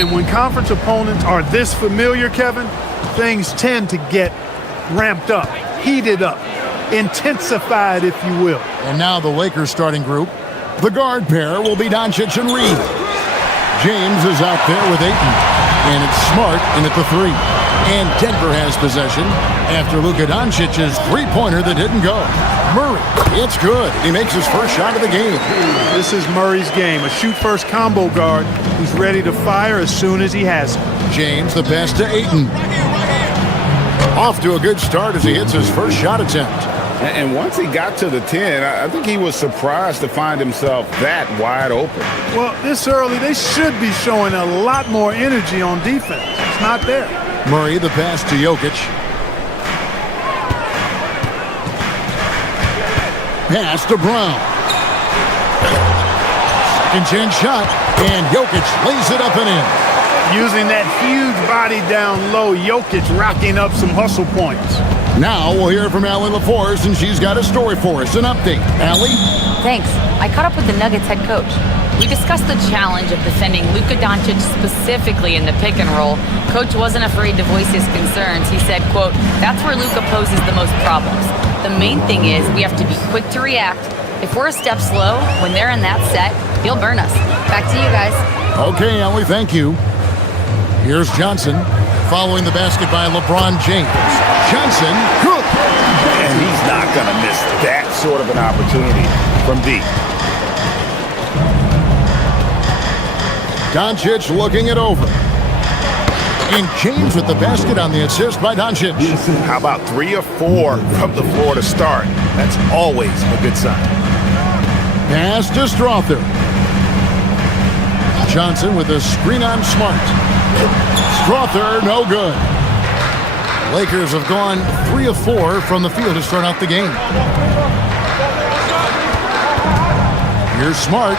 again, when conference opponents are this familiar, Kevin, things tend to get ramped up, heated up, intensified, if you will. And now the Lakers starting group. The guard pair will be Doncic and Reed. James is out there with Ayton. And it's Smart in at the 3. And Denver has possession after Luka Doncic's three-pointer that didn't go. Murray, it's good. He makes his first shot of the game. This is Murray's game, a shoot-first combo guard who's ready to fire as soon as he has it. James, the pass to Ayton. Off to a good start as he hits his first shot attempt. And once he got to the 10, I think he was surprised to find himself that wide open. Well, this early, they should be showing a lot more energy on defense. It's not there. Murray, the pass to Jokic. Pass to Brown. Second chance shot, and Jokic lays it up and in. Using that huge body down low, Jokic racking up some hustle points. Now we'll hear from Allie LaForce, and she's got a story for us. An update. Allie? Thanks. I caught up with the Nuggets head coach. We discussed the challenge of defending Luka Doncic specifically in the pick and roll. Coach wasn't afraid to voice his concerns. He said, quote, "That's where Luka poses the most problems. The main thing is we have to be quick to react. If we're a step slow, when they're in that set, he'll burn us." Back to you guys. Okay, Allie, thank you. Here's Johnson following the basket by LeBron James. Johnson, good. And he's not going to miss that sort of an opportunity from deep. Doncic looking it over. And James with the basket on the assist by Doncic. How about 3 or 4 from the floor to start? That's always a good sign. Pass to Strother. Johnson with a screen on Smart. Strother, no good. Lakers have gone 3 of 4 from the field to start out the game. Here's Smart.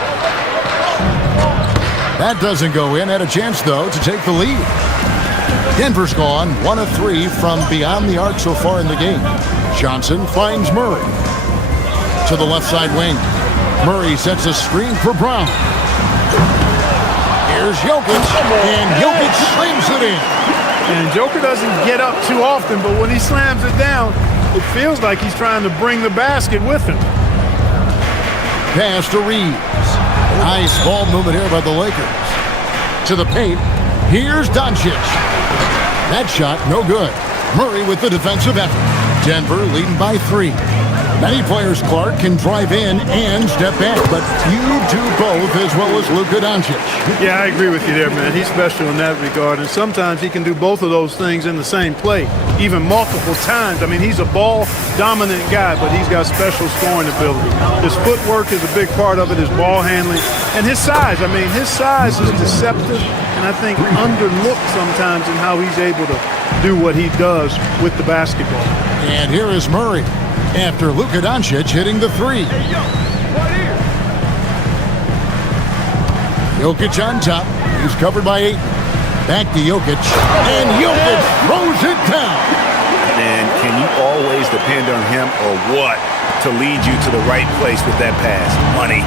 That doesn't go in. Had a chance, though, to take the lead. Denver's gone 1 of 3 from beyond the arc so far in the game. Johnson finds Murray. To the left side wing. Murray sets a screen for Brown. Here's Jokic, and Jokic slams it in. And Joker doesn't get up too often, but when he slams it down, it feels like he's trying to bring the basket with him. Pass to Reeves. Nice ball movement here by the Lakers. To the paint. Here's Doncic. That shot, no good. Murray with the defensive effort. Denver leading by 3. Many players, Clark, can drive in and step back, but few do both as well as Luka Doncic. Yeah, I agree with you there, man. He's special in that regard, and sometimes he can do both of those things in the same play, even multiple times. I mean, he's a ball-dominant guy, but he's got special scoring ability. His footwork is a big part of it, his ball handling, and his size. I mean, his size is deceptive, and I think underlooked sometimes in how he's able to do what he does with the basketball. And here is Murray after Luka Doncic hitting the 3. Jokic on top. He's covered by 8. Back to Jokic. And Jokic throws it down. And can you always depend on him or what to lead you to the right place with that pass? Money.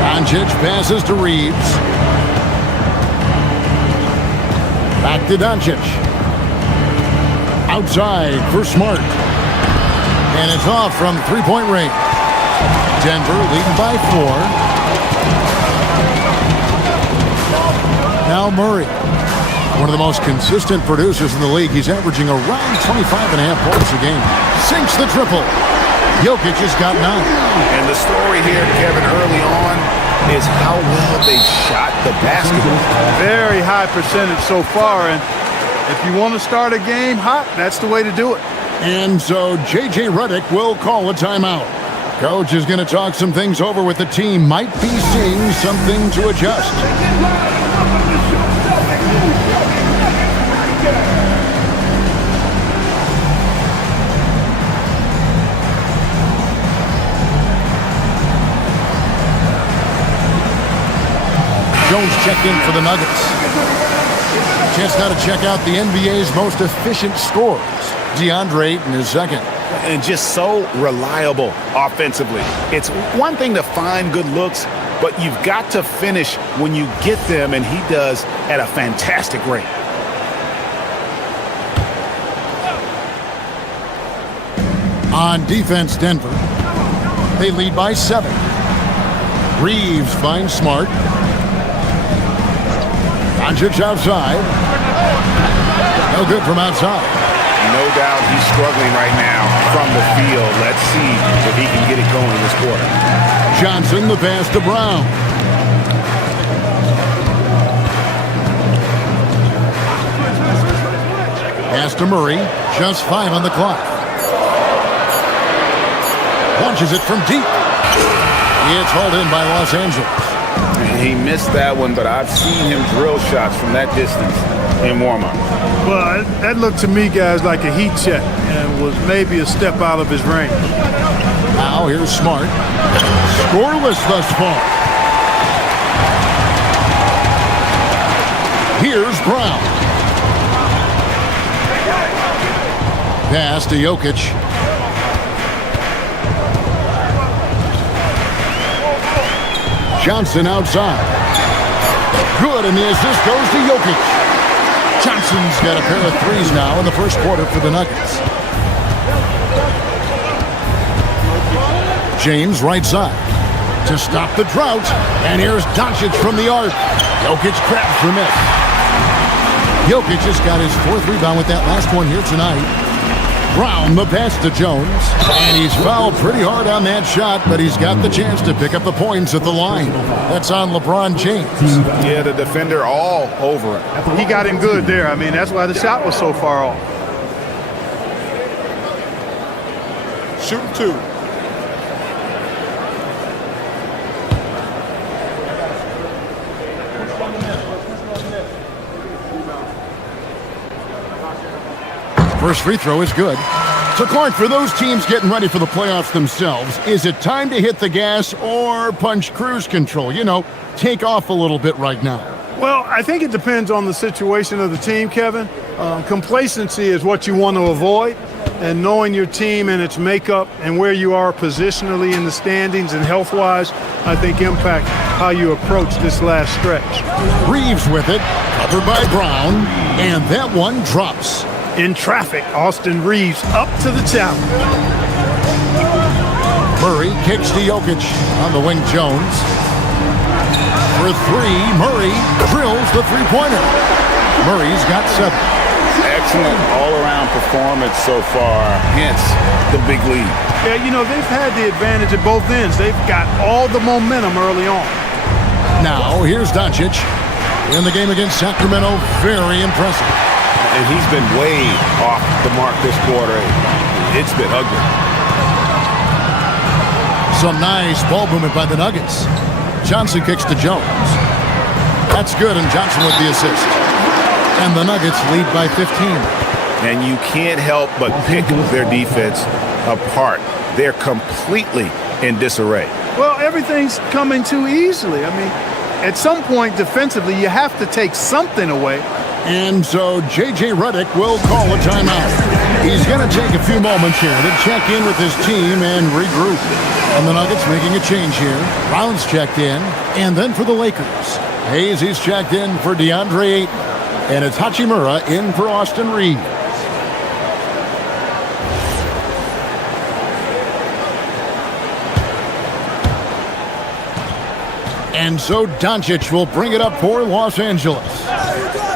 Doncic passes to Reeves. Back to Doncic. Outside for Smart. And it's off from three-point range. Denver leading by 4. Now Murray, one of the most consistent producers in the league. He's averaging around 25.5 points a game. Sinks the triple. Jokic has got 9. And the story here, Kevin, early on is how well they shot the basketball. Very high percentage so far, and if you want to start a game hot, that's the way to do it. And so J.J. Redick will call a timeout. Coach is going to talk some things over with the team. Might be seeing something to adjust. Jones checked in for the Nuggets. Chance now to check out the NBA's most efficient scorers. DeAndre Ayton is second. And just so reliable offensively. It's one thing to find good looks, but you've got to finish when you get them, and he does at a fantastic rate. On defense, Denver. They lead by 7. Reeves finds Smart. Doncic outside. No good from outside. No doubt he's struggling right now from the field. Let's see if he can get it going this quarter. Johnson, the pass to Brown. Pass to Murray. Just 5 on the clock. Launches it from deep. It's hauled in by Los Angeles. He missed that one, but I've seen him drill shots from that distance in warm-up. Well, that looked to me, guys, like a heat check and was maybe a step out of his range. Now here's Smart. Scoreless thus far. Here's Brown. Pass to Jokic. Johnson outside. Good, and the assist goes to Jokic. Johnson's got a pair of threes now in the first quarter for the Nuggets. James right side to stop the drought. And here's Doncic from the arc. Jokic grabs for miss. Jokic just got his 4th rebound with that last one here tonight. Brown the pass to Jones. And he's fouled pretty hard on that shot, but he's got the chance to pick up the points at the line. That's on LeBron James. Yeah, the defender all over it. He got him good there. I mean, that's why the shot was so far off. Shooting 2. First free throw is good. So, Clark, for those teams getting ready for the playoffs themselves, is it time to hit the gas or punch cruise control? You know, take off a little bit right now. Well, I think it depends on the situation of the team, Kevin. Complacency is what you want to avoid, and knowing your team and its makeup and where you are positionally in the standings and health-wise, I think impact how you approach this last stretch. Reeves with it, covered by Brown, and that one drops. In traffic, Austin Reeves up to the challenge. Murray kicks to Jokic on the wing. Jones. For 3, Murray drills the three-pointer. Murray's got 7. Excellent all-around performance so far, hence the big lead. Yeah, you know, they've had the advantage at both ends. They've got all the momentum early on. Now, here's Doncic. In the game against Sacramento, very impressive. And he's been way off the mark this quarter. It's been ugly. Some nice ball movement by the Nuggets. Johnson kicks to Jones. That's good, and Johnson with the assist. And the Nuggets lead by 15. And you can't help but pick their defense apart. They're completely in disarray. Well, everything's coming too easily. I mean, at some point defensively, you have to take something away. And so J.J. Redick will call a timeout. He's going to take a few moments here to check in with his team and regroup. And the Nuggets making a change here. Brown's checked in. And then for the Lakers, Hayes, he's checked in for DeAndre Ayton. And it's Hachimura in for Austin Reeves. And so Doncic will bring it up for Los Angeles.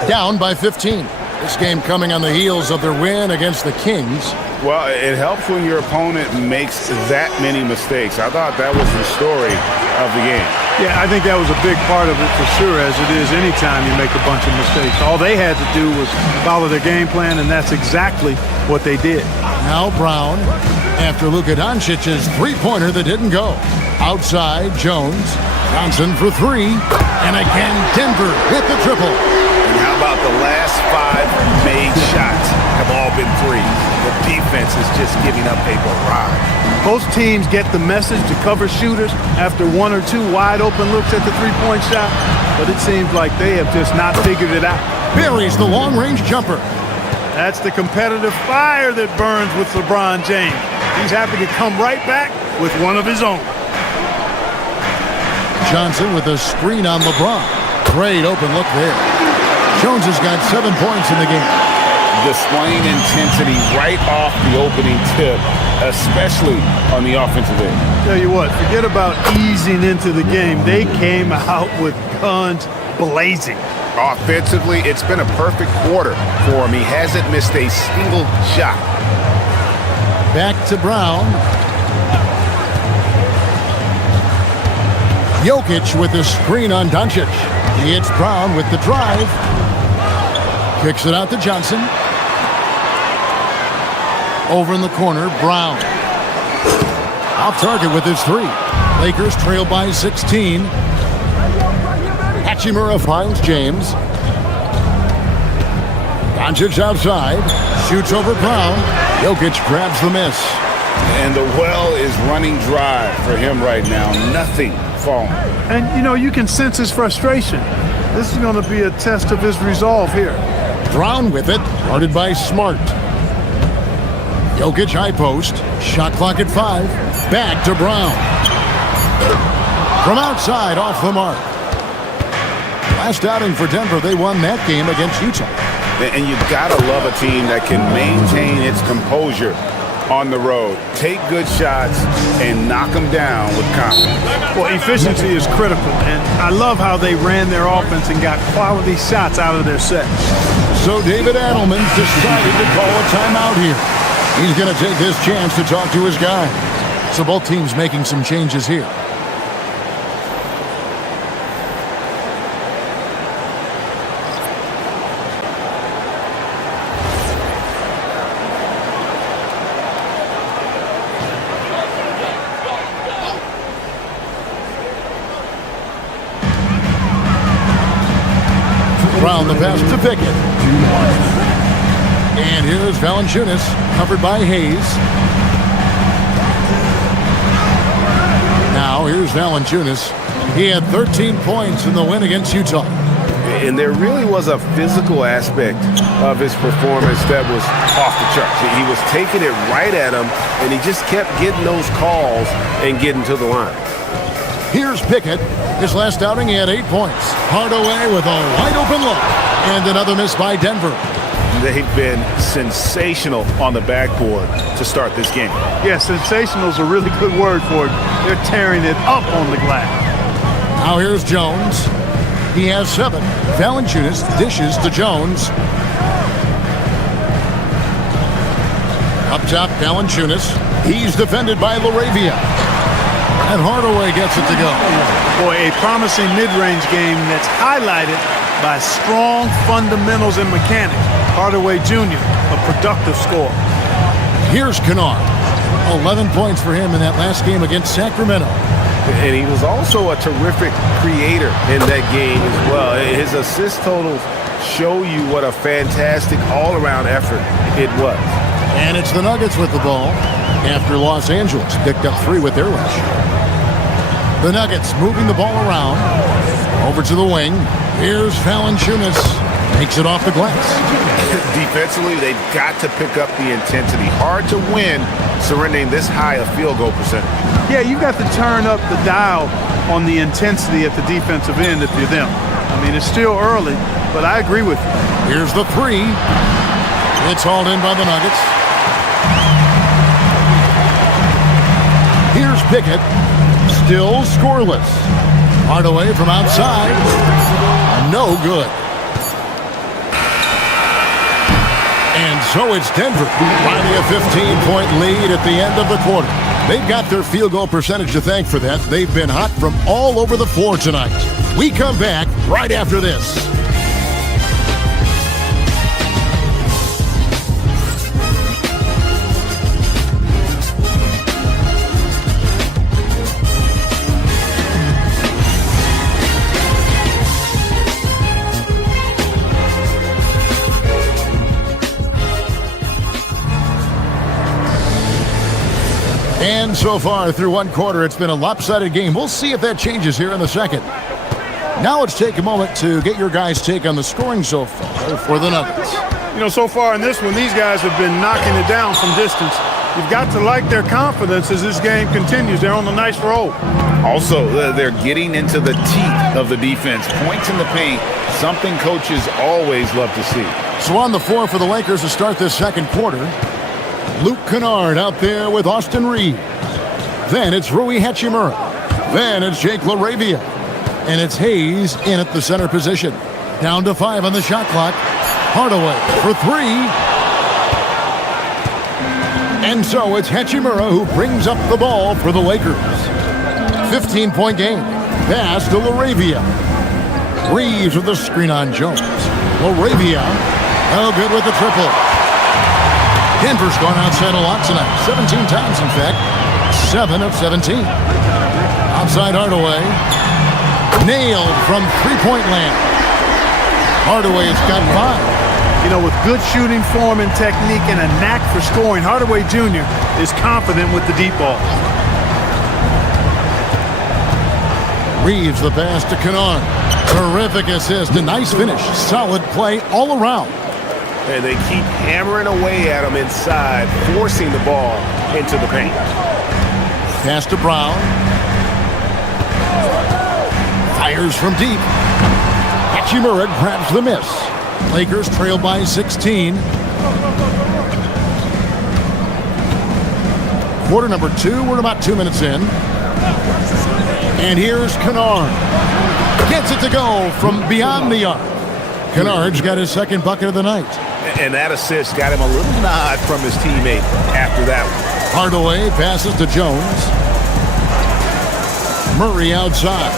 Down by 15. This game coming on the heels of their win against the Kings. Well, it helps when your opponent makes that many mistakes. I thought that was the story of the game. Yeah, I think that was a big part of it for sure, as it is anytime you make a bunch of mistakes. All they had to do was follow their game plan, and that's exactly what they did. Now Brown, after Luka Doncic's three-pointer that didn't go. Outside, Jones. Johnson for 3. And again, Denver hit the triple. And how about the last 5 made shots have all been threes? The defense is just giving up a barrage. Most teams get the message to cover shooters after 1 or 2 wide-open looks at the three-point shot, but it seems like they have just not figured it out. Buries the long-range jumper. That's the competitive fire that burns with LeBron James. He's happy to come right back with one of his own. Johnson with a screen on LeBron. Great open look there. Jones has got 7 points in the game. Displaying intensity right off the opening tip, especially on the offensive end. Tell you what, forget about easing into the game. They came out with guns blazing. Offensively, it's been a perfect quarter for him. He hasn't missed a single shot. Back to Brown. Jokic with the screen on Doncic. He hits Brown with the drive. Kicks it out to Johnson. Over in the corner, Brown. Off target with his 3. Lakers trail by 16. Hachimura finds James. Doncic outside. Shoots over Brown. Jokic grabs the miss. And the well is running dry for him right now. Nothing falling. And, you know, you can sense his frustration. This is going to be a test of his resolve here. Brown with it. Guarded by Smart. Jokic high post. Shot clock at 5. Back to Brown. From outside, off the mark. Last outing for Denver, they won that game against Utah. And you've got to love a team that can maintain its composure on the road. Take good shots and knock them down with confidence. Well, efficiency is critical, and I love how they ran their offense and got quality shots out of their set. So David Adelman decided to call a timeout here. He's going to take this chance to talk to his guys. So both teams making some changes here. Brown the pass to Pickett. And here's Valanciunas, covered by Hayes. Now here's Valanciunas. He had 13 points in the win against Utah. And there really was a physical aspect of his performance that was off the charts. He was taking it right at him, and he just kept getting those calls and getting to the line. Here's Pickett. His last outing, he had 8 points. Hardaway with a wide-open look. And another miss by Denver. They've been sensational on the backboard to start this game. Yeah, sensational is a really good word for it. They're tearing it up on the glass. Now here's Jones. He has 7. Valanciunas dishes to Jones. Up top, Valanciunas. He's defended by LaRavia. And Hardaway gets it to go. Boy, a promising mid-range game that's highlighted by strong fundamentals and mechanics. Hardaway Jr., a productive scorer. Here's Kennard. 11 points for him in that last game against Sacramento. And he was also a terrific creator in that game as well. His assist totals show you what a fantastic all-around effort it was. And it's the Nuggets with the ball after Los Angeles picked up 3 with their rush. The Nuggets moving the ball around. Over to the wing. Here's Valanciunas. Makes it off the glass. Defensively, they've got to pick up the intensity. Hard to win surrendering this high a field goal percentage. Yeah, you got to turn up the dial on the intensity at the defensive end if you're them. I mean, it's still early, but I agree with you. Here's the 3. It's hauled in by the Nuggets. Here's Pickett. Still scoreless. Hardaway from outside. No good. And so it's Denver finding a 15-point lead at the end of the quarter. They've got their field goal percentage to thank for that. They've been hot from all over the floor tonight. We come back right after this. And so far through one quarter, it's been a lopsided game. We'll see if that changes here in the second. Now let's take a moment to get your guys' take on the scoring so far for the Nuggets. You know, so far in this one, these guys have been knocking it down from distance. You've got to like their confidence as this game continues. They're on a nice roll. Also, they're getting into the teeth of the defense. Points in the paint, something coaches always love to see. So on the floor for the Lakers to start this second quarter, Luke Kennard out there with Austin Reeves. Then it's Rui Hachimura. Then it's Jake LaRavia. And it's Hayes in at the center position. Down to 5 on the shot clock. Hardaway for 3. And so it's Hachimura who brings up the ball for the Lakers. 15-point game. Pass to LaRavia. Reeves with the screen on Jones. LaRavia, no good with the triple. Denver's gone outside a lot tonight. 17 times, in fact. 7 of 17. Outside Hardaway. Nailed from three-point land. Hardaway has got 5. You know, with good shooting form and technique and a knack for scoring, Hardaway Jr. is confident with the deep ball. Reeves the pass to Kennard. Terrific assist. A nice finish. Solid play all around. And they keep hammering away at him inside, forcing the ball into the paint. Pass to Brown. Fires from deep. Hachimura grabs the miss. Lakers trail by 16. Quarter number 2. We're about 2 minutes in. And here's Kennard. Gets it to go from beyond the arc. Kennard's got his second bucket of the night. And that assist got him a little nod from his teammate after that one. Hardaway passes to Jones. Murray outside.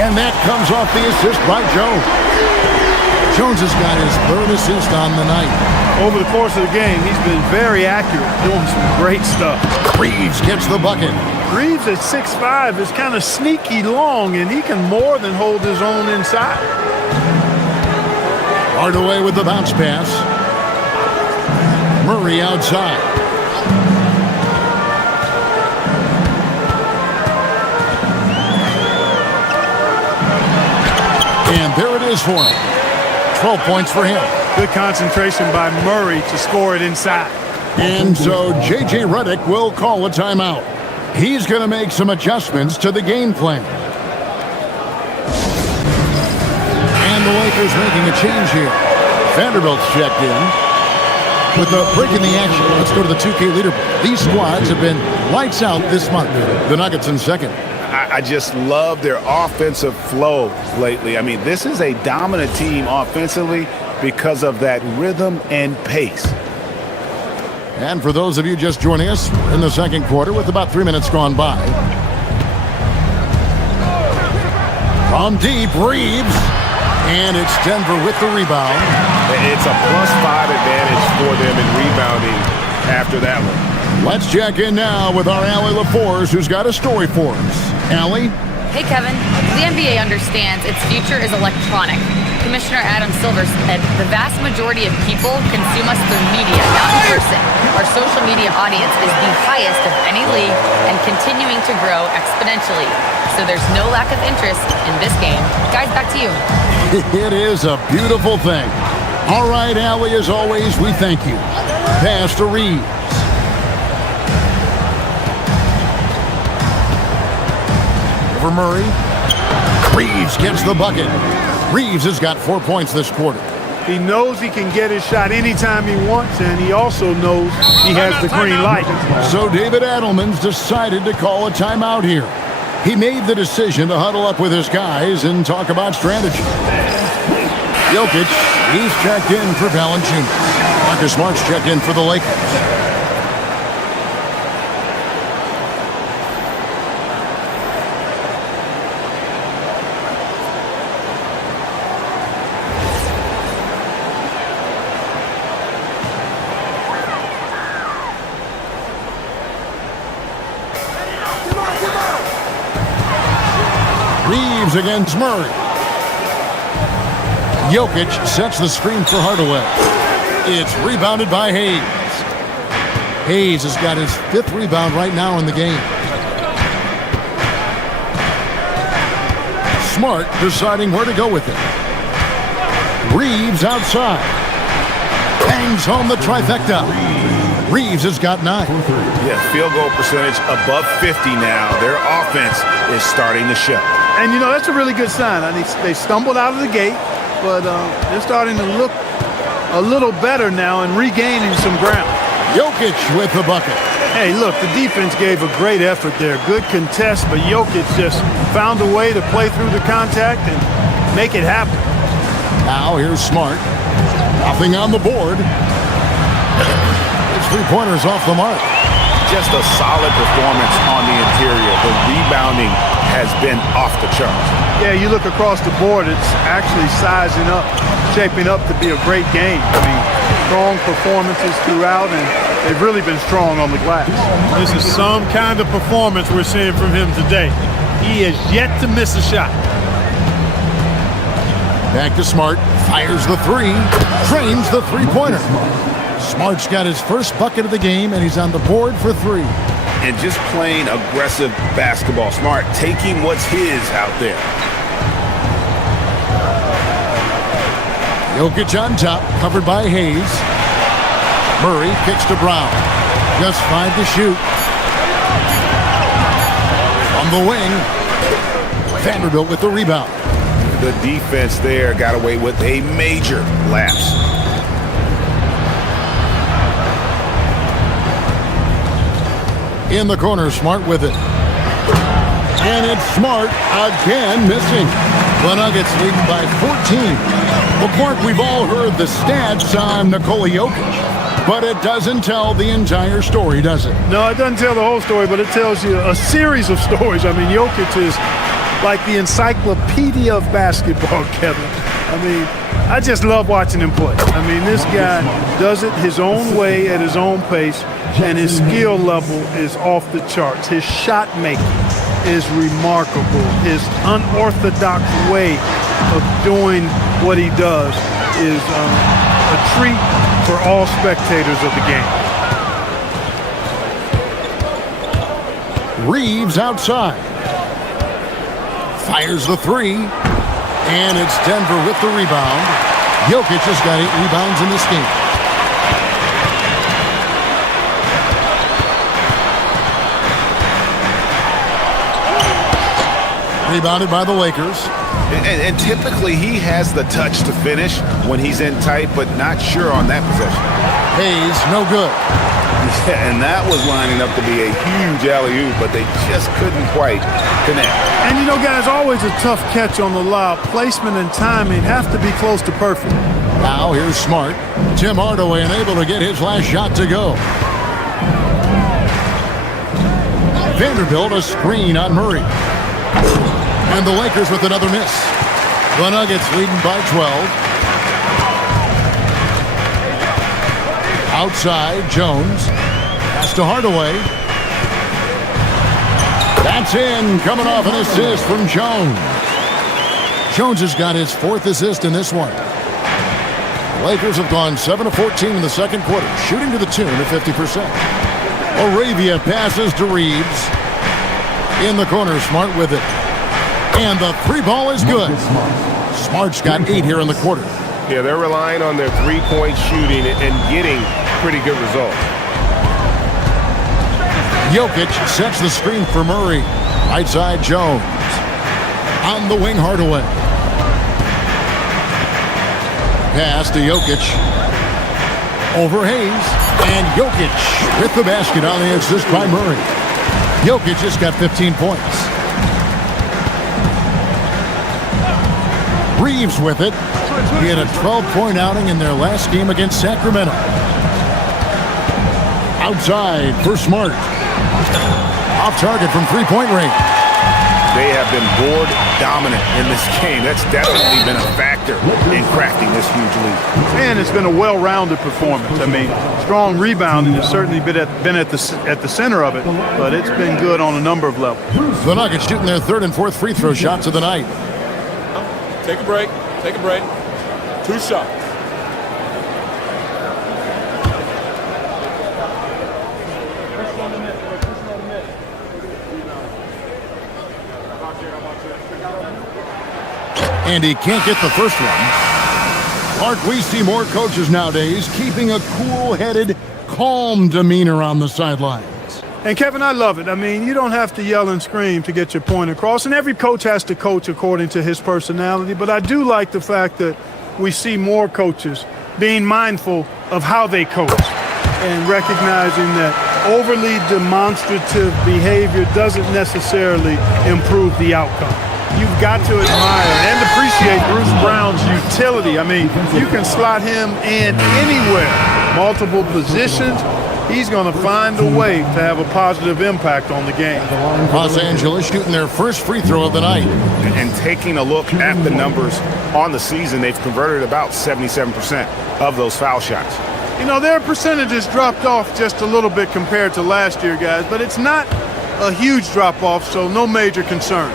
And that comes off the assist by Jones. Jones has got his 3rd assist on the night. Over the course of the game, he's been very accurate, doing some great stuff. Reeves gets the bucket. Reeves at 6'5" is kind of sneaky long, and he can more than hold his own inside. Hardaway with the bounce pass. Murray outside. And there it is for him. 12 points for him. Good concentration by Murray to score it inside. And so J.J. Redick will call a timeout. He's going to make some adjustments to the game plan. And the Lakers making a change here. Vanderbilt's checked in. With a break in the action, let's go to the 2K leaderboard. These squads have been lights out this month. The Nuggets in second. I just love their offensive flow lately. I mean, this is a dominant team offensively because of that rhythm and pace. And for those of you just joining us, we're in the second quarter with about 3 minutes gone by. From deep, Reeves. And it's Denver with the rebound. It's a +5 advantage for them in rebounding after that one. Let's check in now with our Allie LaForce, who's got a story for us. Allie? Hey, Kevin. The NBA understands its future is electronic. Commissioner Adam Silver said the vast majority of people consume us through media, not in person. Our social media audience is the highest of any league and continuing to grow exponentially. So there's no lack of interest in this game. Guys, back to you. It is a beautiful thing. All right, Allie, as always, we thank you. Pass to Reeves. For Murray. Reeves gets the bucket. Reeves has got 4 points this quarter. He knows he can get his shot anytime he wants, and he also knows he has the green light. So David Adelman's decided to call a timeout here. He made the decision to huddle up with his guys and talk about strategy. Jokic, he's checked in for Valanciunas. Marcus Smart's checked in for the Lakers. Reeves against Murray. Jokic sets the screen for Hardaway. It's rebounded by Hayes. Hayes has got his 5th rebound right now in the game. Smart deciding where to go with it. Reeves outside. Bangs home the trifecta. Reeves has got 9. Yeah, field goal percentage above 50 now. Their offense is starting to show. And, you know, that's a really good sign. I mean, they stumbled out of the gate, but they're starting to look a little better now and regaining some ground. Jokic with the bucket. Hey, look, the defense gave a great effort there. Good contest, but Jokic just found a way to play through the contact and make it happen. Now here's Smart. Nothing on the board. His three-pointers off the mark. Just a solid performance on the interior. The rebounding has been off the charts. Yeah, you look across the board, it's actually sizing up, shaping up to be a great game. I mean, strong performances throughout, and they've really been strong on the glass. This is some kind of performance we're seeing from him today. He has yet to miss a shot. Back to Smart. Fires the three. Drains the three-pointer. Smart's got his first bucket of the game, and he's on the board for 3. And just playing aggressive basketball. Smart taking what's his out there. Jokic on top, covered by Hayes. Murray kicks to Brown. Just 5 to shoot. On the wing. Vanderbilt with the rebound. The defense there got away with a major lapse. In the corner, Smart with it. And it's Smart again missing. The Nuggets leading by 14. Well, Clark, we've all heard the stats on Nikola Jokic, but it doesn't tell the entire story, does it? No, it doesn't tell the whole story, but it tells you a series of stories. I mean, Jokic is like the encyclopedia of basketball, Kevin. I mean, I just love watching him play. I mean, this guy does it his own way at his own pace, and his skill level is off the charts. His shot making is remarkable. His unorthodox way of doing what he does is a treat for all spectators of the game. Reeves outside. Fires the three. And it's Denver with the rebound. Jokic has got 8 rebounds in this game. Rebounded by the Lakers. And typically he has the touch to finish when he's in tight, but not sure on that possession. Hayes, no good. Yeah, and that was lining up to be a huge alley-oop, but they just couldn't quite connect. And you know, guys, always a tough catch on the lob. Placement and timing have to be close to perfect. Now here's Smart. Tim Hardaway unable to get his last shot to go. Vanderbilt a screen on Murray. And the Lakers with another miss. The Nuggets leading by 12. Outside, Jones. Pass to Hardaway. That's in, coming off an assist from Jones. Jones has got his 4th assist in this one. The Lakers have gone 7 of 14 in the second quarter, shooting to the tune of 50%. Arabia passes to Reeves. In the corner, Smart with it. And the 3-ball is good. Smart's got 8 here in the quarter. Yeah, they're relying on their three-point shooting and getting pretty good results. Jokic sets the screen for Murray. Right side, Jones. On the wing, Hardaway. Pass to Jokic. Over Hayes. And Jokic with the basket on the assist by Murray. Jokic just got 15 points. Reeves with it. He had a 12-point outing in their last game against Sacramento. Outside for Smart. Off target from three-point range. They have been board dominant in this game. That's definitely been a factor in crafting this huge lead. And it's been a well-rounded performance. I mean, strong rebounding has certainly been at the center of it, but it's been good on a number of levels. The Nuggets shooting their 3rd and 4th free throw shots of the night. Take a break. Take a break. 2 shots. And he can't get the first one. Clark, we see more coaches nowadays keeping a cool-headed, calm demeanor on the sidelines. And Kevin, I love it. I mean, you don't have to yell and scream to get your point across, and every coach has to coach according to his personality, but I do like the fact that we see more coaches being mindful of how they coach and recognizing that overly demonstrative behavior doesn't necessarily improve the outcome. You've got to admire and appreciate Bruce Brown's utility. I mean, you can slot him in anywhere, multiple positions. He's going to find a way to have a positive impact on the game. Los Angeles shooting their first free throw of the night. And taking a look at the numbers on the season, they've converted about 77% of those foul shots. You know, their percentages dropped off just a little bit compared to last year, guys, but it's not a huge drop-off, so no major concern.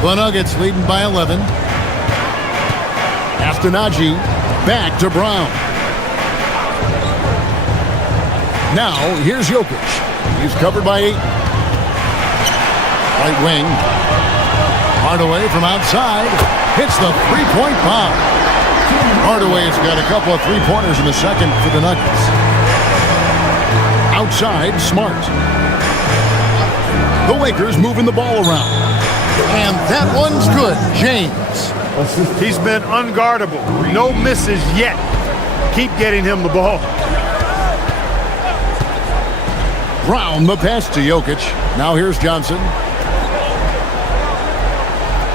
The Nuggets leading by 11. Astenaji back to Brown. Now, here's Jokic. He's covered by 8. Right wing. Hardaway from outside hits the three-point bomb. Hardaway's got a couple of three-pointers in the second for the Nuggets. Outside, Smart. The Lakers moving the ball around. And that one's good. James. He's been unguardable. No misses yet. Keep getting him the ball. Brown, the pass to Jokic. Now here's Johnson.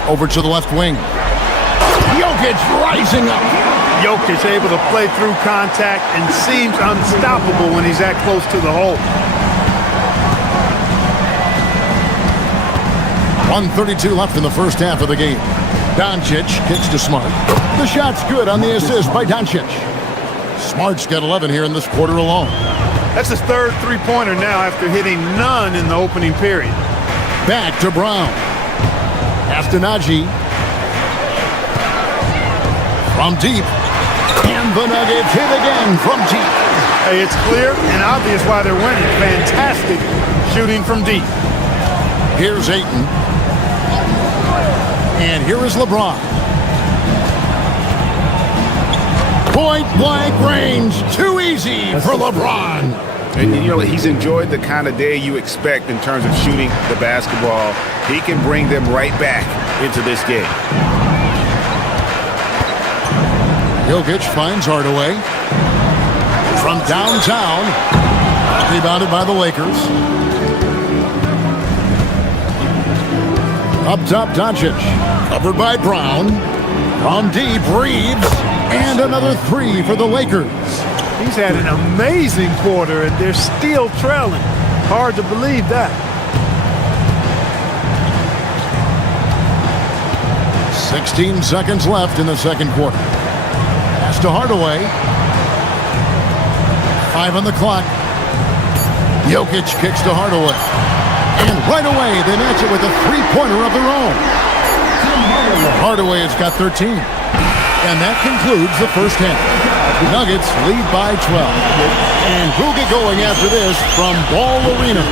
Over to the left wing. Jokic rising up. Jokic able to play through contact and seems unstoppable when he's that close to the hole. 1:32 left in the first half of the game. Doncic kicks to Smart. The shot's good on the assist by Doncic. Smart's got 11 here in this quarter alone. That's his third three-pointer now after hitting none in the opening period. Back to Brown. Astenaji. From deep. And the Nuggets hit again from deep. Hey, it's clear and obvious why they're winning. Fantastic shooting from deep. Here's Ayton. And here is LeBron. Point-blank range. Too easy for LeBron. And, you know, he's enjoyed the kind of day you expect in terms of shooting the basketball. He can bring them right back into this game. Jokic finds Hardaway. From downtown. Rebounded by the Lakers. Up top, Doncic. Covered by Brown. From deep, Reeves. And another three for the Lakers. He's had an amazing quarter, and they're still trailing. Hard to believe that. 16 seconds left in the second quarter. Pass to Hardaway. 5 on the clock. Jokic kicks to Hardaway. And right away, they match it with a three-pointer of their own. Hardaway has got 13. And that concludes the first half. The Nuggets lead by 12. And who'll get going after this from Ball Arena?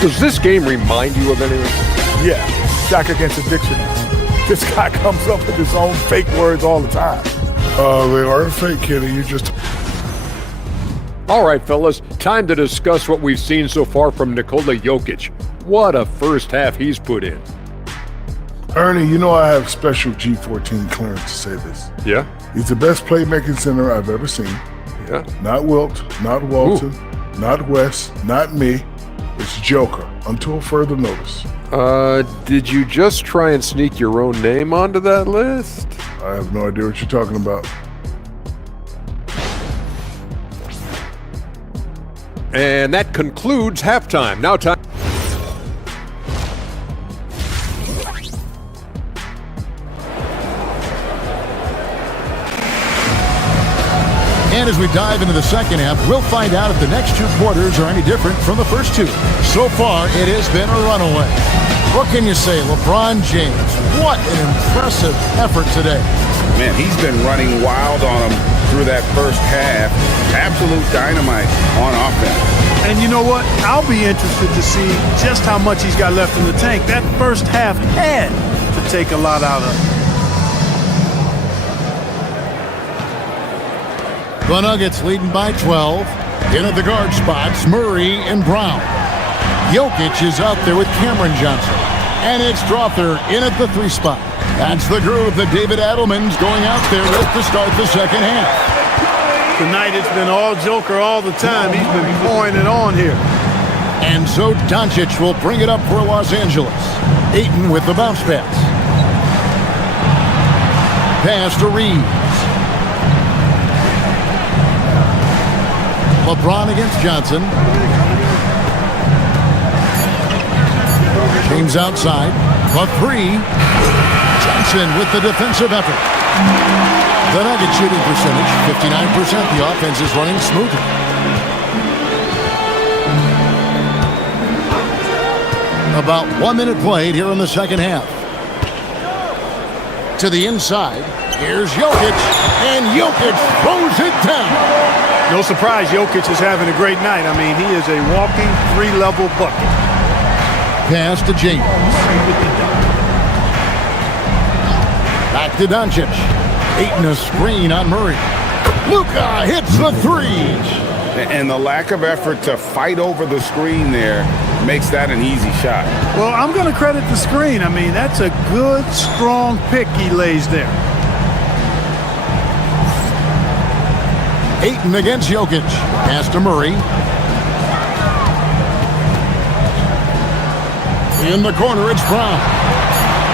Does this game remind you of anything? Yeah, Shaq against addiction. This guy comes up with his own fake words all the time. They aren't fake, Kenny. You just... All right, fellas, time to discuss what we've seen so far from Nikola Jokic. What a first half he's put in. Ernie, you know I have special G14 clearance to say this. Yeah? He's the best playmaking center I've ever seen. Yeah? Not Wilt, not Walton, not Wes, not me. It's Joker, until further notice. Did you just try and sneak your own name onto that list? I have no idea what you're talking about. And that concludes halftime. Now time. And as we dive into the second half, we'll find out if the next two quarters are any different from the first two. So far, it has been a runaway. What can you say? LeBron James, what an impressive effort today. Man, he's been running wild on him through that first half. Absolute dynamite on offense. And you know what? I'll be interested to see just how much he's got left in the tank. That first half had to take a lot out of him. The Nuggets leading by 12. In at the guard spots, Murray and Brown. Jokic is out there with Cameron Johnson. And it's Strother in at the 3 spot. That's the groove that David Adelman's going out there with to start the second half. Tonight it's been all Joker all the time. He's been pouring it on here. And so Doncic will bring it up for Los Angeles. Ayton with the bounce pass. Pass to Reeves. LeBron against Johnson. James outside. The 3. Johnson with the defensive effort. The Nuggets shooting percentage, 59%. The offense is running smoothly. About 1 minute played here in the second half. To the inside. Here's Jokic. And Jokic throws it down. No surprise Jokic is having a great night. I mean, he is a walking 3-level bucket. Pass to James. Back to Doncic. Ayton a screen on Murray. Luka hits the 3. And the lack of effort to fight over the screen there makes that an easy shot. Well, I'm going to credit the screen. I mean, that's a good, strong pick he lays there. Ayton against Jokic. Pass to Murray. In the corner, it's Brown.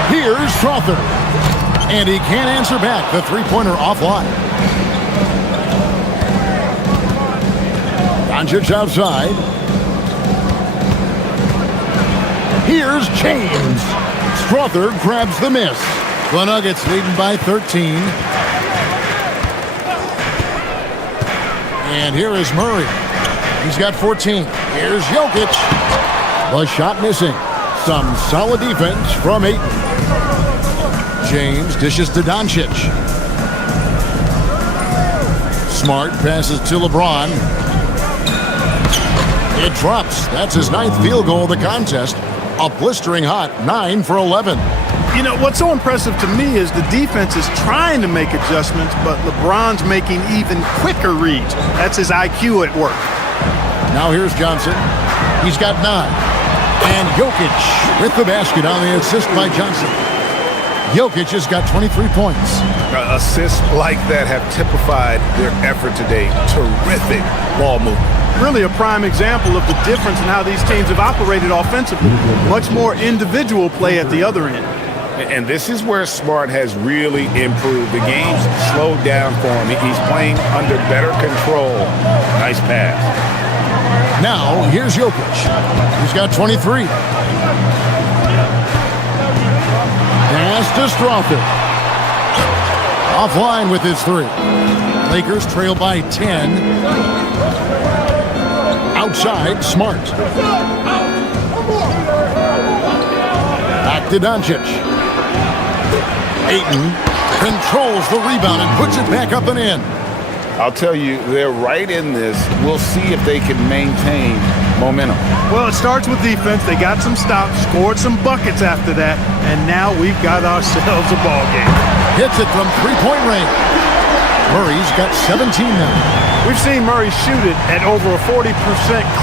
Here's Strother. And he can't answer back. The 3-pointer offline. Doncic outside. Here's James. Strother grabs the miss. The Nuggets leading by 13. And here is Murray. He's got 14. Here's Jokic. The shot missing. Some solid defense from Ayton. James dishes to Doncic. Smart passes to LeBron. It drops. That's his 9th field goal of the contest. A blistering hot 9 for 11. You know, what's so impressive to me is the defense is trying to make adjustments, but LeBron's making even quicker reads. That's his IQ at work. Now here's Johnson. He's got 9. And Jokic with the basket on the assist by Johnson. Jokic has got 23 points. Assists like that have typified their effort today. Terrific ball movement. Really a prime example of the difference in how these teams have operated offensively. Much more individual play at the other end. And this is where Smart has really improved. The game's slowed down for him. He's playing under better control. Nice pass. Now, here's Jokic. He's got 23. Pass to Strother. Offline with his 3. Lakers trail by 10. Outside, Smart. Back to Doncic. Ayton controls the rebound and puts it back up and in. I'll tell you, they're right in this. We'll see if they can maintain momentum. Well, it starts with defense. They got some stops, scored some buckets after that, and now we've got ourselves a ball game. Hits it from 3-point range. Murray's got 17 now. We've seen Murray shoot it at over a 40%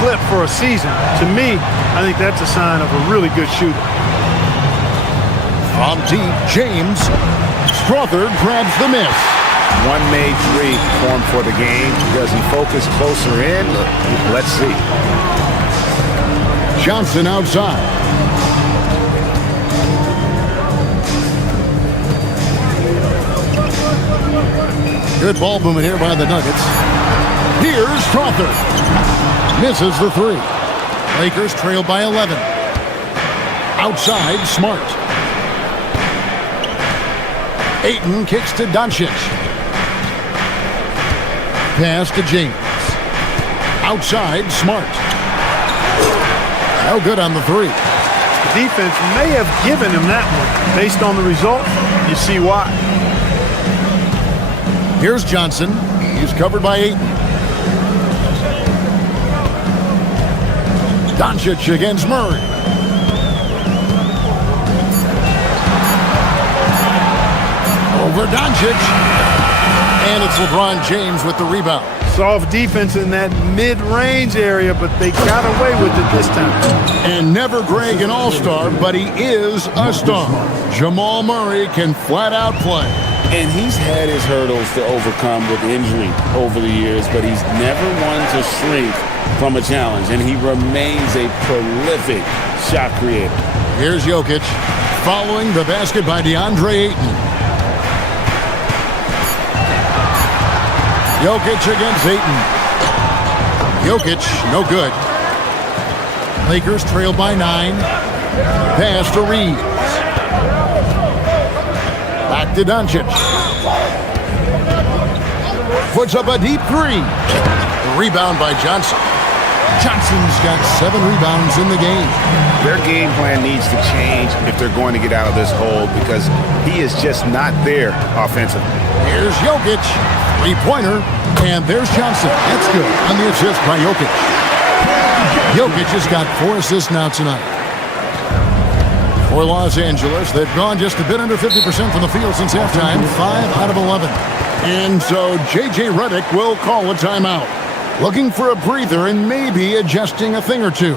clip for a season. To me, I think that's a sign of a really good shooter. From deep, James. Strother grabs the miss. One made 3 for him for the game. Does he focus closer in? Let's see. Johnson outside. Good ball movement here by the Nuggets. Here's Strother. Misses the 3. Lakers trail by 11. Outside, Smart. Ayton kicks to Doncic. Pass to James. Outside, Smart. No good on the 3. defense may have given him that one. Based on the result, you see why. Here's Johnson. He's covered by Ayton. Doncic against Murray. Over Doncic. And it's LeBron James with the rebound. Soft defense in that mid-range area, but they got away with it this time. And never Greg an all-star, but he is a star. Jamal Murray can flat out play. And he's had his hurdles to overcome with injury over the years, but he's never one to shrink from a challenge, and he remains a prolific shot creator. Here's Jokic following the basket by DeAndre Ayton. Jokic against Ayton. Jokic, no good. Lakers trail by 9. Pass to Reeves. Back to Doncic. Puts up a deep 3. Rebound by Johnson. Johnson's got 7 rebounds in the game. Their game plan needs to change if they're going to get out of this hole because he is just not there offensively. Here's Jokic. Three-pointer. And there's Johnson. That's good on the assist by Jokic. Jokic has got 4 assists now tonight. For Los Angeles, they've gone just a bit under 50% from the field since halftime. 5 out of 11. And so J.J. Redick will call a timeout. Looking for a breather and maybe adjusting a thing or two.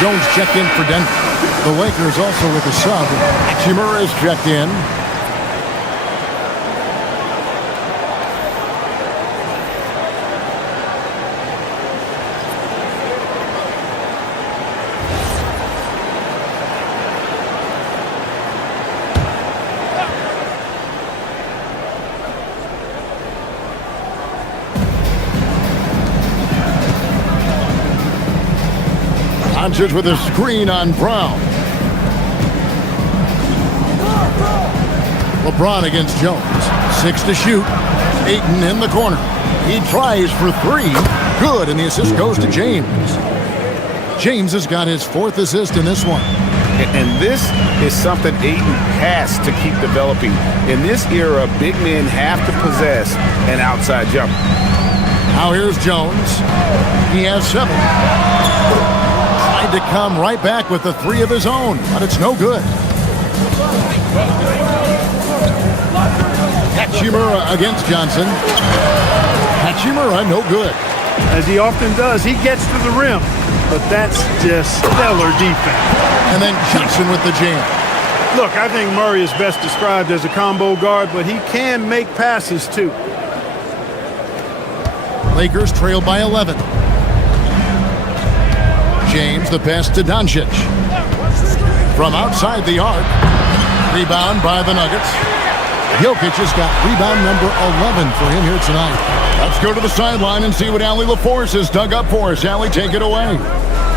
Jones checked in for Denver. The Lakers also with a sub. Hachimura is checked in. Doncic with a screen on Brown. LeBron against Jones. 6 to shoot. Ayton in the corner. He tries for 3. Good, and the assist goes to James. James has got his 4th assist in this one. And this is something Ayton has to keep developing. In this era, big men have to possess an outside jumper. Now here's Jones. He has 7. To come right back with the 3 of his own, but it's no good. Hachimura against Johnson. Hachimura, no good. As he often does, he gets to the rim, but that's just stellar defense. And then Johnson with the jam. Look, I think Murray is best described as a combo guard, but he can make passes too. Lakers trail by 11. James, the pass to Doncic. From outside the arc. Rebound by the Nuggets. Jokic has got rebound number 11 for him here tonight. Let's go to the sideline and see what Allie LaForce has dug up for us. Allie, take it away.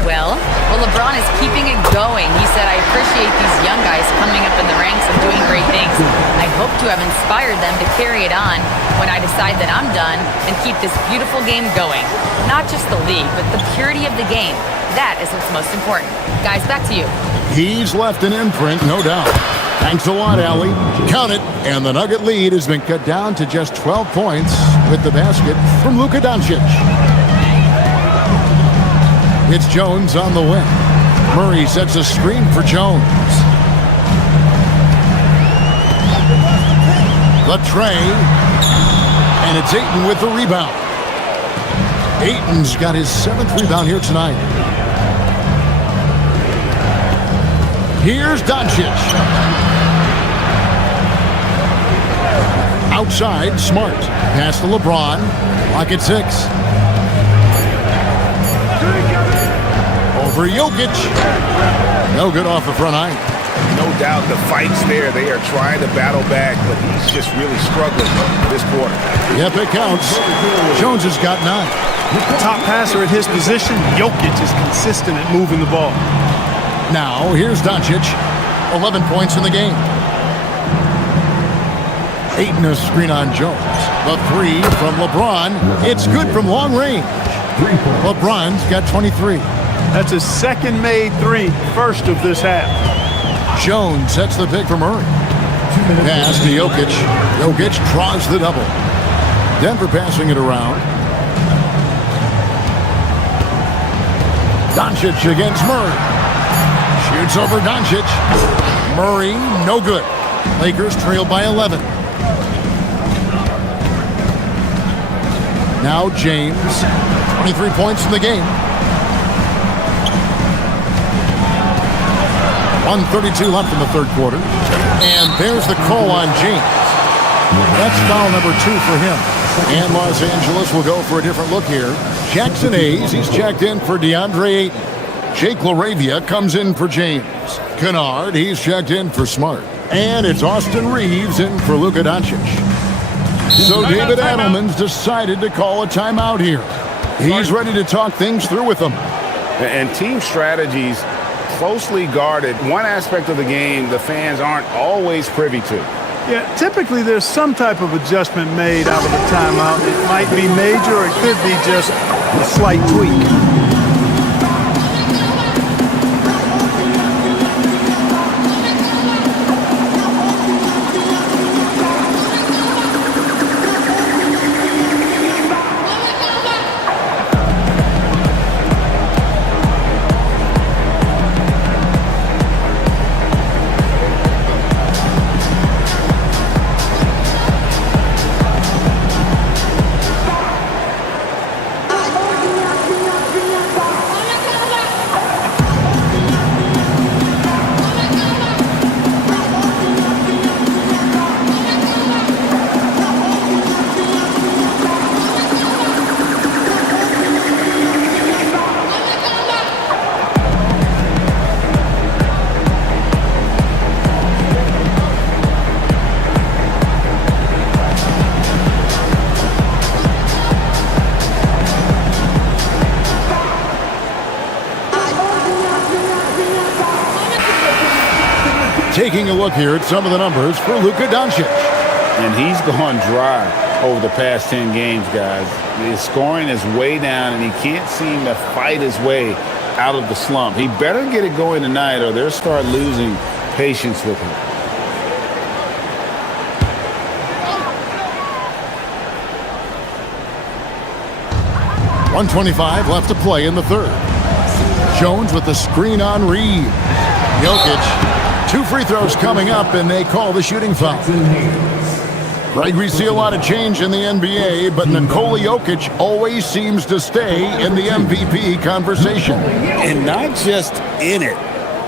Well, LeBron is keeping it going. He said, I appreciate these young guys coming up in the ranks and doing great things. I hope to have inspired them to carry it on when I decide that I'm done and keep this beautiful game going. Not just the league, but the purity of the game. That is what's most important. Guys, back to you. He's left an imprint, no doubt. Thanks a lot, Allie. Count it. And the Nugget lead has been cut down to just 12 points with the basket from Luka Doncic. It's Jones on the wing. Murray sets a screen for Jones. The tray. And it's Ayton with the rebound. Ayton's got his 7th rebound here tonight. Here's Doncic. Outside, Smart. Pass to LeBron. Clock at 6. Over Jokic. No good off the front line. No doubt the fight's there. They are trying to battle back, but he's just really struggling this quarter. Yep, it counts. Jones has got 9. The top passer at his position, Jokic, is consistent at moving the ball. Now, here's Doncic. 11 points in the game. Ayton a screen on Jones. The 3 from LeBron. It's good from long range. LeBron's got 23. That's his second made 3, first of this half. Jones sets the pick for Murray. Pass to Jokic. Jokic draws the double. Denver passing it around. Doncic against Murray. Shoots over Doncic. Murray, no good. Lakers trail by 11. Now James. 23 points in the game. 1:32 left in the third quarter. And there's the call on James. That's foul number 2 for him. And Los Angeles will go for a different look here. Jackson Hayes, he's checked in for DeAndre Ayton. Jake LaRavia comes in for James. Kennard, he's checked in for Smart. And it's Austin Reeves in for Luka Doncic. So David Adelman's decided to call a timeout here. He's ready to talk things through with them. And team strategies closely guarded. One aspect of the game the fans aren't always privy to. Yeah, typically there's some type of adjustment made out of a timeout. It might be major, or it could be just a slight tweak. Taking a look here at some of the numbers for Luka Doncic. And he's gone dry over the past 10 games, guys. His scoring is way down, and he can't seem to fight his way out of the slump. He better get it going tonight, or they'll start losing patience with him. .125 left to play in the third. Jones with the screen on Reed. Jokic. 2 free throws coming up, and they call the shooting foul. Greg, we see a lot of change in the NBA, but Nikola Jokic always seems to stay in the MVP conversation. And not just in it,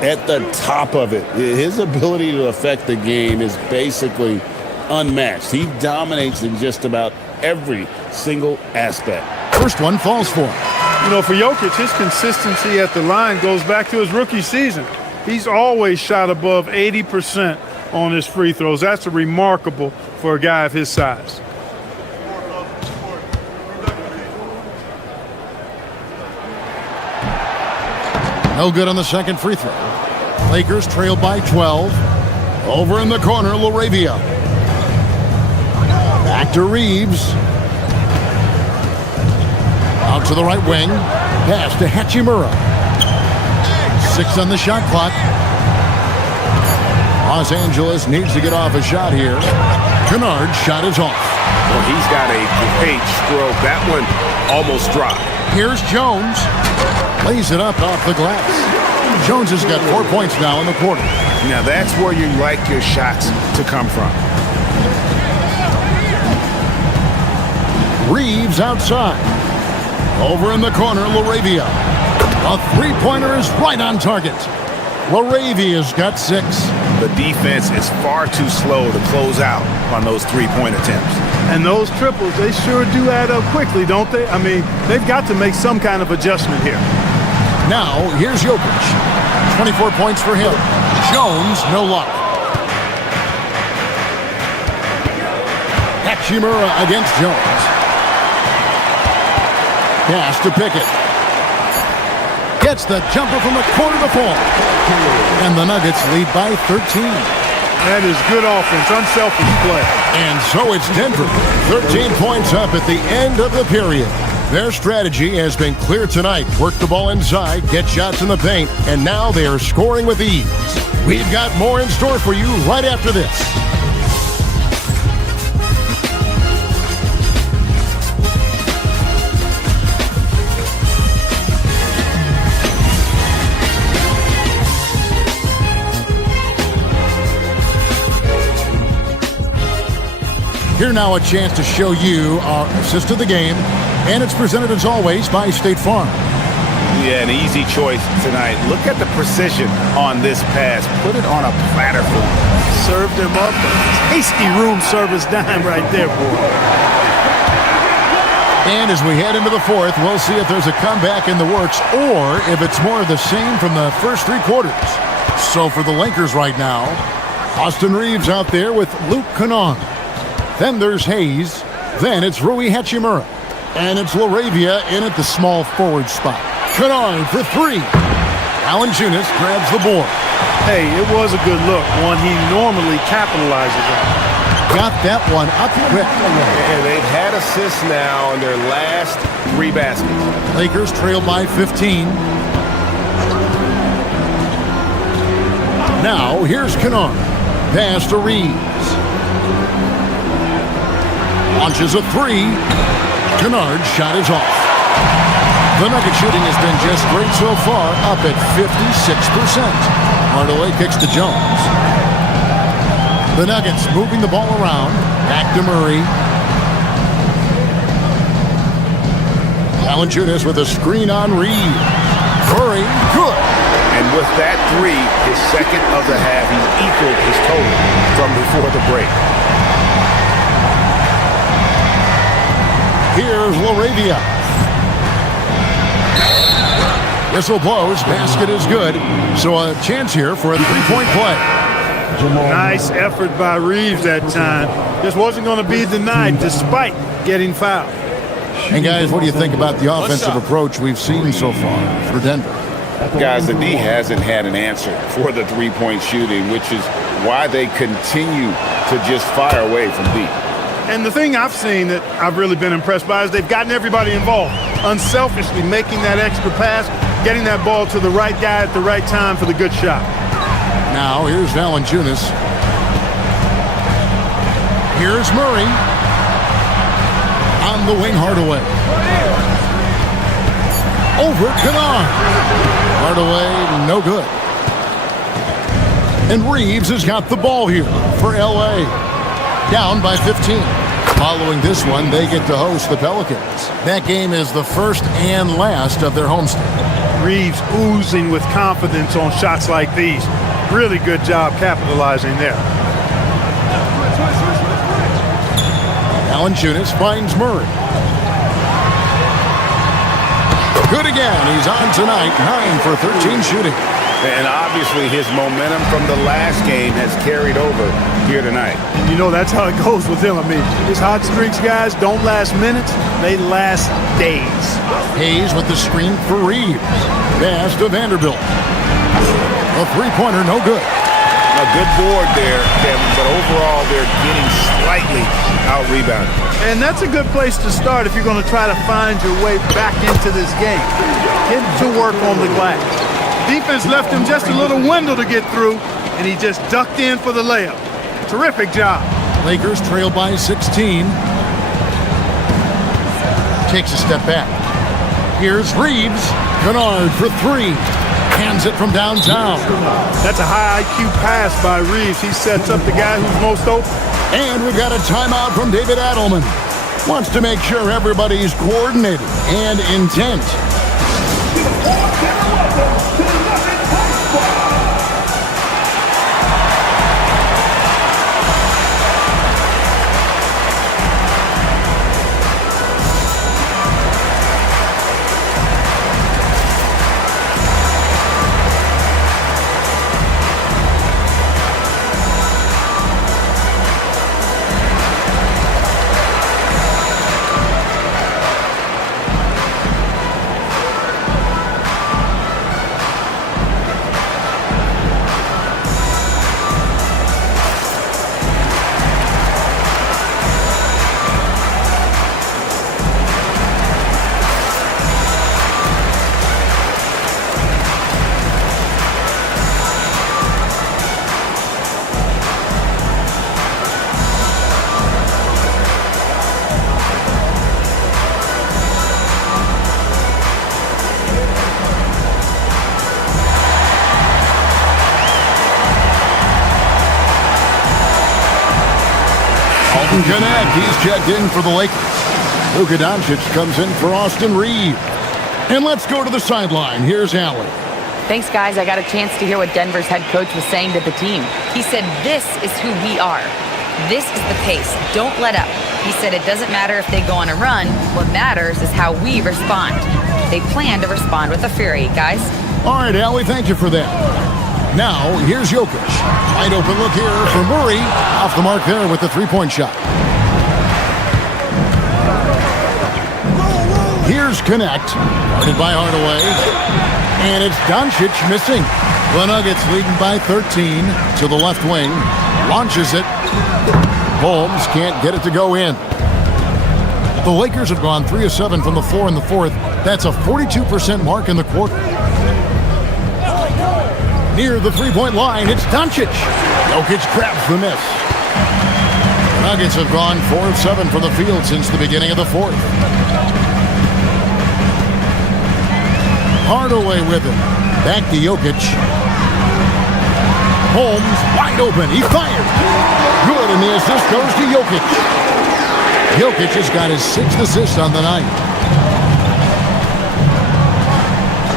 at the top of it. His ability to affect the game is basically unmatched. He dominates in just about every single aspect. First one falls for him. You know, for Jokic, his consistency at the line goes back to his rookie season. He's always shot above 80% on his free throws. That's remarkable for a guy of his size. No good on the second free throw. Lakers trail by 12. Over in the corner, LaRavia. Back to Reeves. Out to the right wing. Pass to Hachimura. 6 on the shot clock. Los Angeles needs to get off a shot here. Kennard's shot is off. Well, he's got a great stroke. That one almost dropped. Here's Jones. Lays it up off the glass. Jones has got 4 points now in the quarter. Now that's where you like your shots to come from. Reeves outside. Over in the corner, LaRavia. A three-pointer is right on target. LaRavia's got 6. The defense is far too slow to close out on those three-point attempts. And those triples, they sure do add up quickly, don't they? I mean, they've got to make some kind of adjustment here. Now, here's Jokic. 24 points for him. Jones, no luck. Hachimura against Jones. Pass to Pickett. Gets the jumper from the corner to fall. And the Nuggets lead by 13. That is good offense, unselfish play. And so it's Denver. 13 points up at the end of the period. Their strategy has been clear tonight. Work the ball inside, get shots in the paint, and now they are scoring with ease. We've got more in store for you right after this. Here now a chance to show you our assist of the game, and it's presented as always by State Farm. Yeah, an easy choice tonight. Look at the precision on this pass. Put it on a platter for him. Served him up. Tasty room service dime right there, boy. And as we head into the fourth, we'll see if there's a comeback in the works or if it's more of the same from the first 3 quarters. So for the Lakers right now, Austin Reeves out there with Luke Kennard. Then there's Hayes. Then it's Rui Hachimura. And it's LaRavia in at the small forward spot. Kennard for 3. Valanciunas grabs the board. Hey, it was a good look, one he normally capitalizes on. Got that one up quick. And they've had assists now in their last 3 baskets. Lakers trail by 15. Now here's Kennard. Pass to Reeves. Launches a 3. Kennard's shot is off. The Nugget shooting has been just great so far, up at 56%. Hardaway kicks to Jones. The Nuggets moving the ball around. Back to Murray. Valanciunas with a screen on Reeves. Murray, good. And with that 3, his second of the half, he's equaled his total from before the break. Here's LaRavia. Whistle blows. Basket is good. So a chance here for a 3-point play. Nice effort by Reeves that time. Just wasn't going to be denied despite getting fouled. And guys, what do you think about the offensive approach we've seen so far for Denver? Guys, the D hasn't had an answer for the 3-point shooting, which is why they continue to just fire away from deep. And the thing I've seen that I've really been impressed by is they've gotten everybody involved, unselfishly making that extra pass, getting that ball to the right guy at the right time for the good shot. Now, here's Valanciunas. Here's Murray. On the wing, Hardaway. Over Kennard. Hardaway, no good. And Reeves has got the ball here for L.A. Down by 15. Following this one, they get to host the Pelicans. That game is the first and last of their homestand. Reeves oozing with confidence on shots like these. Really good job capitalizing there. Valanciunas finds Murray. Good again. He's on tonight. 9 for 13 shooting. And obviously his momentum from the last game has carried over here tonight. You know, that's how it goes with him. I mean, his hot streaks, guys, don't last minutes. They last days. Hayes with the screen for Reeves. Pass to Vanderbilt. A 3-pointer, no good. A good board there, Kevin, but overall they're getting slightly out-rebounded. And that's a good place to start if you're going to try to find your way back into this game. Get to work on the glass. Defense left him just a little window to get through. and he just ducked in for the layup. Terrific job. Lakers trail by 16. Takes a step back. Here's Reeves. Kennard for three. Hands it from downtown. That's a high IQ pass by Reeves. He sets up the guy who's most open. And we've got a timeout from David Adelman. Wants to make sure everybody's coordinated and intent. Connect. He's checked in for the Lakers. Luka Doncic comes in for Austin Reeves. And let's go to the sideline. Here's Allen. Thanks, guys. I got a chance to hear what Denver's head coach was saying to the team. He said, this is who we are. This is the pace. Don't let up. He said it doesn't matter if they go on a run. What matters is how we respond. They plan to respond with a fury, guys. All right, Allie, thank you for that. Now, here's Jokic. Wide open look here for Murray. Off the mark there with the three-point shot. Here's Connect. Guarded by Hardaway. And it's Doncic missing. The Nuggets leading by 13 to the left wing. Launches it. Holmes can't get it to go in. The Lakers have gone 3 of 7 from the floor in the fourth. That's a 42% mark in the quarter. Near the three-point line, it's Doncic. Jokic grabs the miss. The Nuggets have gone 4 of 7 from the field since the beginning of the fourth. Hardaway with it. Back to Jokic. Holmes wide open. He fired. Good, and the assist goes to Jokic. Jokic has got his 6th assist on the night.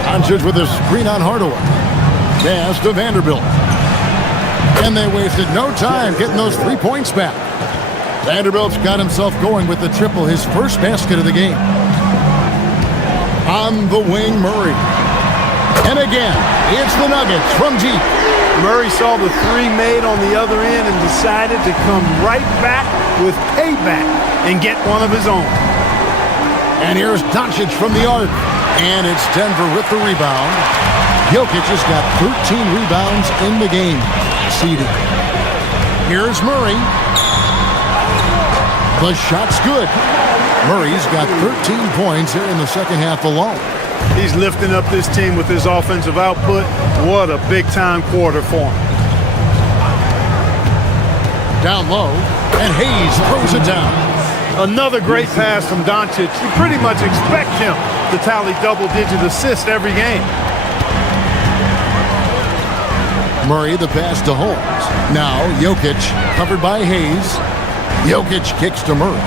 Doncic with a screen on Hardaway. Pass to Vanderbilt. And they wasted no time getting those 3 points back. Vanderbilt's got himself going with the triple, his first basket of the game. On the wing, Murray. And again, it's the Nuggets from deep. Murray saw the three made on the other end and decided to come right back with payback and get one of his own. And here's Doncic from the arc. And it's Denver with the rebound. Jokic has got 13 rebounds in the game. Seeded. Here's Murray. The shot's good. Murray's got 13 points here in the second half alone. He's lifting up this team with his offensive output. What a big-time quarter for him. Down low, and Hayes throws it down. Another great pass from Doncic. You pretty much expect him to tally double-digit assists every game. Murray the pass to Holmes. Now Jokic covered by Hayes. Jokic kicks to Murray.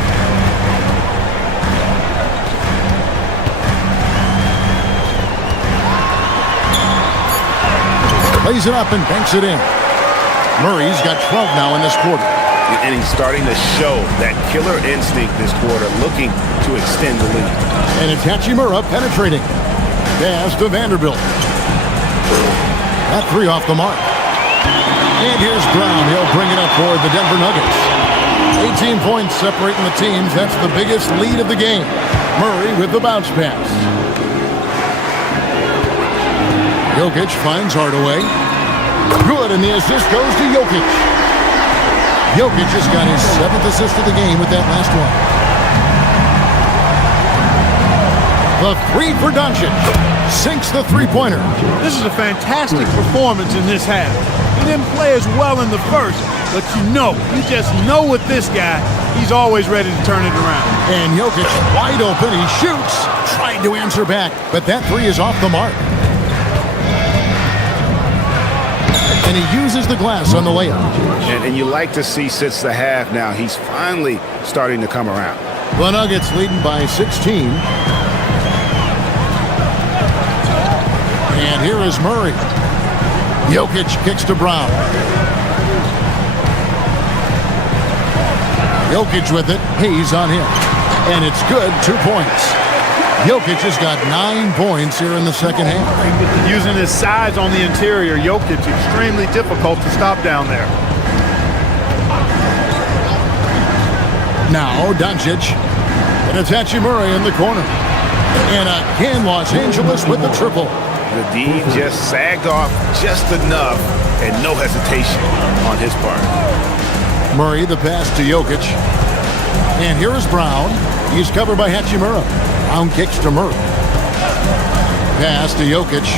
Lays it up and banks it in. Murray's got 12 now in this quarter. And he's starting to show that killer instinct this quarter, looking to extend the lead. And it's Hachimura penetrating. Pass to Vanderbilt. That three off the mark. And here's Brown. He'll bring it up for the Denver Nuggets. 18 points separating the teams. That's the biggest lead of the game. Murray with the bounce pass. Jokic finds Hardaway. Good, and the assist goes to Jokic. Jokic has got his 7th assist of the game with that last one. The three for Doncic. Sinks the three-pointer. This is a fantastic performance in this half. He didn't play as well in the first, but you just know with this guy, he's always ready to turn it around. And Jokic wide open. He shoots. Tried to answer back, but that three is off the mark. And he uses the glass on the layup. And you like to see since the half now, he's finally starting to come around. The Nuggets leading by 16. And here is Murray. Jokic kicks to Brown. Jokic with it. Hayes on him. And it's good. 2 points. Jokic has got 9 points here in the second half. Using his size on the interior, Jokic extremely difficult to stop down there. Now Doncic. And it's Hachimura in the corner. And again, Los Angeles with the triple. The D just sagged off just enough and no hesitation on his part. Murray, the pass to Jokic. And here is Brown. He's covered by Hachimura. Brown kicks to Murray. Pass to Jokic.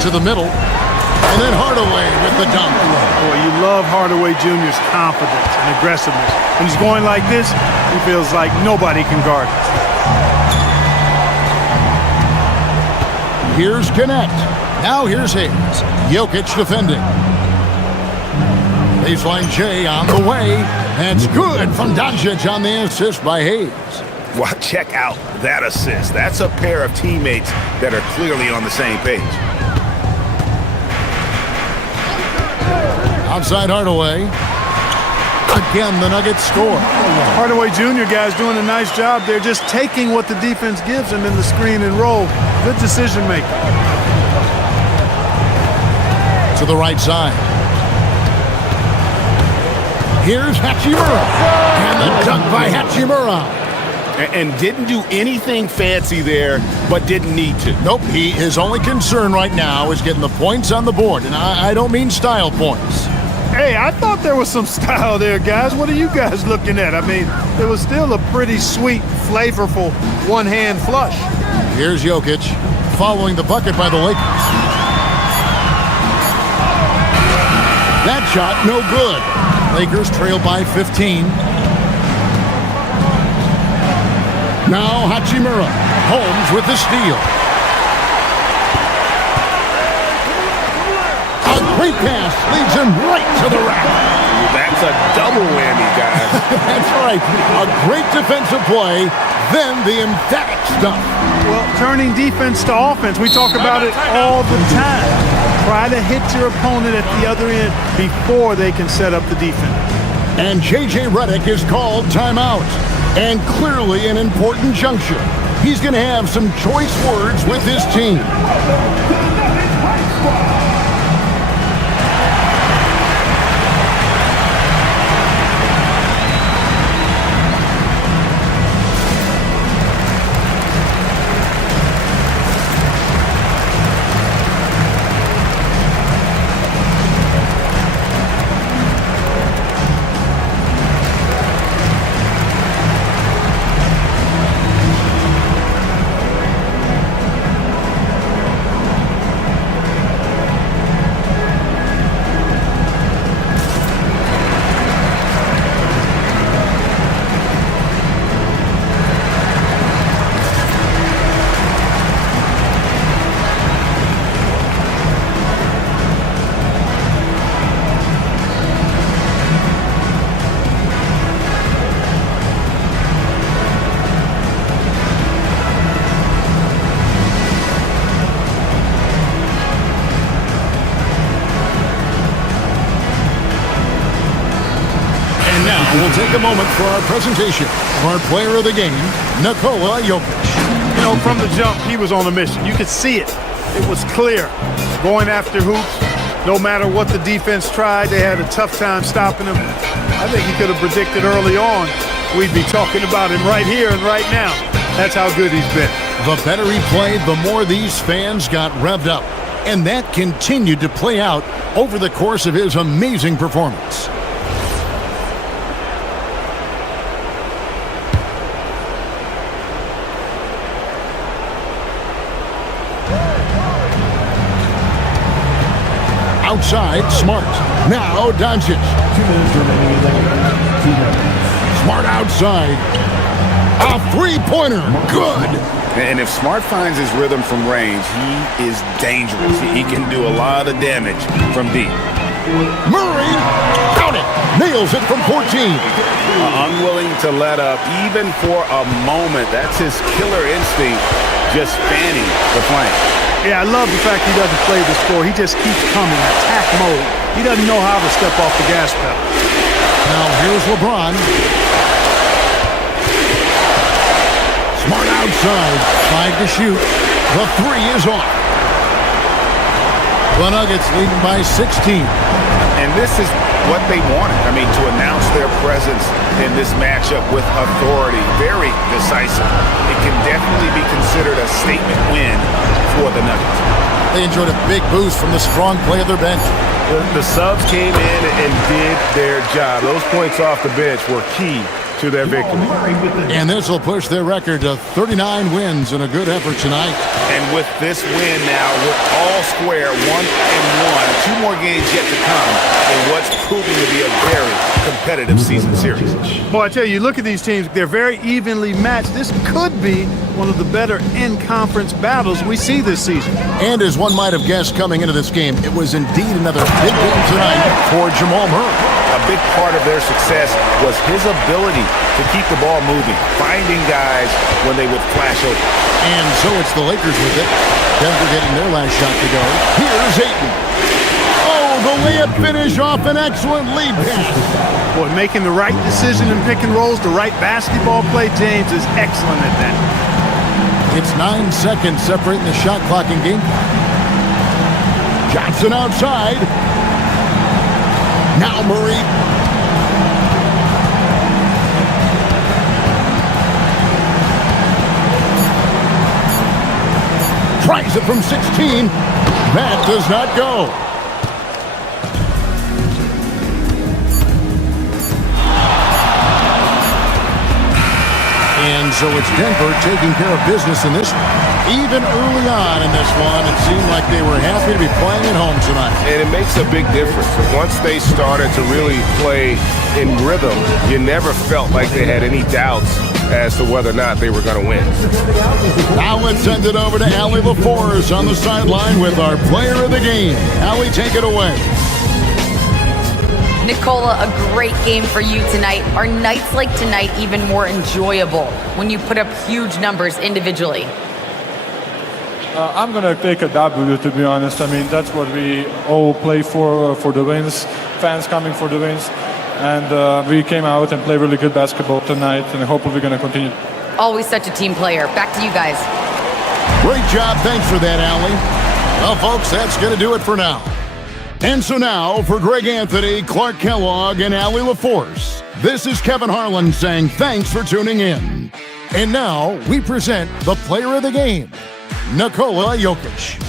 To the middle. And then Hardaway with the dunk. Boy, you love Hardaway Jr.'s confidence and aggressiveness. When he's going like this, he feels like nobody can guard him. Here's Connect. Now here's Hayes. Jokic defending. Baseline J on the way. That's good from Doncic on the assist by Hayes. Well, check out that assist. That's a pair of teammates that are clearly on the same page. Outside Hardaway. Again, the Nuggets score. Hardaway Jr. guys doing a nice job there, just taking what the defense gives him in the screen and roll. Good decision making. To the right side. Here's Hachimura. And the dunk by Hachimura. And didn't do anything fancy there, but didn't need to. Nope, his only concern right now is getting the points on the board. And I don't mean style points. Hey, I thought there was some style there, guys. What are you guys looking at? I mean, it was still a pretty sweet, flavorful one-hand flush. Here's Jokic following the bucket by the Lakers. That shot, no good. Lakers trail by 15. Now Hachimura. Holmes with the steal. A great pass leads him right to the rack. That's a double whammy, guys. That's right. A great defensive play, then the emphatic stuff. Well, turning defense to offense, we talk about it all the time. Try to hit your opponent at the other end before they can set up the defense. And J.J. Redick is called timeout. And clearly an important juncture. He's going to have some choice words with his team. We'll take a moment for our presentation of our player of the game, Nikola Jokic. You know, from the jump, he was on a mission. You could see it. It was clear. Going after hoops, no matter what the defense tried, they had a tough time stopping him. I think he could have predicted early on we'd be talking about him right here and right now. That's how good he's been. The better he played, the more these fans got revved up. And that continued to play out over the course of his amazing performance. outside, Smart. Now Doncic. 2 minutes remaining in the game. 2 minutes. Smart outside. A three-pointer. Good. And if Smart finds his rhythm from range, he is dangerous. He can do a lot of damage from deep. Murray, count it, nails it from 14. Unwilling to let up even for a moment. That's his killer instinct, just fanning the flank. Yeah, I love the fact he doesn't play the score. He just keeps coming, attack mode. He doesn't know how to step off the gas pedal. Now here's LeBron. Smart outside, 5 to shoot. The three is off. The Nuggets leading by 16. And this is what they wanted. I mean, to announce their presence in this matchup with authority, very decisive. It can definitely be considered a statement win for the Nuggets. They enjoyed a big boost from the strong play of their bench. The subs came in and did their job. Those points off the bench were key to their victory. And this will push their record to 39 wins in a good effort tonight. And with this win now, we're all square, 1-1. 2 more games yet to come in what's proving to be a very competitive season series. Boy, I tell you, look at these teams. They're very evenly matched. This could be one of the better in-conference battles we see this season. And as one might have guessed coming into this game, it was indeed another big game tonight for Jamal Murray. A big part of their success was his ability to keep the ball moving, finding guys when they would flash open. And so it's the Lakers with it. Denver getting their last shot to go. Here's Ayton. Oh, the layup finish off an excellent lead pass. Boy, making the right decision in pick and rolls, the right basketball play, James is excellent at that. It's 9 seconds separating the shot clock and game clock. Johnson outside. Now Murray. Tries it from 16. That does not go. And so it's Denver taking care of business in this one. Even early on in this one, it seemed like they were happy to be playing at home tonight. And it makes a big difference. Once they started to really play in rhythm, you never felt like they had any doubts as to whether or not they were going to win. Now let's send it over to Allie LaForce on the sideline with our player of the game. Allie, take it away. Nicola, a great game for you tonight. Are nights like tonight even more enjoyable when you put up huge numbers individually? I'm going to take a W, to be honest. I mean, that's what we all play for the wins, fans coming for the wins. And we came out and played really good basketball tonight, and hopefully we're going to continue. Always such a team player. Back to you guys. Great job. Thanks for that, Allie. Well, folks, that's going to do it for now. And so now, for Greg Anthony, Clark Kellogg, and Allie LaForce, this is Kevin Harlan saying thanks for tuning in. And now, we present the player of the game, Nikola Jokic.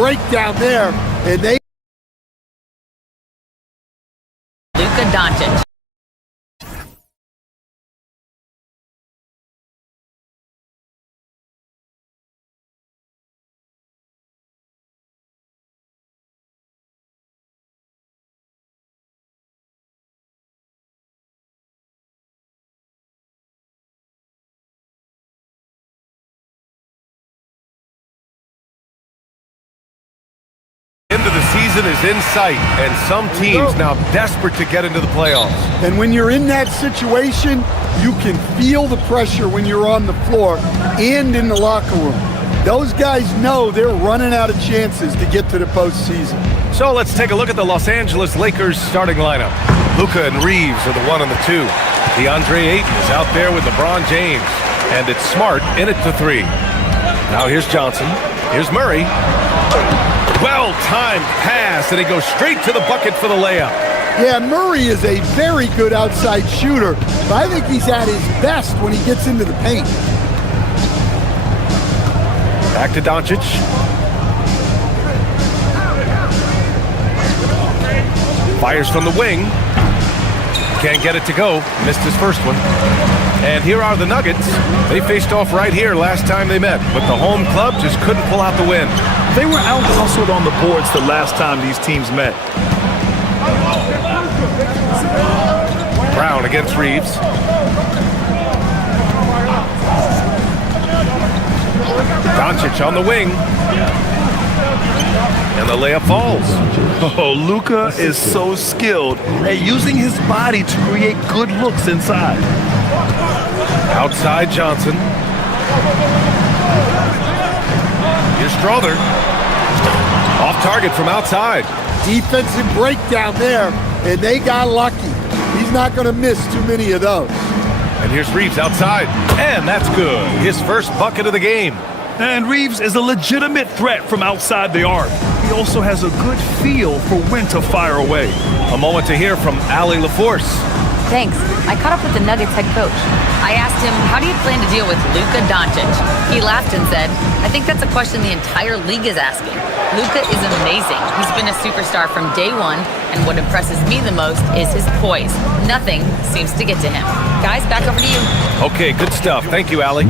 breakdown there, and they Luka Doncic. End of the season is in sight, and some teams now desperate to get into the playoffs. And when you're in that situation, you can feel the pressure when you're on the floor and in the locker room. Those guys know they're running out of chances to get to the postseason. So let's take a look at the Los Angeles Lakers starting lineup. Luka and Reeves are the 1 and the 2. DeAndre Ayton is out there with LeBron James, and it's Smart in at the 3. Now here's Johnson. Here's Murray. Well-timed pass, and he goes straight to the bucket for the layup. Yeah, Murray is a very good outside shooter, but I think he's at his best when he gets into the paint. Back to Doncic. Fires from the wing. Can't get it to go. Missed his first one. And here are the Nuggets. They faced off right here last time they met, but the home club just couldn't pull out the win. They were out-hustled on the boards the last time these teams met. Brown against Reeves. Doncic on the wing. And the layup falls. Oh, Luka is so skilled at using his body to create good looks inside. Outside Johnson. Here's Strother. Off target from outside. Defensive breakdown there, and they got lucky. He's not going to miss too many of those. And here's Reeves outside. And that's good. His first bucket of the game. And Reeves is a legitimate threat from outside the arc. He also has a good feel for when to fire away. A moment to hear from Allie LaForce. Thanks. I caught up with the Nuggets head coach. I asked him, how do you plan to deal with Luka Doncic? He laughed and said, I think that's a question the entire league is asking. Luka is amazing. He's been a superstar from day one, and what impresses me the most is his poise. Nothing seems to get to him. Guys, back over to you. Okay, good stuff. Thank you, Allie.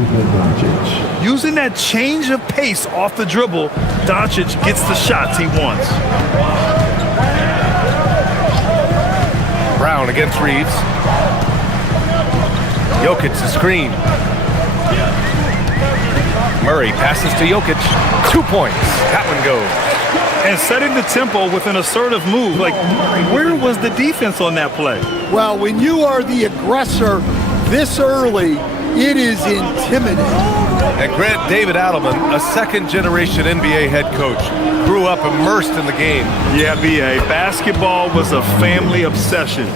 Using that change of pace off the dribble, Doncic gets the shots he wants. Brown against Reeves. Jokic the screen. Murray passes to Jokic. 2 points. That one goes. And setting the tempo with an assertive move. Like, where was the defense on that play? Well, when you are the aggressor this early, it is intimidating. And Grant David Adelman, a second-generation NBA head coach, grew up immersed in the game. Yeah, B.A. Basketball was a family obsession.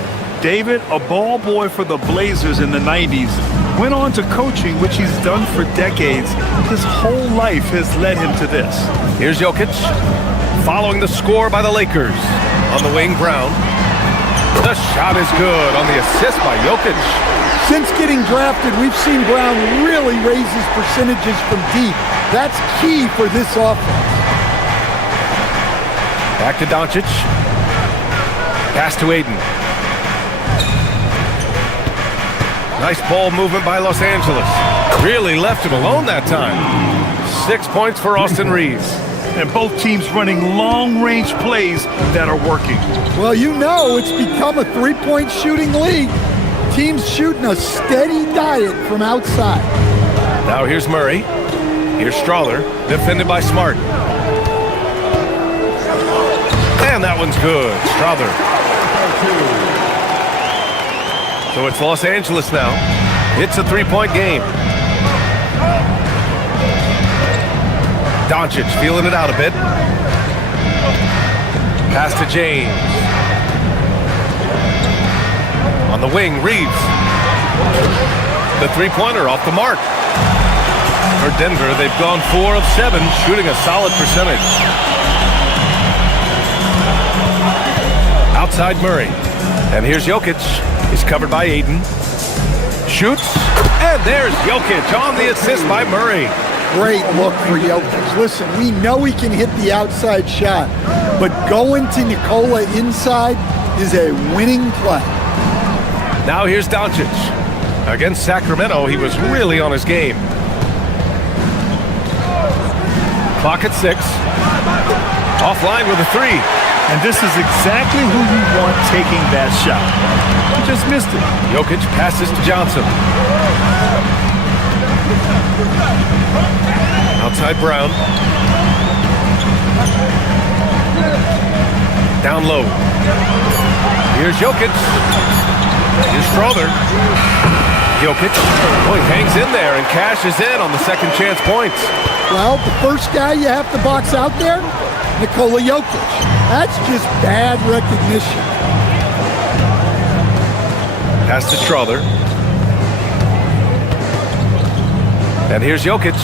David, a ball boy for the Blazers in the 90s, went on to coaching, which he's done for decades. His whole life has led him to this. Here's Jokic, following the score by the Lakers. On the wing, Brown. The shot is good on the assist by Jokic. Since getting drafted, we've seen Brown really raise his percentages from deep. That's key for this offense. Back to Doncic. Pass to Ayton. Nice ball movement by Los Angeles. Really left him alone that time. 6 points for Austin Reeves. And both teams running long-range plays that are working. Well, you know it's become a three-point shooting league. Teams shooting a steady diet from outside. Now here's Murray. Here's Strother, defended by Smart. And that one's good. Strother. So it's Los Angeles now. It's a three-point game. Doncic feeling it out a bit. Pass to James. On the wing, Reeves. The three-pointer off the mark. For Denver, they've gone 4 of 7, shooting a solid percentage. Outside Murray. And here's Jokic. He's covered by Ayton. Shoots. And there's Jokic on the assist by Murray. great look for Jokic. Listen, we know he can hit the outside shot, but going to Nikola inside is a winning play. Now here's Doncic. Against Sacramento, he was really on his game. Clock at 6. Offline with a 3. And this is exactly who you want taking that shot. He just missed it. Jokic passes to Johnson. Outside Brown. Down low. Here's Jokic. Here's Strother. Jokic. Oh, he hangs in there and cashes in on the second chance points. Well, the first guy you have to box out there, Nikola Jokic. That's just bad recognition. Pass to Strother. And here's Jokic.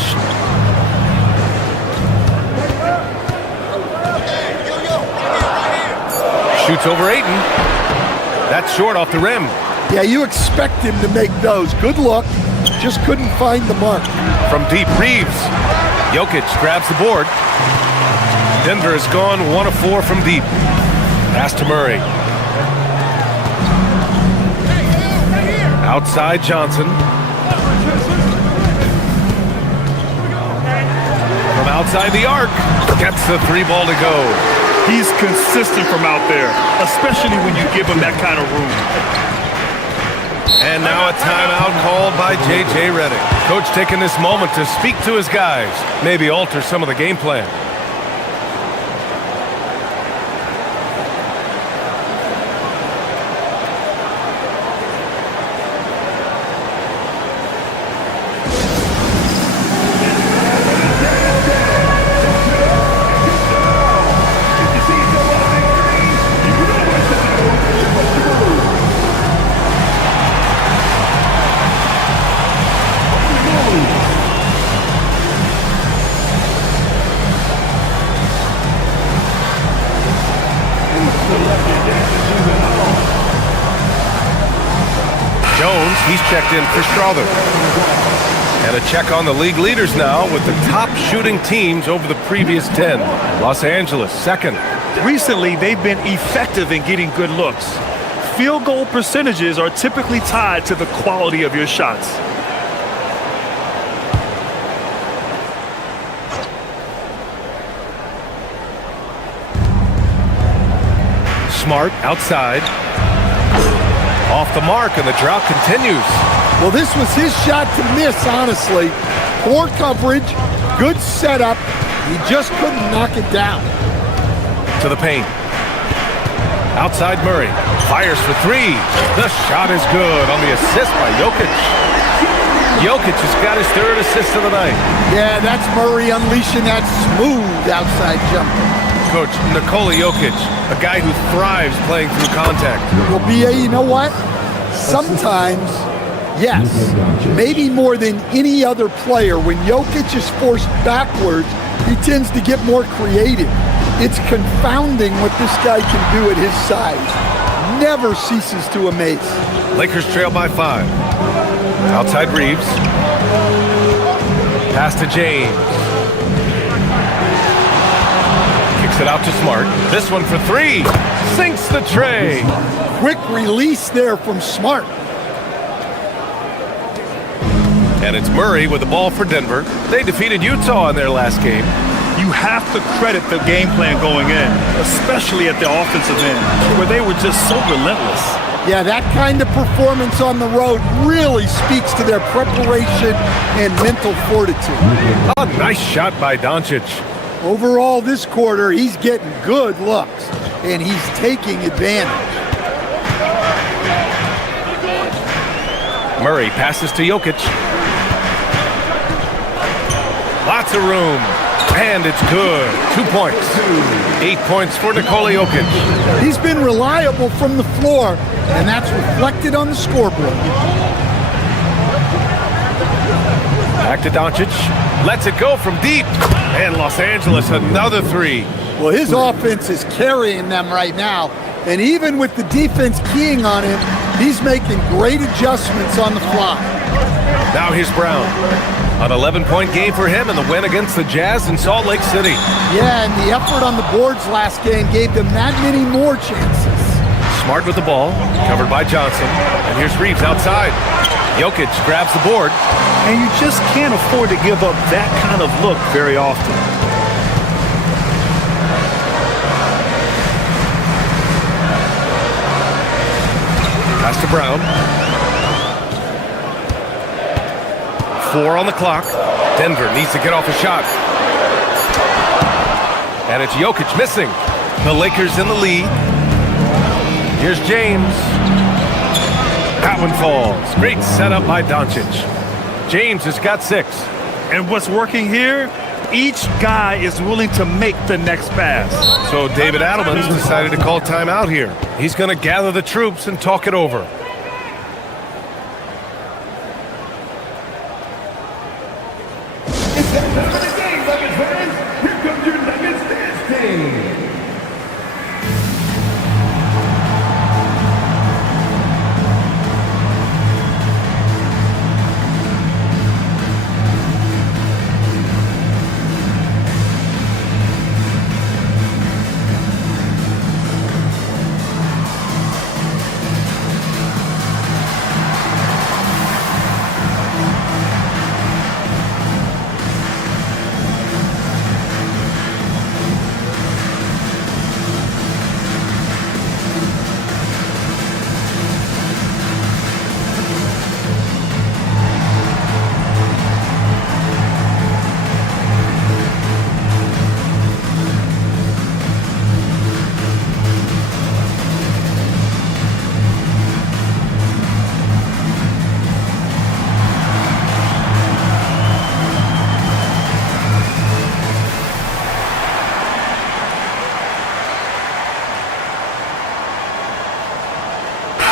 Shoots over Ayton. That's short off the rim. Yeah, you expect him to make those. Good luck. Just couldn't find the mark. From deep, Reeves. Jokic grabs the board. Denver has gone 1 of 4 from deep. Pass to Murray. Outside Johnson. From outside the arc. Gets the 3 ball to go. He's consistent from out there, especially when you give him that kind of room. And now a timeout called by J.J. Redick. Coach taking this moment to speak to his guys, maybe alter some of the game plan. Jones, he's checked in for Strother. And a check on the league leaders now with the top shooting teams over the previous 10. Los Angeles, second. Recently, they've been effective in getting good looks. Field goal percentages are typically tied to the quality of your shots. Smart outside. Off the mark, and the drought continues. Well, this was his shot to miss, honestly. Poor coverage, good setup. He just couldn't knock it down. To the paint. Outside Murray. Fires for 3. The shot is good on the assist by Jokic. Jokic has got his 3rd assist of the night. Yeah, that's Murray unleashing that smooth outside jumper. Coach, Nikola Jokic, a guy who thrives playing through contact. Well, B.A., you know what? Sometimes, yes, maybe more than any other player, when Jokic is forced backwards, he tends to get more creative. It's confounding what this guy can do at his size. Never ceases to amaze. Lakers trail by 5. Outside Reeves. Pass to James. Kicks it out to Smart. This one for 3. Sinks the tray. Quick release there from Smart. And it's Murray with the ball for Denver. They defeated Utah in their last game. You have to credit the game plan going in, especially at the offensive end, where they were just so relentless. Yeah, that kind of performance on the road really speaks to their preparation and mental fortitude. A nice shot by Doncic. Overall, this quarter, he's getting good looks, and he's taking advantage. Murray passes to Jokic. Lots of room. And it's good. 2 points. 8 points for Nikola Jokic. He's been reliable from the floor, and that's reflected on the scoreboard. Back to Doncic. Lets it go from deep. And Los Angeles, another 3. Well, his offense is carrying them right now. And even with the defense keying on him, he's making great adjustments on the fly. Now here's Brown. An 11-point game for him in the win against the Jazz in Salt Lake City. Yeah, and the effort on the boards last game gave them that many more chances. Smart with the ball, covered by Johnson. And here's Reeves outside. Jokic grabs the board. And you just can't afford to give up that kind of look very often. Pass to Brown. 4 on the clock. Denver needs to get off a shot. And it's Jokic missing. The Lakers in the lead. Here's James. That one falls. Great setup by Doncic. James has got 6. And what's working here? Each guy is willing to make the next pass. So David Adelman's decided to call timeout here. He's going to gather the troops and talk it over. It's that time of the game, Nuggets fans. Here comes your Nuggets dance team.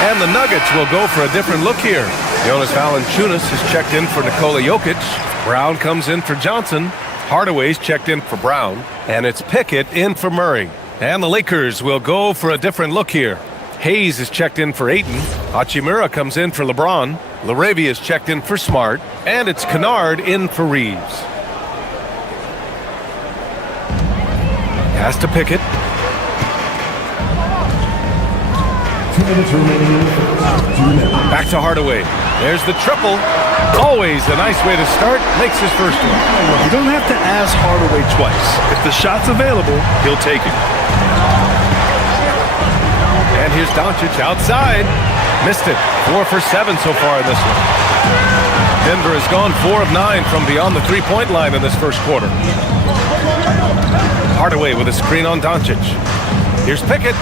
And the Nuggets will go for a different look here. Jonas Valanciunas has checked in for Nikola Jokic. Brown comes in for Johnson. Hardaway's checked in for Brown. And it's Pickett in for Murray. And the Lakers will go for a different look here. Hayes is checked in for Ayton. Hachimura comes in for LeBron. LaRavia is checked in for Smart. And it's Kennard in for Reeves. Pass to Pickett. Back to Hardaway. There's the triple. Always a nice way to start. Makes his first one. You don't have to ask Hardaway twice. If the shot's available, he'll take it. And here's Doncic outside. Missed it. 4 for 7 so far in this one. Denver has gone 4 of 9 from beyond the three-point line in this first quarter. Hardaway with a screen on Doncic. Here's Pickett.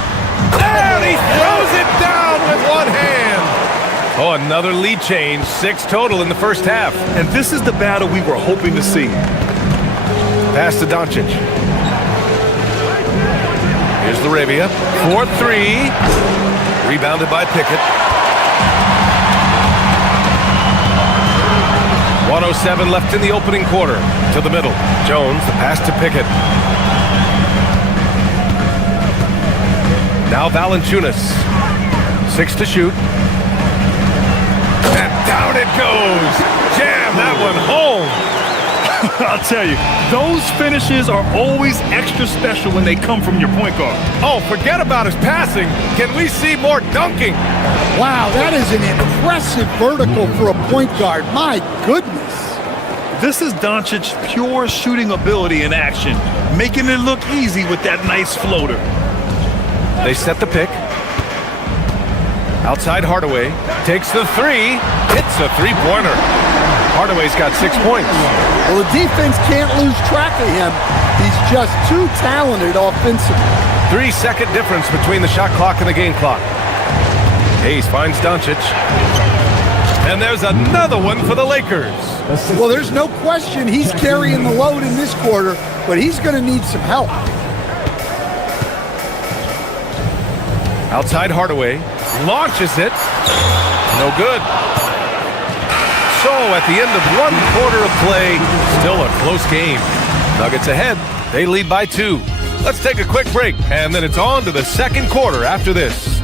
And he throws it down with one hand. Oh, another lead change. 6 total in the first half. And this is the battle we were hoping to see. Pass to Doncic. Here's LaRavia. 4-3. Rebounded by Pickett. 1:07 left in the opening quarter. To the middle. Jones, the pass to Pickett. Now Valanciunas. 6 to shoot. And down it goes. Jam that one home. I'll tell you, those finishes are always extra special when they come from your point guard. Oh, forget about his passing. Can we see more dunking? Wow, that is an impressive vertical for a point guard. My goodness. This is Doncic's pure shooting ability in action, making it look easy with that nice floater. They set the pick. Outside Hardaway. Takes the 3. Hits a three-pointer. Hardaway's got 6 points. Well, the defense can't lose track of him. He's just too talented offensively. 3-second difference between the shot clock and the game clock. Hayes finds Doncic. And there's another one for the Lakers. Well, there's no question he's carrying the load in this quarter, but he's going to need some help. Outside Hardaway. Launches it. No good. So at the end of 1 quarter of play, still a close game. Nuggets ahead. They lead by 2. Let's take a quick break, and then it's on to the second quarter after this.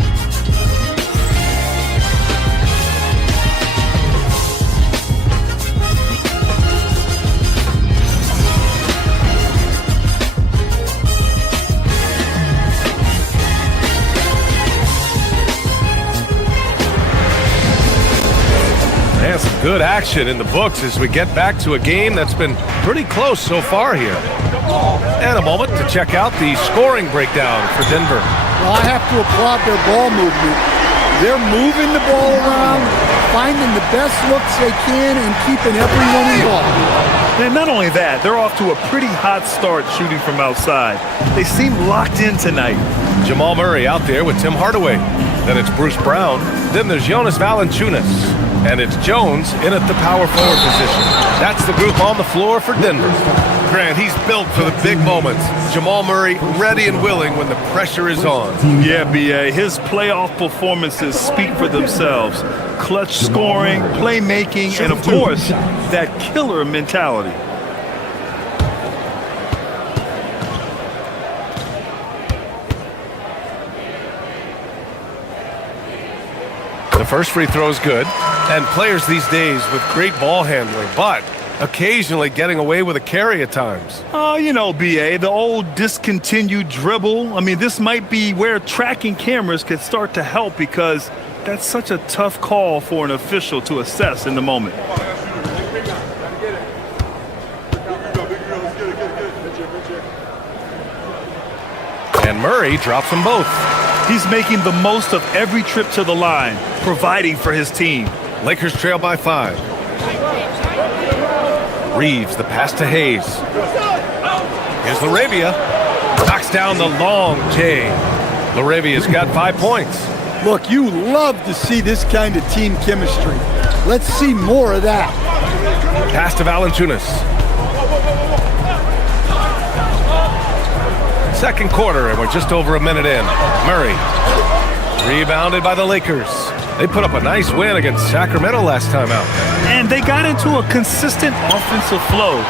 Good action in the books as we get back to a game that's been pretty close so far here. And a moment to check out the scoring breakdown for Denver. Well, I have to applaud their ball movement. They're moving the ball around, finding the best looks they can, and keeping everyone involved. And not only that, they're off to a pretty hot start shooting from outside. They seem locked in tonight. Jamal Murray out there with Tim Hardaway. Then it's Bruce Brown. Then there's Jonas Valanciunas. And it's Jones in at the power forward position. That's the group on the floor for Denver. Grant, he's built for the big moments. Jamal Murray ready and willing when the pressure is on. Yeah, B.A. His playoff performances speak for themselves. Clutch scoring, playmaking, and of course, that killer mentality. The first free throw is good. And players these days with great ball handling, but occasionally getting away with a carry at times. Oh, you know, B.A., the old discontinued dribble. I mean, this might be where tracking cameras could start to help because that's such a tough call for an official to assess in the moment. And Murray drops them both. He's making the most of every trip to the line, providing for his team. Lakers trail by 5. Reeves, the pass to Hayes. Here's Laravia. Knocks down the long J. Laravia's got 5 points. Look, you love to see this kind of team chemistry. Let's see more of that. Pass to Valanciunas. Second quarter, and we're just over a minute in. Murray. Rebounded by the Lakers. They put up a nice win against Sacramento last time out. And they got into a consistent offensive flow,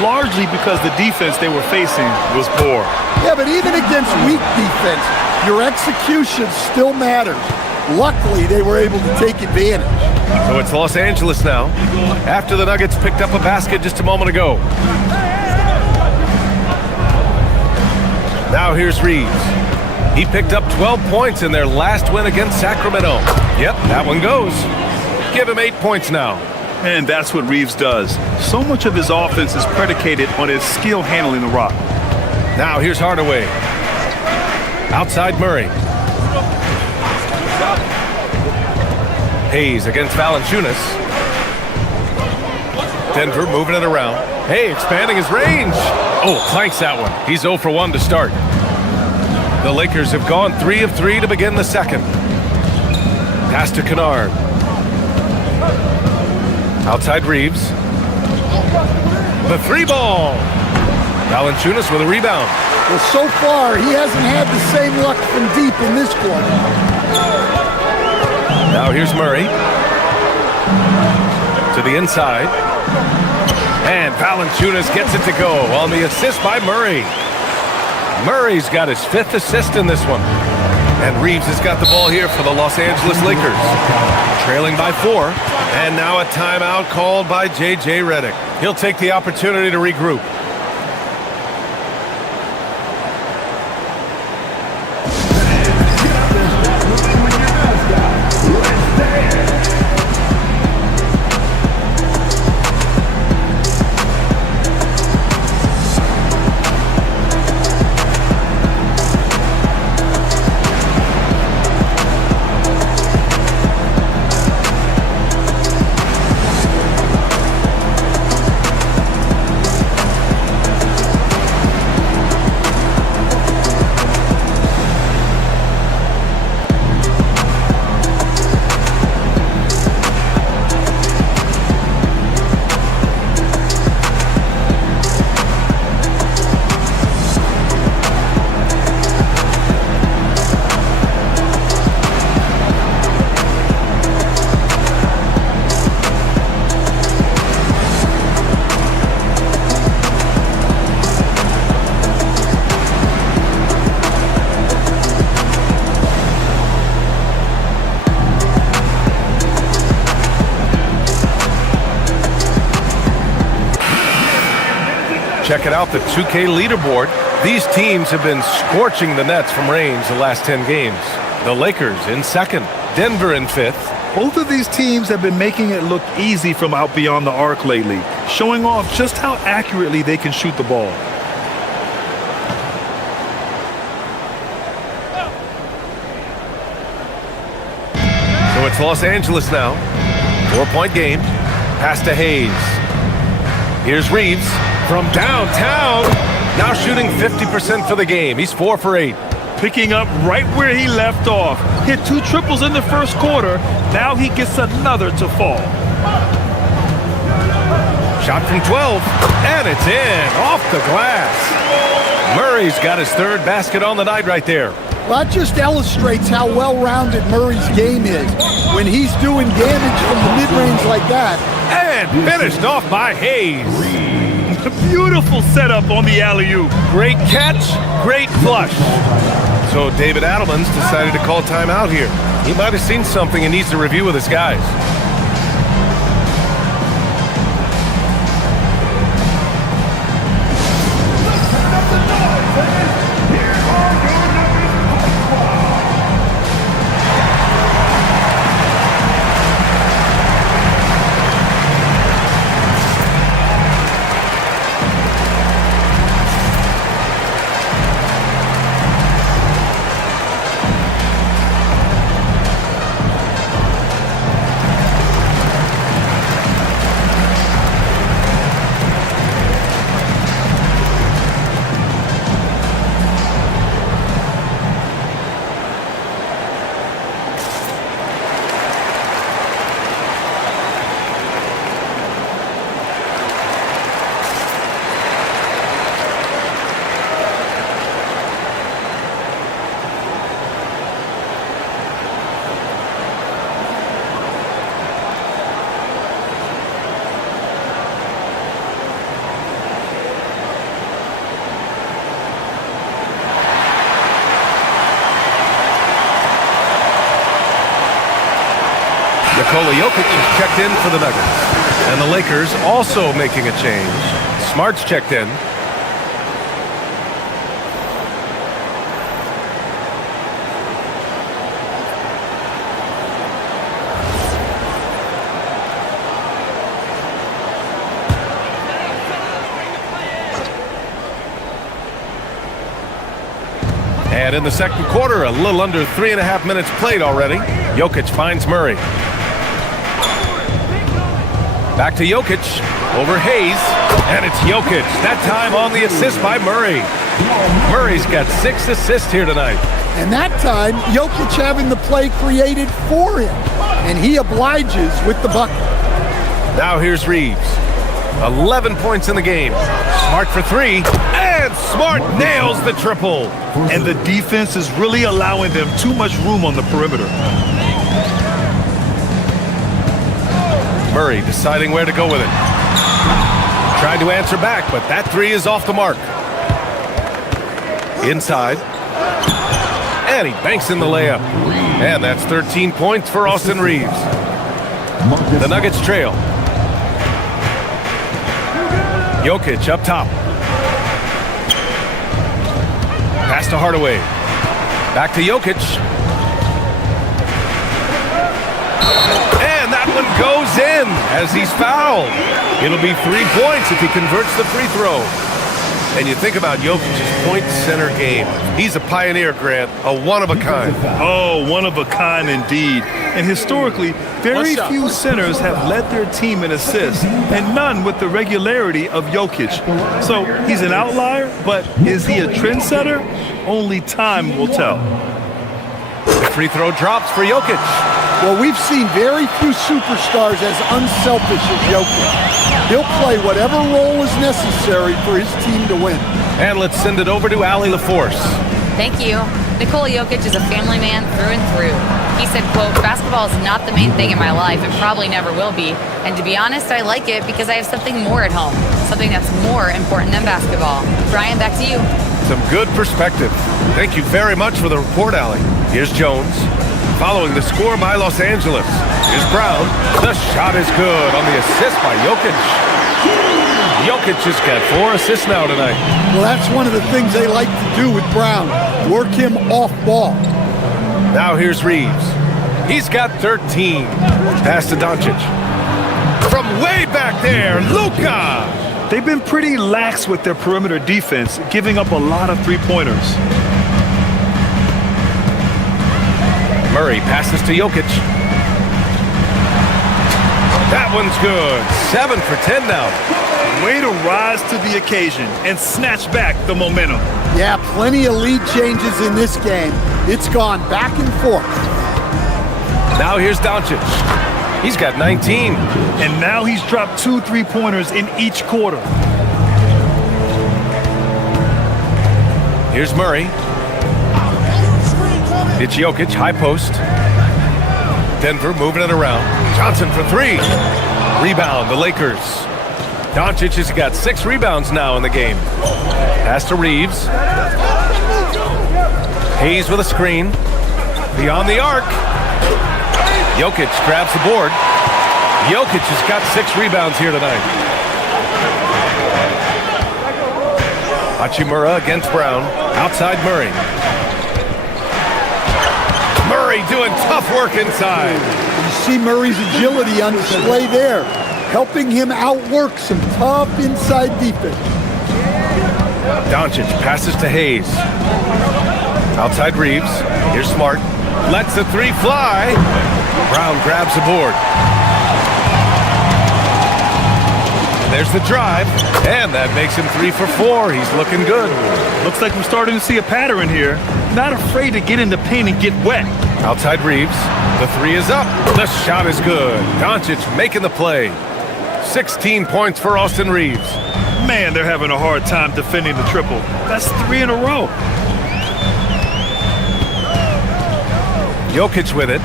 largely because the defense they were facing was poor. Yeah, but even against weak defense, your execution still matters. Luckily, they were able to take advantage. So it's Los Angeles now, after the Nuggets picked up a basket just a moment ago. Now here's Reeves. He picked up 12 points in their last win against Sacramento. Yep, that one goes. Give him 8 points now. And that's what Reeves does. So much of his offense is predicated on his skill handling the rock. Now here's Hardaway. Outside Murray. Hayes against Valanciunas. Denver moving it around. Hey, expanding his range. Oh, clanks that one. He's 0 for 1 to start. The Lakers have gone 3 of 3 to begin the second. Pass to Kennard. Outside Reeves. The 3-ball. Valanciunas with a rebound. Well, so far, he hasn't had the same luck from deep in this quarter. Now here's Murray. To the inside. And Valanciunas gets it to go on the assist by Murray. Murray's got his 5th assist in this one. And Reeves has got the ball here for the Los Angeles Lakers. Trailing by 4. And now a timeout called by J.J. Redick. He'll take the opportunity to regroup. Checking out the 2K leaderboard. These teams have been scorching the nets from range the last 10 games. The Lakers in 2nd, Denver in 5th, Both of these teams have been making it look easy from out beyond the arc lately, showing off just how accurately they can shoot the ball. So it's Los Angeles now. 4-point game. Pass to Hayes. Here's Reeves from downtown. Now shooting 50% for the game. He's 4 for 8. Picking up right where he left off. Hit 2 triples in the first quarter. Now he gets another to fall. Shot from 12, and it's in, off the glass. Murray's got his 3rd basket on the night right there. Well, that just illustrates how well-rounded Murray's game is. When he's doing damage from the mid-range like that. And finished off by Hayes. Beautiful setup on the alley-oop. Great catch, great flush. So David Adelman's decided to call timeout here. He might have seen something and needs to review with his guys. Nikola Jokic is checked in for the Nuggets. And the Lakers also making a change. Smart's checked in. And in the second quarter, a little under 3.5 minutes played already. Jokic finds Murray. Back to Jokic, over Hayes, and it's Jokic, that time on the assist by Murray. Murray's got 6 assists here tonight. And that time, Jokic having the play created for him, and he obliges with the bucket. Now here's Reeves. 11 points in the game. Smart for 3, and Smart nails the triple. And the defense is really allowing them too much room on the perimeter. Murray deciding where to go with it. Trying to answer back, but that 3 is off the mark. Inside. And he banks in the layup. And that's 13 points for Austin Reeves. The Nuggets trail. Jokic up top. Pass to Hardaway. Back to Jokic. And that one goes in as he's fouled. It'll be 3 points if he converts the free throw. And you think about Jokic's point center game. He's a pioneer, Grant, a one-of-a-kind. Oh, one-of-a-kind indeed. And historically, very few centers have led their team in assists, and none with the regularity of Jokic. So he's an outlier, but is he a trendsetter? Only time will tell. The free throw drops for Jokic. Well, we've seen very few superstars as unselfish as Jokic. He'll play whatever role is necessary for his team to win. And let's send it over to Allie LaForce. Thank you. Nikola Jokic is a family man through and through. He said, quote, "Basketball is not the main thing in my life. It probably never will be. And to be honest, I like it because I have something more at home. Something that's more important than basketball." Brian, back to you. Some good perspective. Thank you very much for the report, Allie. Here's Jones. Following the score by Los Angeles. Here's Brown. The shot is good on the assist by Jokic. Jokic has got 4 assists now tonight. Well, that's one of the things they like to do with Brown. Work him off ball. Now here's Reeves. He's got 13. Pass to Doncic. From way back there, Luka. They've been pretty lax with their perimeter defense, giving up a lot of three-pointers. Murray passes to Jokic. That one's good. 7 for 10 now. Way to rise to the occasion and snatch back the momentum. Yeah, plenty of lead changes in this game. It's gone back and forth. Now here's Doncic. He's got 19. And now he's dropped 2 three-pointers in each quarter. Here's Murray. It's Jokic, high post. Denver moving it around. Johnson for 3. Rebound, the Lakers. Doncic has got 6 rebounds now in the game. Pass to Reeves. Hayes with a screen. Beyond the arc. Jokic grabs the board. Jokic has got 6 rebounds here tonight. Hachimura against Brown. Outside Murray. Murray doing tough work inside. You see Murray's agility on display there, helping him outwork some tough inside defense. Doncic passes to Hayes. Outside Reeves. Here's Smart. Lets the 3 fly. Brown grabs the board. There's the drive, and that makes him 3 for 4. He's looking good. Looks like we're starting to see a pattern here. Not afraid to get in the paint and get wet. Outside Reeves. The 3 is up. The shot is good. Doncic making the play. 16 points for Austin Reeves. Man, they're having a hard time defending the triple. That's 3 in a row. Jokic with it.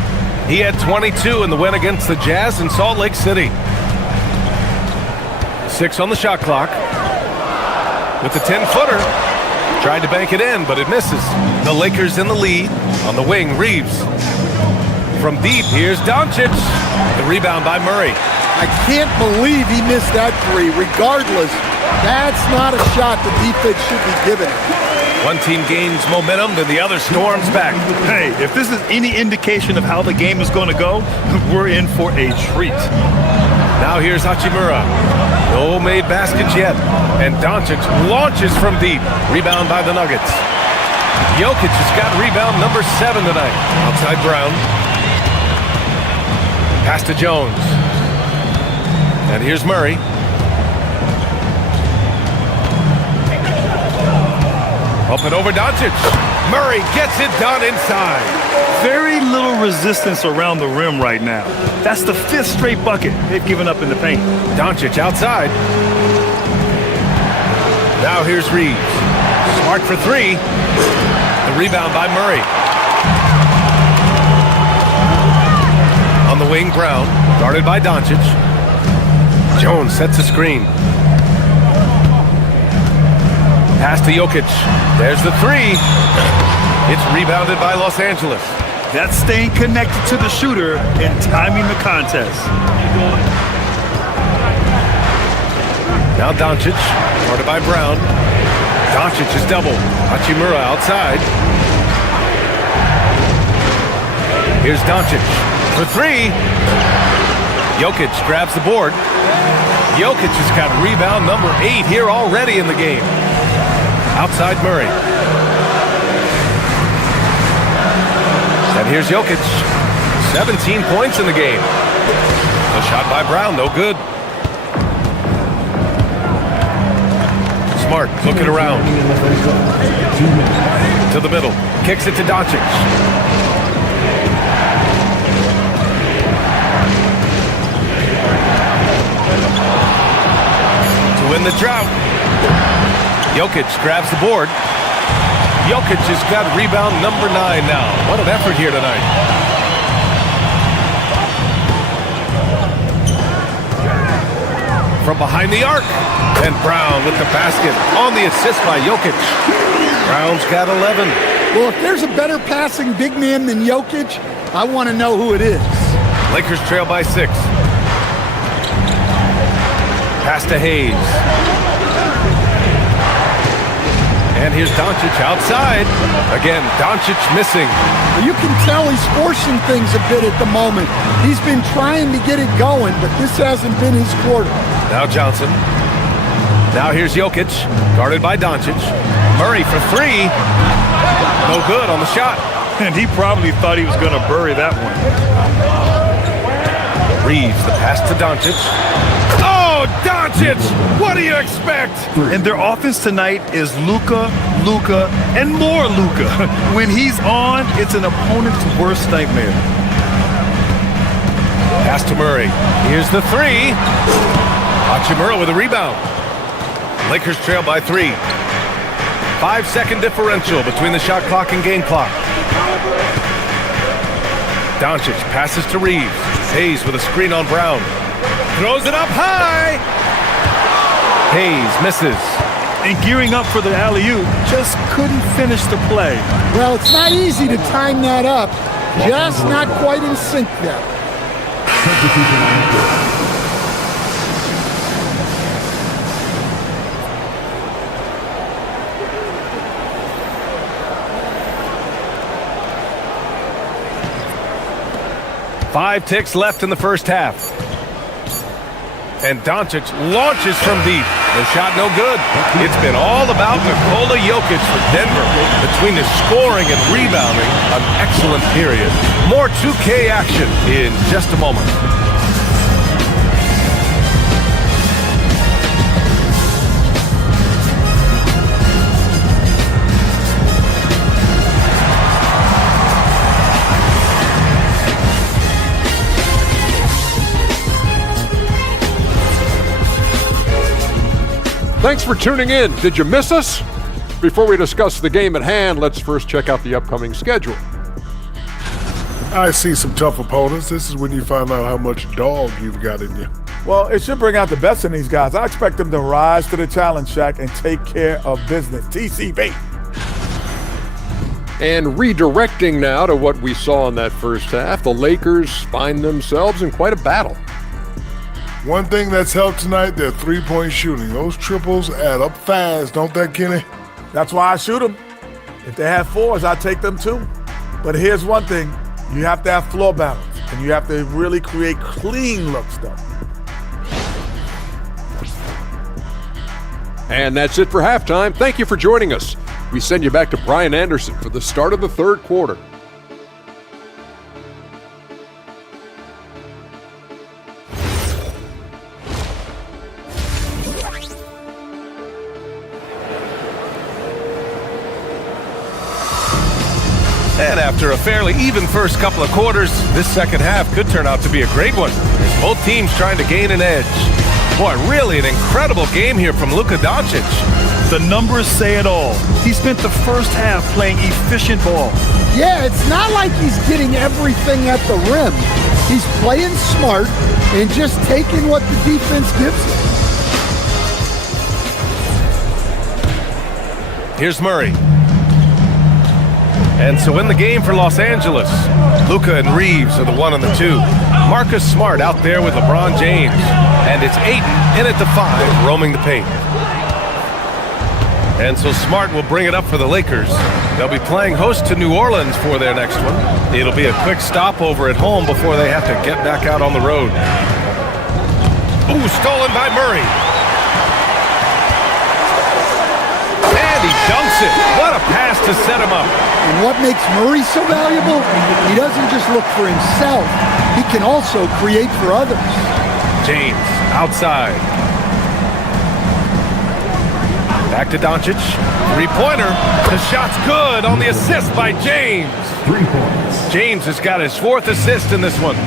He had 22 in the win against the Jazz in Salt Lake City. 6 on the shot clock. With the 10-footer. Tried to bank it in, but it misses. The Lakers in the lead. On the wing, Reeves. From deep, here's Doncic. The rebound by Murray. I can't believe he missed that 3. Regardless, that's not a shot the defense should be giving him. One team gains momentum, then the other storms back. Hey, if this is any indication of how the game is going to go, we're in for a treat. Now here's Hachimura. No made baskets yet. And Doncic launches from deep. Rebound by the Nuggets. Jokic has got rebound number 7 tonight. Outside Brown. Pass to Jones. And here's Murray. Up and over Doncic. Murray gets it done inside. Very little resistance around the rim right now. That's the 5th straight bucket they've given up in the paint. Doncic outside. Now here's Reeves. Smart for 3. The rebound by Murray. On the wing, Brown. Guarded by Doncic. Jones sets a screen. Pass to Jokic. There's the 3. It's rebounded by Los Angeles. That's staying connected to the shooter and timing the contest. Now Doncic, guarded by Brown. Doncic is double. Hachimura outside. Here's Doncic for 3. Jokic grabs the board. Jokic has got rebound number 8 here already in the game. Outside Murray. And here's Jokic. 17 points in the game. A shot by Brown, no good. Smart looking around. To the middle. Kicks it to Doncic. To win the drought. Jokic grabs the board. Jokic has got rebound number 9 now. What an effort here tonight. From behind the arc. And Brown with the basket on the assist by Jokic. Brown's got 11. Well, if there's a better passing big man than Jokic, I want to know who it is. Lakers trail by 6. Pass to Hayes. And here's Doncic outside. Again, Doncic missing. You can tell he's forcing things a bit at the moment. He's been trying to get it going, but this hasn't been his quarter. Now Johnson. Now here's Jokic, guarded by Doncic. Murray for three. No good on the shot. And he probably thought he was going to bury that one. Reeves, the pass to Doncic. Oh, Doncic! What do you expect? And their offense tonight is Luka, and more Luka. When he's on, it's an opponent's worst nightmare. Pass to Murray. Here's the three. Hachimura with a rebound. Lakers trail by 3. 5-second differential between the shot clock and game clock. Doncic passes to Reeves. Hayes with a screen on Brown. Throws it up high. Hayes misses. And gearing up for the alley-oop, just couldn't finish the play. Well, it's not easy to time that up. Just not quite in sync there. Five ticks left in the first half. And Doncic launches from deep. The shot no good. It's been all about Nikola Jokic for Denver. Between the scoring and rebounding, an excellent period. More 2K action in just a moment. Thanks for tuning in. Did you miss us? Before we discuss the game at hand, let's first check out the upcoming schedule. I see some tough opponents. This is when you find out how much dog you've got in you. Well, it should bring out the best in these guys. I expect them to rise to the challenge, Shaq, and take care of business. TCB. And redirecting now to what we saw in that first half, the Lakers find themselves in quite a battle. One thing that's helped tonight, their three-point shooting. Those triples add up fast, don't they, Kenny? That's why I shoot them. If they have fours, I take them too. But here's one thing. You have to have floor balance, and you have to really create clean look stuff. And that's it for halftime. Thank you for joining us. We send you back to Brian Anderson for the start of the third quarter. And after a fairly even first couple of quarters, this second half could turn out to be a great one, as both teams trying to gain an edge. Boy, really an incredible game here from Luka Doncic. The numbers say it all. He spent the first half playing efficient ball. Yeah, it's not like he's getting everything at the rim. He's playing smart and just taking what the defense gives him. Here's Murray. And so in the game for Los Angeles, Luka and Reeves are the 1 and the 2. Marcus Smart out there with LeBron James. And it's Ayton in at the 5, roaming the paint. And so Smart will bring it up for the Lakers. They'll be playing host to New Orleans for their next one. It'll be a quick stopover at home before they have to get back out on the road. Ooh, stolen by Murray. And he dunks it. What a pass to set him up. And what makes Murray so valuable? He doesn't just look for himself. He can also create for others. James outside. Back to Doncic. Three-pointer. The shot's good on the assist by James. 3 points. James has got his 4th assist in this one.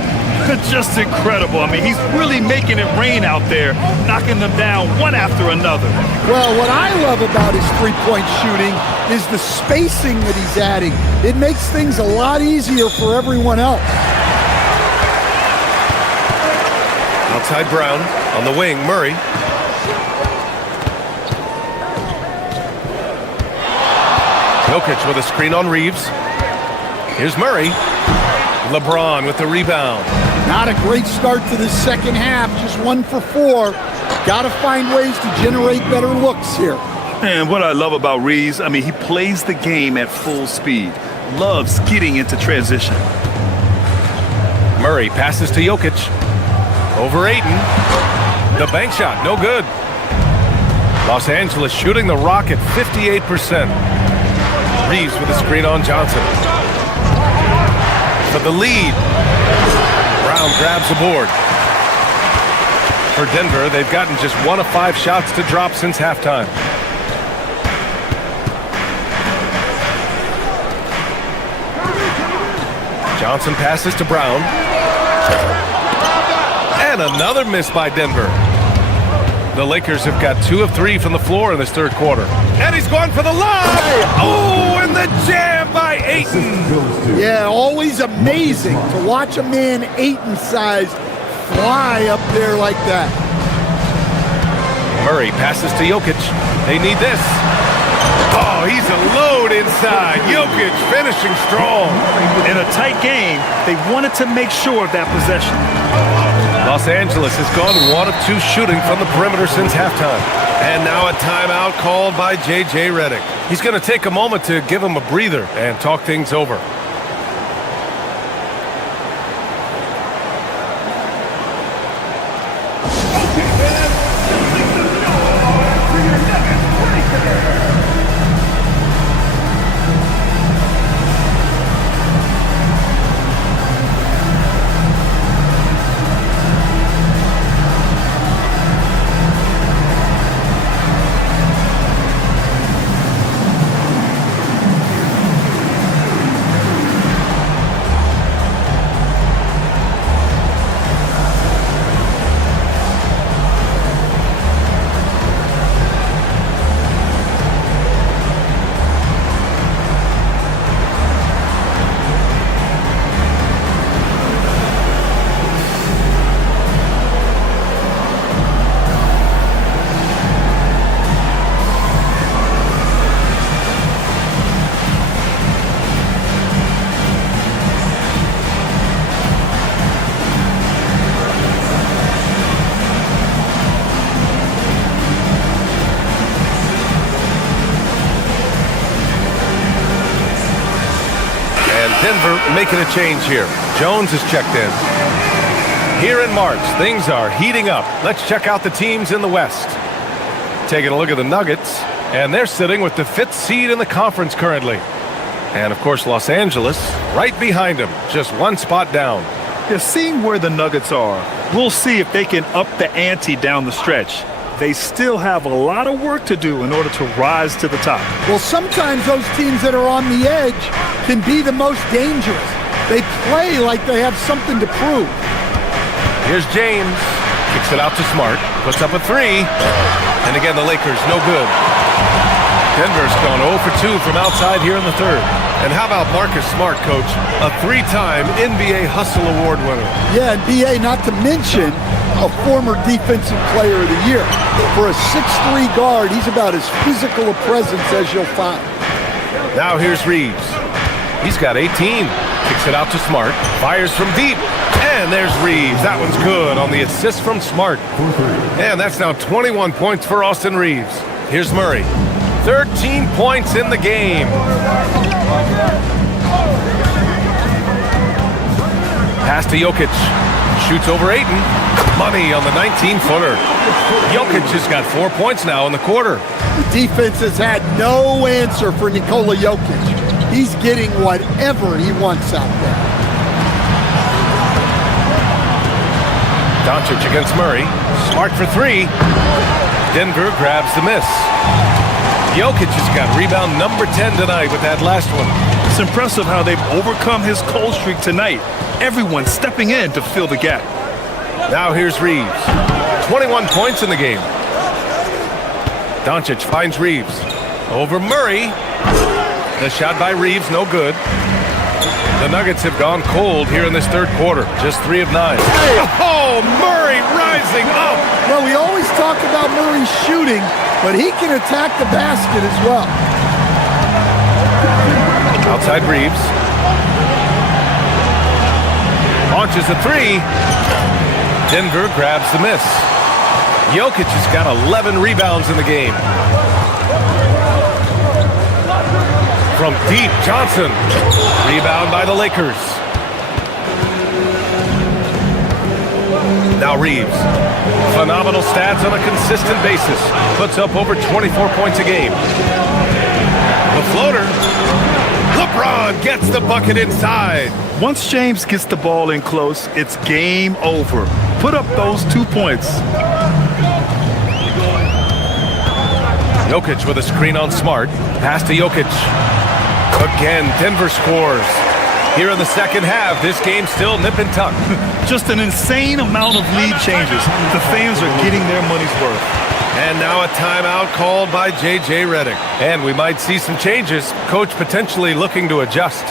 Just incredible. I mean, he's really making it rain out there, knocking them down one after another. Well, what I love about his three-point shooting is the spacing that he's adding. It makes things a lot easier for everyone else. Outside Brown. On the wing, Murray. Jokic with a screen on Reeves. Here's Murray. LeBron with the rebound. Not a great start to the second half, just 1 for 4. Got to find ways to generate better looks here. And what I love about Reeves, I mean, he plays the game at full speed. Loves getting into transition. Murray passes to Jokic. Over Ayton. The bank shot, no good. Los Angeles shooting the rock at 58%. Reeves with a screen on Johnson. For the lead. Brown grabs the board. For Denver, they've gotten just 1 of 5 shots to drop since halftime. Johnson passes to Brown. And another miss by Denver. The Lakers have got 2 of 3 from the floor in this third quarter. And he's going for the line! Oh, and the jam by Ayton! Yeah, always amazing to watch a man Ayton's size fly up there like that. Murray passes to Jokic. They need this. Oh, he's a load inside. Jokic finishing strong. In a tight game, they wanted to make sure of that possession. Los Angeles has gone 1 of 2 shooting from the perimeter since halftime. And now a timeout called by J.J. Redick. He's going to take a moment to give him a breather and talk things over. Denver making a change here. Jones is checked in. Here in March, things are heating up. Let's check out the teams in the West. Taking a look at the Nuggets, and they're sitting with the 5th seed in the conference currently. And, of course, Los Angeles right behind them, just 1 spot down. Yeah, seeing where the Nuggets are, we'll see if they can up the ante down the stretch. They still have a lot of work to do in order to rise to the top. Well, sometimes those teams that are on the edge can be the most dangerous. They play like they have something to prove. Here's James. Kicks it out to Smart. Puts up a 3. And again, the Lakers, no good. Denver's gone 0 for 2 from outside here in the third. And how about Marcus Smart, Coach? A 3-time NBA Hustle Award winner. Yeah, and BA, not to mention a former Defensive Player of the Year. For a 6'3" guard, he's about as physical a presence as you'll find. Now here's Reeves. He's got 18. Kicks it out to Smart. Fires from deep. And there's Reeves. That one's good on the assist from Smart. And that's now 21 points for Austin Reeves. Here's Murray. 13 points in the game. Pass to Jokic. Shoots over Ayton. Money on the 19-footer. Jokic has got 4 points now in the quarter. The defense has had no answer for Nikola Jokic. He's getting whatever he wants out there. Doncic against Murray. Smart for 3. Denver grabs the miss. Jokic has got rebound number 10 tonight with that last one. It's impressive how they've overcome his cold streak tonight. Everyone stepping in to fill the gap. Now here's Reeves. 21 points in the game. Doncic finds Reeves. Over Murray. The shot by Reeves, no good. The Nuggets have gone cold here in this third quarter. Just 3 of 9. Oh, Murray rising up. Well, we always talk about Murray shooting, but he can attack the basket as well. Outside Reeves. Launches a 3. Denver grabs the miss. Jokic has got 11 rebounds in the game. From deep, Johnson. Rebound by the Lakers. Now Reeves. Phenomenal stats on a consistent basis. Puts up over 24 points a game. The floater. LeBron gets the bucket inside. Once James gets the ball in close, it's game over. Put up those 2 points. Jokic with a screen on Smart. Pass to Jokic. Again, Denver scores. Here in the second half, this game still nip and tuck. Just an insane amount of lead changes. The fans are getting their money's worth. And now a timeout called by J.J. Redick. And we might see some changes. Coach potentially looking to adjust.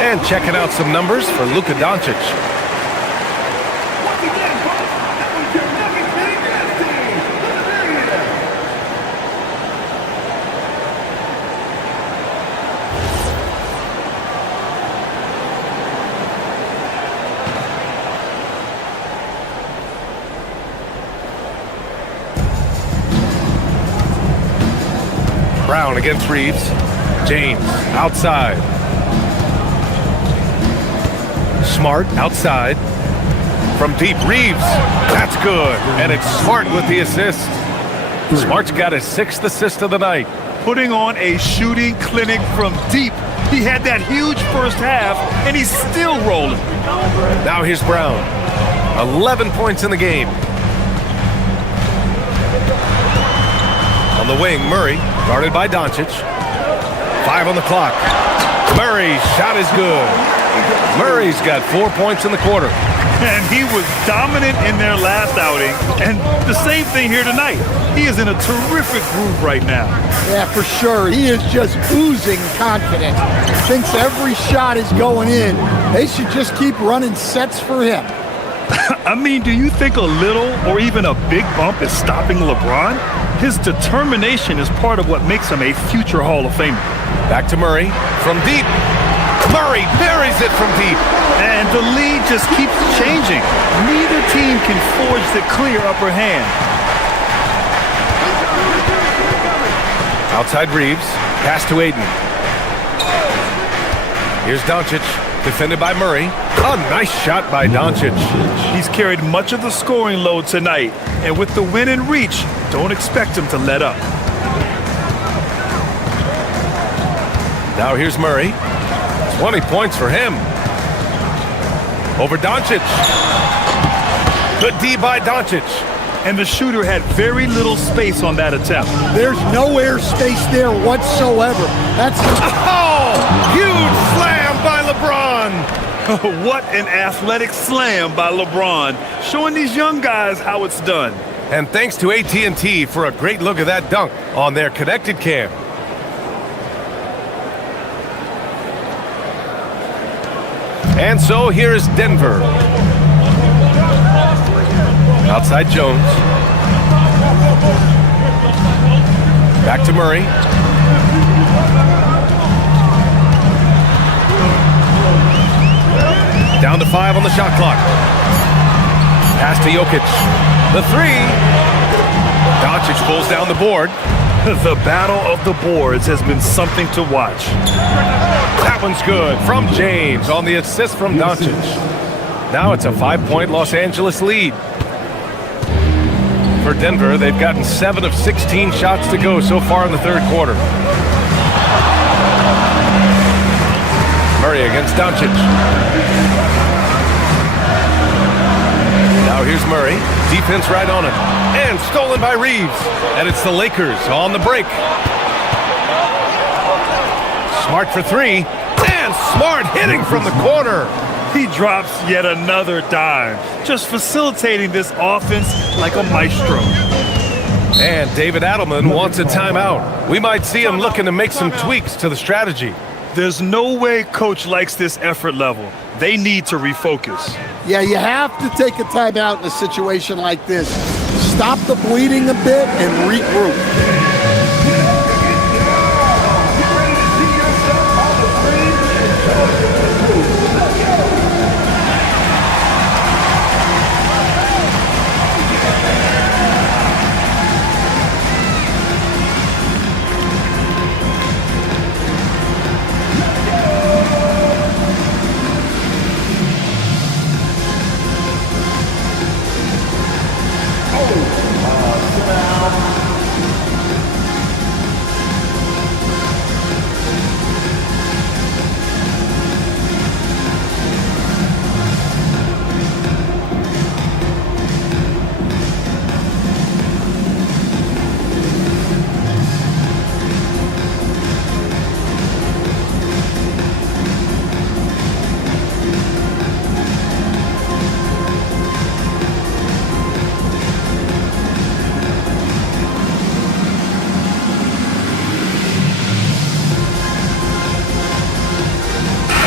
And checking out some numbers for Luka Doncic. Brown against Reeves. James outside. Smart outside. From deep, Reeves. That's good. And it's Smart with the assist. Smart's got his 6th assist of the night. Putting on a shooting clinic from deep. He had that huge first half, and he's still rolling. Now here's Brown. 11 points in the game. On the wing, Murray, guarded by Doncic. 5 on the clock. Murray's shot is good. Murray's got 4 points in the quarter. And he was dominant in their last outing. And the same thing here tonight. He is in a terrific groove right now. Yeah, for sure. He is just oozing confidence. Thinks every shot is going in. They should just keep running sets for him. I mean, do you think a little or even a big bump is stopping LeBron? His determination is part of what makes him a future Hall of Famer. Back to Murray from deep. Murray buries it from deep. And the lead just keeps changing. Neither team can forge the clear upper hand. Outside Reeves. Pass to Aiden. Here's Doncic. Defended by Murray. A nice shot by Doncic. He's carried much of the scoring load tonight. And with the win in reach, don't expect him to let up. Now here's Murray. 20 points for him. Over Doncic. Good D by Doncic. And the shooter had very little space on that attempt. There's no air space there whatsoever. That's huge slam by LeBron. What an athletic slam by LeBron, showing these young guys how it's done. And thanks to AT&T for a great look at that dunk on their connected cam. And so here is Denver. Outside Jones. Back to Murray. Down to 5 on the shot clock. Pass to Jokic. The 3. Doncic pulls down the board. The battle of the boards has been something to watch. That one's good from James on the assist from Doncic. Now it's a 5-point Los Angeles lead. For Denver, they've gotten 7 of 16 shots to go so far in the third quarter. Murray against Doncic. Now here's Murray. Defense right on him. And stolen by Reeves. And it's the Lakers on the break. Smart for 3. And Smart hitting from the corner. He drops yet another dime, just facilitating this offense like a maestro. And David Adelman wants a timeout. We might see him looking to make some tweaks to the strategy. There's no way coach likes this effort level. They need to refocus. Yeah, you have to take a timeout in a situation like this. Stop the bleeding a bit and regroup.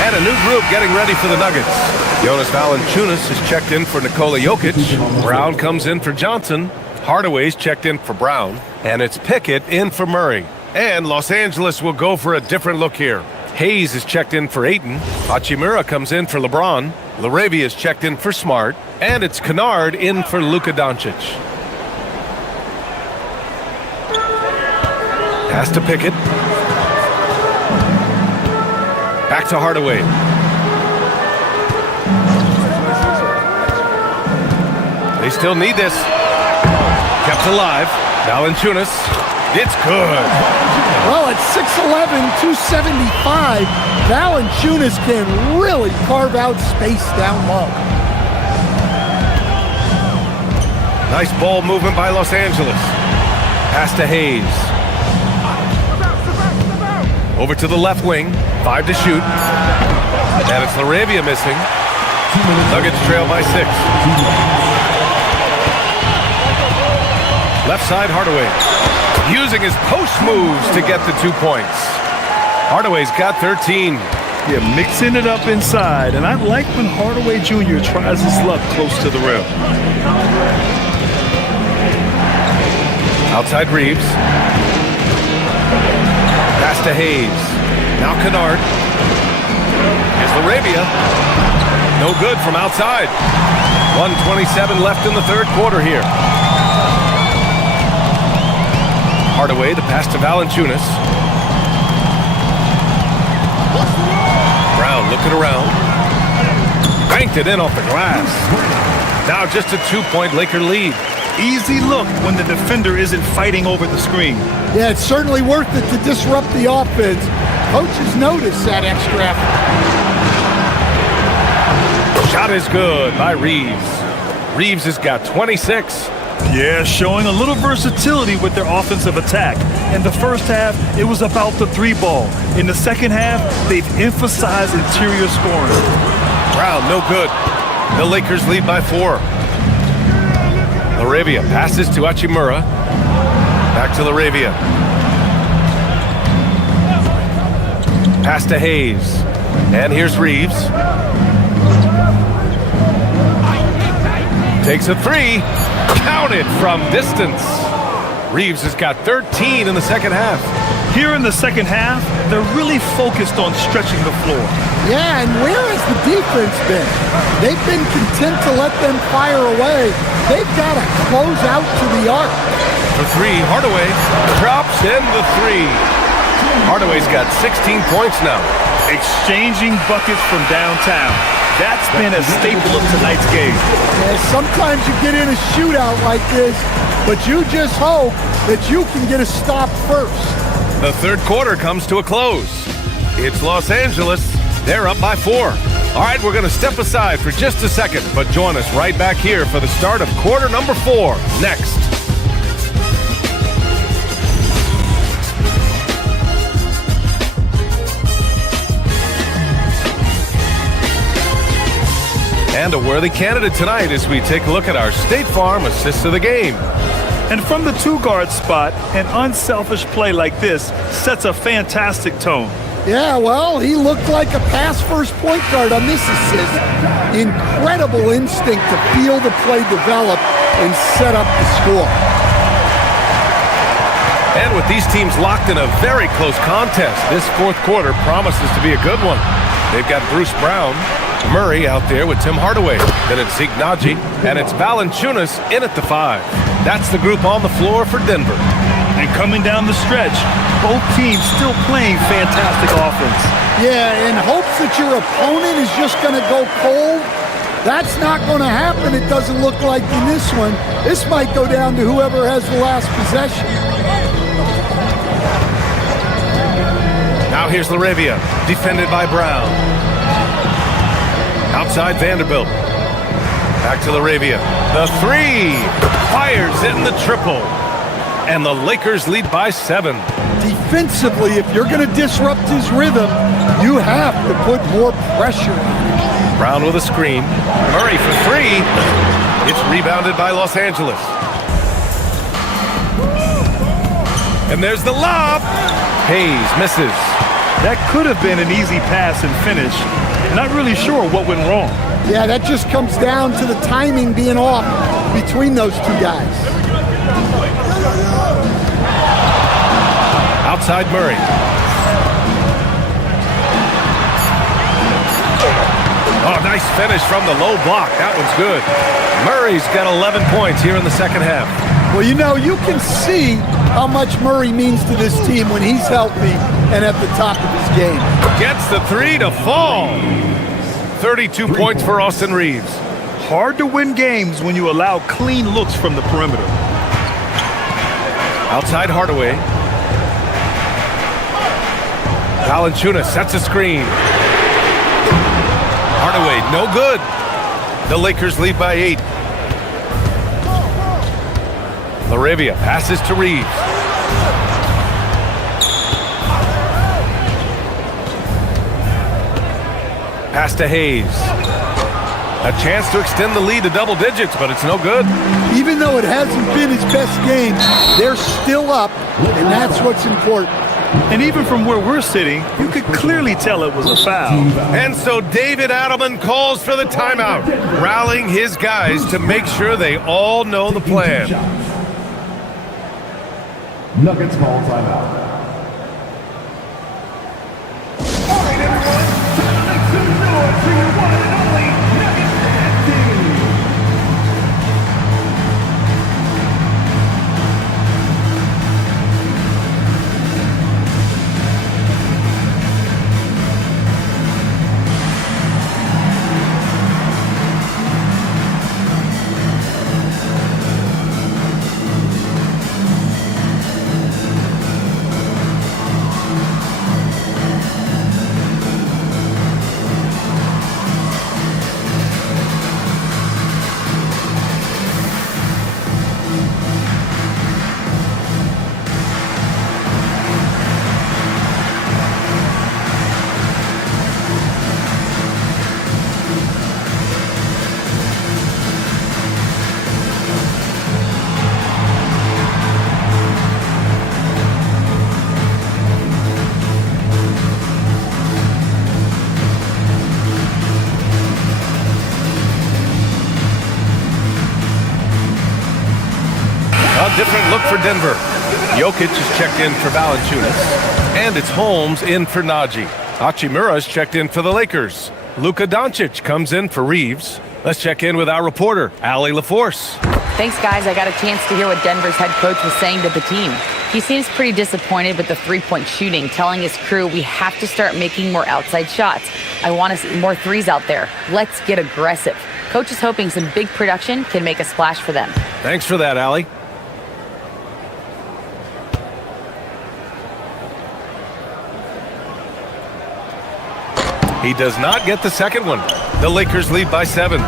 And a new group getting ready for the Nuggets. Jonas Valanciunas is checked in for Nikola Jokic. Brown comes in for Johnson. Hardaway's checked in for Brown. And it's Pickett in for Murray. And Los Angeles will go for a different look here. Hayes is checked in for Ayton. Hachimura comes in for LeBron. LaRavia is checked in for Smart. And it's Kennard in for Luka Doncic. Pass to Pickett. Back to Hardaway. They still need this. Kept alive. Valanciunas. It's good. Well, at 6'11", 275, Valanciunas can really carve out space down low. Nice ball movement by Los Angeles. Pass to Hayes. Over to the left wing. 5 to shoot. And it's LaRavia missing. Nuggets trail by 6. Left side, Hardaway. Using his post moves to get the 2 points. Hardaway's got 13. Yeah, mixing it up inside. And I like when Hardaway Jr. tries his luck close to the rim. Outside Reeves. Pass to Hayes. Now Kennard. Here's LaRavia. No good from outside. 1:27 left in the third quarter here. Hardaway, the pass to Valanciunas. Brown looking around. Banked it in off the glass. Now just a 2-point Laker lead. Easy look when the defender isn't fighting over the screen. Yeah, it's certainly worth it to disrupt the offense. Coaches notice that extra effort. Shot is good by Reeves. Reeves has got 26. Yeah, showing a little versatility with their offensive attack. In the first half, it was about the 3-ball. In the second half, they've emphasized interior scoring. Brown, no good. The Lakers lead by 4. LaRavia passes to Hachimura. Back to LaRavia. Pass to Hayes. And here's Reeves. Takes a 3. Counted from distance. Reeves has got 13 in the second half. Here in the second half, they're really focused on stretching the floor. Yeah, and where has the defense been? They've been content to let them fire away. They've got to close out to the arc. For 3, Hardaway drops in the 3. Hardaway's got 16 points now. exchanging buckets from downtown. That's been a staple of tonight's game. Yeah, sometimes you get in a shootout like this, but you just hope that you can get a stop first. The third quarter comes to a close. It's Los Angeles. They're up by 4. All right, we're going to step aside for just a second, but join us right back here for the start of quarter number 4 next. And a worthy candidate tonight as we take a look at our State Farm assist of the game. And from the 2-guard spot, an unselfish play like this sets a fantastic tone. Yeah, well, he looked like a pass-first point guard on this assist. Incredible instinct to feel the play develop and set up the score. And with these teams locked in a very close contest, this fourth quarter promises to be a good one. They've got Bruce Brown, Murray out there with Tim Hardaway. Then it's Zeke Naji, and it's Valanciunas in at the 5. That's the group on the floor for Denver. And coming down the stretch, both teams still playing fantastic offense. Yeah, in hopes that your opponent is just going to go cold. That's not going to happen, it doesn't look like in this one. This might go down to whoever has the last possession. Now here's LaRavia, defended by Brown. Outside Vanderbilt. Back to LaRavia. The 3. Fires in the triple. And the Lakers lead by 7. Defensively, if you're going to disrupt his rhythm, you have to put more pressure on him. Brown with a screen. Murray for 3. It's rebounded by Los Angeles. And there's the lob. Hayes misses. That could have been an easy pass and finish. Not really sure what went wrong. Yeah, that just comes down to the timing being off between those two guys. Outside Murray. Oh, nice finish from the low block. That one's good. Murray's got 11 points here in the second half. Well, you know, you can see how much Murray means to this team when he's healthy and at the top of his game. Gets the 3 to fall. 32 points for Austin Reeves. Hard to win games when you allow clean looks from the perimeter. Outside Hardaway. Valanciunas sets a screen. Hardaway, no good. The Lakers lead by 8. LaRavia passes to Reeves. Pass to Hayes. A chance to extend the lead to double digits, but it's no good. Even though it hasn't been his best game, they're still up, and that's what's important. And even from where we're sitting, you could clearly tell it was a foul. And so David Adelman calls for the timeout, rallying his guys to make sure they all know the plan. Nuggets call timeout. All right, everyone. Time to make some noise for your one and only Nuggets team. Different look for Denver. Jokic is checked in for Valanciunas. And it's Holmes in for Naji. Hachimura's checked in for the Lakers. Luka Doncic comes in for Reeves. Let's check in with our reporter, Allie LaForce. Thanks, guys. I got a chance to hear what Denver's head coach was saying to the team. He seems pretty disappointed with the three-point shooting, telling his crew we have to start making more outside shots. I want to see more threes out there. Let's get aggressive. Coach is hoping some big production can make a splash for them. Thanks for that, Allie. He does not get the second one. The Lakers lead by 7.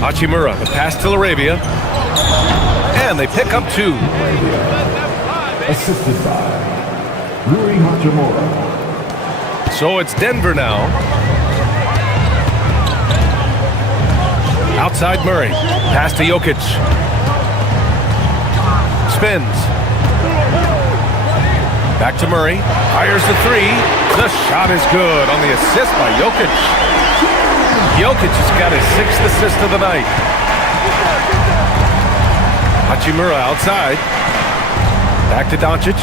Hachimura, the pass to Laravia. And they pick up 2. Assisted by Rui Hachimura. So it's Denver now. Outside Murray. Pass to Jokic. Spins. Back to Murray. Fires the 3. The shot is good on the assist by Jokic. Jokic has got his 6th assist of the night. Hachimura outside. Back to Doncic.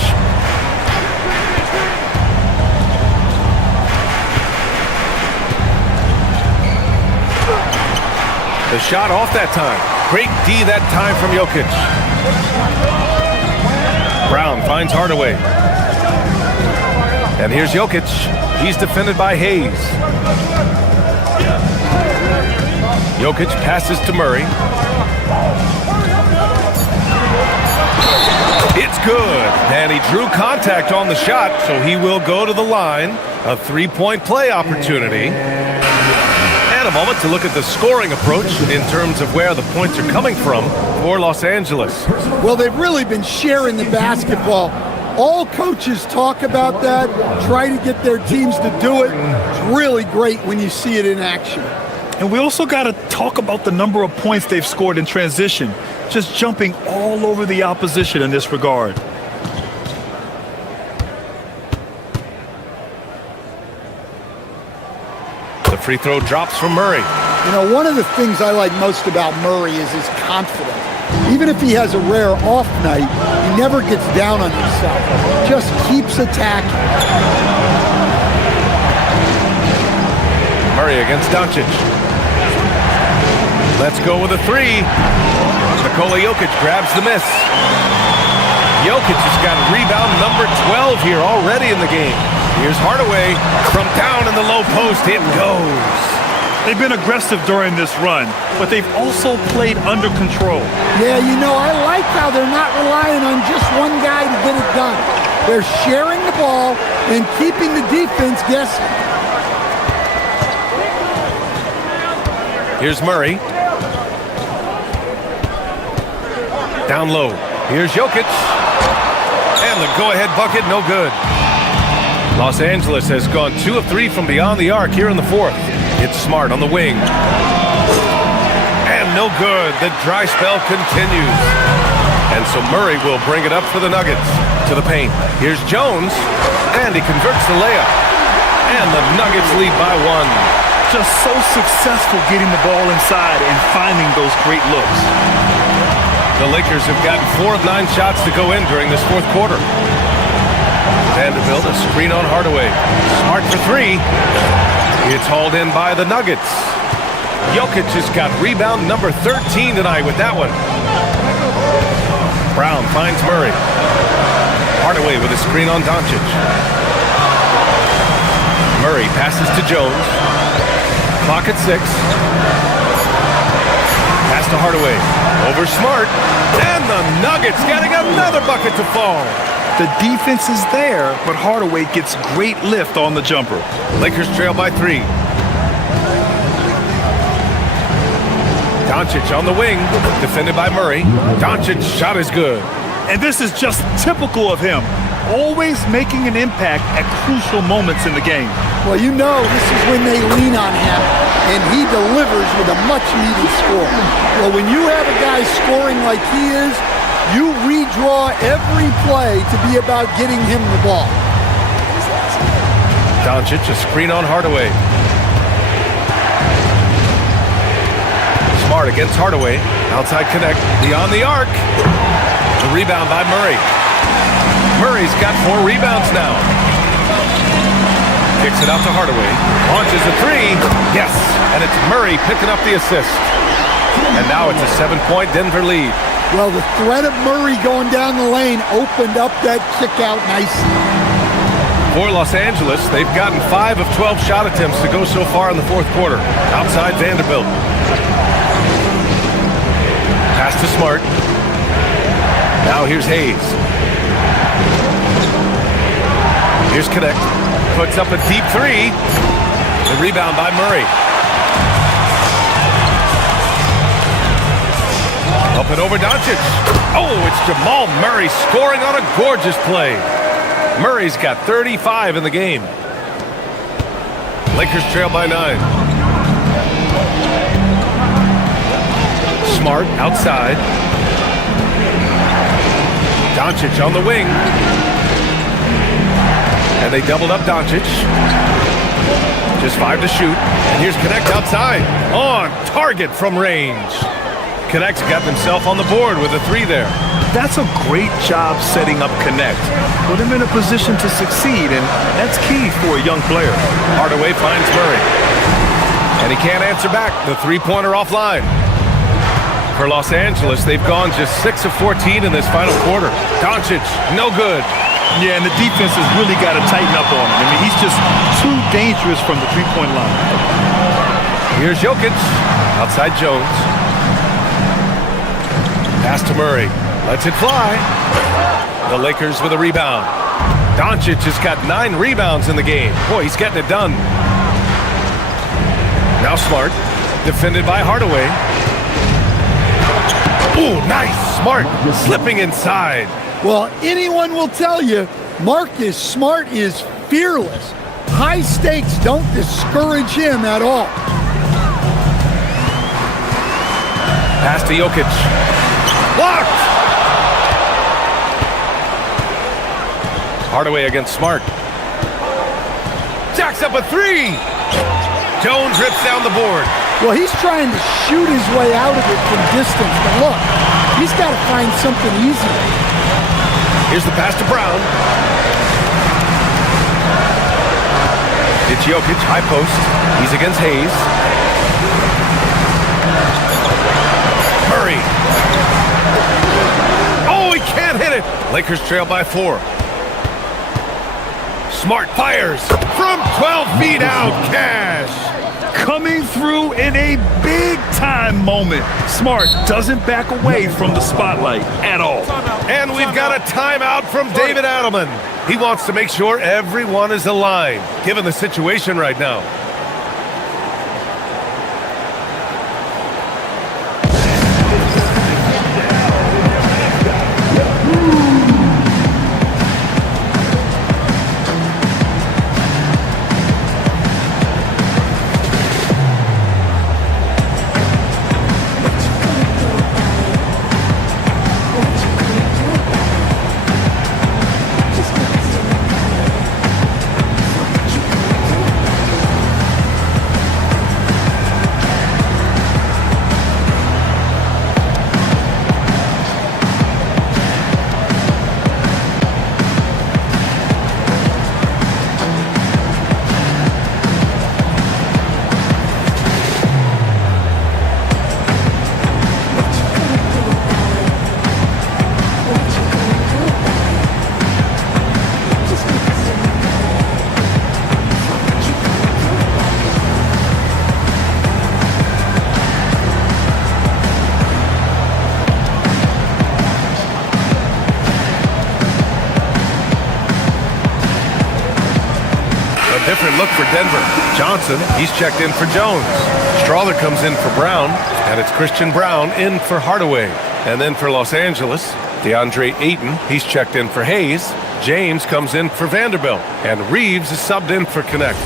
The shot off that time. Great D that time from Jokic. Brown finds Hardaway. And here's Jokic. He's defended by Hayes. Jokic passes to Murray. It's good. And he drew contact on the shot, so he will go to the line. A 3-point play opportunity. And a moment to look at the scoring approach in terms of where the points are coming from for Los Angeles. Well, they've really been sharing the basketball. All coaches talk about that, try to get their teams to do it. It's really great when you see it in action. And we also got to talk about the number of points they've scored in transition, just jumping all over the opposition in this regard. The free throw drops from Murray. You know, one of the things I like most about Murray is his confidence. Even if he has a rare off night, he never gets down on himself. Just keeps attacking. Murray against Doncic. Let's go with a 3. Nikola Jokic grabs the miss. Jokic has got rebound number 12 here already in the game. Here's Hardaway from down in the low post. It goes. They've been aggressive during this run, but they've also played under control. Yeah, you know, I like how they're not relying on just one guy to get it done. They're sharing the ball and keeping the defense guessing. Here's Murray. Down low. Here's Jokic. And the go-ahead bucket, no good. Los Angeles has gone 2 of 3 from beyond the arc here in the 4th. It's Smart on the wing. And no good. The dry spell continues. And so Murray will bring it up for the Nuggets. To the paint. Here's Jones. And he converts the layup. And the Nuggets lead by 1. Just so successful getting the ball inside and finding those great looks. The Lakers have gotten 4 of 9 shots to go in during this 4th quarter. Vanderbilt, a screen on Hardaway. Smart for 3. It's hauled in by the Nuggets. Jokic has got rebound number 13 tonight with that one. Brown finds Murray. Hardaway with a screen on Doncic. Murray passes to Jones. Clock at 6. Pass to Hardaway. Over Smart. And the Nuggets getting another bucket to fall. The defense is there, but Hardaway gets great lift on the jumper. Lakers trail by 3. Doncic on the wing, defended by Murray. Doncic's shot is good. And this is just typical of him, always making an impact at crucial moments in the game. Well, you know this is when they lean on him, and he delivers with a much-needed score. Well, when you have a guy scoring like he is, you redraw every play to be about getting him the ball. Doncic, a screen on Hardaway. Smart against Hardaway. Outside connect, beyond the arc. The rebound by Murray. Murray's got 4 rebounds now. Kicks it out to Hardaway. Launches a 3. Yes, and it's Murray picking up the assist. And now it's a 7-point Denver lead. Well, the threat of Murray going down the lane opened up that kick out nicely. For Los Angeles, they've gotten 5 of 12 shot attempts to go so far in the fourth quarter. Outside Vanderbilt. Pass to Smart. Now here's Hayes. Here's Connect. Puts up a deep three. The rebound by Murray. Up and over Doncic. Oh, it's Jamal Murray scoring on a gorgeous play. Murray's got 35 in the game. Lakers trail by 9. Smart outside. Doncic on the wing. And they doubled up Doncic. Just 5 to shoot. And here's Connect outside. On target from range. Connect's got himself on the board with a 3 there. That's a great job setting up Connect. Put him in a position to succeed, and that's key for a young player. Hardaway finds Murray. And he can't answer back. The three-pointer offline. For Los Angeles, they've gone just 6 of 14 in this final quarter. Doncic, no good. Yeah, and the defense has really got to tighten up on him. I mean, he's just too dangerous from the three-point line. Here's Jokic. Outside Jones. Pass to Murray. Lets it fly. The Lakers with a rebound. Doncic has got 9 rebounds in the game. Boy, he's getting it done. Now Smart. Defended by Hardaway. Ooh, nice. Smart slipping inside. Well, anyone will tell you, Marcus Smart is fearless. High stakes don't discourage him at all. Pass to Jokic. Blocked! Hardaway against Smart. Jacks up a 3! Jones rips down the board. Well, he's trying to shoot his way out of it from distance, but look, he's got to find something easier. Here's the pass to Brown. It's Jokic, high post. He's against Hayes. Murray. Oh, he can't hit it. Lakers trail by 4. Smart fires from 12 feet out. Cash. Coming through in a big-time moment. Smart doesn't back away from the spotlight at all. And we've got a timeout from David Adelman. He wants to make sure everyone is aligned, given the situation right now. Different look for Denver. Johnson, he's checked in for Jones. Strawler comes in for Brown, and it's Christian Brown in for Hardaway. And then for Los Angeles, DeAndre Ayton, he's checked in for Hayes. James comes in for Vanderbilt, and Reeves is subbed in for Connect.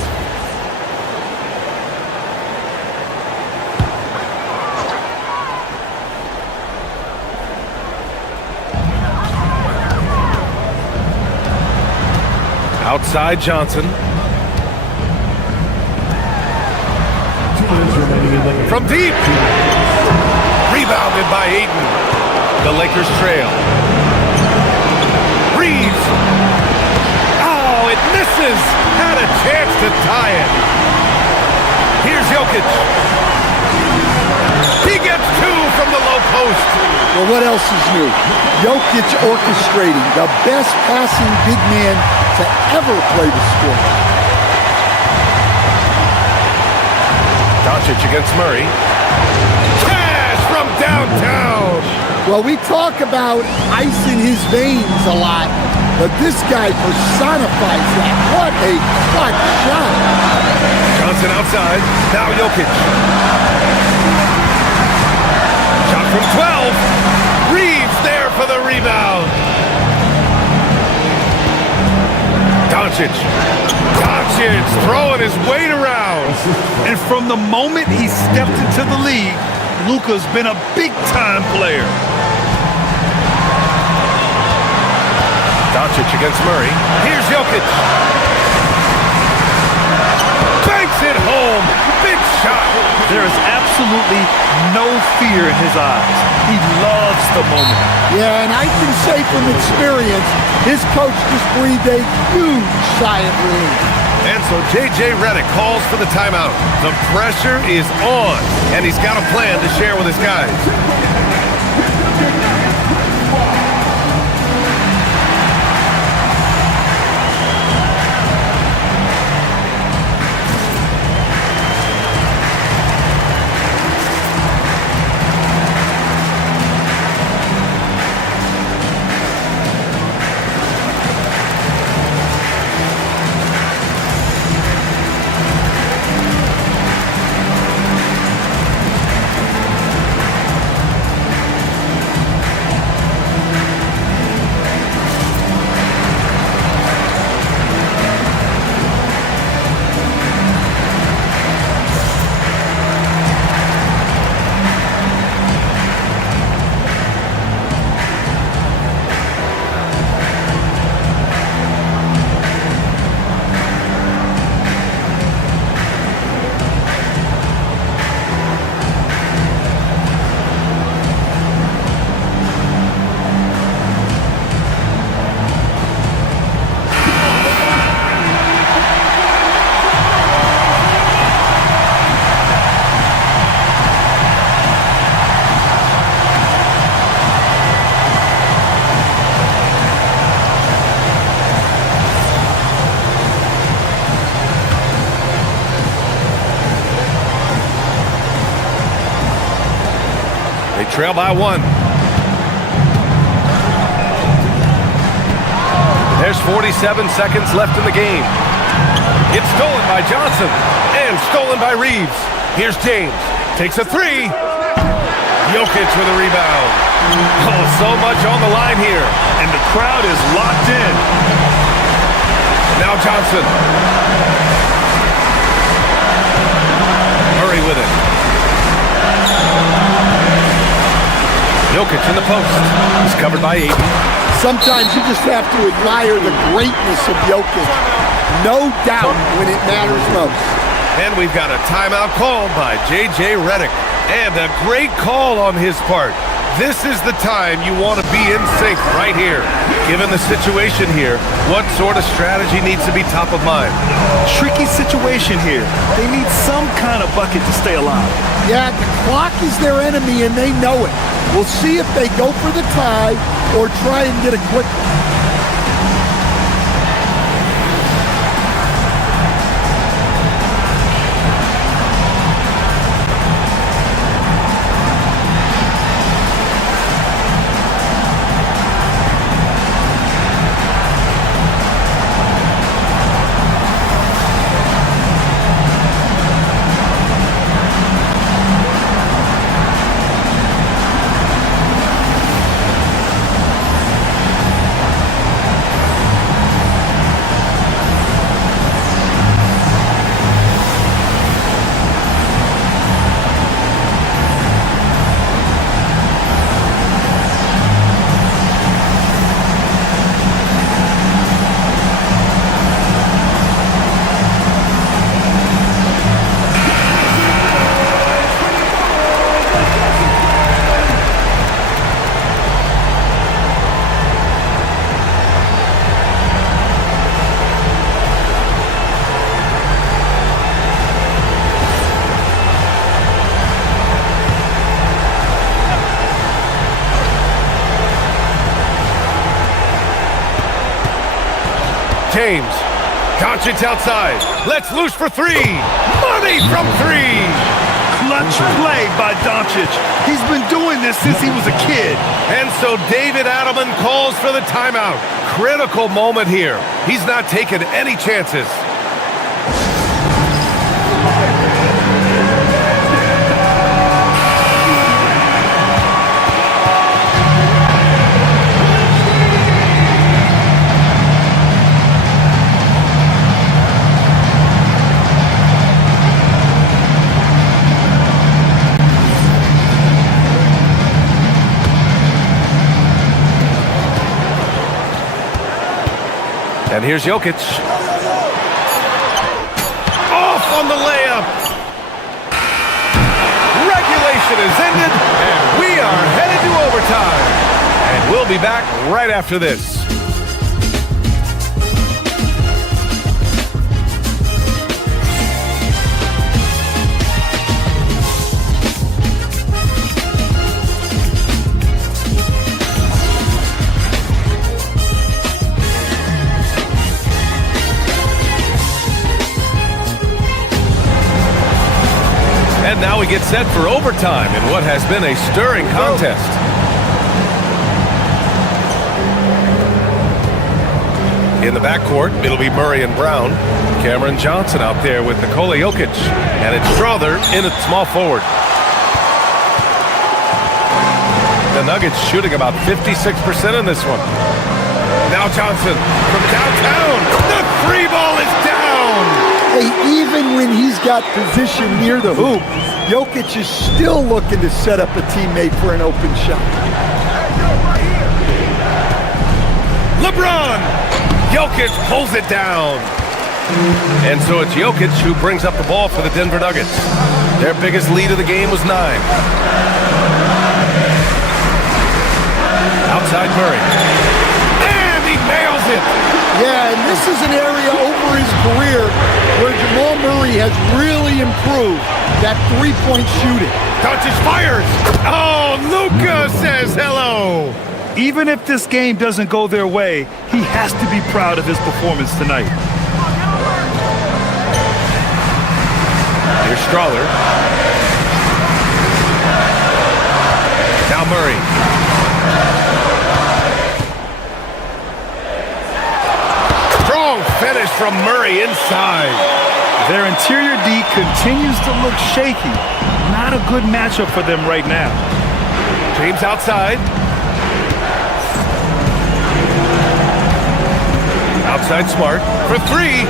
Outside Johnson. From deep. Rebounded by Ayton. The Lakers trail. Reeves. Oh, it misses. Had a chance to tie it. Here's Jokic. He gets 2 from the low post. Well, what else is new? Jokic orchestrating the best passing big man to ever play the sport. Doncic against Murray. Cash from downtown. Well, we talk about ice in his veins a lot, but this guy personifies that. What a clutch shot. Johnson outside. Now Jokic. Shot from 12. Reeves there for the rebound. Doncic throwing his weight around. And from the moment he stepped into the league, Luka's been a big-time player. Doncic against Murray. Here's Jokic. Banks it home. Big shot. There is absolutely no fear in his eyes. He loves the moment. Yeah, and I can say from experience, his coach just breathed a huge sigh of relief. And so J.J. Redick calls for the timeout. The pressure is on, and he's got a plan to share with his guys. Trail by one. There's 47 seconds left in the game. It's stolen by Johnson and stolen by Reeves. Here's James. Takes a three. Jokic with a rebound. Oh, so much on the line here. And the crowd is locked in. Now Johnson. Murray with it. Jokic in the post. He's covered by 8. Sometimes you just have to admire the greatness of Jokic. No doubt when it matters most. And we've got a timeout called by J.J. Redick. And a great call on his part. This is the time you want to be in sync right here. Given the situation here, what sort of strategy needs to be top of mind? Tricky situation here. They need some kind of bucket to stay alive. Yeah, the clock is their enemy and they know it. We'll see if they go for the tie or try and get a quick one. James. Doncic outside. Let's loose for three. Money from three. Clutch play by Doncic. He's been doing this since he was a kid. And so David Adelman calls for the timeout. Critical moment here. He's not taking any chances. And here's Jokic. Off on the layup. Regulation is ended, and we are headed to overtime. And we'll be back right after this. And now we get set for overtime in what has been a stirring contest. In the backcourt, it'll be Murray and Brown. Cameron Johnson out there with Nikola Jokic. And it's Strother in at small forward. The Nuggets shooting about 56% in this one. Now Johnson from downtown. The three ball is down. Hey, even when he's got position near the hoop, Jokic is still looking to set up a teammate for an open shot. LeBron! Jokic pulls it down. And so it's Jokic who brings up the ball for the Denver Nuggets. Their biggest lead of the game was 9. Outside Murray. And he nails it! Yeah, and this is an area over his career where Jamal Murray has really improved that three-point shooting. Doncic fires! Oh, Luka says hello! Even if this game doesn't go their way, he has to be proud of his performance tonight. Here's Strother. Now Murray. Strong finish from Murray inside. Their interior D continues to look shaky. Not a good matchup for them right now. James outside. Outside Smart for three.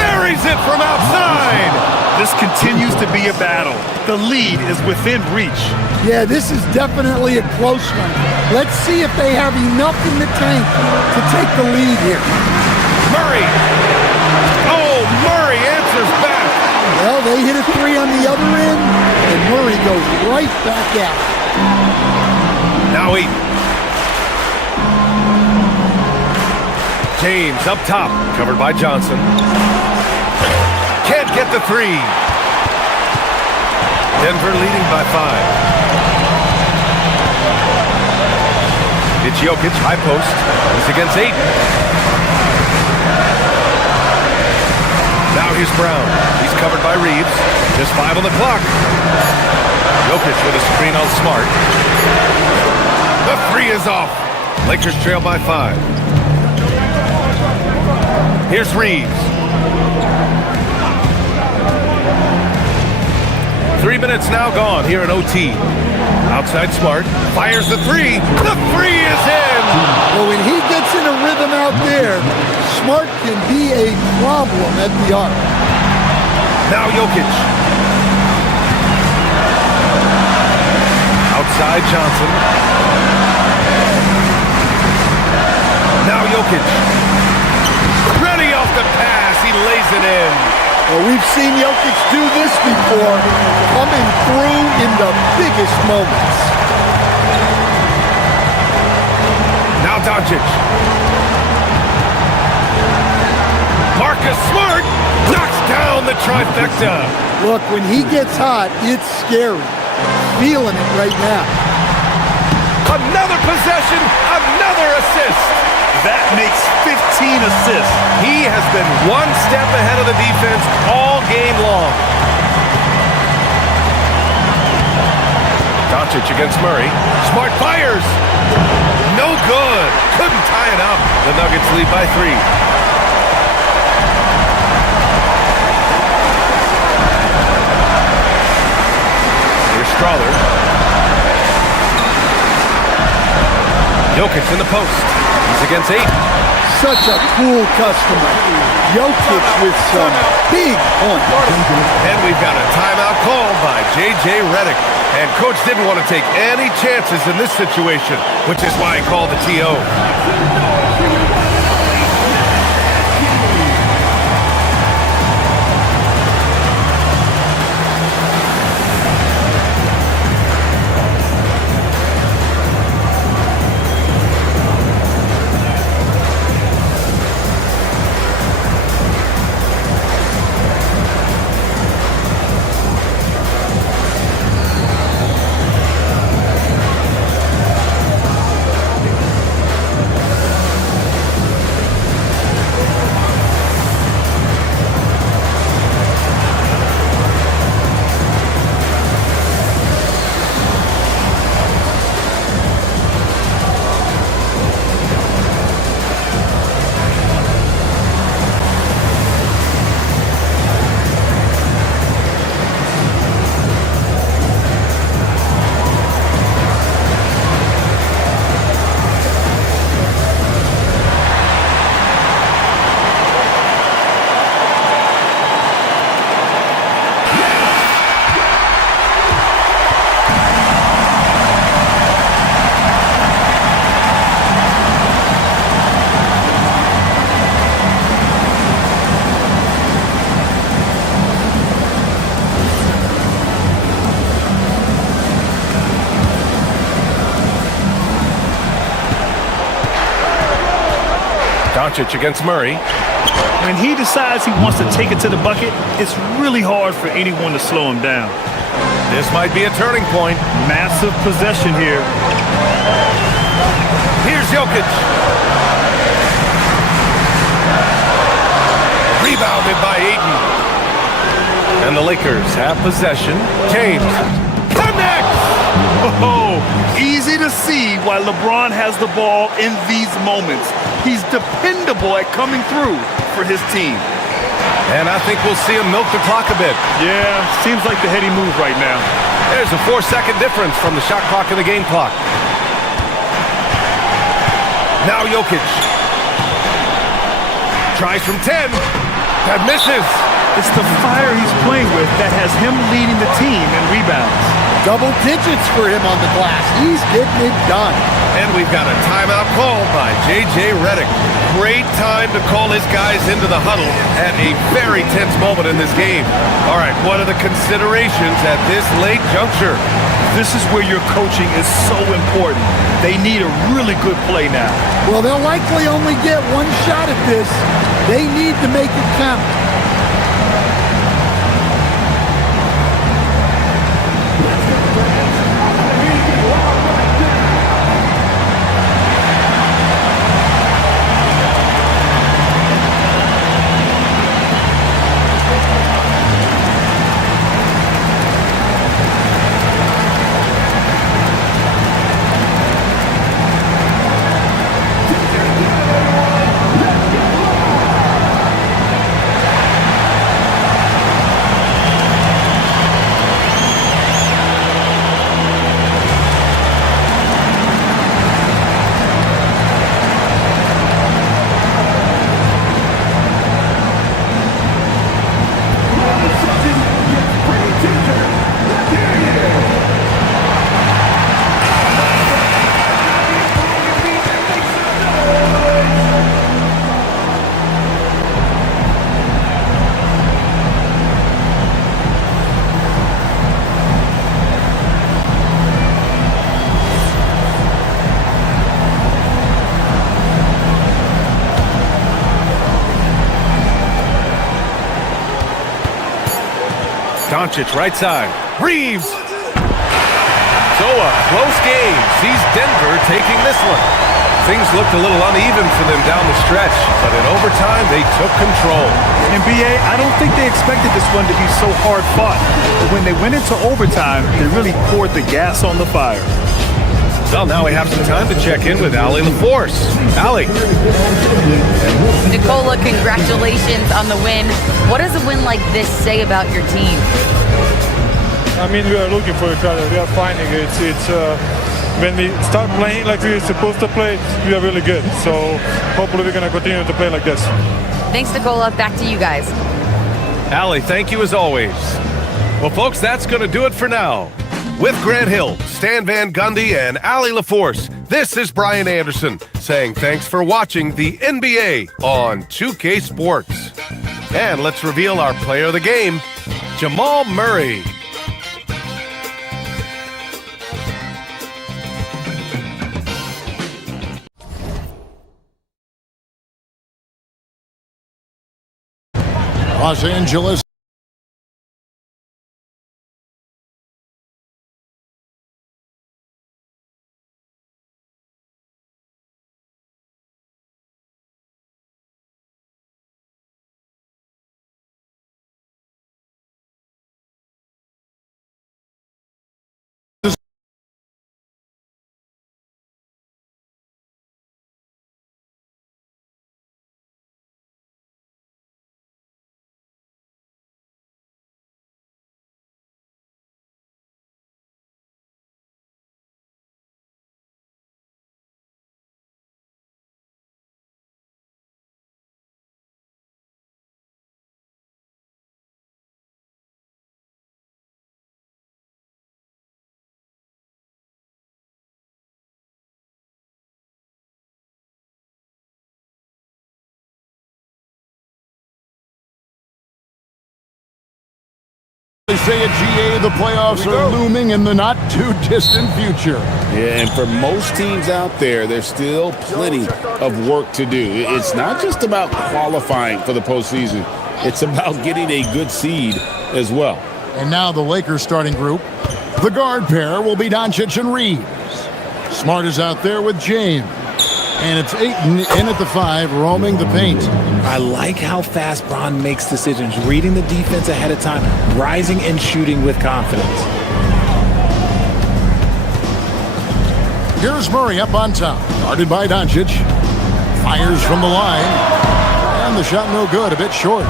Buries it from outside. This continues to be a battle. The lead is within reach. Yeah, this is definitely a close one. Let's see if they have enough in the tank to take the lead here. Murray. Oh, Murray answers back. Well, they hit a three on the other end, and Murray goes right back at it. Now he. James up top, covered by Johnson. Can't get the three. Denver leading by 5. It's Jokic, high post. He's against 8. Now here's Brown. He's covered by Reeves. There's 5 on the clock. Jokic with a screen on Smart. The three is off. Lakers trail by 5. Here's Reeves. 3 minutes now gone here in OT. Outside Smart. Fires the three. The three is in. Well, when he gets in a rhythm out there, Smart can be a problem at the arc. Now Jokic. Outside Johnson. Now Jokic. Ready off the pass. He lays it in. Well, we've seen Jokic do this before, coming through in the biggest moments. Now Doncic. Marcus Smart knocks down the trifecta. Look, when he gets hot, it's scary. Feeling it right now. Another possession, another assist. That makes 15 assists. He has been one step ahead of the defense all game long. Doncic against Murray. Smart fires. No good. Couldn't tie it up. The Nuggets lead by 3. Here's Strawther. Jokic in the post. He's against 8. Such a cool customer. Jokic with some big points. And we've got a timeout called by J.J. Redick. And Coach didn't want to take any chances in this situation, which is why he called the TO. Doncic against Murray. When he decides he wants to take it to the bucket, it's really hard for anyone to slow him down. This might be a turning point. Massive possession here. Here's Jokic. Rebounded by Ayton. And the Lakers have possession. James connects. Oh, easy to see why LeBron has the ball in these moments. He's dependable at coming through for his team. And I think we'll see him milk the clock a bit. Yeah, seems like the heady move right now. There's a 4-second difference from the shot clock and the game clock. Now Jokic. Tries from 10. That misses. It's the fire he's playing with that has him leading the team in rebounds. Double digits for him on the glass. He's getting it done. And we've got a timeout called by J.J. Redick. Great time to call his guys into the huddle at a very tense moment in this game. All right, what are the considerations at this late juncture? This is where your coaching is so important. They need a really good play now. Well, they'll likely only get one shot at this. They need to make it count. Doncic, right side. Reeves. So a close game sees Denver taking this one. things looked a little uneven for them down the stretch, but in overtime, they took control. And BA, I don't think they expected this one to be so hard fought. But when they went into overtime, they really poured the gas on the fire. Well, now we have some time to check in with Allie LaForce. Allie. Nicola, congratulations on the win. What does a win like this say about your team? I mean, we are looking for each other. We are finding it. When we start playing like we're supposed to play, we are really good. So hopefully we're going to continue to play like this. Thanks, Nicola. Back to you guys. Allie, thank you as always. Well, folks, that's going to do it for now. With Grant Hill, Stan Van Gundy, and Allie LaForce, this is Brian Anderson saying thanks for watching the NBA on 2K Sports. And let's reveal our player of the game, Jamal Murray. Los Angeles. They say at GA the playoffs are looming in the not-too-distant future. Yeah, and for most teams out there, there's still plenty of work to do. It's not just about qualifying for the postseason. It's about getting a good seed as well. And now the Lakers starting group. The guard pair will be Doncic and Reeves. Smart is out there with James. And it's Ayton in at the 5, roaming the paint. I like how fast Bron makes decisions, reading the defense ahead of time, rising and shooting with confidence. Here's Murray up on top, guarded by Doncic. Fires from the line. And the shot no good, a bit short.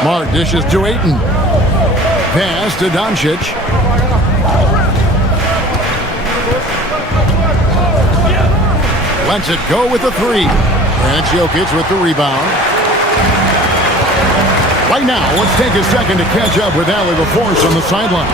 Smart dishes to Ayton. Pass to Doncic. Lets it go with the 3. And it's Jokic with the rebound. Right now, let's take a second to catch up with Allie LaForce on the sideline.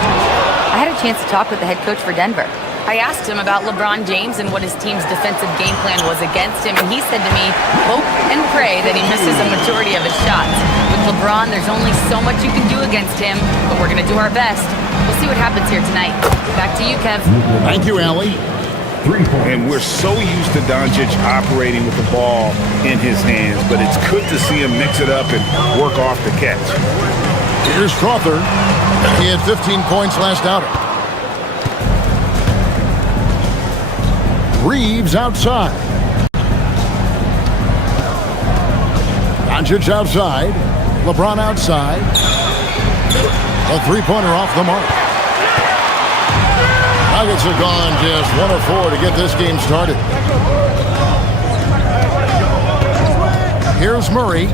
I had a chance to talk with the head coach for Denver. I asked him about LeBron James and what his team's defensive game plan was against him, and he said to me, hope and pray that he misses a majority of his shots. With LeBron, there's only so much you can do against him, but we're going to do our best. We'll see what happens here tonight. Back to you, Kev. Thank you, Allie. And we're so used to Doncic operating with the ball in his hands, but it's good to see him mix it up and work off the catch. Here's Crawford. He had 15 points last outing. Reeves outside. Doncic outside. LeBron outside. A three-pointer off the mark. Nuggets have gone just 1 of 4 to get this game started. Here's Murray,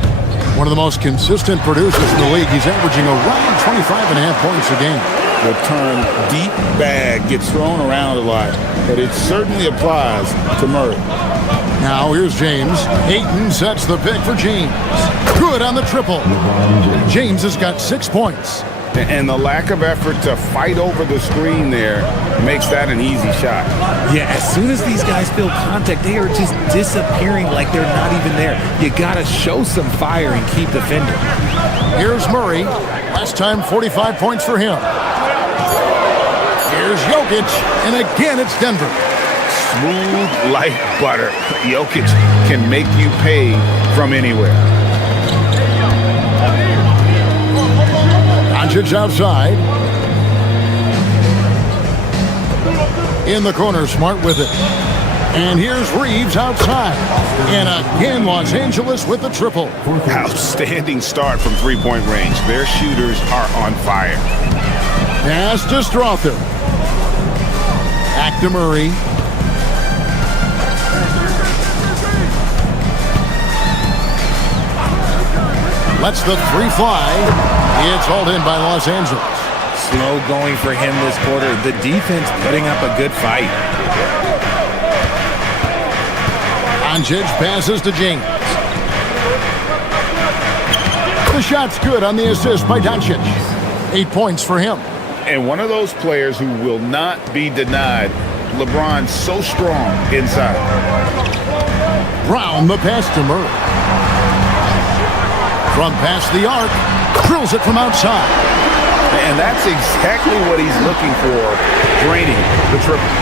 one of the most consistent producers in the league. He's averaging around 25.5 points a game. The term deep bag gets thrown around a lot, but it certainly applies to Murray. Now here's James. Ayton sets the pick for James. Good on the triple. James has got 6 points. And the lack of effort to fight over the screen there makes that an easy shot. Yeah, as soon as these guys feel contact, they are just disappearing like they're not even there. You got to show some fire and keep defending. Here's Murray. Last time, 45 points for him. Here's Jokic, and again it's Denver. Smooth like butter. Jokic can make you pay from anywhere. Doncic outside. In the corner, Smart with it. And here's Reeves outside. And again, Los Angeles with the triple. Outstanding start from three-point range. Their shooters are on fire. Pass to Strother. Back to Murray. Lets the three fly. It's hauled in by Los Angeles. Slow going for him this quarter. The defense putting up a good fight. Doncic passes to James. The shot's good on the assist by Doncic. 8 points for him. And one of those players who will not be denied. LeBron's so strong inside. Brown the pass to Murray. From past the arc, drills it from outside. And that's exactly what he's looking for, draining the triple.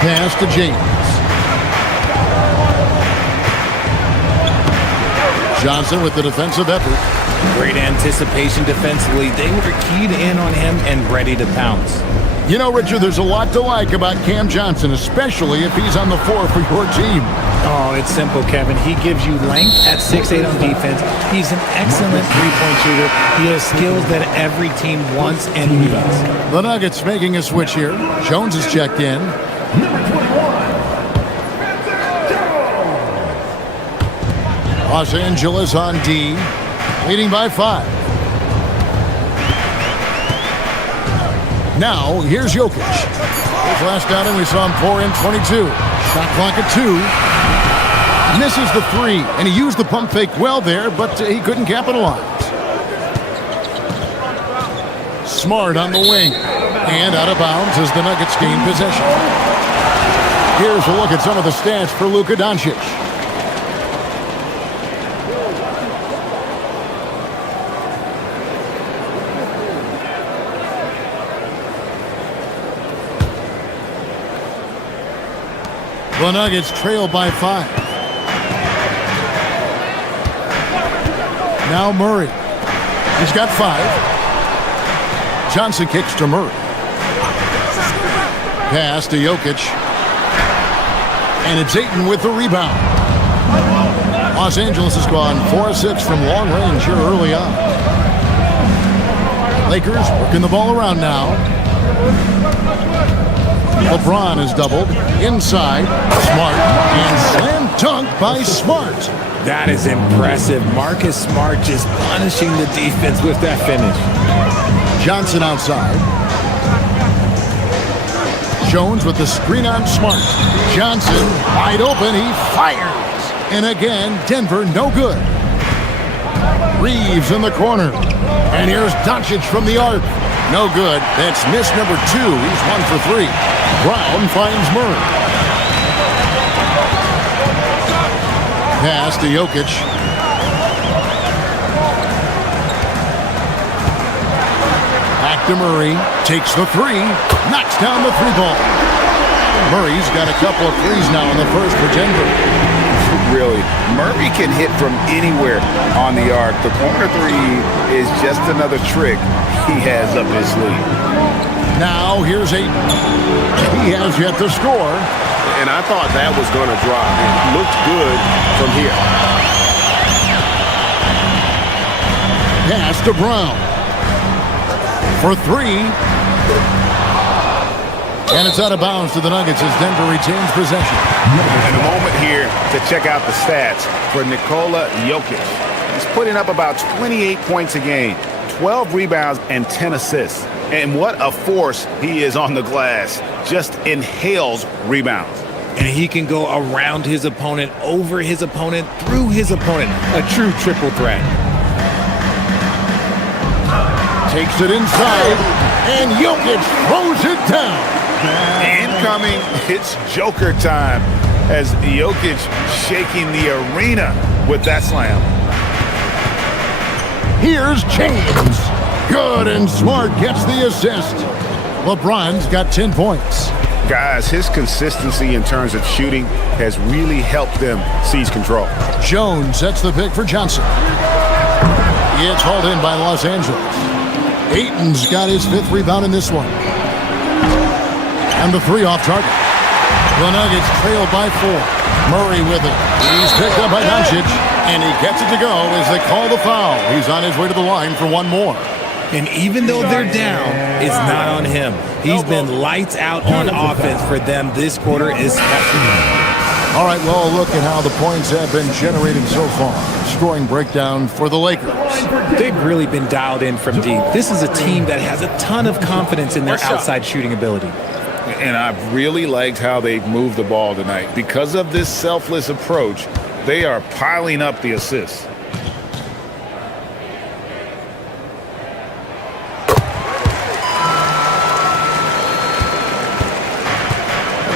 Pass to James. Johnson with the defensive effort. Great anticipation defensively. They were keyed in on him and ready to pounce. You know, Richard, there's a lot to like about Cam Johnson, especially if he's on the floor for your team. Oh, it's simple, Kevin. He gives you length at 6'8" on defense. He's an excellent three-point shooter. He has skills that every team wants and needs. The Nuggets making a switch here. Jones is checked in. Los Angeles on D, leading by 5. Now, here's Jokic. His last outing, we saw him pour in 22. Shot clock at 2. Misses the 3, and he used the pump fake well there, but he couldn't capitalize. Smart on the wing, and out of bounds as the Nuggets gain possession. Here's a look at some of the stats for Luka Doncic. The Nuggets trail by 5. Now Murray. He's got 5. Johnson kicks to Murray. Pass to Jokic. And it's Ayton with the rebound. Los Angeles has gone 4-6 from long range here early on. Lakers working the ball around now. LeBron is doubled. Inside. Smart. And slam dunk by Smart. That is impressive. Marcus Smart just punishing the defense with that finish. Johnson outside. Jones with the screen on Smart. Johnson wide open. He fires. And again, Denver no good. Reeves in the corner. And here's Doncic from the arc. No good. That's miss number 2. He's 1 for 3. Brown finds Murray. Pass to Jokic. Back to Murray. Takes the 3. Knocks down the 3-ball. Murray's got a couple of threes now in the first for Denver. Really, Murray can hit from anywhere on the arc. The corner 3 is just another trick he has up his sleeve. Now here's Ayton. He has yet to score. And I thought that was going to drop. It looked good from here. Pass to Brown. For 3. And it's out of bounds to the Nuggets as Denver retains possession. And a moment here to check out the stats for Nikola Jokic. He's putting up about 28 points a game, 12 rebounds, and 10 assists. And what a force he is on the glass. Just inhales rebounds. And he can go around his opponent, over his opponent, through his opponent. A true triple threat. Takes it inside, and Jokic throws it down. Incoming, it's Joker time as Jokic shaking the arena with that slam. Here's James. Good, and Smart gets the assist. LeBron's got 10 points. Guys, his consistency in terms of shooting has really helped them seize control. Jones sets the pick for Johnson. It's hauled in by Los Angeles. Ayton's got his 5th rebound in this one. And the 3 off target. The Nuggets trail by 4. Murray with it. He's picked up by Doncic, and he gets it to go as they call the foul. He's on his way to the line for one more. And even though they're down, it's not on him. He's been lights out on offense for them this quarter especially. All right, well, look at how the points have been generating so far. Scoring breakdown for the Lakers. They've really been dialed in from deep. This is a team that has a ton of confidence in their outside shooting ability. And I've really liked how they've moved the ball tonight. Because of this selfless approach, they are piling up the assists.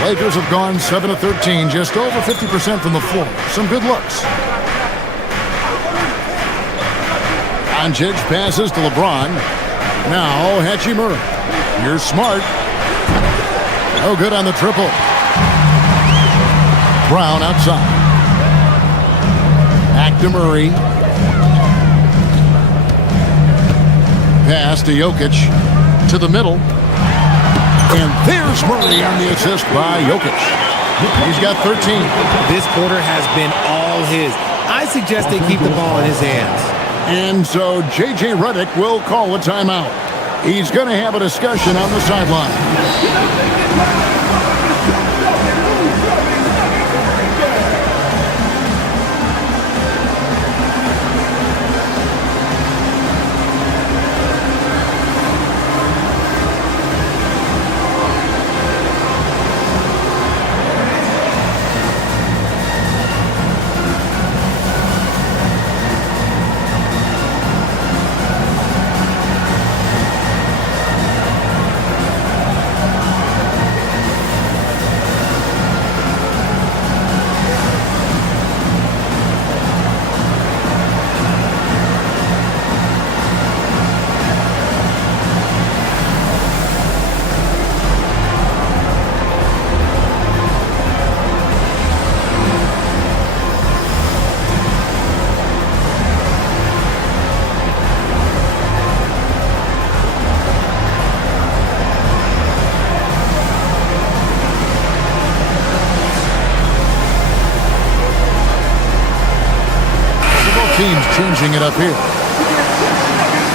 Lakers have gone 7 of 13, just over 50% from the floor. Some good looks. Doncic passes to LeBron. Now Hachimura. You're smart. No good on the triple. Brown outside. Back to Murray. Pass to Jokic. To the middle. And there's Murray on the assist by Jokic. He's got 13. This quarter has been all his. I suggest they keep the ball in his hands. And so J.J. Redick will call a timeout. He's going to have a discussion on the sideline. Teams changing it up here.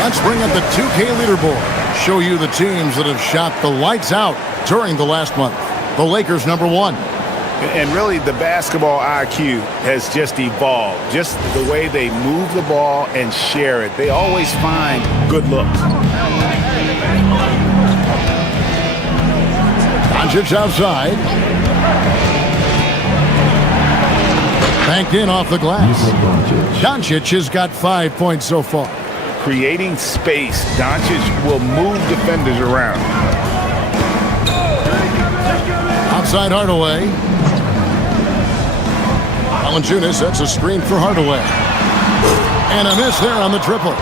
Let's bring up the 2K leaderboard. Show you the teams that have shot the lights out during the last month. The Lakers #1. And really, the basketball IQ has just evolved. Just the way they move the ball and share it. They always find good looks. Doncic outside. Banked in off the glass. Doncic has got 5 points so far. Creating space, Doncic will move defenders around. Outside Hardaway. Valanciunas sets a screen for Hardaway. And a miss there on the triple.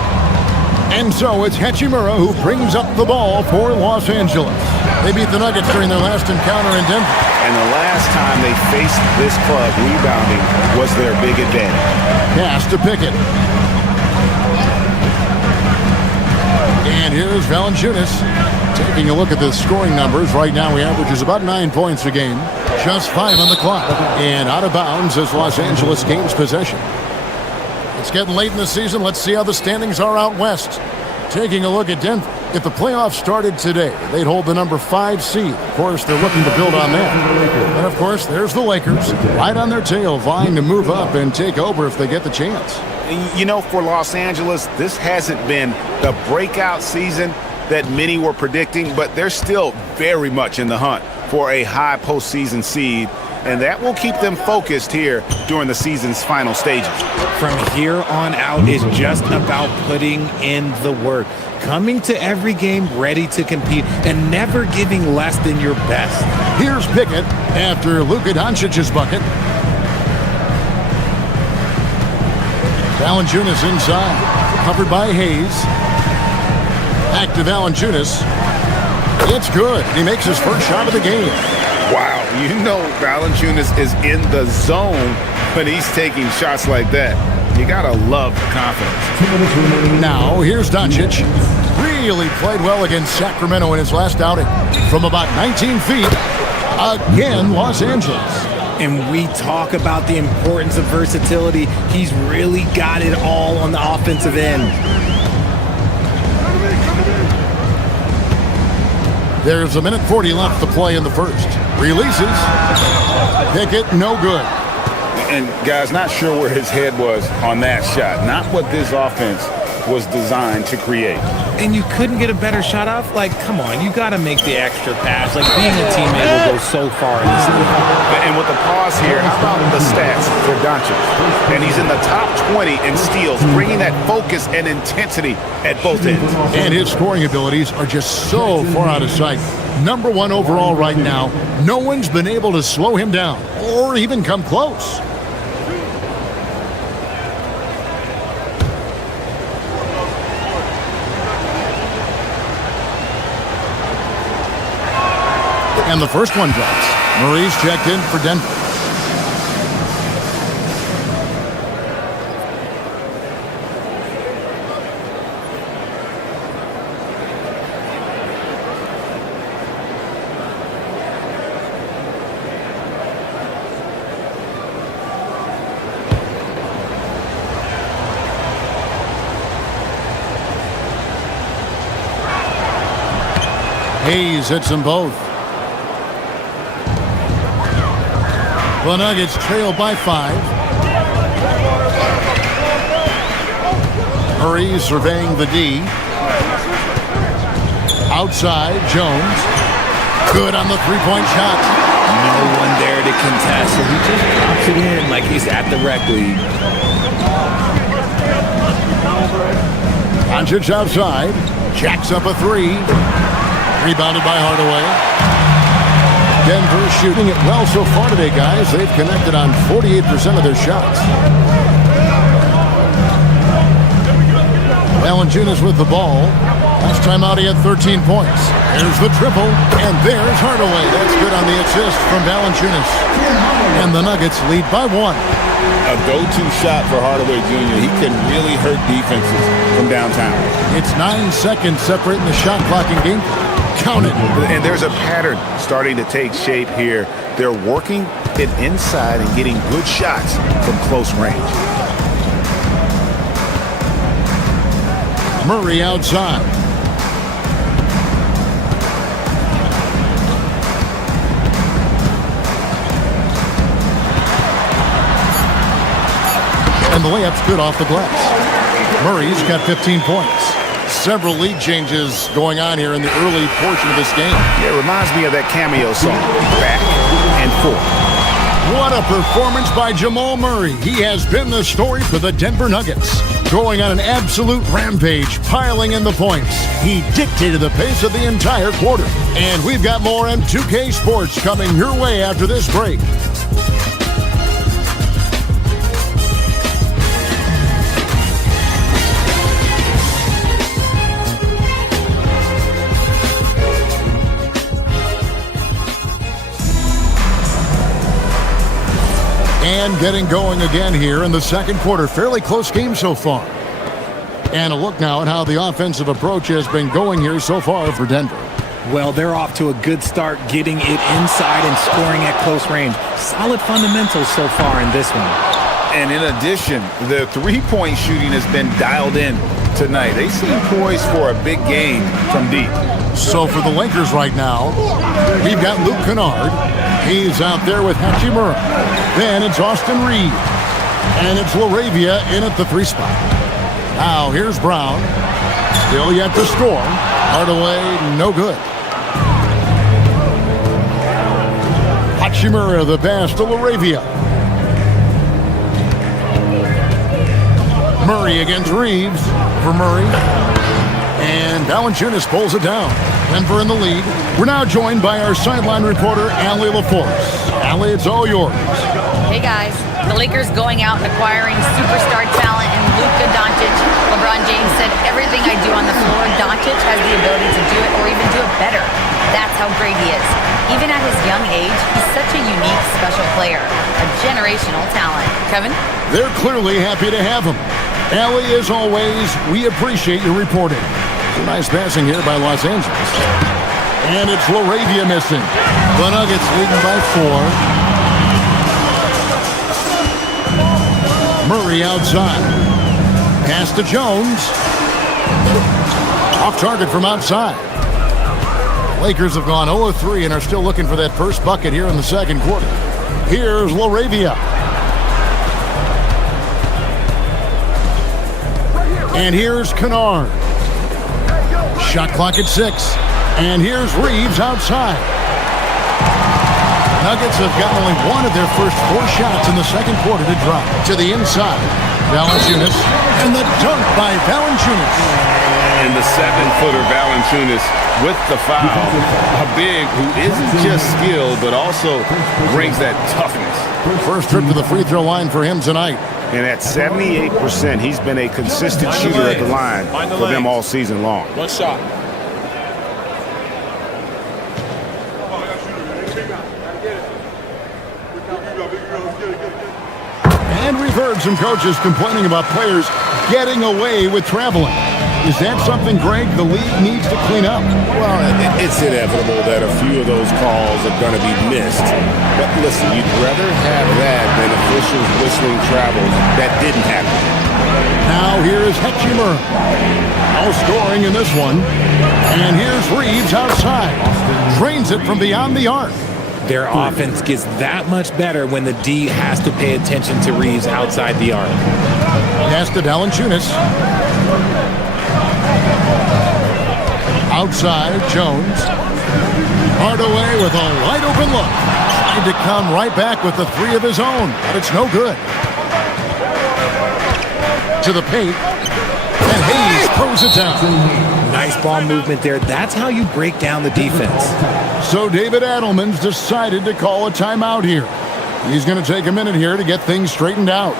And so it's Hachimura who brings up the ball for Los Angeles. They beat the Nuggets during their last encounter in Denver. And the last time they faced this club, rebounding was their big advantage. Pass to Pickett. And here's Valanciunas. Taking a look at the scoring numbers, right now he averages about 9 points a game. Just 5 on the clock. And out of bounds as Los Angeles gains possession. It's getting late in the season. Let's see how the standings are out west. Taking a look at Denver. If the playoffs started today, they'd hold the #5 seed. Of course, they're looking to build on that. And, of course, there's the Lakers, right on their tail, vying to move up and take over if they get the chance. You know, for Los Angeles, this hasn't been the breakout season that many were predicting, but they're still very much in the hunt for a high postseason seed. And that will keep them focused here during the season's final stages. From here on out, it's just about putting in the work. Coming to every game ready to compete and never giving less than your best. Here's Pickett after Luka Doncic's bucket. Valanciunas inside. Covered by Hayes. Back to Valanciunas. It's good. He makes his first shot of the game. Wow, you know Valanciunas is in the zone when he's taking shots like that. You gotta love the confidence. Now, here's Doncic. really played well against Sacramento in his last outing. From about 19 feet, again, Los Angeles. And we talk about the importance of versatility. He's really got it all on the offensive end. There's a minute 40 left to play in the first. Releases. Pickett, no good. And guys, not sure where his head was on that shot. Not what this offense was designed to create. And you couldn't get a better shot off? Like, come on, you got to make the extra pass. Like, being a teammate will go so far in this league. And with the pause here, how about the stats for Doncic? And he's in the top 20 in steals, bringing that focus and intensity at both ends. And his scoring abilities are just so far out of sight. Number 1 overall right now. No one's been able to slow him down or even come close. And the first one drops. Murray's checked in for Denver. Hayes hits them both. The Nuggets trail by 5. Murray surveying the D. Outside, Jones. Good on the three-point shot. No one there to contest, so he just drops it in like he's at the rec league. Doncic outside. Jacks up a 3. Rebounded by Hardaway. Denver shooting it well so far today, guys. They've connected on 48% of their shots. Valanciunas with the ball. Last time out, he had 13 points. There's the triple, and there's Hardaway. That's good on the assist from Valanciunas. And the Nuggets lead by 1. A go-to shot for Hardaway Jr. He can really hurt defenses from downtown. It's 9 seconds separating the shot clock and game. Count it. And there's a pattern starting to take shape here. They're working it inside and getting good shots from close range. Murray outside. And the layup's good off the glass. Murray's got 15 points. Several lead changes going on here in the early portion of this game. Yeah, it reminds me of that cameo song, Back and Forth. What a performance by Jamal Murray. He has been the story for the Denver Nuggets. Going on an absolute rampage, piling in the points. He dictated the pace of the entire quarter. And we've got more M2K Sports coming your way after this break. And getting going again here in the second quarter. Fairly close game so far. And a look now at how the offensive approach has been going here so far for Denver. Well, they're off to a good start getting it inside and scoring at close range. Solid fundamentals so far in this one. And in addition, the three-point shooting has been dialed in tonight. They seem poised for a big game from deep. So for the Lakers right now, we've got Luke Kennard. He's out there with Hachimura. Then it's Austin Reed. And it's LaRavia in at the 3 spot. Now here's Brown. Still yet to score. Hardaway, no good. Hachimura the pass to LaRavia. Murray against Reeves for Murray. And Valanciunas pulls it down. Denver in the lead. We're now joined by our sideline reporter, Allie LaForce. Allie, it's all yours. Hey guys, the Lakers going out and acquiring superstar talent in Luka Doncic. LeBron James said, everything I do on the floor, Doncic has the ability to do it or even do it better. That's how great he is. Even at his young age, he's such a unique, special player. A generational talent. Kevin? They're clearly happy to have him. Allie, as always, we appreciate your reporting. Nice passing here by Los Angeles. And it's Laravia missing. The Nuggets leading by 4. Murray outside. Pass to Jones. Off target from outside. Lakers have gone 0-3 and are still looking for that first bucket here in the second quarter. Here's Laravia. And here's Kennard. Shot clock at 6. And here's Reeves outside. Nuggets have gotten only one of their first 4 shots in the second quarter to drop. To the inside. Valanciunas. And the dunk by Valanciunas. And the 7-footer Valanciunas with the foul. A big who isn't just skilled, but also brings that toughness. First trip to the free throw line for him tonight. And at 78%, he's been a consistent shooter at the line for them all season long. One shot. And we've heard some coaches complaining about players getting away with traveling. Is that something, Greg, the league needs to clean up? Well, it's inevitable that a few of those calls are going to be missed. But listen, you'd rather have that than officials whistling travels that didn't happen. Now here's Hechimura. No scoring in this one. And here's Reeves outside. Drains it from beyond the arc. Their offense gets that much better when the D has to pay attention to Reeves outside the arc. Pass to Valanciunas. Outside, Jones. Hardaway with a wide open look. Tried to come right back with the 3 of his own, but it's no good. To the paint. And Hayes throws it down. Nice ball movement there. That's how you break down the defense. So David Adelman's decided to call a timeout here. He's going to take a minute here to get things straightened out.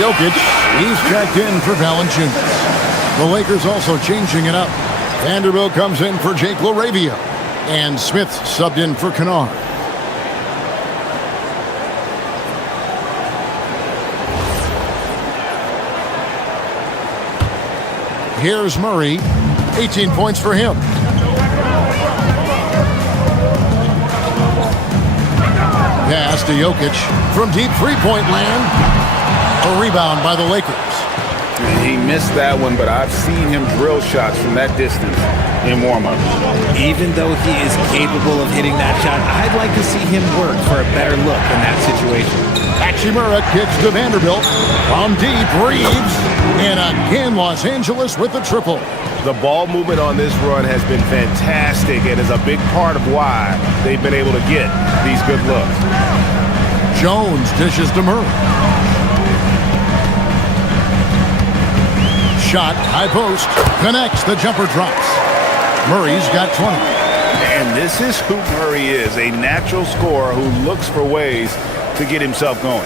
Jokic, he's checked in for Valanciunas. The Lakers also changing it up. Vanderbilt comes in for Jake Laravia. And Smith subbed in for Kennard. Here's Murray. 18 points for him. Pass to Jokic from deep three-point land. A rebound by the Lakers. He missed that one, but I've seen him drill shots from that distance in warm-up. Even though he is capable of hitting that shot, I'd like to see him work for a better look in that situation. Hachimura kicks to Vanderbilt. From deep, Reeves. And again, Los Angeles with the triple. The ball movement on this run has been fantastic and is a big part of why they've been able to get these good looks. Jones dishes to Murray. Shot, high post, connects, the jumper drops. Murray's got 20. And this is who Murray is, a natural scorer who looks for ways to get himself going.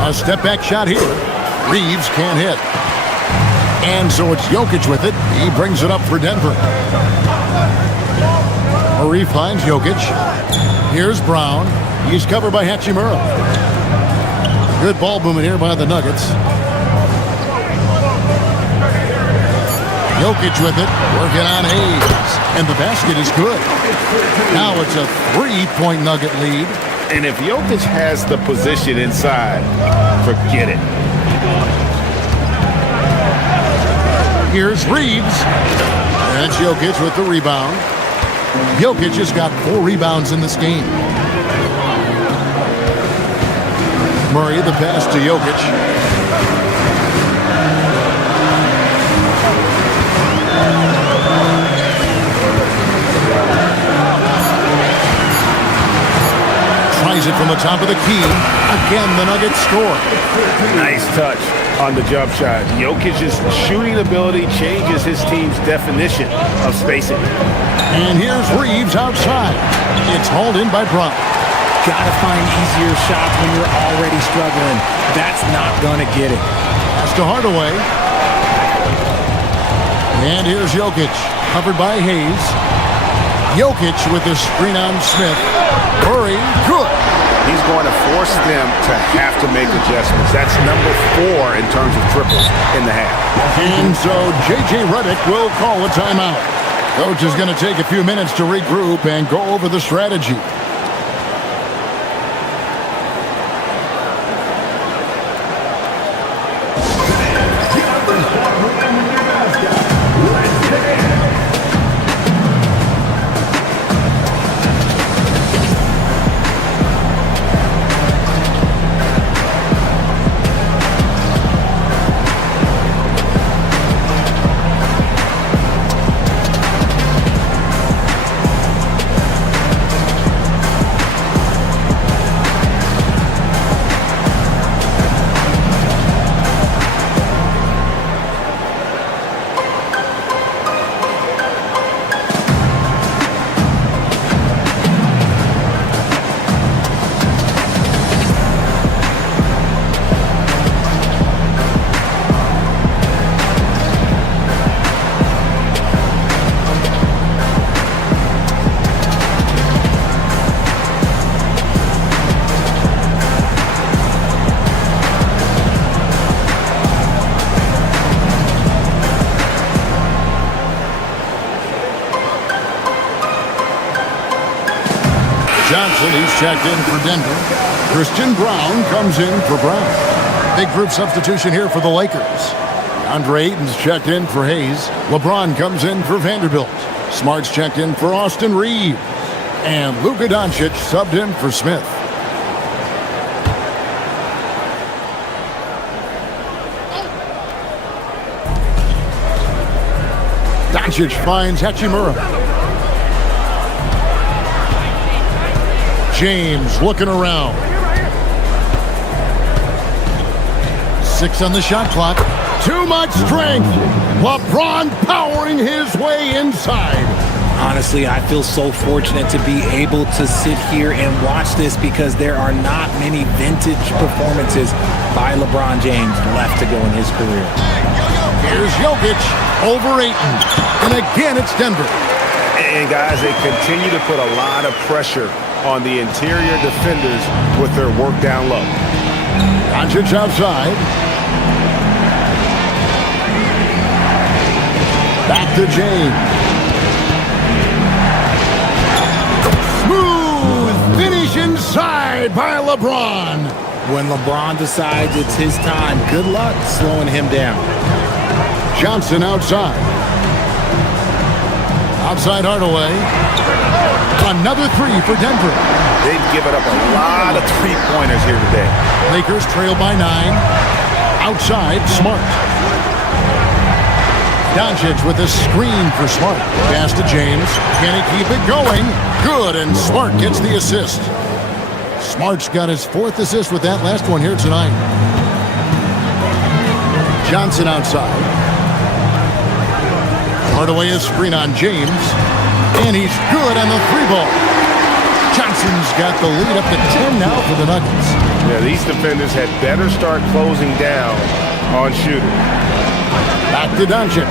A step-back shot here. Reeves can't hit. And so it's Jokic with it. He brings it up for Denver. Murray finds Jokic. Here's Brown. He's covered by Hachimura. Good ball movement here by the Nuggets. Jokic with it, working on Hayes. And the basket is good. Now it's a 3-point Nugget lead. And if Jokic has the position inside, forget it. Here's Reeves. That's Jokic with the rebound. Jokic has got 4 rebounds in this game. Murray, the pass to Jokic. Tries it from the top of the key. Again, the Nuggets score. Nice touch on the jump shot. Jokic's shooting ability changes his team's definition of spacing. And here's Reeves outside. It's hauled in by Brown. Gotta find easier shots when you're already struggling. That's not gonna get it. Pass to Hardaway. And here's Jokic, covered by Hayes. Jokic with the screen on Smith. Murray, good. He's going to force them to have to make adjustments. That's number 4 in terms of triples in the half. And so J.J. Redick will call a timeout. Coach is going to take a few minutes to regroup and go over the strategy. Johnson, he's checked in for Denver. Christian Brown comes in for Brown. Big group substitution here for the Lakers. Andre Ayton's checked in for Hayes. LeBron comes in for Vanderbilt. Smart's checked in for Austin Reeves. And Luka Doncic subbed in for Smith. Doncic finds Hachimura. James looking around. 6 on the shot clock. Too much strength. LeBron powering his way inside. Honestly, I feel so fortunate to be able to sit here and watch this because there are not many vintage performances by LeBron James left to go in his career. Here's Jokic over Ayton. And again, it's Denver. And guys, they continue to put a lot of pressure on the interior defenders with their work down low. Doncic outside. Back to James. Smooth finish inside by LeBron. When LeBron decides it's his time, good luck slowing him down. Johnson outside. Outside Hardaway. Another 3 for Denver. They've given up a lot of three-pointers here today. Lakers trail by 9. Outside, Smart. Doncic with a screen for Smart. Pass to James. Can he keep it going? Good, and Smart gets the assist. Smart's got his 4th assist with that last one here tonight. Johnson outside. Hardaway is screen on James. And he's good on the 3-ball. Johnson's got the lead up to 10 now for the Nuggets. Yeah, these defenders had better start closing down on shooting. Back to Doncic.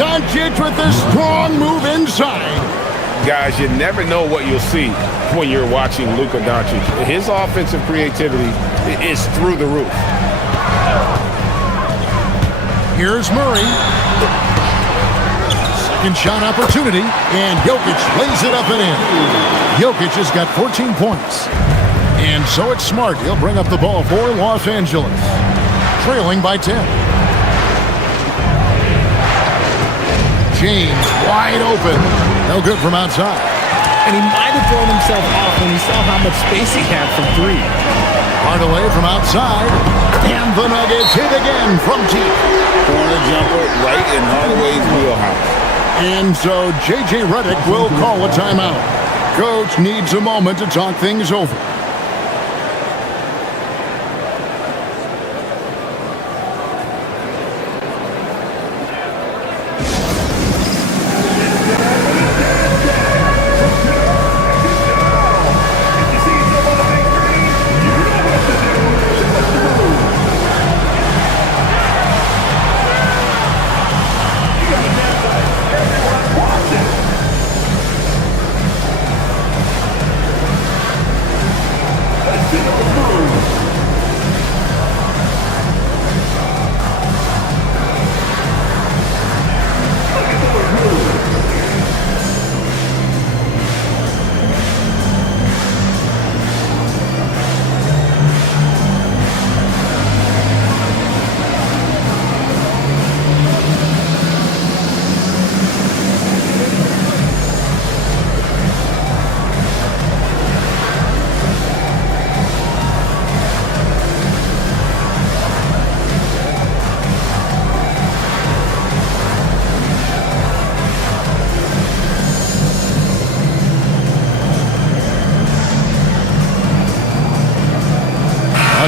Doncic with a strong move inside. Guys, you never know what you'll see when you're watching Luka Doncic. His offensive creativity is through the roof. Here's Murray. Second shot opportunity, and Jokic lays it up and in. Jokic has got 14 points. And so it's Smart. He'll bring up the ball for Los Angeles, trailing by 10. James wide open. No good from outside. And he might have thrown himself off when he saw how much space he had from three. Hardaway from outside. And the Nuggets hit again from deep. Corner jumper right in Hardaway's wheelhouse. And so J.J. Redick will call a timeout. Coach needs a moment to talk things over.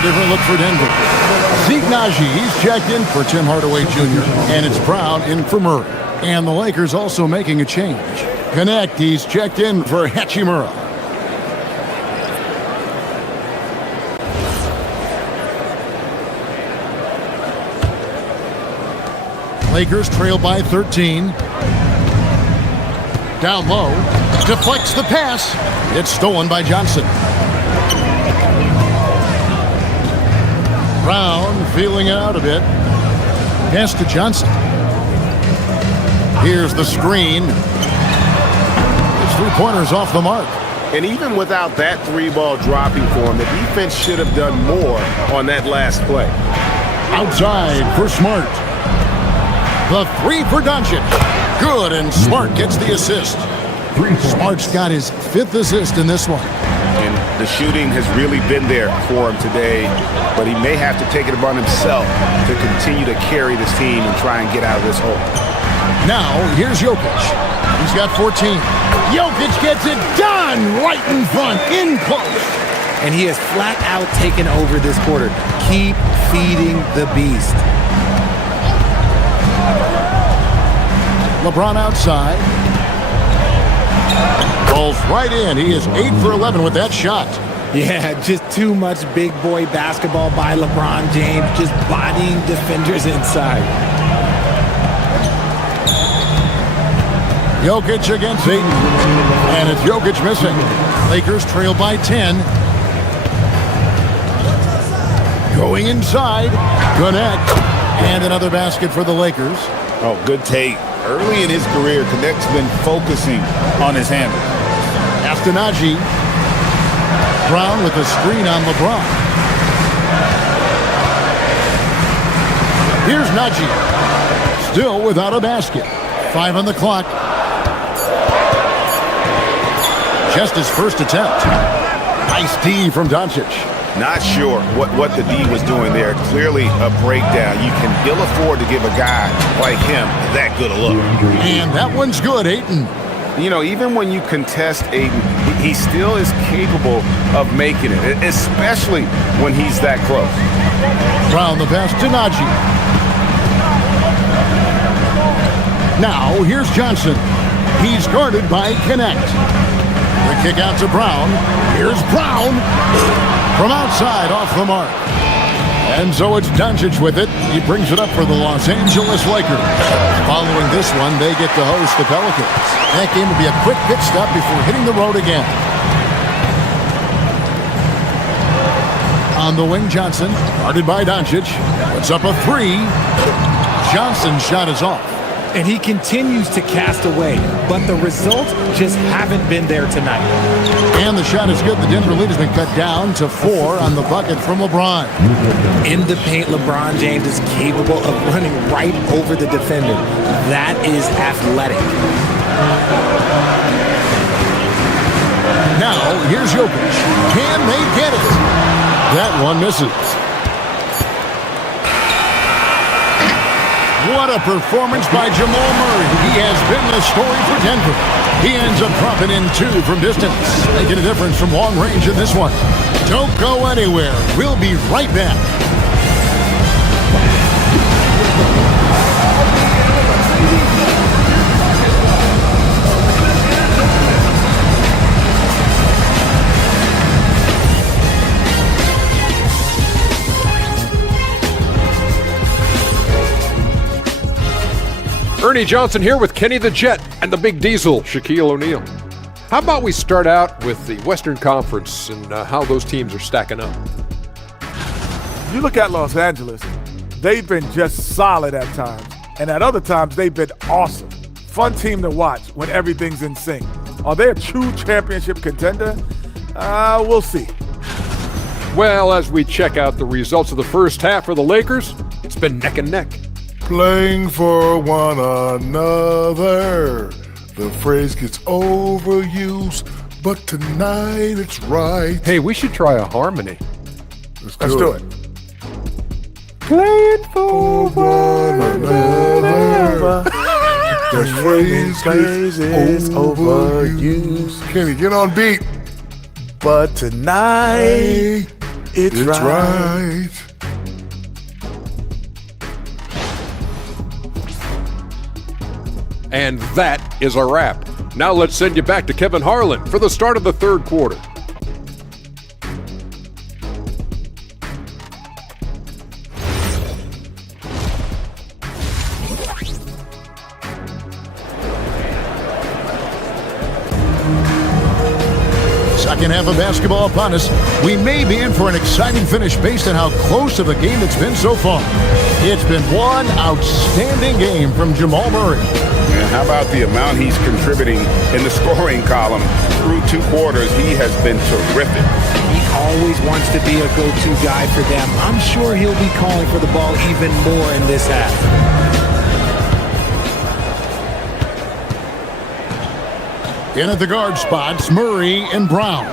Different look for Denver. Zeke Naji, he's checked in for Tim Hardaway Jr. And it's Brown in for Murray. And the Lakers also making a change. Connect, he's checked in for Hachimura. Lakers trail by 13. Down low. Deflects the pass. It's stolen by Johnson. Brown feeling it out a bit. Pass to Johnson. Here's the screen. It's 3-pointers off the mark. And even without that three-ball dropping for him, the defense should have done more on that last play. Outside for Smart. The three for Doncic. Good, and Smart gets the assist. Smart's got his 5th assist in this one. And the shooting has really been there for him today, but he may have to take it upon himself to continue to carry this team and try and get out of this hole. Now, here's Jokic. He's got 14. Jokic gets it done right in front, in close. And he has flat out taken over this quarter. Keep feeding the beast. LeBron outside. Falls right in. He is 8 for 11 with that shot. Yeah, just too much big boy basketball by LeBron James, just bodying defenders inside. Jokic against Ayton. And it's Jokic missing. Lakers trail by 10. Going inside. Connect. And another basket for the Lakers. Oh, good take. Early in his career, Connect's been focusing on his handle. Naji. Brown with a screen on LeBron. Here's Naji. Still without a basket. 5 on the clock. Just his first attempt. Nice D from Doncic. Not sure what the D was doing there. Clearly a breakdown. You can ill afford to give a guy like him that good a look. And that one's good, Ayton. You know, even when you contest Ayton, he still is capable of making it, especially when he's that close. Brown the pass to Naji. Now, here's Johnson. He's guarded by Connect. The kick out to Brown. Here's Brown. From outside, off the mark. And so it's Doncic with it. He brings it up for the Los Angeles Lakers. Following this one, they get to host the Pelicans. That game will be a quick pit stop before hitting the road again. On the wing, Johnson, guarded by Doncic. Puts up a 3. Johnson's shot is off. and he continues to cast away, but the results just haven't been there tonight. And the shot is good. The Denver lead has been cut down to 4 on the bucket from LeBron. In the paint, LeBron James is capable of running right over the defender. That is athletic. Now, here's Jokic. Can they get it? That one misses. What a performance by Jamal Murray. He has been the story for Denver. He ends up dropping in 2 from distance, making a difference from long range in this one. Don't go anywhere. We'll be right back. Ernie Johnson here with Kenny the Jet and the Big Diesel, Shaquille O'Neal. How about we start out with the Western Conference and how those teams are stacking up? You look at Los Angeles, they've been just solid at times. And at other times, they've been awesome. Fun team to watch when everything's in sync. Are they a true championship contender? We'll see. Well, as we check out the results of the first half for the Lakers, it's been neck and neck. Playing for one another. The phrase gets overused, but tonight it's right. Hey, we should try a harmony. Let's do it. Playing for one another. The phrase gets overused. Kenny, get on beat. But tonight it's right. And that is a wrap. Now let's send you back to Kevin Harlan for the start of the third quarter. Second half of basketball upon us. We may be in for an exciting finish based on how close of a game it's been so far. It's been one outstanding game from Jamal Murray. And how about the amount he's contributing in the scoring column through 2 quarters? He has been terrific. He always wants to be a go-to guy for them. I'm sure he'll be calling for the ball even more in this half. In at the guard spots, Murray and Brown.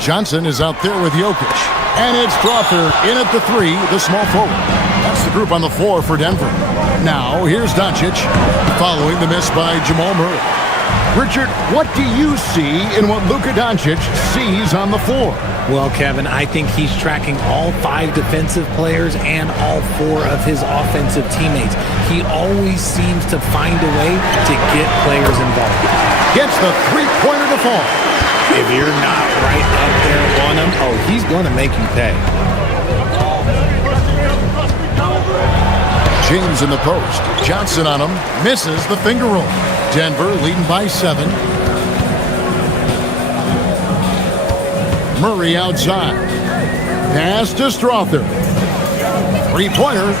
Johnson is out there with Jokic. And it's Strother in at the 3, the small forward. That's the group on the floor for Denver. Now, here's Doncic, following the miss by Jamal Murray. Richard, what do you see in what Luka Doncic sees on the floor? Well, Kevin, I think he's tracking all 5 defensive players and all 4 of his offensive teammates. He always seems to find a way to get players involved. Gets the 3-pointer to fall. If you're not right up there on him, he's going to make you pay. James in the post. Johnson on him. Misses the finger roll. Denver leading by 7. Murray outside. Pass to Strother. 3-pointer.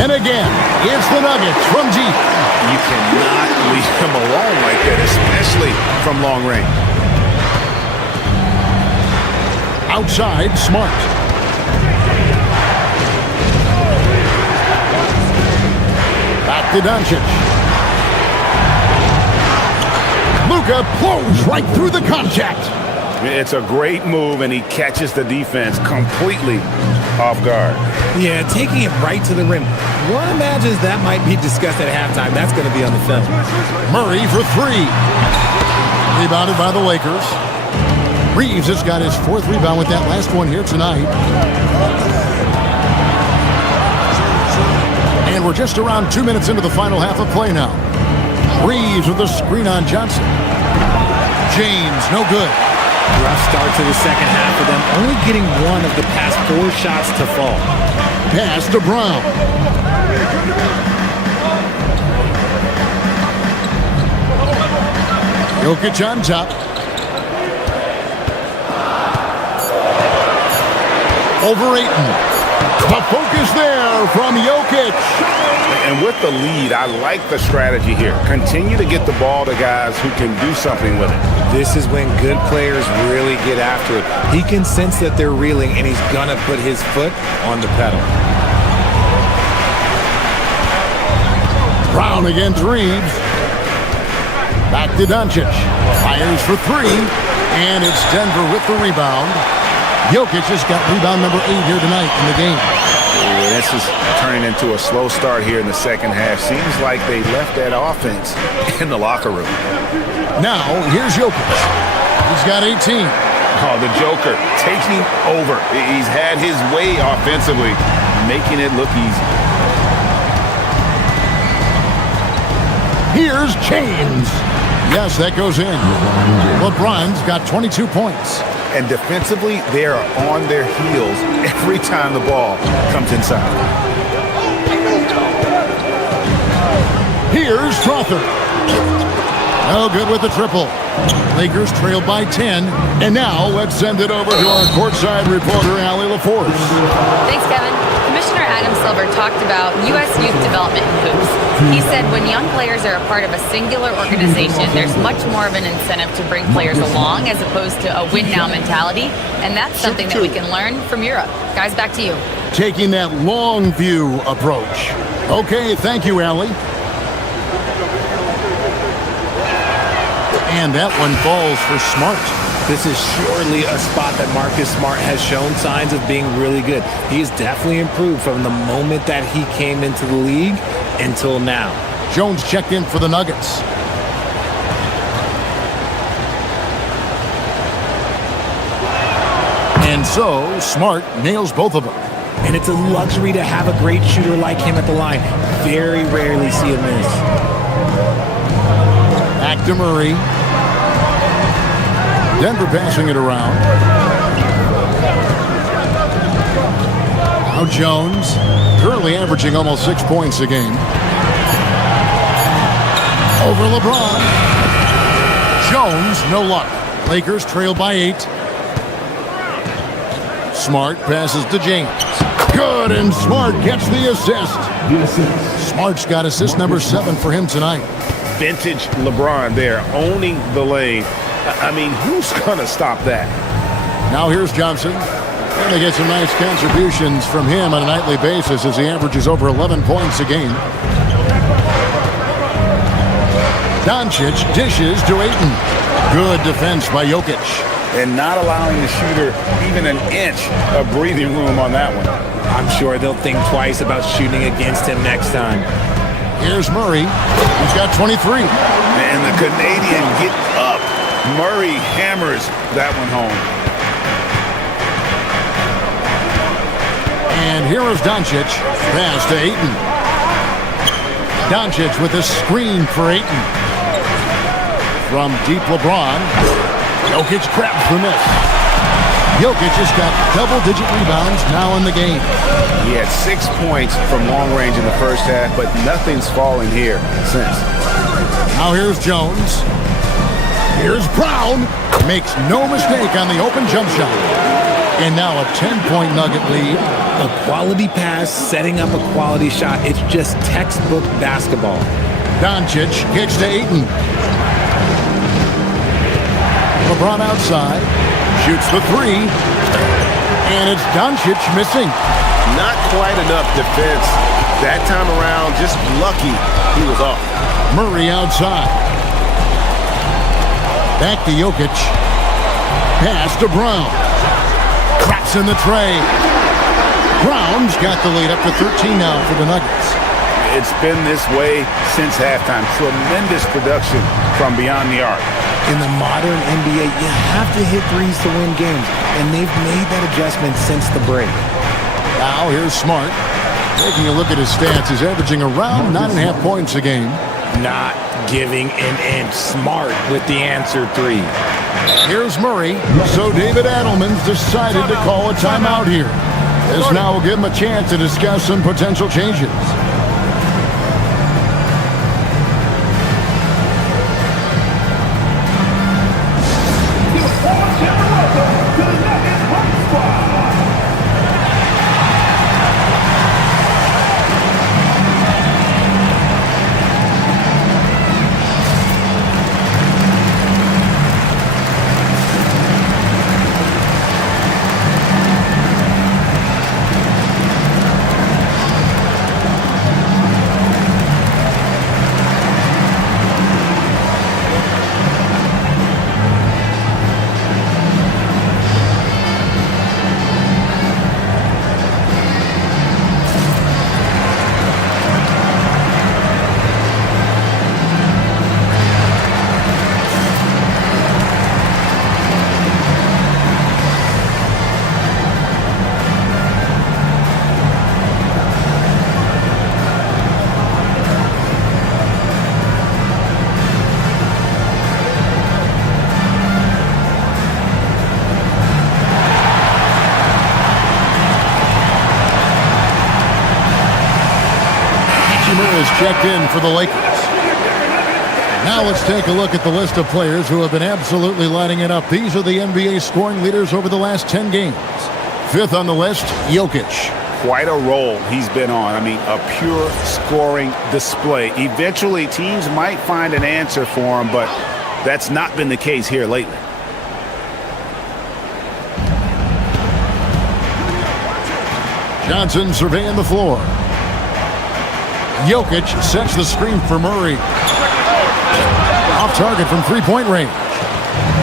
And again, it's the Nuggets from deep. You cannot leave him alone like that, especially from long range. Outside, Smart. Back to Doncic. Luka blows right through the contact. It's a great move, and he catches the defense completely off guard. Yeah, taking it right to the rim. One imagines that might be discussed at halftime. That's going to be on the film. Murray for 3. Rebounded by the Lakers. Reeves has got his 4th rebound with that last one here tonight. And we're just around 2 minutes into the final half of play now. Reeves with the screen on Johnson. James, no good. Rough start to the second half for them, only getting 1 of the past 4 shots to fall. Pass to Brown. Jokic on top. Over Ayton. The focus there. here from Jokic. And with the lead, I like the strategy here. Continue to get the ball to guys who can do something with it. This is when good players really get after it. He can sense that they're reeling, and he's going to put his foot on the pedal. Brown against Reeves. Back to Doncic. Fires for three, and it's Denver with the rebound. Jokic has got rebound number 8 here tonight in the game. This is turning into a slow start here in the second half. Seems like they left that offense in the locker room. Now, here's Jokic. He's got 18. Oh, the Joker taking over. He's had his way offensively, making it look easy. Here's James. Yes, that goes in. LeBron's got 22 points. And defensively, they are on their heels every time the ball comes inside. Here's Strother. No good with the triple. Lakers trail by 10. And now let's send it over to our courtside reporter, Allie LaForce. Thanks, Kevin. Commissioner Adam Silver talked about U.S. youth development in hoops. He said when young players are a part of a singular organization, there's much more of an incentive to bring players along as opposed to a win-now mentality, and that's something that we can learn from Europe. Guys, back to you. Taking that long view approach. Okay, thank you, Allie. And that one falls for Smart. This is surely a spot that Marcus Smart has shown signs of being really good. He's definitely improved from the moment that he came into the league until now. Jones checked in for the Nuggets. And so, Smart nails both of them. And it's a luxury to have a great shooter like him at the line. Very rarely see a miss. Back to Murray. Denver passing it around. Now Jones, currently averaging almost 6 points a game. Over LeBron. Jones, no luck. Lakers trail by 8. Smart passes to James. Good, and Smart gets the assist. Smart's got assist number 7 for him tonight. Vintage LeBron there, owning the lane. I mean, who's going to stop that? Now here's Johnson. And they get some nice contributions from him on a nightly basis as he averages over 11 points a game. Doncic dishes to Ayton. Good defense by Jokic. And not allowing the shooter even an inch of breathing room on that one. I'm sure they'll think twice about shooting against him next time. Here's Murray. He's got 23. And the Canadian get up. Murray hammers that one home. And here is Doncic. Pass to Ayton. Doncic with a screen for Ayton. From deep LeBron. Jokic grabs the miss. Jokic has got double-digit rebounds now in the game. He had 6 points from long range in the first half, but nothing's fallen here since. Now here's Jones. Here's Brown. Makes no mistake on the open jump shot. And now a 10-point Nugget lead. A quality pass, setting up a quality shot. It's just textbook basketball. Doncic kicks to Ayton. LeBron outside. Shoots the 3. And it's Doncic missing. Not quite enough defense that time around. Just lucky he was off. Murray outside. Back to Jokic. Pass to Brown. Cracks in the tray. Brown's got the lead up to 13 now for the Nuggets. It's been this way since halftime. Tremendous production from beyond the arc. In the modern NBA, you have to hit threes to win games, and they've made that adjustment since the break. Now here's Smart. Taking a look at his stats, he's averaging around 9.5 points a game. Not giving an inch. Smart with the answer 3. Here's Murray. So David Adelman's decided to call a timeout here. This now will give him a chance to discuss some potential changes. has checked in for the Lakers. Now let's take a look at the list of players who have been absolutely lighting it up. These are the NBA scoring leaders over the last 10 games. Fifth on the list, Jokic. Quite a roll he's been on. I mean, a pure scoring display. Eventually, teams might find an answer for him, but that's not been the case here lately. Johnson surveying the floor. Jokic sets the screen for Murray. Off target from three-point range.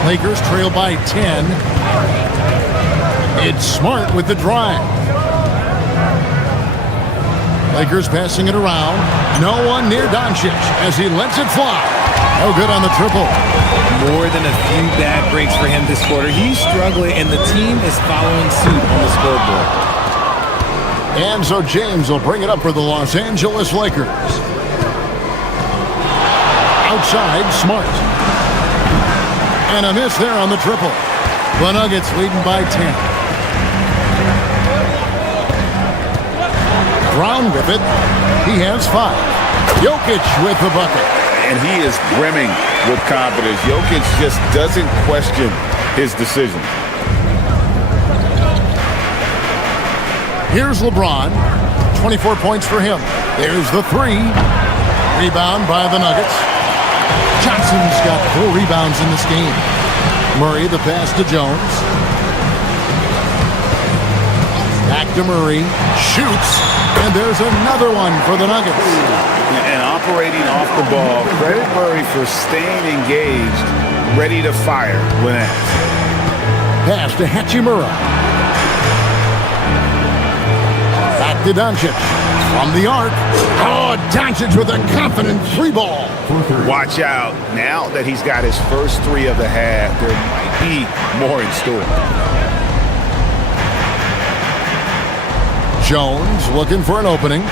Lakers trail by 10. It's Smart with the drive. Lakers passing it around. No one near Doncic as he lets it fly. No good on the triple. More than a few bad breaks for him this quarter. He's struggling, and the team is following suit on the scoreboard. And so James will bring it up for the Los Angeles Lakers. Outside, Smart. And a miss there on the triple. The Nuggets leading by 10. Brown with it. He has 5. Jokic with the bucket. And he is brimming with confidence. Jokic just doesn't question his decision. Here's LeBron. 24 points for him. There's the 3. Rebound by the Nuggets. Johnson's got 4 rebounds in this game. Murray, the pass to Jones. Back to Murray. Shoots. And there's another one for the Nuggets. And operating off the ball, credit Murray for staying engaged, ready to fire when asked. Pass to Hachimura. Back to Doncic. From the arc. Oh, Doncic with a confident 3-ball. Watch out. Now that he's got his first 3 of the half, there might be more in store. Jones looking for an opening.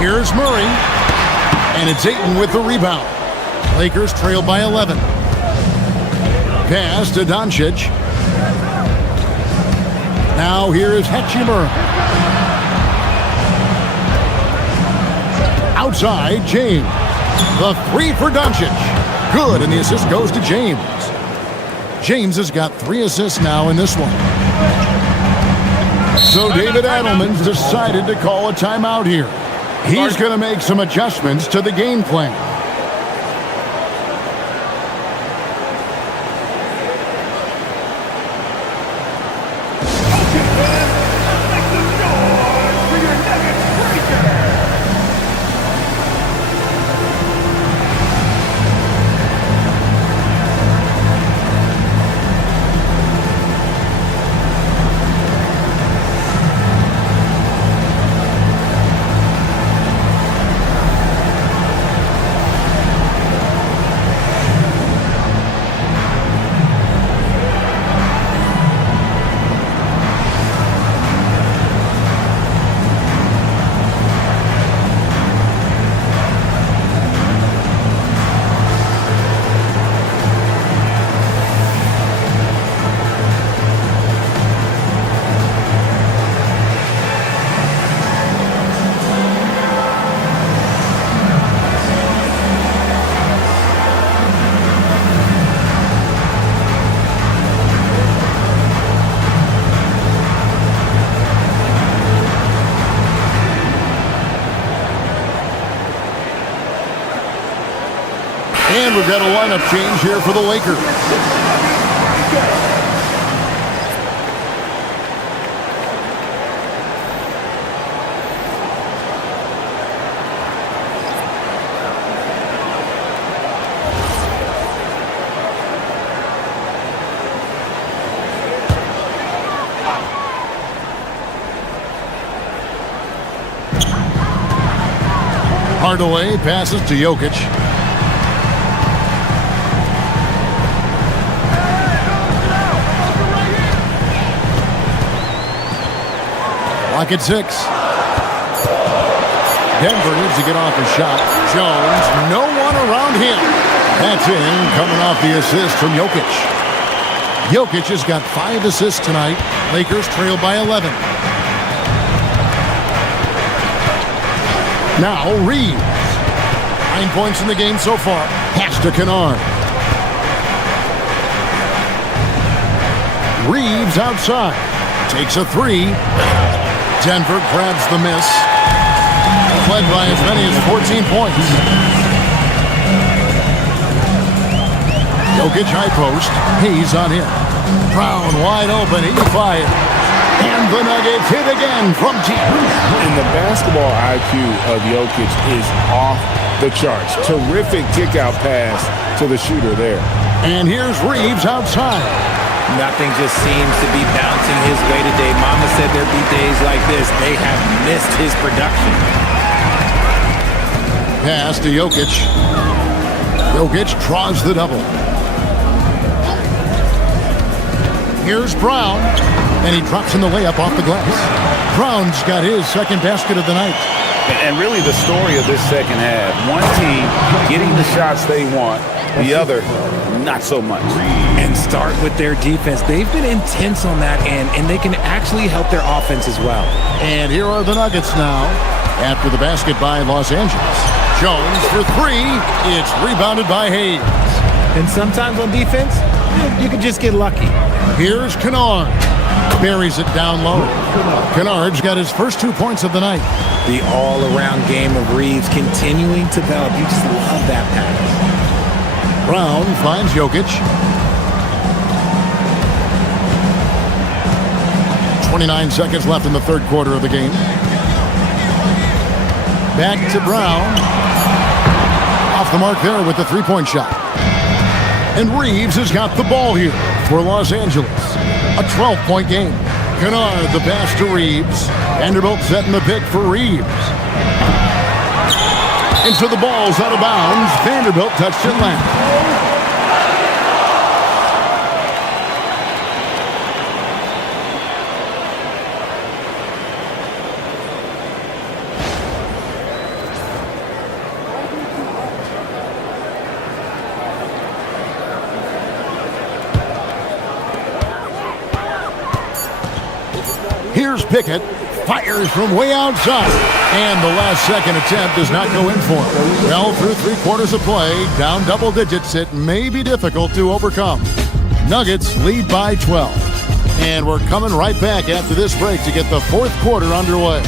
Here's Murray. And it's Ayton with the rebound. Lakers trail by 11. Pass to Doncic. Now here is Hachimura. Outside, James. The 3 for Doncic. Good, and the assist goes to James. James has got 3 assists now in this one. So David Adelman's decided to call a timeout here. He's going to make some adjustments to the game plan. And we've got a lineup change here for the Lakers. Hardaway passes to Jokic. Lock at 6. Denver needs to get off a shot. Jones, no one around him. That's in, coming off the assist from Jokic. Jokic has got 5 assists tonight. Lakers trail by 11. Now Reeves. 9 points in the game so far. Pass to Kennard. Reeves outside. Takes a three. Denver grabs the miss. Led by as many as 14 points. Jokic high post. He's on him. Brown wide open. He fired. And the Nuggets hit again from deep. And the basketball IQ of Jokic is off the charts. Terrific kick-out pass to the shooter there. And here's Reeves outside. Nothing just seems to be bouncing his way today. Mama said there'd be days like this. They have missed his production. Pass to Jokic. Jokic draws the double. Here's Brown. And he drops in the layup off the glass. Brown's got his second basket of the night. And really the story of this second half. One team getting the shots they want. The other, not so much. And start with their defense. They've been intense on that end, and they can actually help their offense as well. And here are the Nuggets now after the basket by Los Angeles. Jones for three. It's rebounded by Hayes. And sometimes on defense, you can just get lucky. Here's Kennard. Buries it down low. Kennard's got his first 2 points of the night. The all-around game of Reeves continuing to develop. You just love that pass. Brown finds Jokic. 29 seconds left in the third quarter of the game. Back to Brown. Off the mark there with the three-point shot. And Reeves has got the ball here for Los Angeles. A 12-point game. Kennard the pass to Reeves. Vanderbilt setting the pick for Reeves. And so the ball's out of bounds. Vanderbilt touched it last. Here's Pickett, fires from way outside, and the last second attempt does not go in for him. Well, through 3 quarters of play, down double digits, it may be difficult to overcome. Nuggets lead by 12. And we're coming right back after this break to get the fourth quarter underway.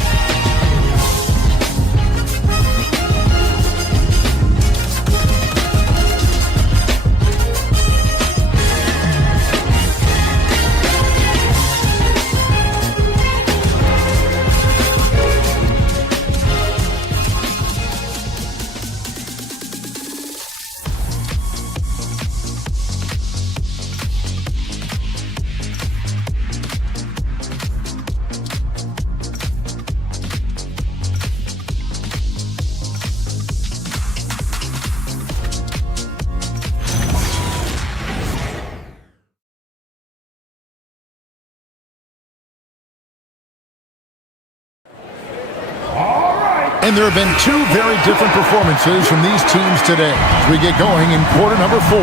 And there have been 2 very different performances from these teams today as we get going in quarter number 4.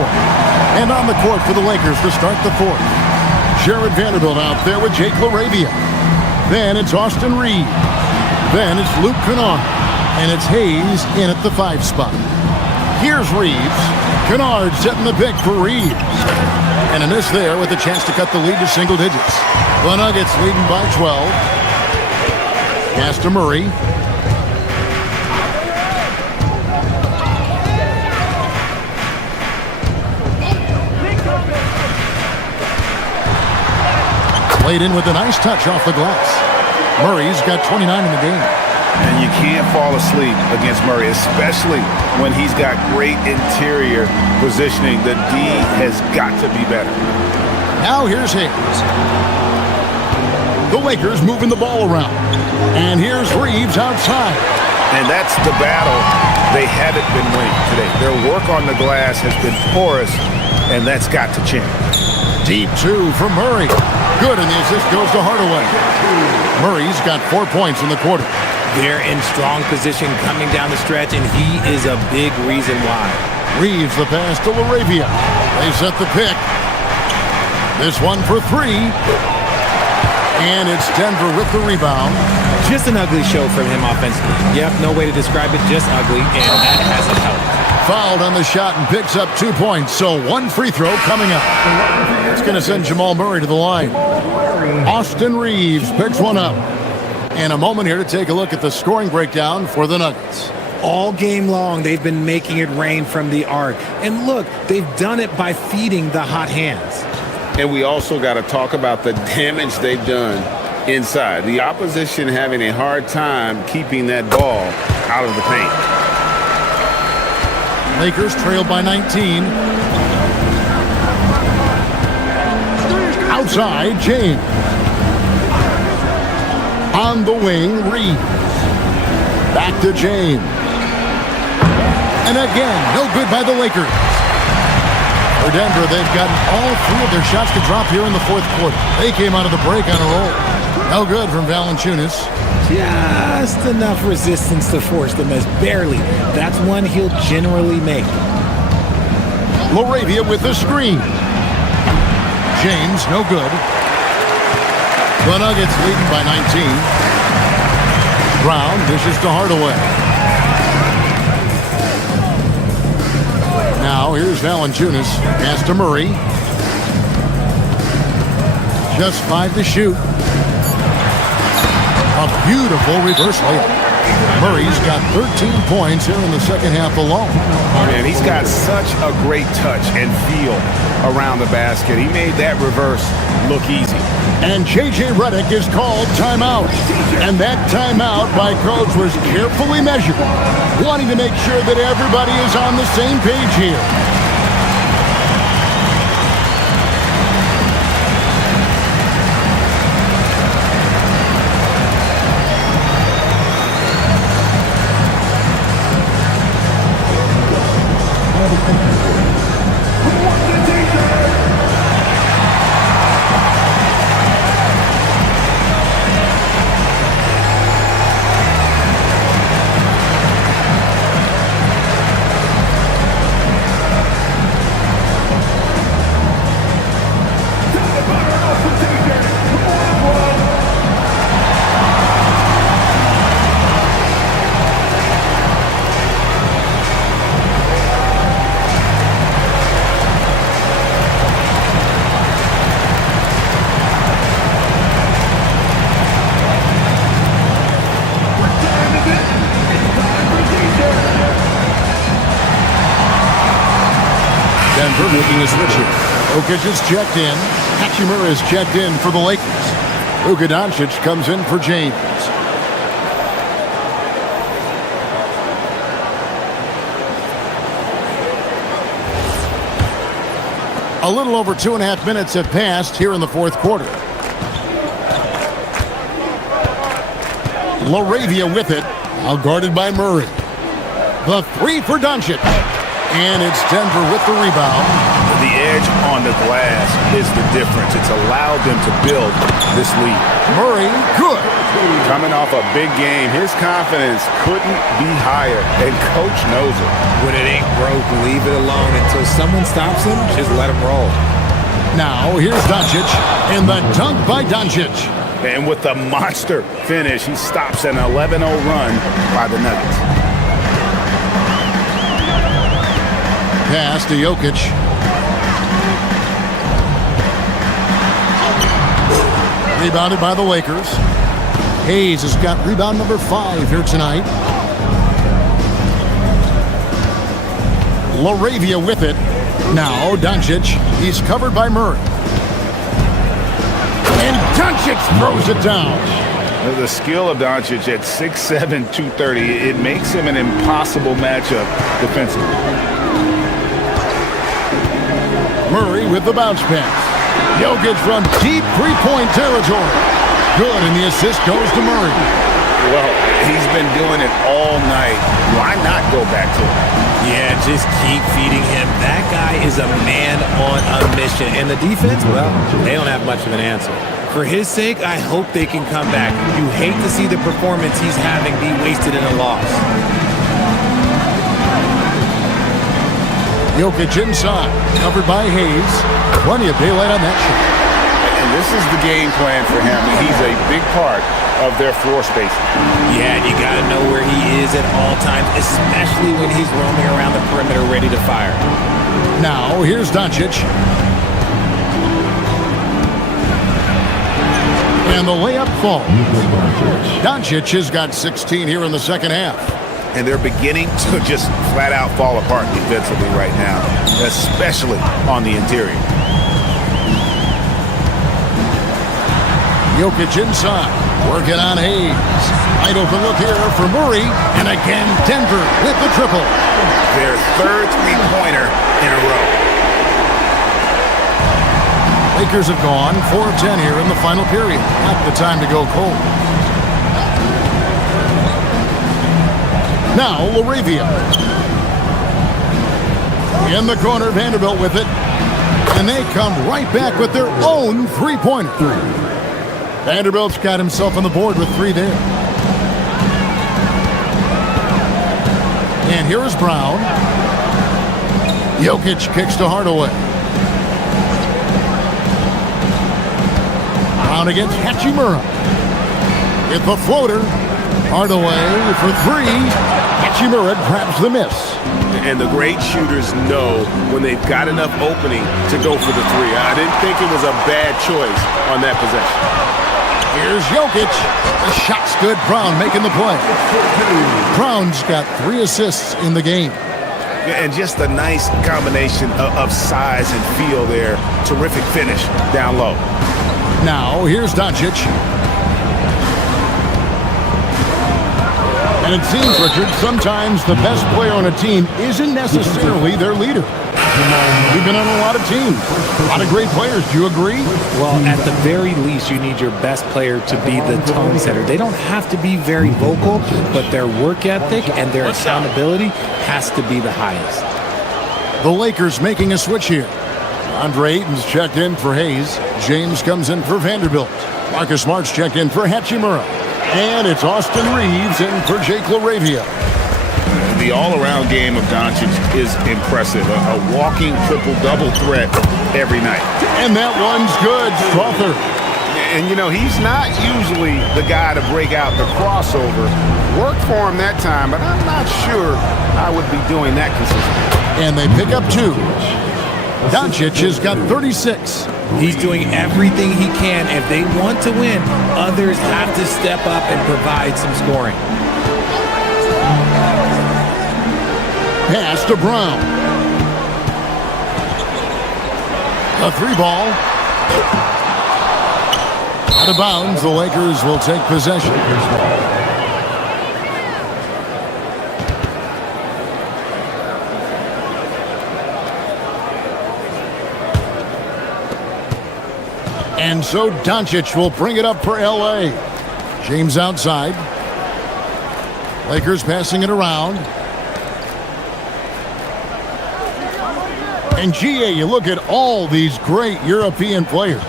And on the court for the Lakers to start the fourth. Jared Vanderbilt out there with Jake LaRavia. Then it's Austin Reeves. Then it's Luke Kennard. And it's Hayes in at the 5 spot. Here's Reeves. Kennard setting the pick for Reeves. And a miss there with a chance to cut the lead to single digits. The Nuggets leading by 12. Pass to Murray. Played in with a nice touch off the glass. Murray's got 29 in the game. And you can't fall asleep against Murray, especially when he's got great interior positioning. The D has got to be better. Now here's Hayes. The Lakers moving the ball around. And here's Reeves outside. And that's the battle they haven't been winning today. Their work on the glass has been porous, and that's got to change. Deep 2 from Murray. Good, and the assist goes to Hardaway. Murray's got 4 points in the quarter. They're in strong position coming down the stretch, and he is a big reason why. Reeves the pass to LaRavia. They set the pick. This one for 3. And it's Denver with the rebound. Just an ugly show from him offensively. Yep, no way to describe it, just ugly, and that hasn't helped. Fouled on the shot and picks up 2 points, so 1 free throw coming up. It's going to send Jamal Murray to the line. Austin Reeves picks one up. And a moment here to take a look at the scoring breakdown for the Nuggets. All game long, they've been making it rain from the arc. And look, they've done it by feeding the hot hands. And we also got to talk about the damage they've done inside. The opposition having a hard time keeping that ball out of the paint. Lakers trailed by 19. Outside, James. On the wing, Reeves. Back to James. And again, no good by the Lakers. For Denver, they've gotten all 3 of their shots to drop here in the fourth quarter. They came out of the break on a roll. No good from Valanciunas. Just enough resistance to force the miss. Barely. That's one he'll generally make. Laravia with the screen. James, no good. The Nuggets leading by 19. Brown dishes to Hardaway. Now here's Valanciunas. Pass to Murray. Just 5 to shoot. A beautiful reverse layup. Murray's got 13 points here in the second half alone. And he's got such a great touch and feel around the basket. He made that reverse look easy. And J.J. Redick is called timeout. And that timeout by Coach was carefully measured, wanting to make sure that everybody is on the same page here. Denver making a switch here. Jokic is checked in. Hachimura is checked in for the Lakers. Luka Doncic comes in for James. A little over 2.5 minutes have passed here in the fourth quarter. Laravia with it, now guarded by Murray. The 3 for Doncic. And it's Denver with the rebound. The edge on the glass is the difference. It's allowed them to build this lead. Murray, good. Coming off a big game, his confidence couldn't be higher, and Coach knows it. When it ain't broke, leave it alone until someone stops him. Just let him roll. Now here's Doncic, and the dunk by Doncic. And with the monster finish, he stops an 11-0 run by the Nuggets. Pass to Jokic. Rebounded by the Lakers. Hayes has got rebound number 5 here tonight. Laravia with it. Now Doncic. He's covered by Murray. And Doncic throws it down. The skill of Doncic at 6'7", 230, it makes him an impossible matchup defensively. Murray with the bounce pass. Jokic from deep three-point territory. Good, and the assist goes to Murray. Well, he's been doing it all night. Why not go back to him? Yeah, just keep feeding him. That guy is a man on a mission. And the defense, well, they don't have much of an answer. For his sake, I hope they can come back. You hate to see the performance he's having be wasted in a loss. Jokic inside, covered by Hayes. Plenty of daylight on that shot. And this is the game plan for him, and he's a big part of their floor spacing. Yeah, and you got to know where he is at all times, especially when he's roaming around the perimeter ready to fire. Now, here's Doncic. And the layup falls. Doncic has got 16 here in the second half. And they're beginning to just flat out fall apart defensively right now, especially on the interior. Jokic inside, working on Hayes. Wide open look here for Murray. And again, Denver with the triple. Their third three-pointer in a row. Lakers have gone 4 of 10 here in the final period. Not the time to go cold. Now, Laravia. In the corner, Vanderbilt with it. And they come right back with their own three-pointer. Vanderbilt's got himself on the board with 3 there. And here is Brown. Jokic kicks to Hardaway. Brown against Hachimura. With the floater. Hardaway for 3. Hachimura grabs the miss. And the great shooters know when they've got enough opening to go for the 3. I didn't think it was a bad choice on that possession. Here's Jokic. The shot's good. Brown making the play. Brown's got 3 assists in the game. And just a nice combination of size and feel there. Terrific finish down low. Now, here's Doncic. And it seems, Richard, sometimes the best player on a team isn't necessarily their leader. We've been on a lot of teams, a lot of great players. Do you agree? Well, at the very least, you need your best player to be the tone setter. They don't have to be very vocal, but their work ethic and their accountability has to be the highest. The Lakers making a switch here. Andre Ayton's checked in for Hayes. James comes in for Vanderbilt. Marcus Smart's checked in for Hachimura. And it's Austin Reeves in for Jake LaRavia. The all-around game of Doncic is impressive. A walking triple-double threat every night. And that one's good. Strother. And, you know, he's not usually the guy to break out the crossover. Worked for him that time, but I'm not sure I would be doing that consistently. And they pick up 2. Doncic has got 36. He's doing everything he can. If they want to win, others have to step up and provide some scoring. Pass to Brown. A 3 ball. Out of bounds, the Lakers will take possession. And so Doncic will bring it up for L.A. James outside. Lakers passing it around. And GA, you look at all these great European players.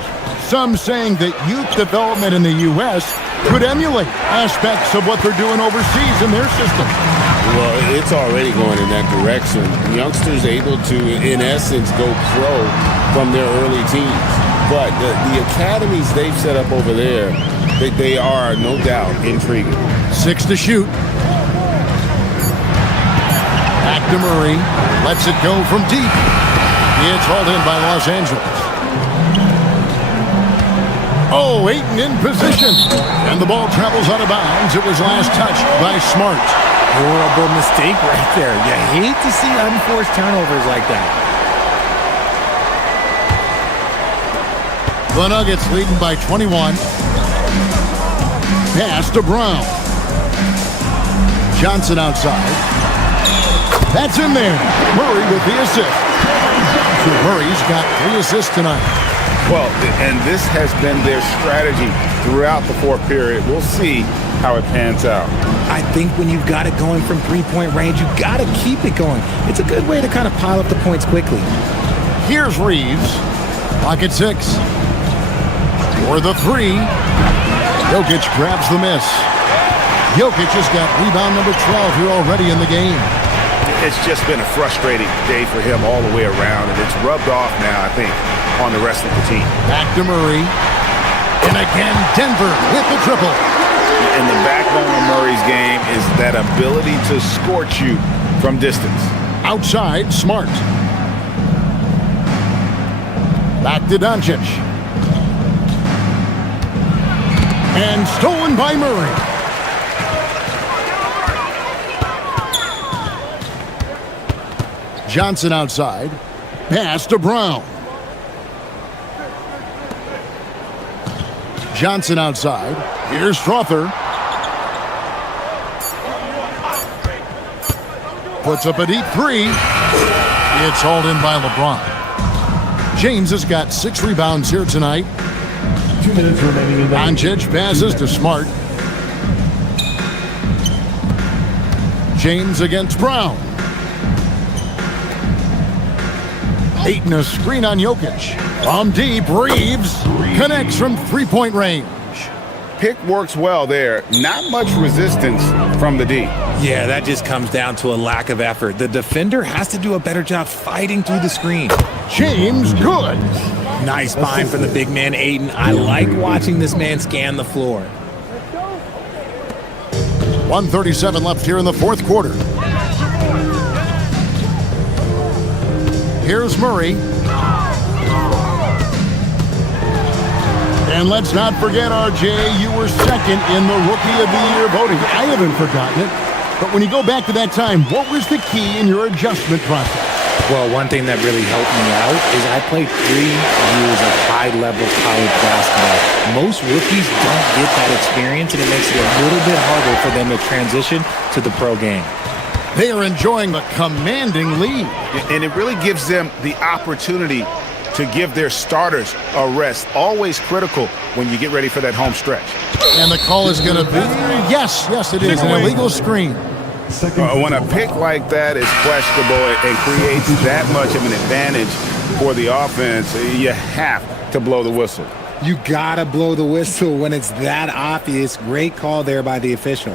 Some saying that youth development in the U.S. could emulate aspects of what they're doing overseas in their system. Well, it's already going in that direction. Youngsters able to, in essence, go pro from their early teens. But the academies they've set up over there, they are, no doubt, intriguing. 6 to shoot. Back to Murray. Lets it go from deep. It's hauled in by Los Angeles. Oh, Ayton in position. And the ball travels out of bounds. It was last touched by Smart. Horrible mistake right there. You hate to see unforced turnovers like that. The Nuggets leading by 21. Pass to Brown. Johnson outside. That's in there. Murray with the assist. Murray's got 3 assists tonight. Well, and this has been their strategy throughout the 4th period. We'll see how it pans out. I think when you've got it going from 3-point range, you've got to keep it going. It's a good way to kind of pile up the points quickly. Here's Reeves. Pocket 6. For the 3. Jokic grabs the miss. Jokic has got rebound number 12 here already in the game. It's just been a frustrating day for him all the way around, and it's rubbed off now, I think, on the rest of the team. Back to Murray. And again, Denver with the triple. And the backbone of Murray's game is that ability to scorch you from distance. Outside, Smart. Back to Doncic. And stolen by Murray. Johnson outside. Pass to Brown. Johnson outside. Here's Strother. Puts up a deep three. It's hauled in by LeBron. James has got 6 rebounds here tonight. 2 minutes remaining in the Doncic passes to Smart. James against Brown. Ayton a screen on Jokic. From deep, Reeves connects from three-point range. Pick works well there. Not much resistance from the D. Yeah, that just comes down to a lack of effort. The defender has to do a better job fighting through the screen. James, good. Nice find from the big man, Ayton. I like watching this man scan the floor. 1:37 left here in the fourth quarter. Here's Murray. And let's not forget, RJ, you were second in the Rookie of the Year voting. I haven't forgotten it. But when you go back to that time, what was the key in your adjustment process? Well, one thing that really helped me out is I played 3 years of high-level college basketball. Most rookies don't get that experience, and it makes it a little bit harder for them to transition to the pro game. They are enjoying a commanding lead. And it really gives them the opportunity to give their starters a rest. Always critical when you get ready for that home stretch. And the call is going to be, yes, it is, an illegal screen. When a pick like that is questionable and creates that much of an advantage for the offense, you have to blow the whistle. You gotta blow the whistle when it's that obvious. Great call there by the official.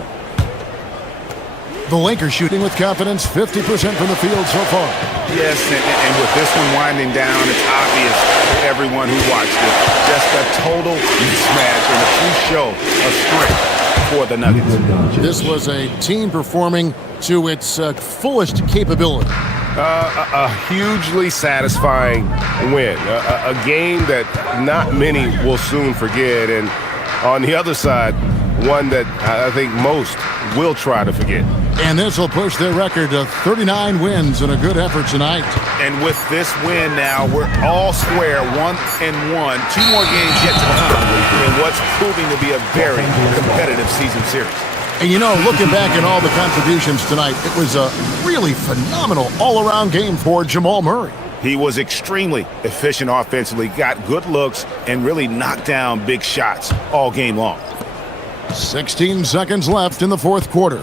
The Lakers shooting with confidence, 50% from the field so far. Yes, and with this one winding down, it's obvious to everyone who watched it. Just a total mismatch and a true show of strength for the Nuggets. This was a team performing to its fullest capability. A hugely satisfying win. A game that not many will soon forget. And on the other side, one that I think most will try to forget. And this will push their record to 39 wins and a good effort tonight. And with this win now, we're all square, 1-1. 2 more games yet to come in what's proving to be a very competitive season series. And you know, looking back at all the contributions tonight, it was a really phenomenal all-around game for Jamal Murray. He was extremely efficient offensively, got good looks, and really knocked down big shots all game long. 16 seconds left in the fourth quarter.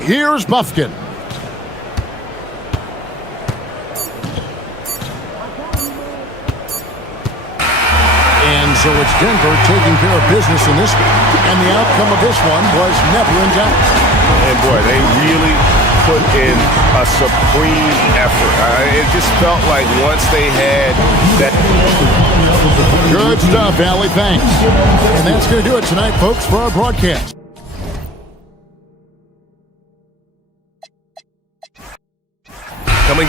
Here's Bufkin. And so it's Denver taking care of business in this one. And the outcome of this one was never in doubt. And boy, they really put in a supreme effort. It just felt like once they had that. Good stuff, Allie. Thanks. And that's going to do it tonight, folks, for our broadcast. Coming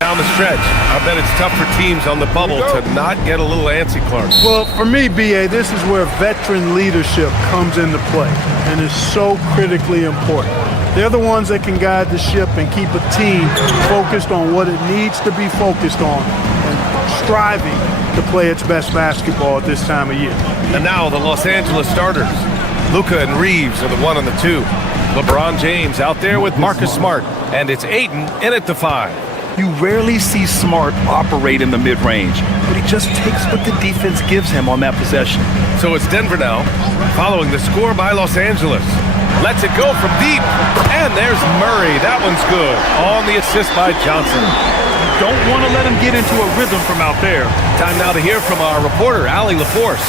down the stretch, I bet it's tough for teams on the bubble to not get a little antsy, Clark. Well, for me, B.A., this is where veteran leadership comes into play and is so critically important. They're the ones that can guide the ship and keep a team focused on what it needs to be focused on and striving to play its best basketball at this time of year. And now the Los Angeles starters. Luka and Reeves are the 1 and the 2. LeBron James out there with Marcus Smart, and it's Ayton in at the 5. You rarely see Smart operate in the mid-range, but he just takes what the defense gives him on that possession. So it's Denver now, following the score by Los Angeles. Lets it go from deep, and there's Murray. That one's good. On the assist by Johnson. Don't want to let him get into a rhythm from out there. Time now to hear from our reporter, Allie LaForce.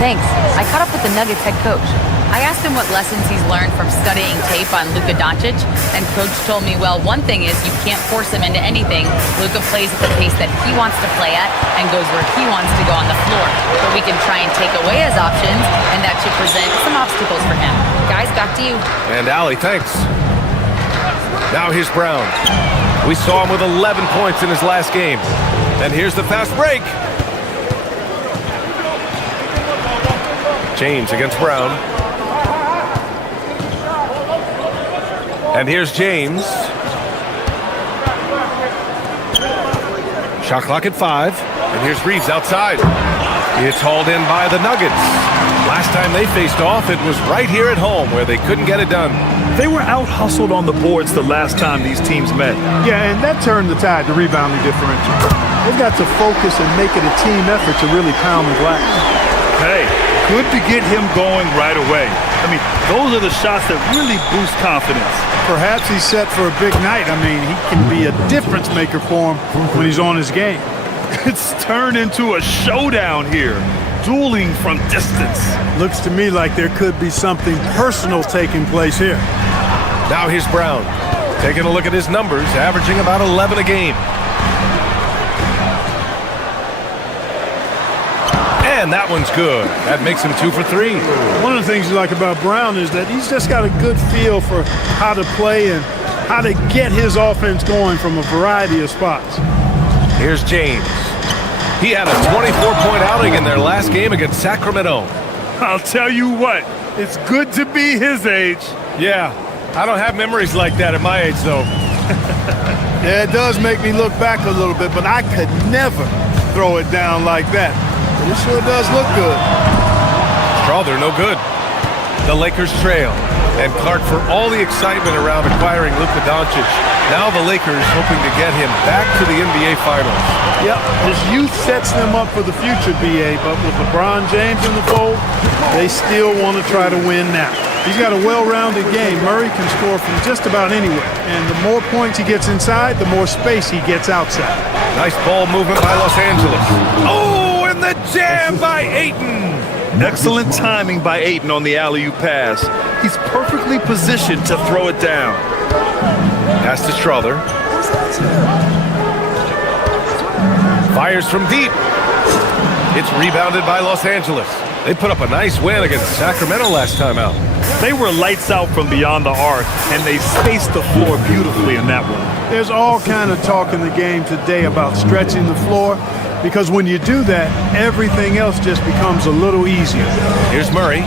Thanks. I caught up with the Nuggets head coach. I asked him what lessons he's learned from studying tape on Luka Doncic, and Coach told me, well, one thing is you can't force him into anything. Luka plays at the pace that he wants to play at and goes where he wants to go on the floor. But we can try and take away his options, and that should present some obstacles for him. Guys, back to you. And Allie, thanks. Now here's Brown. We saw him with 11 points in his last game. And here's the fast break. James against Brown. And here's James. Shot clock at 5. And here's Reeves outside. It's hauled in by the Nuggets. Last time they faced off, it was right here at home where they couldn't get it done. They were out-hustled on the boards the last time these teams met. Yeah, and that turned the tide, the rebounding differential. They've got to focus and make it a team effort to really pound the glass. Hey, good to get him going right away. I mean, those are the shots that really boost confidence. Perhaps he's set for a big night. I mean, he can be a difference maker for him when he's on his game. It's turned into a showdown here. Dueling from distance. Looks to me like there could be something personal taking place here. Now here's Brown. Taking a look at his numbers, averaging about 11 a game. And that one's good. That makes him 2 for 3. One of the things you like about Brown is that he's just got a good feel for how to play and how to get his offense going from a variety of spots. Here's James. He had a 24-point outing in their last game against Sacramento. I'll tell you what, it's good to be his age. Yeah, I don't have memories like that at my age, though. Yeah, it does make me look back a little bit, but I could never throw it down like that. But it sure does look good. Strother, no good. The Lakers trail. And Clark, for all the excitement around acquiring Luka Doncic, now the Lakers hoping to get him back to the NBA Finals. Yep, his youth sets them up for the future, B.A., but with LeBron James in the fold, they still want to try to win now. He's got a well-rounded game. Murray can score from just about anywhere, and the more points he gets inside, the more space he gets outside. Nice ball movement by Los Angeles. Oh, and the jam by Ayton. Excellent timing by Ayton on the alley-oop pass. He's perfectly positioned to throw it down. Pass to Strother. Fires from deep. It's rebounded by Los Angeles. They put up a nice win against Sacramento last time out. They were lights out from beyond the arc, and they spaced the floor beautifully in that one. There's all kind of talk in the game today about stretching the floor, because when you do that, everything else just becomes a little easier. Here's Murray,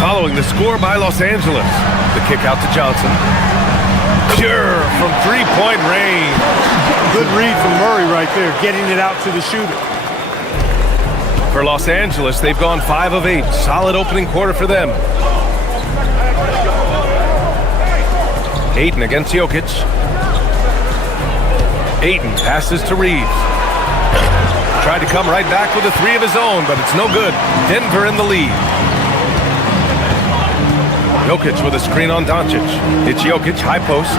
following the score by Los Angeles. The kick out to Johnson. Pure from three-point range. Good read from Murray right there, getting it out to the shooter. For Los Angeles, they've gone 5 of 8. Solid opening quarter for them. Ayton against Jokic. Ayton passes to Reeves. Tried to come right back with a 3 of his own, but it's no good. Denver in the lead. Jokic with a screen on Doncic. It's Jokic, high post.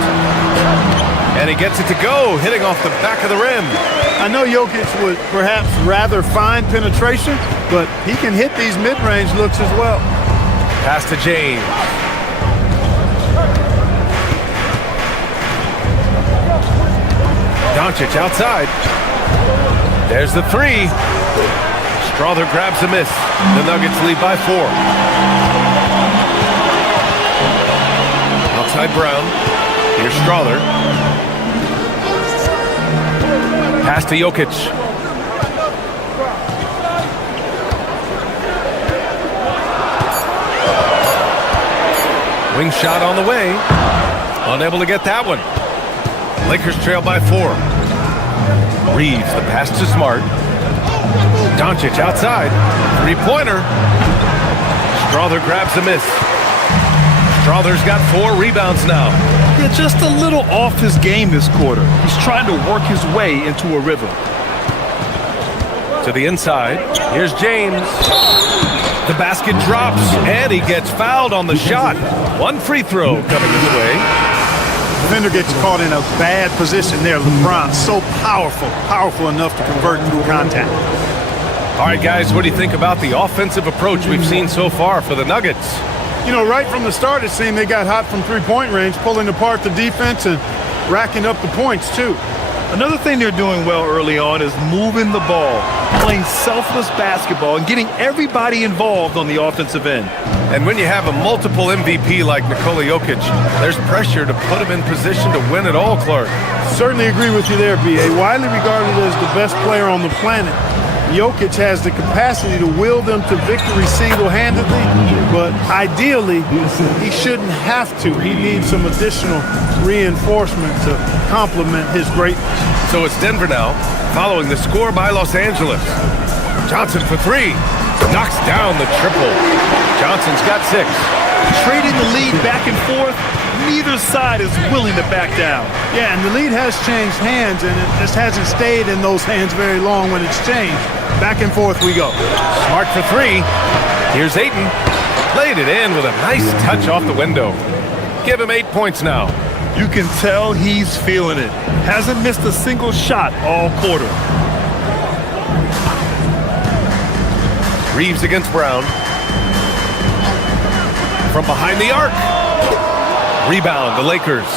And he gets it to go, hitting off the back of the rim. I know Jokic would perhaps rather find penetration, but he can hit these mid-range looks as well. Pass to James. Doncic outside. There's the 3. Strother grabs a miss. The Nuggets lead by 4. Outside Brown. Here's Strother. Pass to Jokic. Wing shot on the way. Unable to get that one. Lakers trail by 4. Reeves, the pass to Smart. Doncic outside. 3-pointer. Strother grabs a miss. Strother's got 4 rebounds now. Yeah, just a little off his game this quarter. He's trying to work his way into a rhythm. To the inside. Here's James. The basket drops, and he gets fouled on the shot. 1 free throw coming his way. Defender gets caught in a bad position there. LeBron, so powerful enough to convert through contact. All right, guys, what do you think about the offensive approach we've seen so far for the Nuggets? You know, right from the start, it seemed they got hot from three-point range, pulling apart the defense and racking up the points, too. Another thing they're doing well early on is moving the ball, playing selfless basketball, and getting everybody involved on the offensive end. And when you have a multiple MVP like Nikola Jokic, there's pressure to put him in position to win it all, Clark. Certainly agree with you there, B.A. Widely regarded as the best player on the planet, Jokic has the capacity to will them to victory single-handedly, but ideally, he shouldn't have to. He needs some additional reinforcement to complement his greatness. So it's Denver now, following the score by Los Angeles. Johnson for three. Knocks down the triple. Johnson's got 6. Trading the lead back and forth, neither side is willing to back down. Yeah, and the lead has changed hands, and it just hasn't stayed in those hands very long when it's changed. Back and forth we go. Smart for 3. Here's Ayton. Laid it in with a nice touch off the window. Give him 8 points now. You can tell he's feeling it. Hasn't missed a single shot all quarter. Reeves against Brown. From behind the arc. Rebound, the Lakers.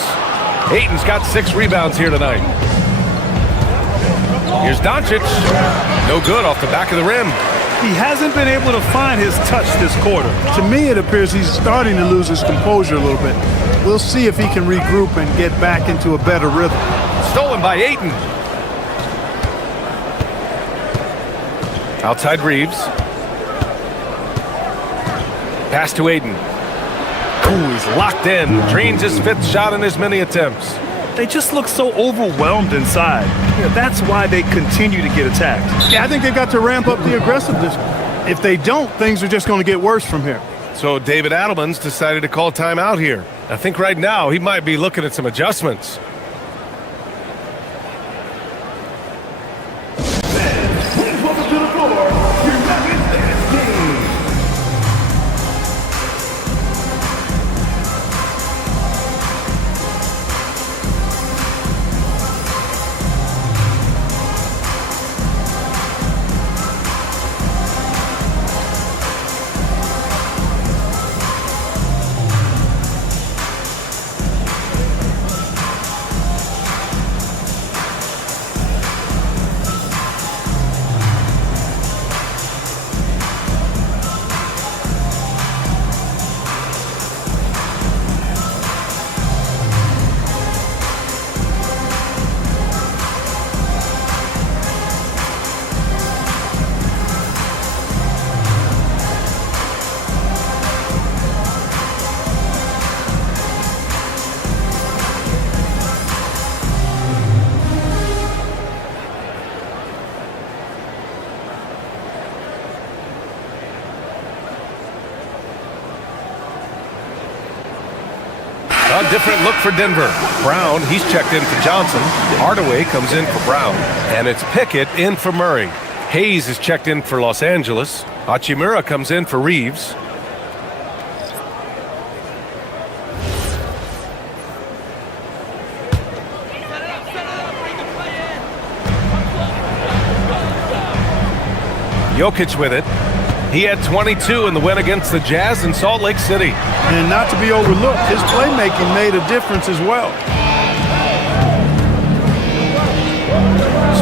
Ayton's got 6 rebounds here tonight. Here's Doncic. No good off the back of the rim. He hasn't been able to find his touch this quarter. To me, it appears he's starting to lose his composure a little bit. We'll see if he can regroup and get back into a better rhythm. Stolen by Ayton. Outside Reeves. Pass to Ayton. Ooh, he's locked in. Drains his 5th shot in his many attempts. They just look so overwhelmed inside. Yeah, that's why they continue to get attacked. Yeah, I think they've got to ramp up the aggressiveness. If they don't, things are just going to get worse from here. So David Adelman's decided to call timeout here. I think right now he might be looking at some adjustments. Welcome to the floor, your Nuggets and game. A different look for Denver. Brown, he's checked in for Johnson. Hardaway comes in for Brown. And it's Pickett in for Murray. Hayes is checked in for Los Angeles. Hachimura comes in for Reeves. Jokic with it. He had 22 in the win against the Jazz in Salt Lake City. And not to be overlooked, his playmaking made a difference as well.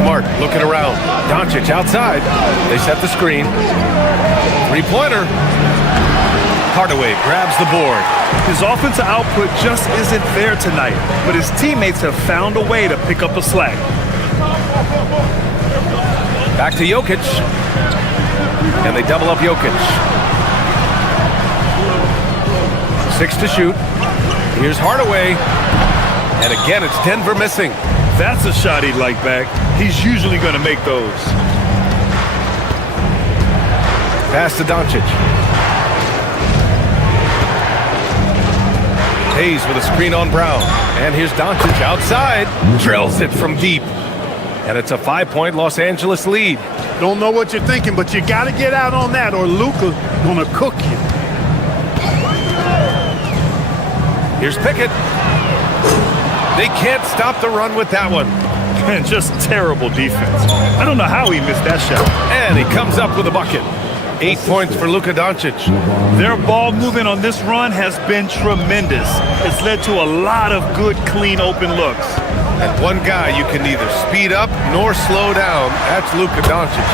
Smart looking around. Doncic outside. They set the screen. 3-pointer. Hardaway grabs the board. His offensive output just isn't there tonight, but his teammates have found a way to pick up the slack. Back to Jokic. And they double up Jokic. 6 to shoot. Here's Hardaway. And again, it's Denver missing. That's a shot he'd like back. He's usually going to make those. Pass to Doncic. Hayes with a screen on Brown. And here's Doncic outside. Drills it from deep. And it's a 5-point Los Angeles lead. Don't know what you're thinking, but you got to get out on that or Luka gonna cook you. Here's Pickett. They can't stop the run with that one. And just terrible defense. I don't know how he missed that shot. And he comes up with a bucket. 8 points for Luka Doncic. Their ball movement on this run has been tremendous. It's led to a lot of good, clean, open looks. And one guy you can neither speed up nor slow down. That's Luka Doncic.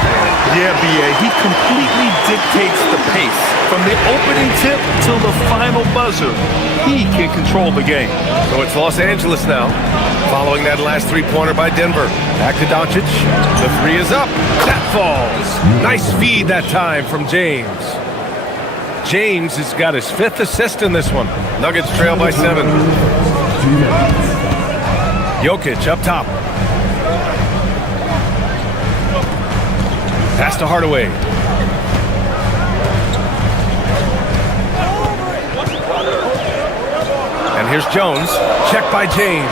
Yeah, B.A. He completely dictates the pace. From the opening tip till the final buzzer, he can control the game. So it's Los Angeles now, following that last three-pointer by Denver. Back to Doncic. The three is up. That falls. Nice feed that time from James. James has got his 5th assist in this one. Nuggets trail by 7. Jokic up top. Pass to Hardaway. And here's Jones. Check by James.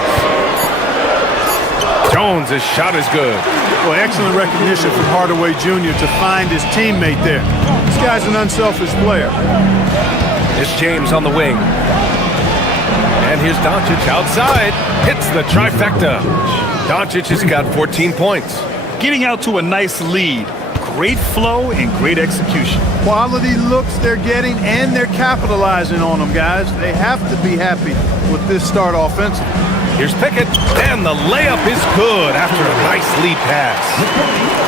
Jones' his shot is good. Well, excellent recognition from Hardaway Jr. to find his teammate there. This guy's an unselfish player. It's James on the wing. And here's Doncic outside. Hits the trifecta. Doncic has got 14 points. Getting out to a nice lead. Great flow and great execution. Quality looks they're getting, and they're capitalizing on them, guys. They have to be happy with this start offensively. Here's Pickett, and the layup is good after a nice lead pass.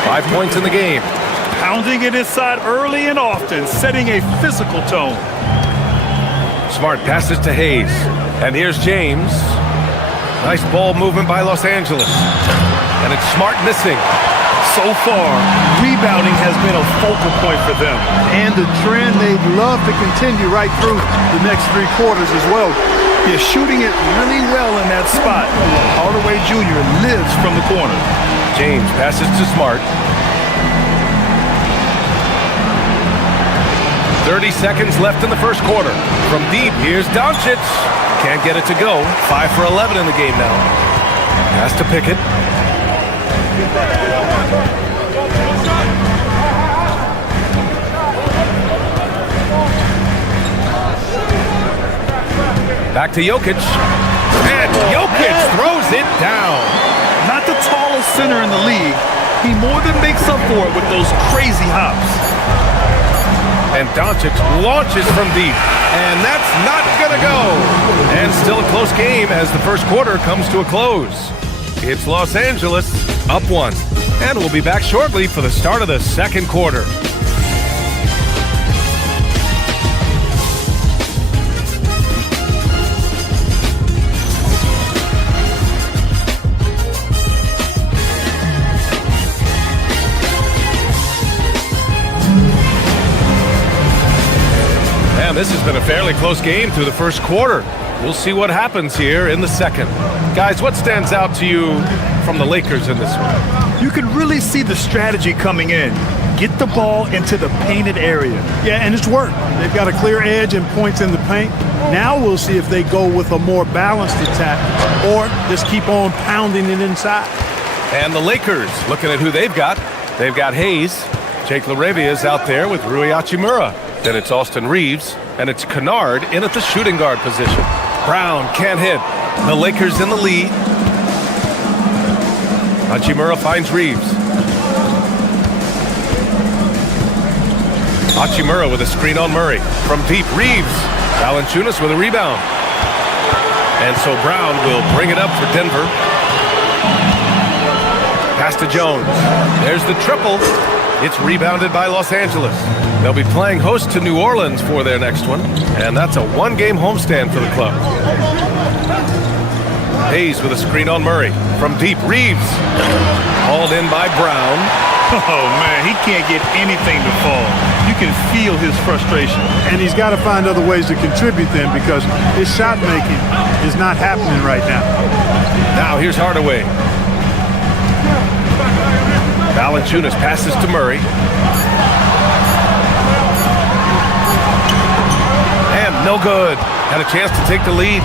5 points in the game. Pounding it inside early and often, setting a physical tone. Smart passes to Hayes. And here's James. Nice ball movement by Los Angeles. And it's Smart missing. So far, rebounding has been a focal point for them. And the trend they'd love to continue right through the next 3 quarters as well. They're shooting it really well in that spot. Hardaway Jr. lives from the corner. James passes to Smart. 30 seconds left in the first quarter. From deep, here's Doncic. Can't get it to go. 5 for 11 in the game now. Pass to Pickett. Back to Jokic. And Jokic throws it down. Not the tallest center in the league. He more than makes up for it with those crazy hops. And Doncic launches from deep. And that's not going to go. And still a close game as the first quarter comes to a close. It's Los Angeles up 1. And we'll be back shortly for the start of the second quarter. Man, this has been a fairly close game through the first quarter. We'll see what happens here in the second. Guys, what stands out to you from the Lakers in this one? You can really see the strategy coming in. Get the ball into the painted area. Yeah, and it's worked. They've got a clear edge and points in the paint. Now we'll see if they go with a more balanced attack or just keep on pounding it inside. And the Lakers, looking at who they've got. They've got Hayes. Jake LaRavia's out there with Rui Hachimura. Then it's Austin Reeves, and it's Kennard in at the shooting guard position. Brown can't hit. The Lakers in the lead. Hachimura finds Reeves. Hachimura with a screen on Murray. From deep, Reeves. Valanciunas with a rebound. And so Brown will bring it up for Denver. Pass to Jones. There's the triple. It's rebounded by Los Angeles. They'll be playing host to New Orleans for their next one, and that's a one-game homestand for the club. Hayes with a screen on Murray. From deep, Reeves. Hauled in by Brown. Oh, man, he can't get anything to fall. You can feel his frustration. And he's got to find other ways to contribute then because his shot making is not happening right now. Now here's Hardaway. Valanciunas passes to Murray. And no good. Had a chance to take the lead.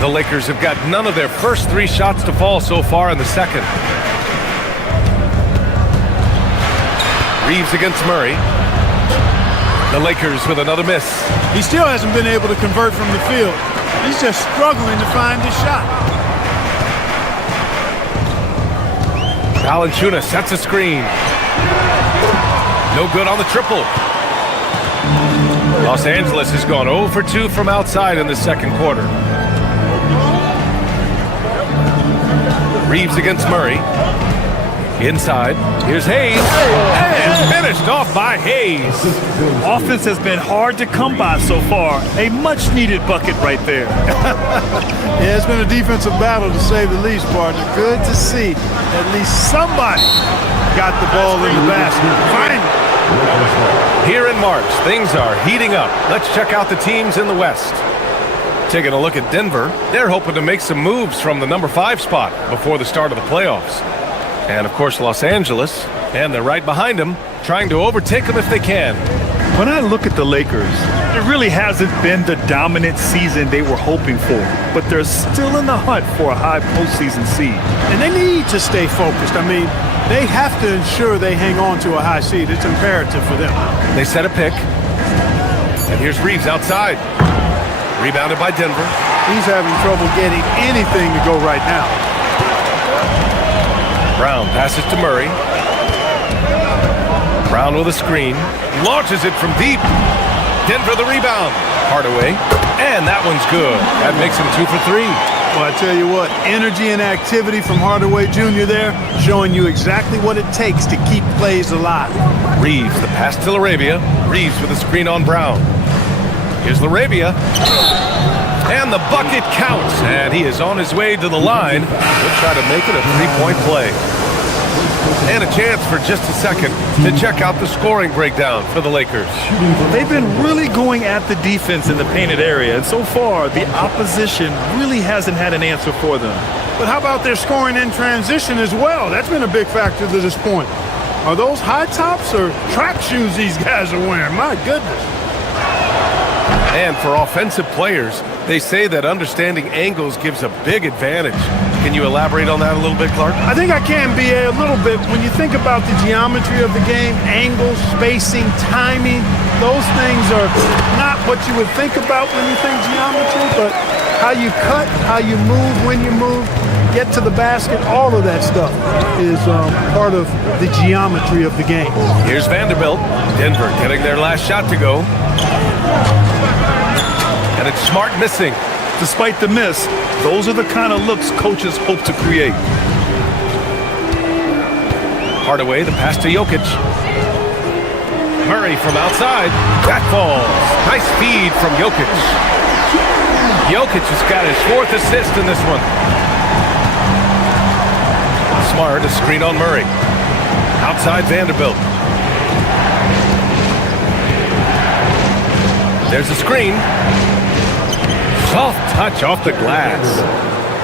The Lakers have got none of their first 3 shots to fall so far in the second. Reeves against Murray. The Lakers with another miss. He still hasn't been able to convert from the field. He's just struggling to find his shot. Valanciunas sets a screen. No good on the triple. Los Angeles has gone 0 for 2 from outside in the second quarter. Reeves against Murray. Inside, here's Hayes, and finished off by Hayes. Offense has been hard to come by so far. A much-needed bucket right there. Yeah, it's been a defensive battle to say the least, partner. Good to see at least somebody got the ball in the basket. Finally. Here in March, things are heating up. Let's check out the teams in the West. Taking a look at Denver, they're hoping to make some moves from the number 5 spot before the start of the playoffs. And, of course, Los Angeles, and they're right behind them, trying to overtake them if they can. When I look at the Lakers, it really hasn't been the dominant season they were hoping for, but they're still in the hunt for a high postseason seed. And they need to stay focused. I mean, they have to ensure they hang on to a high seed. It's imperative for them. They set a pick. And here's Reeves outside. Rebounded by Denver. He's having trouble getting anything to go right now. Brown passes to Murray. Brown with a screen. Launches it from deep. Denver the rebound. Hardaway. And that one's good. That makes him 2 for 3. Well, I tell you what, energy and activity from Hardaway Jr. there, showing you exactly what it takes to keep plays alive. Reeves, the pass to Laravia. Reeves with a screen on Brown. Here's Laravia. And the bucket counts. And he is on his way to the line. He'll try to make it a 3-point play. And a chance for just a second to check out the scoring breakdown for the Lakers. They've been really going at the defense in the painted area, and so far the opposition really hasn't had an answer for them. But how about their scoring in transition as well? That's been a big factor to this point. Are those high tops or track shoes these guys are wearing? My goodness. And for offensive players, they say that understanding angles gives a big advantage. Can you elaborate on that a little bit, Clark? I think I can, B.A., a little bit. When you think about the geometry of the game, angles, spacing, timing, those things are not what you would think about when you think geometry, but how you cut, how you move, when you move, get to the basket, all of that stuff is part of the geometry of the game. Here's Vanderbilt. Denver getting their last shot to go. And it's Smart missing. Despite the miss, those are the kind of looks coaches hope to create. Hardaway, the pass to Jokic. Murray from outside. That falls. Nice feed from Jokic. Jokic has got his 4th assist in this one. Smart, a screen on Murray. Outside Vanderbilt. There's a screen. Soft touch off the glass.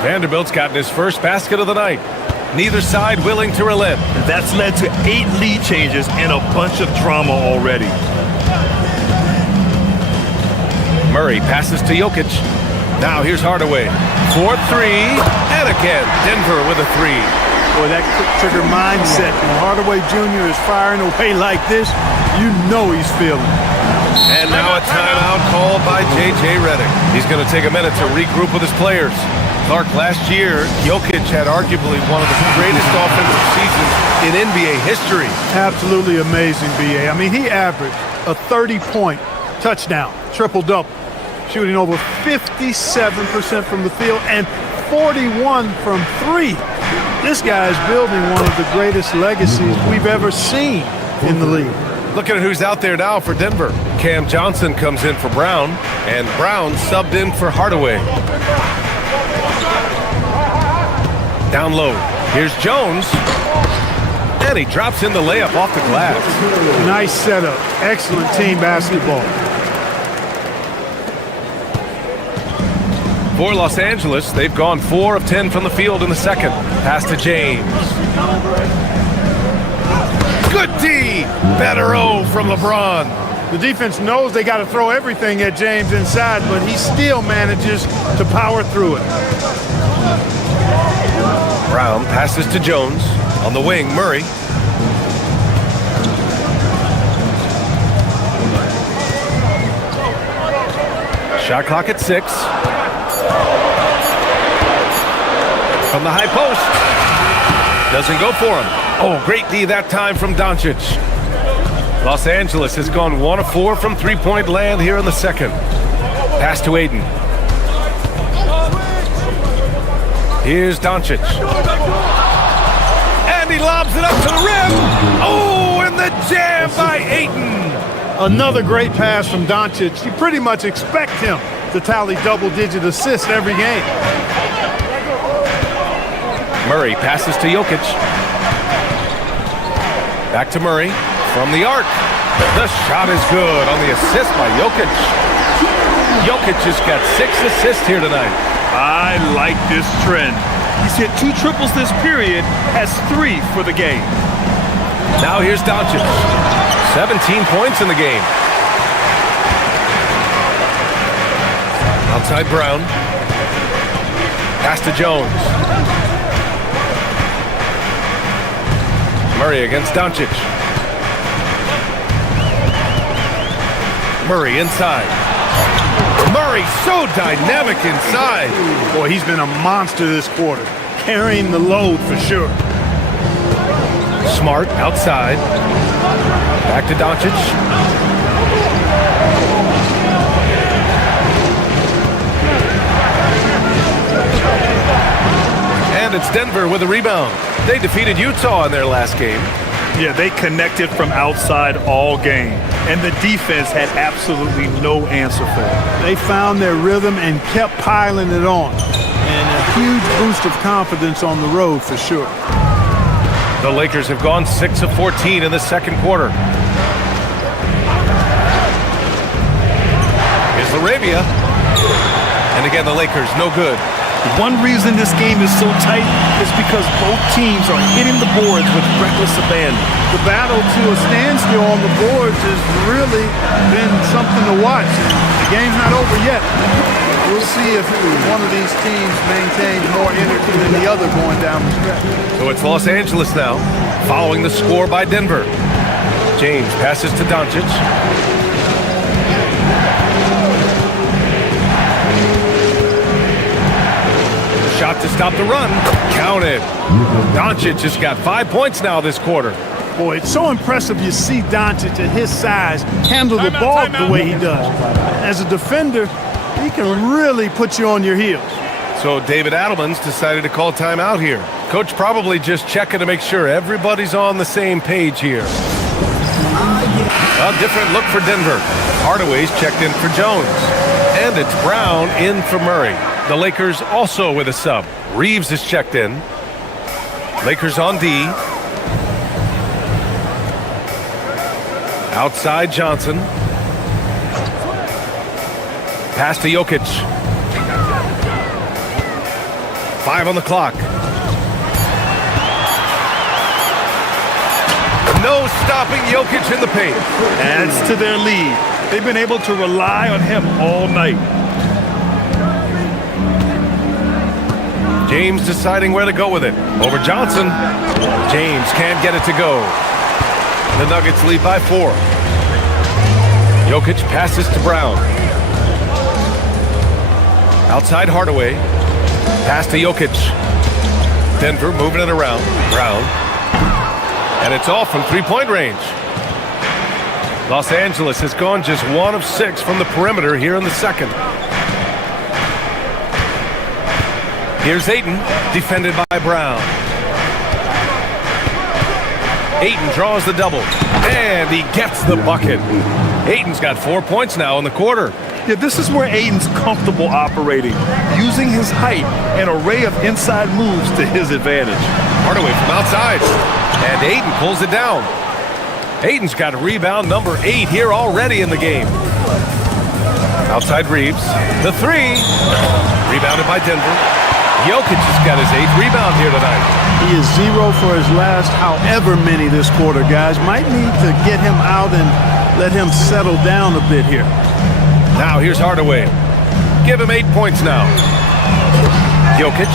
Vanderbilt's gotten his first basket of the night. Neither side willing to relent. That's led to 8 lead changes and a bunch of drama already. Murray passes to Jokic. Now here's Hardaway. 4-3. And again, Denver with a 3. Boy, that quick trigger mindset. When Hardaway Jr. is firing away like this, you know he's feeling it. And now a timeout called by J.J. Redick. He's going to take a minute to regroup with his players. Clark, last year, Jokic had arguably one of the greatest offensive seasons in NBA history. Absolutely amazing, B.A. I mean, he averaged a 30-point touchdown, triple-double, shooting over 57% from the field and 41 from 3. This guy is building one of the greatest legacies we've ever seen in the league. Looking at who's out there now for Denver. Cam Johnson comes in for Brown, and Brown subbed in for Hardaway. Down low. Here's Jones. And he drops in the layup off the glass. Nice setup. Excellent team basketball. For Los Angeles, they've gone 4 of 10 from the field in the second. Pass to James. Good D. Better O from LeBron. The defense knows they got to throw everything at James inside, but he still manages to power through it. Brown passes to Jones. On the wing, Murray. Shot clock at 6. From the high post. Doesn't go for him. Oh, great D that time from Doncic. Los Angeles has gone 1 of 4 from three-point land here in the second. Pass to Aiden. Here's Doncic. And he lobs it up to the rim. Oh, and the jam by Ayton. Another great pass from Doncic. You pretty much expect him to tally double-digit assists every game. Murray passes to Jokic. Back to Murray from the arc. The shot is good on the assist by Jokic. Jokic has got 6 assists here tonight. I like this trend. He's hit 2 triples this period, has 3 for the game. Now here's Doncic. 17 points in the game. Outside Brown. Pass to Jones. Murray against Doncic. Murray inside. Murray so dynamic inside. Boy, he's been a monster this quarter, carrying the load for sure. Smart outside. Back to Doncic. And it's Denver with a rebound. They defeated Utah in their last game. Yeah, they connected from outside all game, and the defense had absolutely no answer for it. They found their rhythm and kept piling it on. And a huge boost of confidence on the road for sure. The Lakers have gone 6 of 14 in the second quarter. Here's Laravia. And again, the Lakers, no good. One reason this game is so tight is because both teams are hitting the boards with reckless abandon. The battle to a standstill on the boards has really been something to watch. The game's not over yet. We'll see if one of these teams maintains more energy than the other going down the stretch. So it's Los Angeles now, following the score by Denver. James passes to Doncic. Shot to stop the run. Counted. Doncic has got 5 points now this quarter. Boy, it's so impressive you see Doncic at his size handle the ball the way he does. As a defender, he can really put you on your heels. So David Adelman's decided to call timeout here. Coach probably just checking to make sure everybody's on the same page here. A different look for Denver. Hardaway's checked in for Jones. And it's Brown in for Murray. The Lakers also with a sub. Reeves is checked in. Lakers on D. Outside Johnson. Pass to Jokic. 5 on the clock. No stopping Jokic in the paint. Adds to their lead. They've been able to rely on him all night. James deciding where to go with it. Over Johnson. James can't get it to go. The Nuggets lead by 4. Jokic passes to Brown. Outside Hardaway. Pass to Jokic. Denver moving it around. Brown. And it's off from three-point range. Los Angeles has gone just 1 of 6 from the perimeter here in the second. Here's Ayton, defended by Brown. Ayton draws the double, and he gets the bucket. Ayton's got 4 points now in the quarter. Yeah, this is where Ayton's comfortable operating, using his height and array of inside moves to his advantage. Hardaway from outside, and Ayton pulls it down. Ayton's got rebound number 8 here already in the game. Outside Reeves, the 3, rebounded by Denver. Jokic has got his 8th rebound here tonight. He is 0 for his last however many this quarter, guys. Might need to get him out and let him settle down a bit here. Now here's Hardaway. Give him 8 points now. Jokic,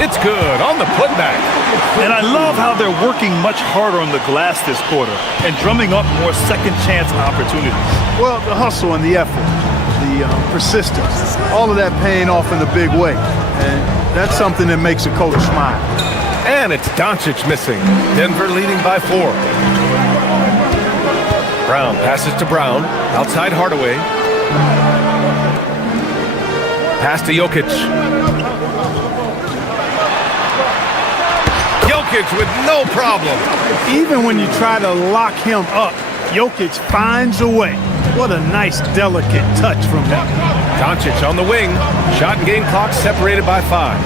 it's good on the putback. And I love how they're working much harder on the glass this quarter and drumming up more second chance opportunities. Well, the hustle and the effort, the persistence, all of that paying off in a big way. And that's something that makes a coach smile. And it's Doncic missing. Denver leading by 4. Brown passes to Brown. Outside Hardaway. Pass to Jokic. Jokic with no problem. Even when you try to lock him up, Jokic finds a way. What a nice, delicate touch from him. Doncic on the wing. Shot and game clock separated by 5.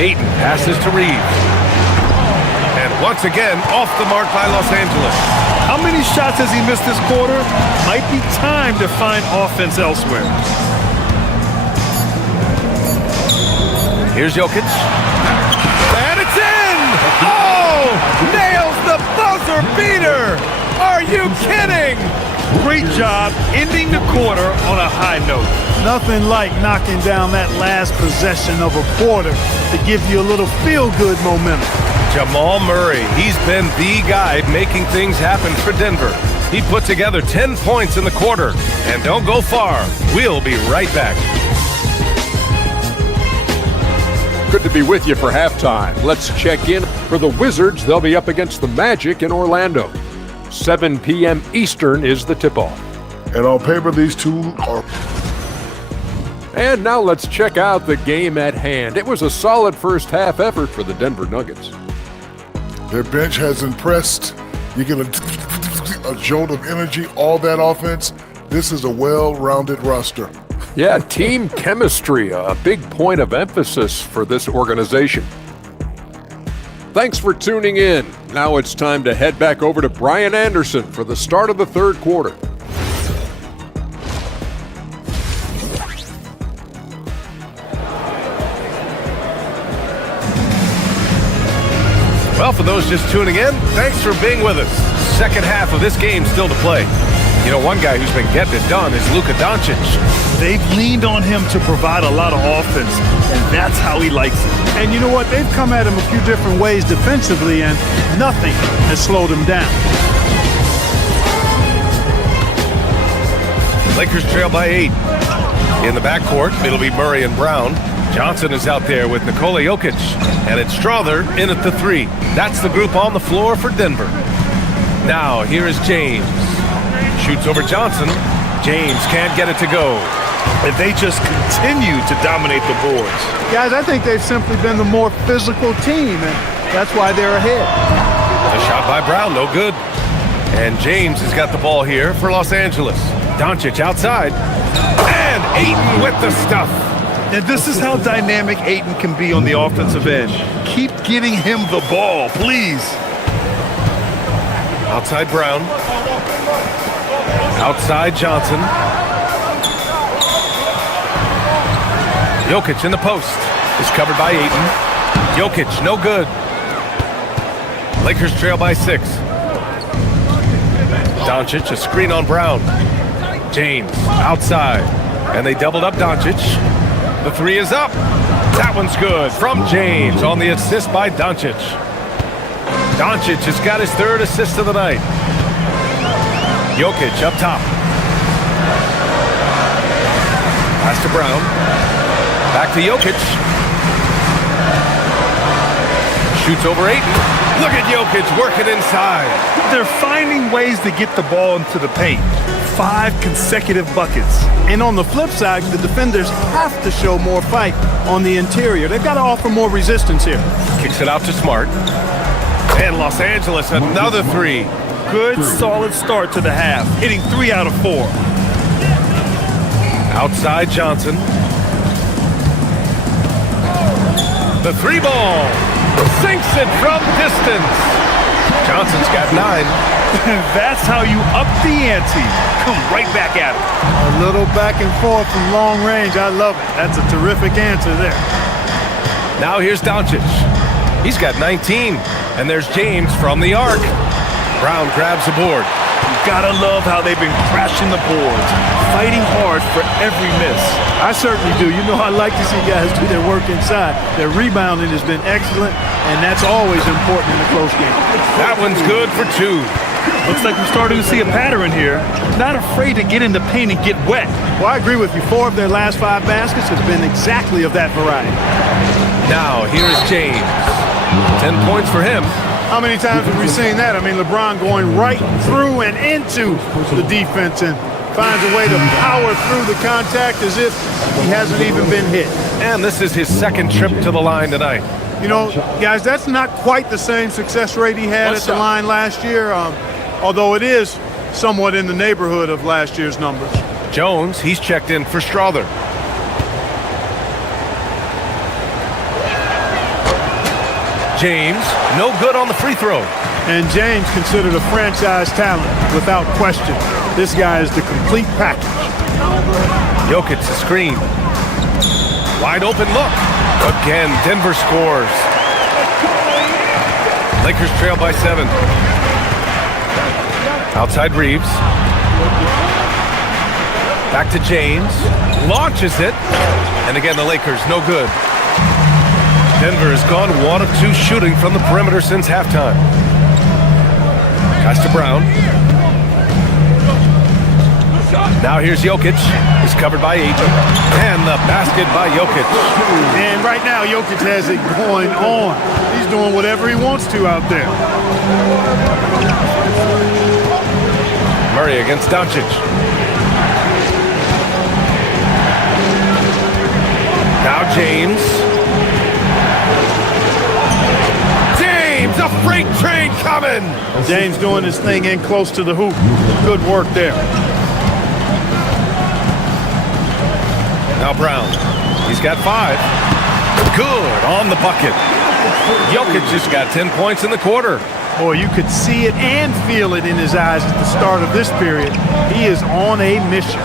Ayton passes to Reeves. And once again, off the mark by Los Angeles. How many shots has he missed this quarter? Might be time to find offense elsewhere. Here's Jokic. And it's in! Oh! Nails the buzzer beater! Are you kidding? Great job ending the quarter on a high note. Nothing like knocking down that last possession of a quarter to give you a little feel-good momentum. Jamal Murray, he's been the guy making things happen for Denver. He put together 10 points in the quarter. And don't go far. We'll be right back. Good to be with you for halftime. Let's check in for the Wizards. They'll be up against the Magic in Orlando. 7 p.m. Eastern is the tip-off. And on paper, these two are... And now let's check out the game at hand. It was a solid first half effort for the Denver Nuggets. Their bench has impressed. You get a jolt of energy, all that offense. This is a well-rounded roster. Yeah, team chemistry, a big point of emphasis for this organization. Thanks for tuning in. Now it's time to head back over to Brian Anderson for the start of the third quarter. Well, for those just tuning in, thanks for being with us. Second half of this game still to play. You know, one guy who's been getting it done is Luka Doncic. They've leaned on him to provide a lot of offense, and that's how he likes it. And you know what? They've come at him a few different ways defensively, and nothing has slowed him down. Lakers trail by 8. In the backcourt, it'll be Murray and Brown. Johnson is out there with Nikola Jokic. And it's Strother in at the 3. That's the group on the floor for Denver. Now, here is James. Shoots over Johnson. James can't get it to go. And they just continue to dominate the boards. Guys, I think they've simply been the more physical team, and that's why they're ahead. The shot by Brown, no good. And James has got the ball here for Los Angeles. Doncic outside. And Ayton with the stuff. And this is how dynamic Ayton can be on the offensive end. Keep getting him the ball, please. Outside Brown. Outside Johnson. Jokic in the post. Is covered by Ayton. Jokic, no good. Lakers trail by 6. Doncic, a screen on Brown. James, outside. And they doubled up Doncic. The 3 is up. That one's good from James on the assist by Doncic. Doncic has got his 3rd assist of the night. Jokic up top. Pass to Brown. Back to Jokic. Shoots over Ayton. Look at Jokic working inside. They're finding ways to get the ball into the paint. 5 consecutive buckets. And on the flip side, the defenders have to show more fight on the interior. They've got to offer more resistance here. Kicks it out to Smart. And Los Angeles, another 3. Good, solid start to the half, hitting 3 out of 4. Outside Johnson. The 3 ball. Sinks it from distance. Johnson's got 9. That's how you up the ante. Come right back at it. A little back and forth from long range. I love it. That's a terrific answer there. Now here's Doncic. He's got 19. And there's James from the arc. Brown grabs the board. You gotta love how they've been crashing the boards, fighting hard for every miss. I certainly do. You know, I like to see guys do their work inside. Their rebounding has been excellent, and that's always important in a close game. That one's good for 2. Looks like we're starting to see a pattern here. Not afraid to get in the paint and get wet. Well, I agree with you. 4 of their last 5 baskets has been exactly of that variety. Now, here's James. 10 points for him. How many times have we seen that? I mean, LeBron going right through and into the defense and finds a way to power through the contact as if he hasn't even been hit. And this is his second trip to the line tonight. You know, guys, that's not quite the same success rate he had at the line last year, although it is somewhat in the neighborhood of last year's numbers. Jones, he's checked in for Strother. James, no good on the free throw. And James considered a franchise talent without question. This guy is the complete package. Jokic a screen. Wide open look. Again, Denver scores. Lakers trail by 7. Outside Reeves. Back to James. Launches it. And again, the Lakers, no good. Denver has gone 1 of 2 shooting from the perimeter since halftime. Pass to Brown. Now here's Jokic. He's covered by 8. And the basket by Jokic. And right now, Jokic has it going on. He's doing whatever he wants to out there. Murray against Doncic. Now James. James, a freight train coming. James doing his thing in close to the hoop. Good work there. Now Brown. He's got 5. Good on the bucket. Jokic just got 10 points in the quarter. Boy, you could see it and feel it in his eyes at the start of this period. He is on a mission.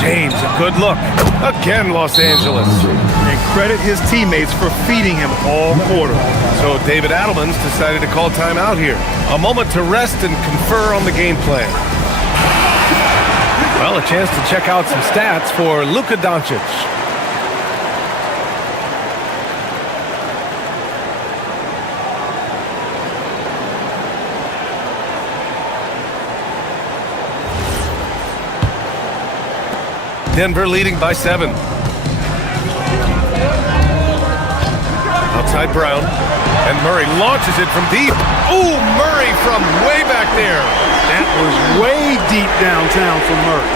James, a good look. Again, Los Angeles. And credit his teammates for feeding him all quarter. So David Adelman's decided to call timeout here. A moment to rest and confer on the game plan. Well, a chance to check out some stats for Luka Doncic. Denver leading by 7. Outside Brown. And Murray launches it from deep. Ooh, Murray from way back there. That was way deep downtown for Murray.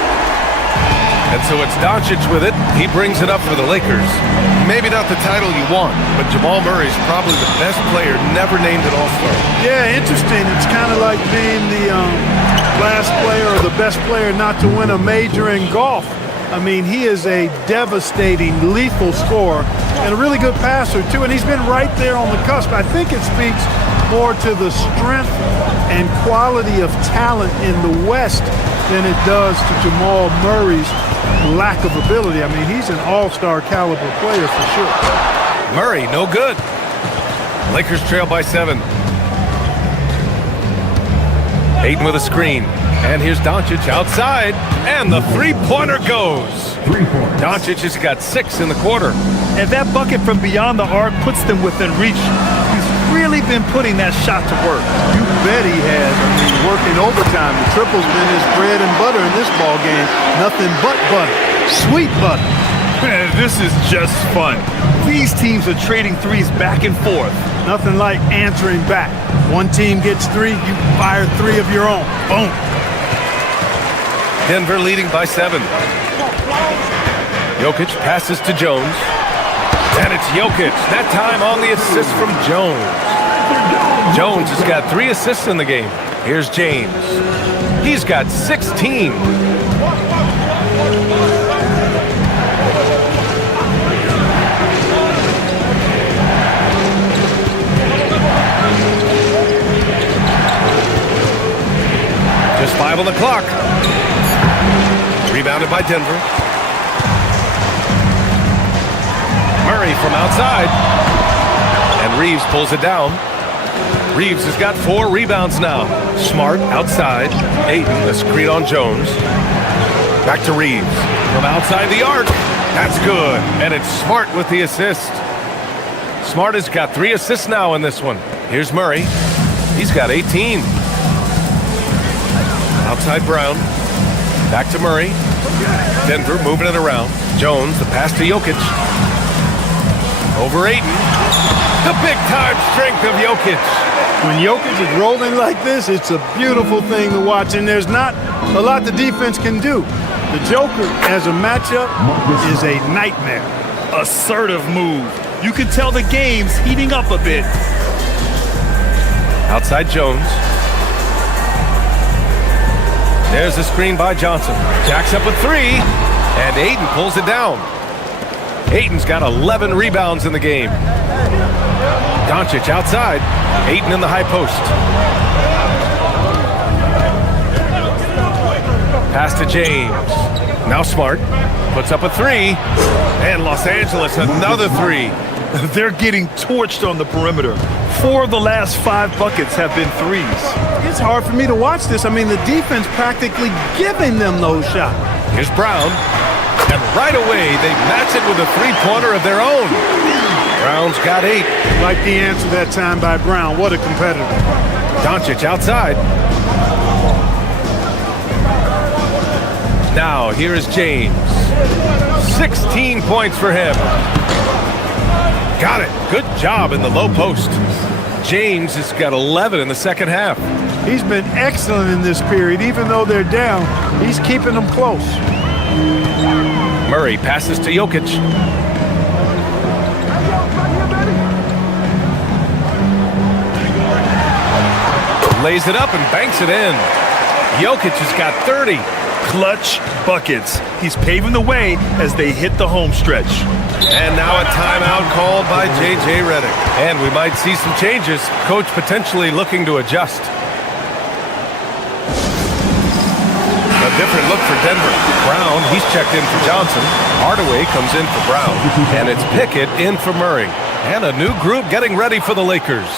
And so it's Doncic with it. He brings it up for the Lakers. Maybe not the title you want, but Jamal Murray's probably the best player never named an All-Star. Yeah, interesting. It's kind of like being the last player or the best player not to win a major in golf. I mean, he is a devastating, lethal scorer and a really good passer, too. And he's been right there on the cusp. I think it speaks more to the strength and quality of talent in the West than it does to Jamal Murray's lack of ability. I mean, he's an all-star caliber player for sure. Murray, no good. Lakers trail by 7. Ayton with a screen. And here's Doncic outside. And the three-pointer goes. Doncic has got 6 in the quarter. And that bucket from beyond the arc puts them within reach. He's really been putting that shot to work. You bet he has. I mean, working overtime. The triple's been his bread and butter in this ball game. Nothing but butter. Sweet butter. Man, this is just fun. These teams are trading threes back and forth. Nothing like answering back. One team gets 3, you fire 3 of your own. Boom. Denver leading by 7. Jokic passes to Jones. And it's Jokic. That time on the assist from Jones. Jones has got 3 assists in the game. Here's James. He's got 16. Just 5 on the clock. Rebounded by Denver. Murray from outside. And Reeves pulls it down. Reeves has got 4 rebounds now. Smart outside. Ayton, the screen on Jones. Back to Reeves. From outside the arc. That's good. And it's Smart with the assist. Smart has got 3 assists now in this one. Here's Murray. He's got 18. Outside Brown. Back to Murray. Denver moving it around. Jones, the pass to Jokic. Over Ayton. The big-time strength of Jokic. When Jokic is rolling like this, it's a beautiful thing to watch, and there's not a lot the defense can do. The Joker, as a matchup, is a nightmare. Assertive move. You can tell the game's heating up a bit. Outside Jones. There's a screen by Johnson. Jacks up a three, and Ayton pulls it down. Ayton's got 11 rebounds in the game. Doncic outside. Ayton in the high post. Pass to James. Now Smart. Puts up a three. And Los Angeles another three. They're getting torched on the perimeter. 4 of the last 5 buckets have been threes. It's hard for me to watch this. I mean, the defense practically giving them those shots. Here's Brown. And right away, they match it with a three-pointer of their own. Brown's got 8. Like the answer that time by Brown. What a competitor. Doncic outside. Now, here is James. 16 points for him. Got it. Good job in the low post. James has got 11 in the second half. He's been excellent in this period. Even though they're down, he's keeping them close. Murray passes to Jokic. Lays it up and banks it in. Jokic has got 30. Clutch buckets. He's paving the way as they hit the home stretch. And now a timeout called by J.J. Redick. And we might see some changes. Coach potentially looking to adjust. A different look for Denver. Brown, he's checked in for Johnson. Hardaway comes in for Brown. And it's Pickett in for Murray. And a new group getting ready for the Lakers.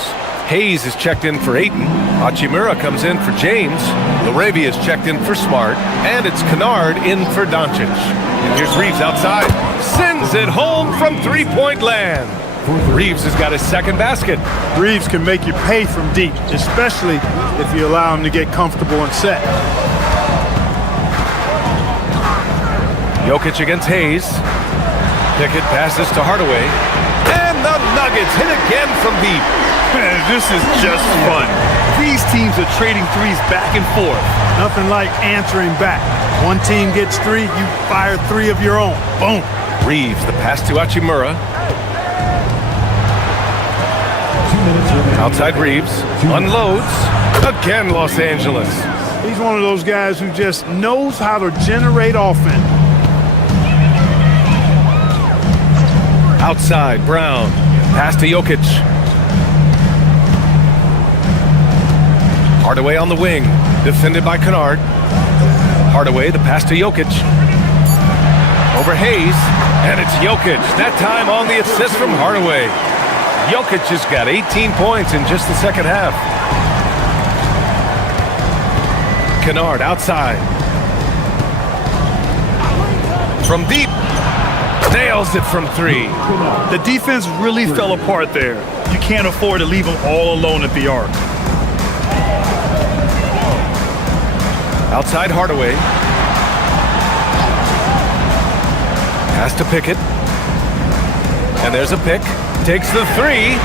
Hayes is checked in for Ayton. Hachimura comes in for James. Laravia is checked in for Smart. And it's Kennard in for Doncic. And here's Reeves outside. Sends it home from three-point land. Reeves has got his second basket. Reeves can make you pay from deep, especially if you allow him to get comfortable and set. Jokic against Hayes. Pickett passes to Hardaway. And the Nuggets hit again from deep. This is just fun. These teams are trading threes back and forth. Nothing like answering back. One team gets 3, you fire 3 of your own. Boom. Reeves, the pass to Hachimura. Outside Reeves. Unloads. Again, Los Angeles. He's one of those guys who just knows how to generate offense. Outside, Brown. Pass to Jokic. Hardaway on the wing. Defended by Kennard. Hardaway, the pass to Jokic. Over Hayes. And it's Jokic. That time on the assist from Hardaway. Jokic has got 18 points in just the second half. Kennard outside. From deep. Nails it from 3. The defense really fell apart there. You can't afford to leave them all alone at the arc. Outside Hardaway. Pass to Pickett. And there's a pick. Takes the 3.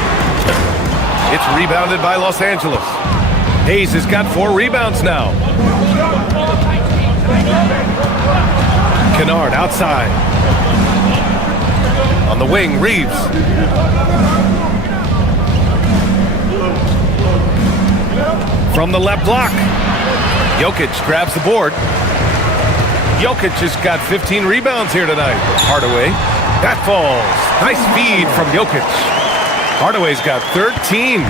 It's rebounded by Los Angeles. Hayes has got 4 rebounds now. Kennard outside. On the wing, Reeves. From the left block. Jokic grabs the board. Jokic has got 15 rebounds here tonight. Hardaway. That falls. Nice feed from Jokic. Hardaway's got 13.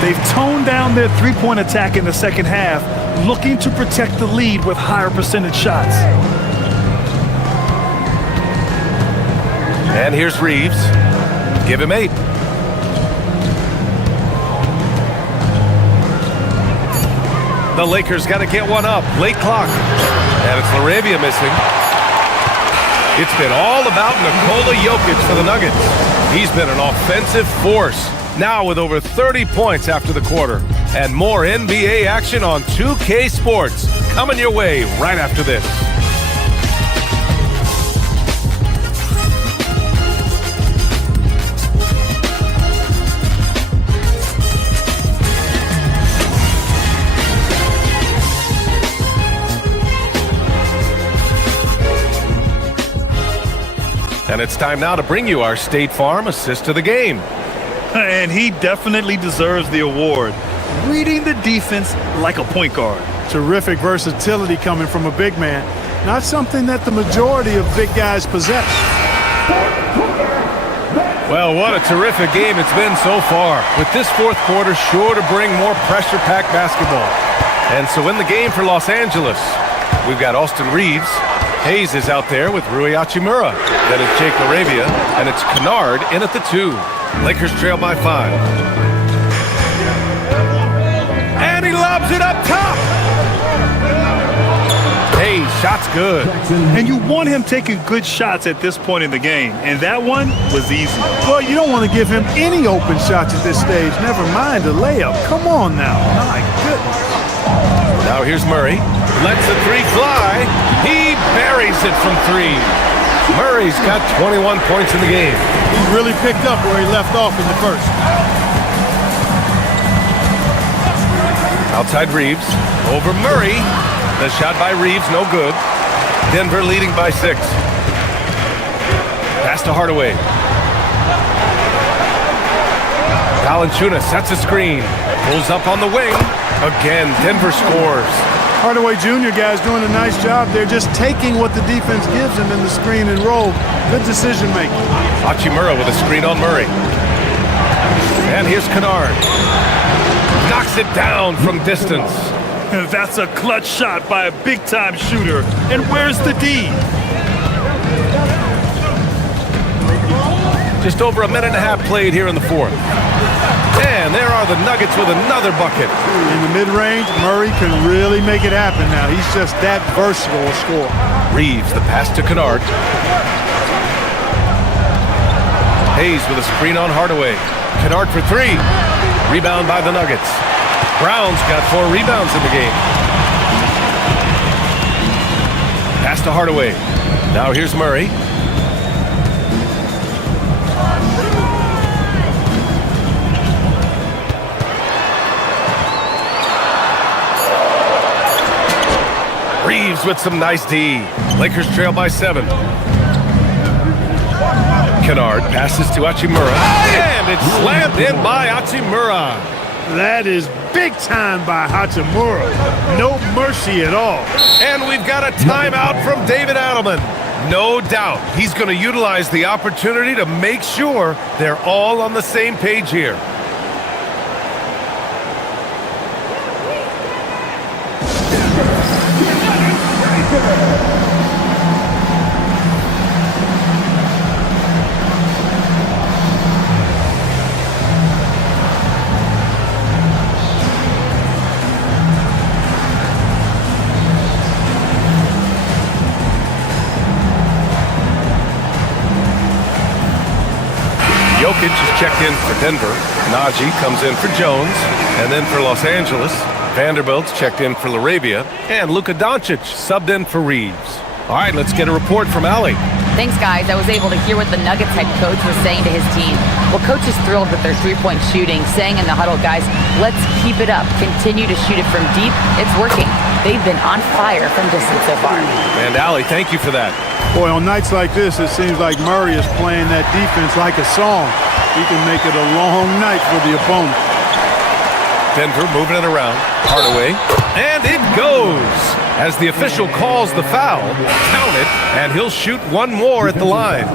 They've toned down their three-point attack in the second half, looking to protect the lead with higher percentage shots. And here's Reeves. Give him 8. The Lakers got to get one up. Late clock. And it's Laravia missing. It's been all about Nikola Jokic for the Nuggets. He's been an offensive force. Now with over 30 points after the quarter. And more NBA action on 2K Sports. Coming your way right after this. And it's time now to bring you our State Farm assist of the game. And he definitely deserves the award. Reading the defense like a point guard. Terrific versatility coming from a big man. Not something that the majority of big guys possess. Well, what a terrific game it's been so far. With this fourth quarter sure to bring more pressure-packed basketball. And so in the game for Los Angeles, we've got Austin Reeves. Hayes is out there with Rui Hachimura. Then it's Jake Laravia, and it's Kennard in at the 2. Lakers trail by 5. And he lobs it up top. Hayes, shot's good. And you want him taking good shots at this point in the game. And that one was easy. Well, you don't want to give him any open shots at this stage. Never mind a layup. Come on now. My goodness. Now here's Murray. Lets the 3 fly. He buries it from 3. Murray's got 21 points in the game. He's really picked up where he left off in the first. Outside Reeves. Over Murray. The shot by Reeves, no good. Denver leading by 6. Pass to Hardaway. Valanciunas sets a screen. Pulls up on the wing. Again, Denver scores. Hardaway Jr. guys doing a nice job. They're just taking what the defense gives them in the screen and roll. Good decision making. Hachimura with a screen on Murray. And here's Kennard. Knocks it down from distance. That's a clutch shot by a big-time shooter. And where's the D? Just over a minute and a half played here in the fourth. And there are the Nuggets with another bucket. In the mid-range, Murray can really make it happen now. He's just that versatile a scorer. Reeves, the pass to Kennard. Hayes with a screen on Hardaway. Kennard for 3. Rebound by the Nuggets. Brown's got 4 rebounds in the game. Pass to Hardaway. Now here's Murray. Reeves with some nice D. Lakers trail by 7. Kennard passes to Hachimura. And it's slammed in by Hachimura. That is big time by Hachimura. No mercy at all. And we've got a timeout from David Adelman. No doubt he's going to utilize the opportunity to make sure they're all on the same page here. Jokic is checked in for Denver. Najee comes in for Jones. And then for Los Angeles, Vanderbilt's checked in for Laravia. And Luka Doncic subbed in for Reeves. All right, let's get a report from Allie. Thanks, guys. I was able to hear what the Nuggets head coach was saying to his team. Well, coach is thrilled with their three-point shooting, saying in the huddle, guys, let's keep it up. Continue to shoot it from deep. It's working. They've been on fire from distance so far. And Allie, thank you for that. Boy, on nights like this, it seems like Murray is playing that defense like a song. He can make it a long night for the opponent. Denver moving it around. Hardaway. And it goes. As the official calls the foul, count it, and he'll shoot one more at the line.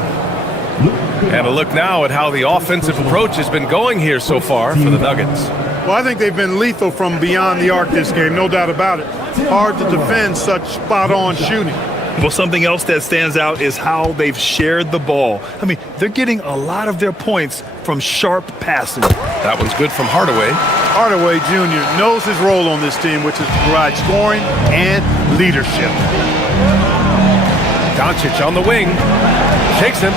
And a look now at how the offensive approach has been going here so far for the Nuggets. Well, I think they've been lethal from beyond the arc this game, no doubt about it. Hard to defend such spot-on shooting. Well, something else that stands out is how they've shared the ball. I mean, they're getting a lot of their points from sharp passing. That one's good from Hardaway. Hardaway Jr. knows his role on this team, which is to provide scoring and leadership. Doncic on the wing. Shakes him.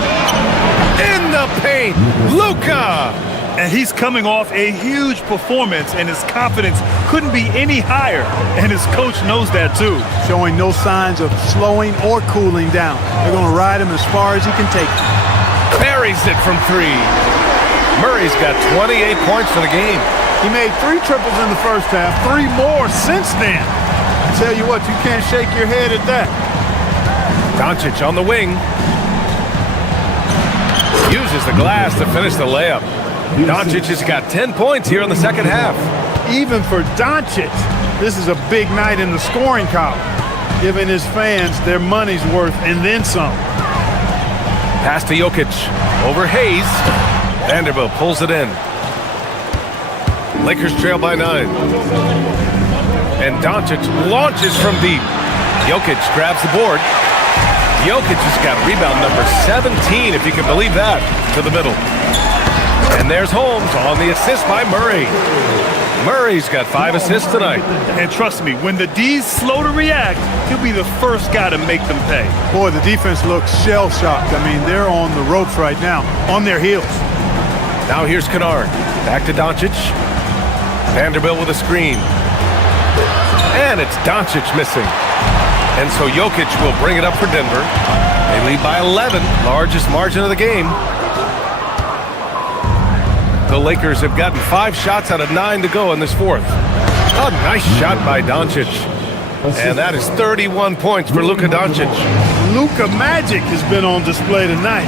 In the paint. Luka! And he's coming off a huge performance, and his confidence couldn't be any higher. And his coach knows that, too. Showing no signs of slowing or cooling down. They're going to ride him as far as he can take him. Buries it from 3. Murray's got 28 points for the game. He made 3 triples in the first half, 3 more since then. I tell you what, you can't shake your head at that. Doncic on the wing. uses the glass to finish the layup. Doncic has got 10 points here in the second half. Even for Doncic, this is a big night in the scoring column, giving his fans their money's worth and then some. Pass to Jokic. Over Hayes. Vanderbilt pulls it in. Lakers trail by 9. And Doncic launches from deep. Jokic grabs the board. Jokic has got rebound number 17, if you can believe that, to the middle. And there's Holmes on the assist by Murray. Murray's got 5 assists tonight. And trust me, when the D's slow to react, he'll be the first guy to make them pay. Boy, the defense looks shell-shocked. I mean, they're on the ropes right now, on their heels. Now here's Kennard. Back to Doncic. Vanderbilt with a screen. And it's Doncic missing. And so Jokic will bring it up for Denver. They lead by 11, largest margin of the game. The Lakers have gotten 5 shots out of 9 to go in this fourth. A nice shot by Doncic. And that is 31 points for Luka Doncic. Luka Magic has been on display tonight.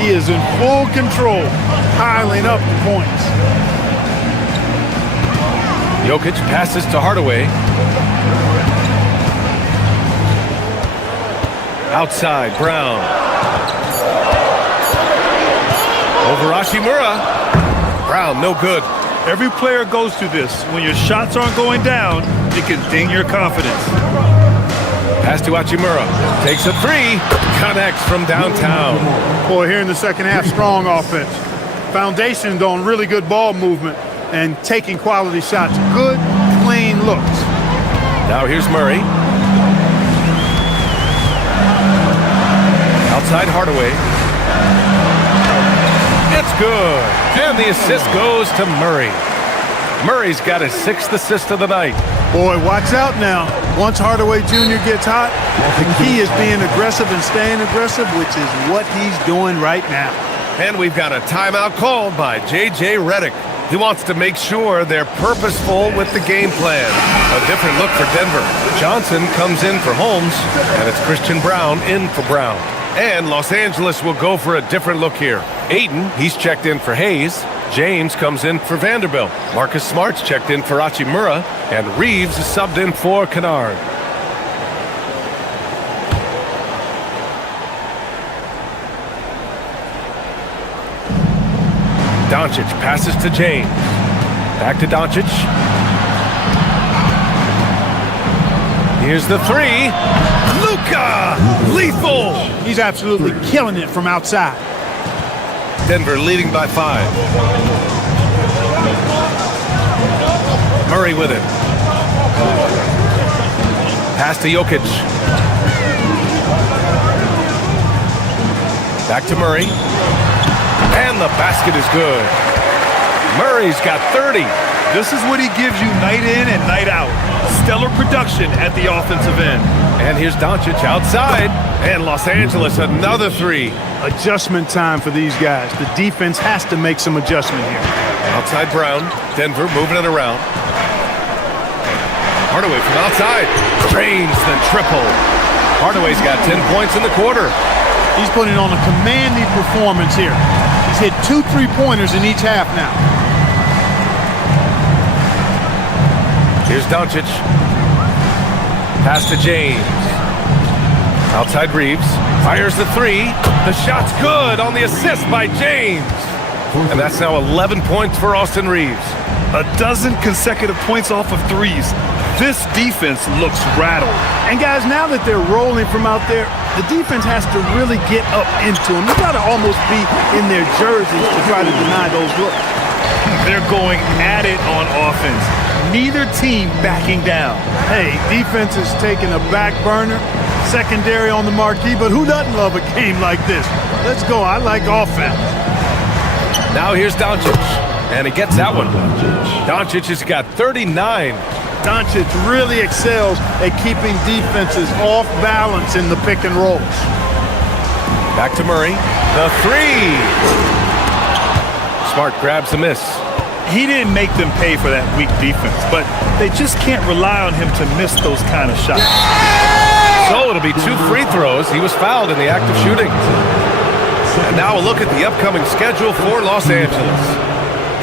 He is in full control, piling up the points. Jokic passes to Hardaway. Outside, Brown. Over Hachimura. Brown, no good. Every player goes through this. When your shots aren't going down, it can ding your confidence. Pass to Hachimura. Takes a 3. Connects from downtown. Boy, here in the second half, strong offense. Foundation on really good ball movement and taking quality shots. Good, clean looks. Now here's Murray. Outside Hardaway. It's good. And the assist goes to Murray. Murray's got his 6th assist of the night. Boy, watch out now. Once Hardaway Jr. gets hot, the key is being aggressive and staying aggressive, which is what he's doing right now. And we've got a timeout called by J.J. Redick. He wants to make sure they're purposeful with the game plan. A different look for Denver. Johnson comes in for Holmes, and it's Christian Brown in for Brown. And Los Angeles will go for a different look here. Ayton, he's checked in for Hayes. James comes in for Vanderbilt. Marcus Smart's checked in for Hachimura. And Reeves is subbed in for Kennard. Doncic passes to James. Back to Doncic. Here's the 3. Luka! Lethal! He's absolutely killing it from outside. Denver leading by 5. Murray with it. Pass to Jokic. Back to Murray. And the basket is good. Murray's got 30. This is what he gives you night in and night out. Stellar production at the offensive end. And here's Doncic outside. And Los Angeles, another 3. Adjustment time for these guys. The defense has to make some adjustment here. Outside Brown. Denver moving it around. Hardaway from outside. Drains the triple. Hardaway's got 10 points in the quarter. He's putting on a commanding performance here. He's hit 2 3-pointers in each half now. Here's Doncic. Pass to James. Outside Reeves. Fires the 3. The shot's good on the assist by James. And that's now 11 points for Austin Reeves. A dozen consecutive points off of 3s. This defense looks rattled. And guys, now that they're rolling from out there, the defense has to really get up into them. You got to almost be in their jerseys to try to deny those looks. They're going at it on offense. Neither team backing down. Hey, defense is taking a back burner, secondary on the marquee, but who doesn't love a game like this? Let's go. I like offense. Now here's Doncic, and he gets that one. Doncic has got 39. Doncic really excels at keeping defenses off balance in the pick and rolls. Back to Murray. The 3. Smart grabs the miss. He didn't make them pay for that weak defense, but they just can't rely on him to miss those kind of shots. So it'll be 2 free throws. He was fouled in the act of shooting. And now a look at the upcoming schedule for Los Angeles.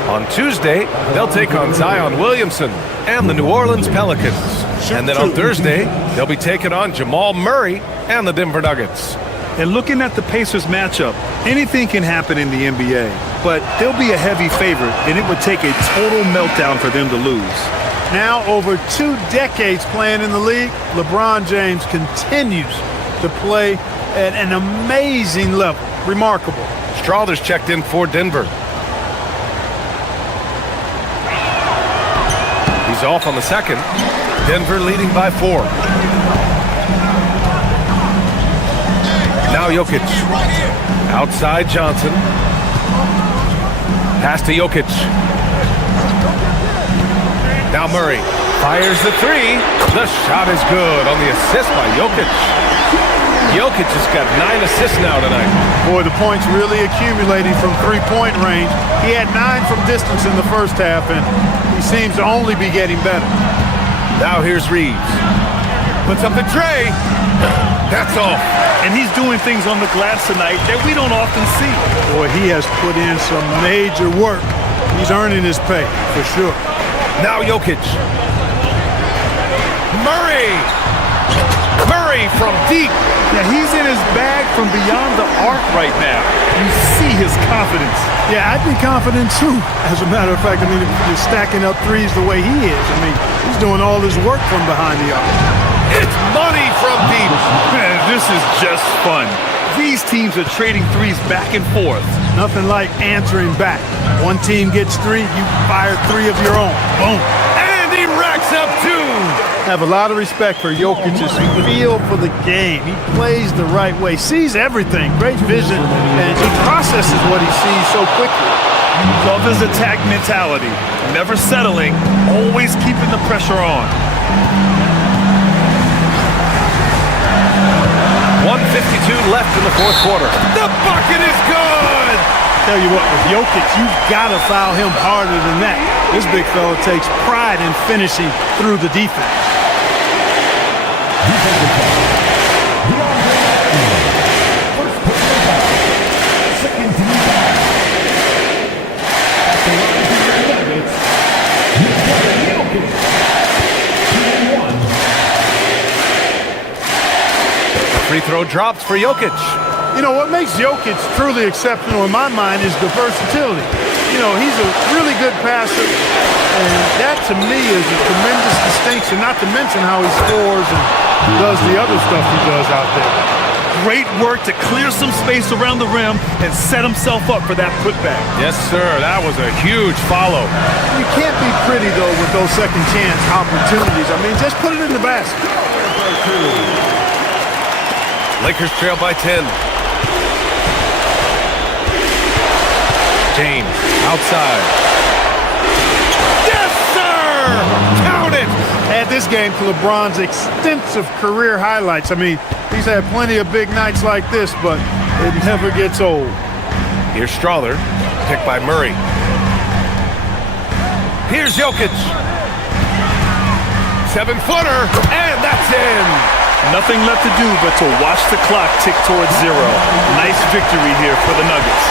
On Tuesday, they'll take on Zion Williamson and the New Orleans Pelicans. And then on Thursday, they'll be taking on Jamal Murray and the Denver Nuggets. And looking at the Pacers matchup, anything can happen in the NBA, but they'll be a heavy favorite, and it would take a total meltdown for them to lose. Now, over 2 decades playing in the league, LeBron James continues to play at an amazing level. Remarkable. Strawther's checked in for Denver. He's off on the second. Denver leading by 4. Now Jokic. Outside Johnson. Pass to Jokic. Now Murray fires the 3. The shot is good on the assist by Jokic. Jokic has got 9 assists now tonight. Boy, the points really accumulating from three-point range. He had 9 from distance in the first half, and he seems to only be getting better. Now here's Reeves. Puts up the tray. That's off. And he's doing things on the glass tonight that we don't often see. Boy, he has put in some major work. He's earning his pay, for sure. Now Jokic. Murray from deep. Yeah, he's in his bag from beyond the arc right now. You see his confidence. Yeah, I'd be confident too. As a matter of fact, I mean, if you're stacking up threes the way he is, I mean, he's doing all his work from behind the arc. It's money from deep. Man, this is just fun. These teams are trading threes back and forth. Nothing like answering back. One team gets 3, you fire 3 of your own. Boom. And he racks up 2. I have a lot of respect for Jokic's feel for the game. He plays the right way, sees everything, great vision, and he processes what he sees so quickly. Love his attack mentality, never settling, always keeping the pressure on. 1:52 left in the fourth quarter. The bucket is good! Tell you what, with Jokic, you've got to foul him harder than that. This big fella takes pride in finishing through the defense. Free throw drops for Jokic. You know, what makes Jokic truly exceptional in my mind is the versatility. You know, he's a really good passer, and that to me is a tremendous distinction, not to mention how he scores and does the other stuff he does out there. Great work to clear some space around the rim and set himself up for that putback. Yes, sir. That was a huge follow. You can't be pretty, though, with those second chance opportunities. I mean, just put it in the basket. Lakers trail by 10. James outside. Yes, sir! Count it! Add this game to LeBron's extensive career highlights. I mean, he's had plenty of big nights like this, but it never gets old. Here's Strawther, picked by Murray. Here's Jokic. 7-footer, and that's in. Nothing left to do but to watch the clock tick towards 0. Nice victory here for the Nuggets.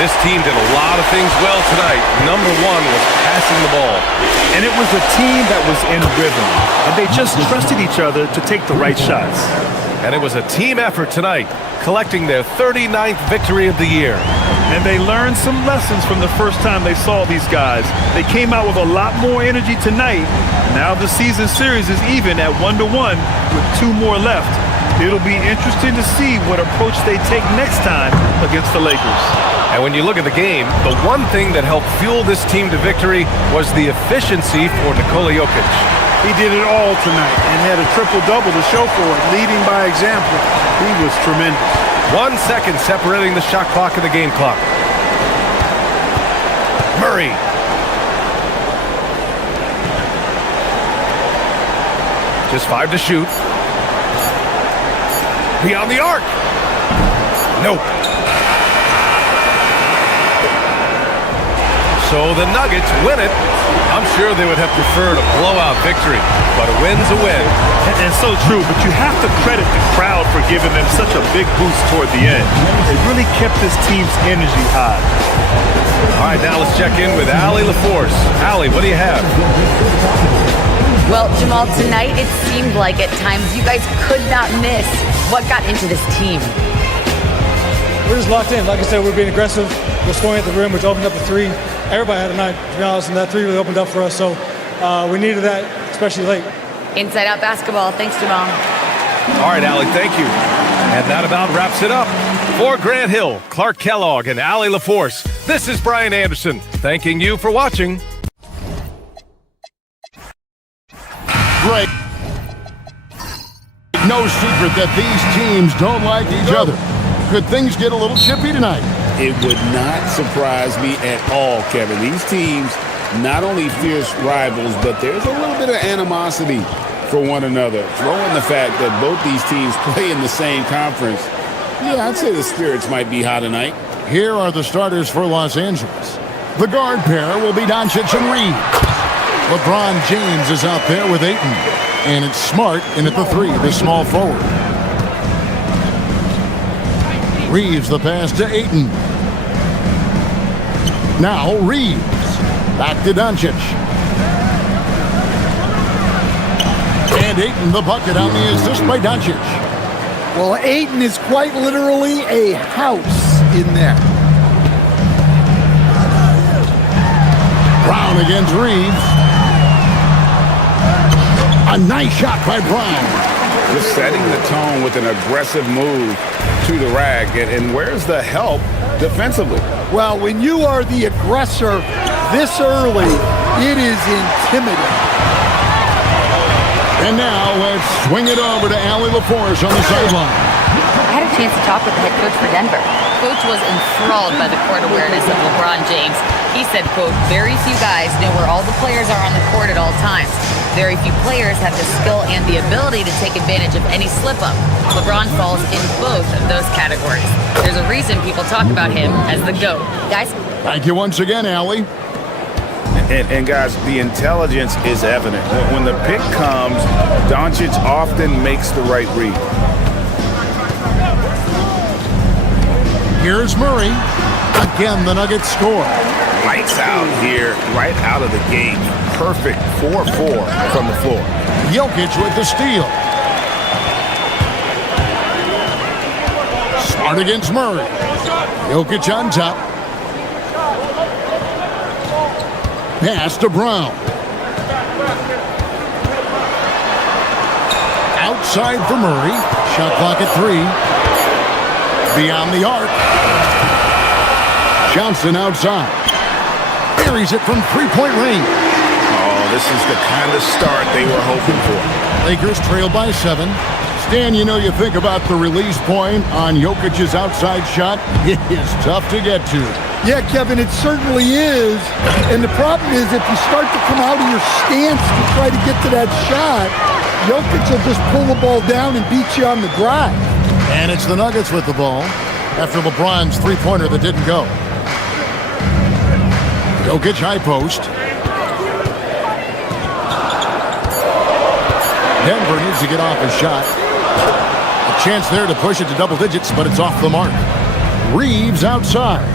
This team did a lot of things well tonight. Number 1 was passing the ball. And it was a team that was in rhythm. And they just trusted each other to take the right shots. And it was a team effort tonight, collecting their 39th victory of the year. And they learned some lessons from the first time they saw these guys. They came out with a lot more energy tonight. Now the season series is even at 1-1 with 2 more left. It'll be interesting to see what approach they take next time against the Lakers. And when you look at the game, the one thing that helped fuel this team to victory was the efficiency for Nikola Jokic. He did it all tonight and had a triple-double to show for it, leading by example. He was tremendous. 1 second separating the shot clock and the game clock. Murray. Just 5 to shoot. Beyond the arc. Nope. So the Nuggets win it. I'm sure they would have preferred a blowout victory, but a win's a win. And so true, but you have to credit the crowd for giving them such a big boost toward the end. They really kept this team's energy high. All right, now let's check in with Allie LaForce. Allie, what do you have? Well, Jamal, tonight it seemed like at times you guys could not miss what got into this team. We're just locked in. Like I said, we're being aggressive. We're scoring at the rim, which opened up the three. Everybody had a night, to be honest, and that three really opened up for us. So we needed that, especially late. Inside Out Basketball. Thanks, Jamal. All right, Allie, thank you. And that about wraps it up. For Grant Hill, Clark Kellogg, and Allie LaForce, this is Brian Anderson, thanking you for watching. Great. No secret that these teams don't like each other. Could things get a little chippy tonight? It would not surprise me at all, Kevin. These teams, not only fierce rivals, but there's a little bit of animosity for one another. Throw in the fact that both these teams play in the same conference. Yeah, I'd say the spirits might be high tonight. Here are the starters for Los Angeles. The guard pair will be Doncic and Reeves. LeBron James is out there with Ayton. And it's Smart in at the three, the small forward. Reeves the pass to Ayton. Now Reeves. Back to Doncic. And Ayton the bucket on the assist by Doncic. Well, Ayton is quite literally a house in there. Brown against Reeves. A nice shot by Brown. Just setting the tone with an aggressive move to the rack. And where's the help defensively? Well, when you are the aggressor this early, it is intimidating. And now let's swing it over to Allie LaForce on the sideline. I had a chance to talk with the head coach for Denver. Coach was enthralled by the court awareness of LeBron James. He said, quote, very few guys know where all the players are on the court at all times. Very few players have the skill and the ability to take advantage of any slip-up. LeBron falls in both of those categories. There's a reason people talk about him as the GOAT. Guys? Thank you once again, Allie. And guys, the intelligence is evident. When the pick comes, Doncic often makes the right read. Here's Murray. Again, the Nuggets score. Lights out here, right out of the gate. Perfect 4-4 from the floor. Jokic with the steal. Smart against Murray. Jokic on top. Pass to Brown. Outside for Murray. Shot clock at 3. Beyond the arc. Johnson outside. Buries it from three-point range. Oh, this is the kind of start they were hoping for. Lakers trail by 7. Stan, you know, you think about the release point on Jokic's outside shot. It is tough to get to. Yeah, Kevin, it certainly is. And the problem is if you start to come out of your stance to try to get to that shot, Jokic will just pull the ball down and beat you on the drive. And it's the Nuggets with the ball after LeBron's three-pointer that didn't go. Jokic high post. Denver needs to get off a shot. A chance there to push it to double digits, but it's off the mark. Reeves outside.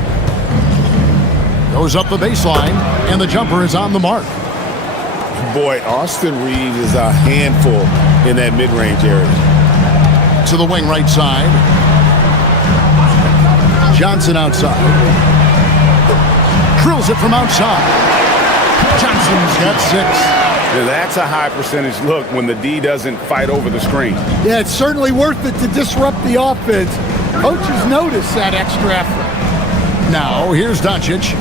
Goes up the baseline, and the jumper is on the mark. Boy, Austin Reeves is a handful in that mid-range area. To the wing right side. Johnson outside. Drills it from outside. Johnson's got 6. Yeah, that's a high percentage look when the D doesn't fight over the screen. Yeah, it's certainly worth it to disrupt the offense. Coaches notice that extra effort. Now, here's Doncic.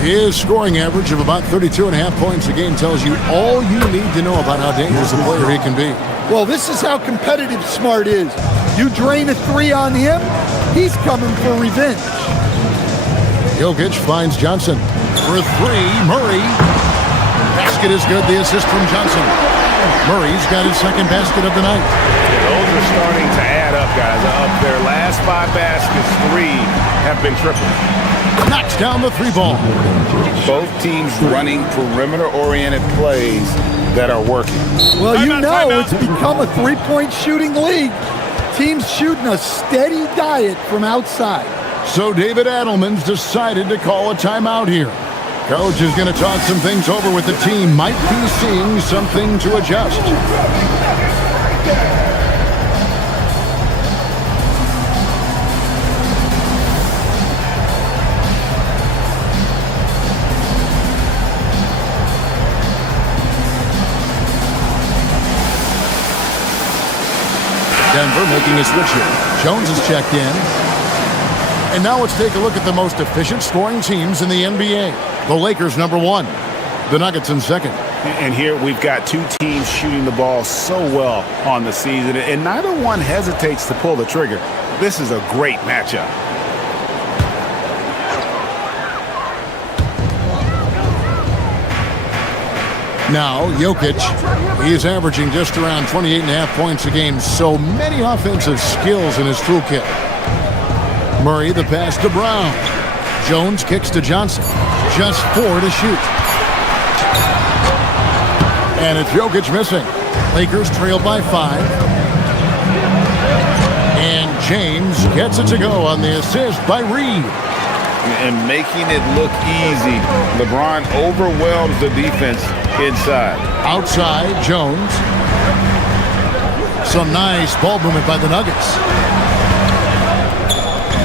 His scoring average of about 32.5 points a game tells you all you need to know about how dangerous a player he can be. Well, this is how competitive Smart is. You drain a 3 on him, he's coming for revenge. Jokic finds Johnson for 3. Murray. Basket is good. The assist from Johnson. Murray's got his second basket of the night. Those are starting to add add up, guys. Of their last 5 baskets, 3 have been triples. Knocks down the 3 ball. Both teams running perimeter-oriented plays that are working. Well, you know it's become a three-point shooting league. Teams shooting a steady diet from outside. So David Adelman's decided to call a timeout here. Coach is going to talk some things over with the team. Might be seeing something to adjust. Denver making a switch here. Jones is checked in. And now let's take a look at the most efficient scoring teams in the NBA. The Lakers, number 1. The Nuggets in second. And here we've got 2 teams shooting the ball so well on the season, and neither one hesitates to pull the trigger. This is a great matchup. Now, Jokic, he's averaging just around 28.5 points a game, so many offensive skills in his toolkit. Murray, the pass to Brown. Jones kicks to Johnson. Just 4 to shoot. And it's Jokic missing. Lakers trail by 5. And James gets it to go on the assist by Reed. And making it look easy. LeBron overwhelms the defense inside. Outside, Jones. Some nice ball movement by the Nuggets.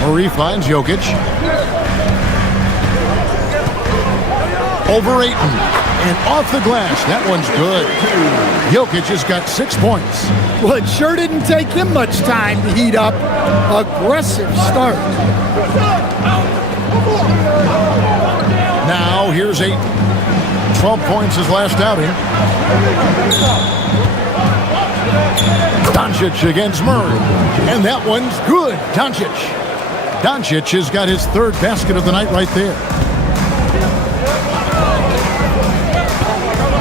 Murray finds Jokic. Over Ayton. And off the glass. That one's good. Jokic has got 6 points. Well, it sure didn't take him much time to heat up. Aggressive start. Now, here's Ayton. 12 points his last outing. Doncic against Murray. And that one's good. Doncic has got his 3rd basket of the night right there.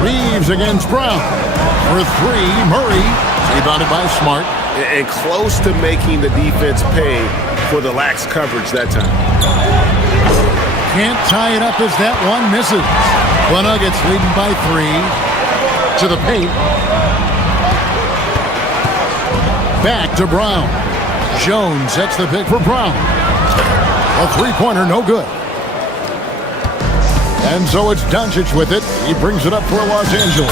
Reeves against Brown. For 3, Murray. Rebounded by Smart. And close to making the defense pay for the lax coverage that time. Can't tie it up as that one misses. The Nuggets leading by 3. To the paint. Back to Brown. Jones sets the pick for Brown. A 3-pointer, no good. And so it's Doncic with it. He brings it up for Los Angeles.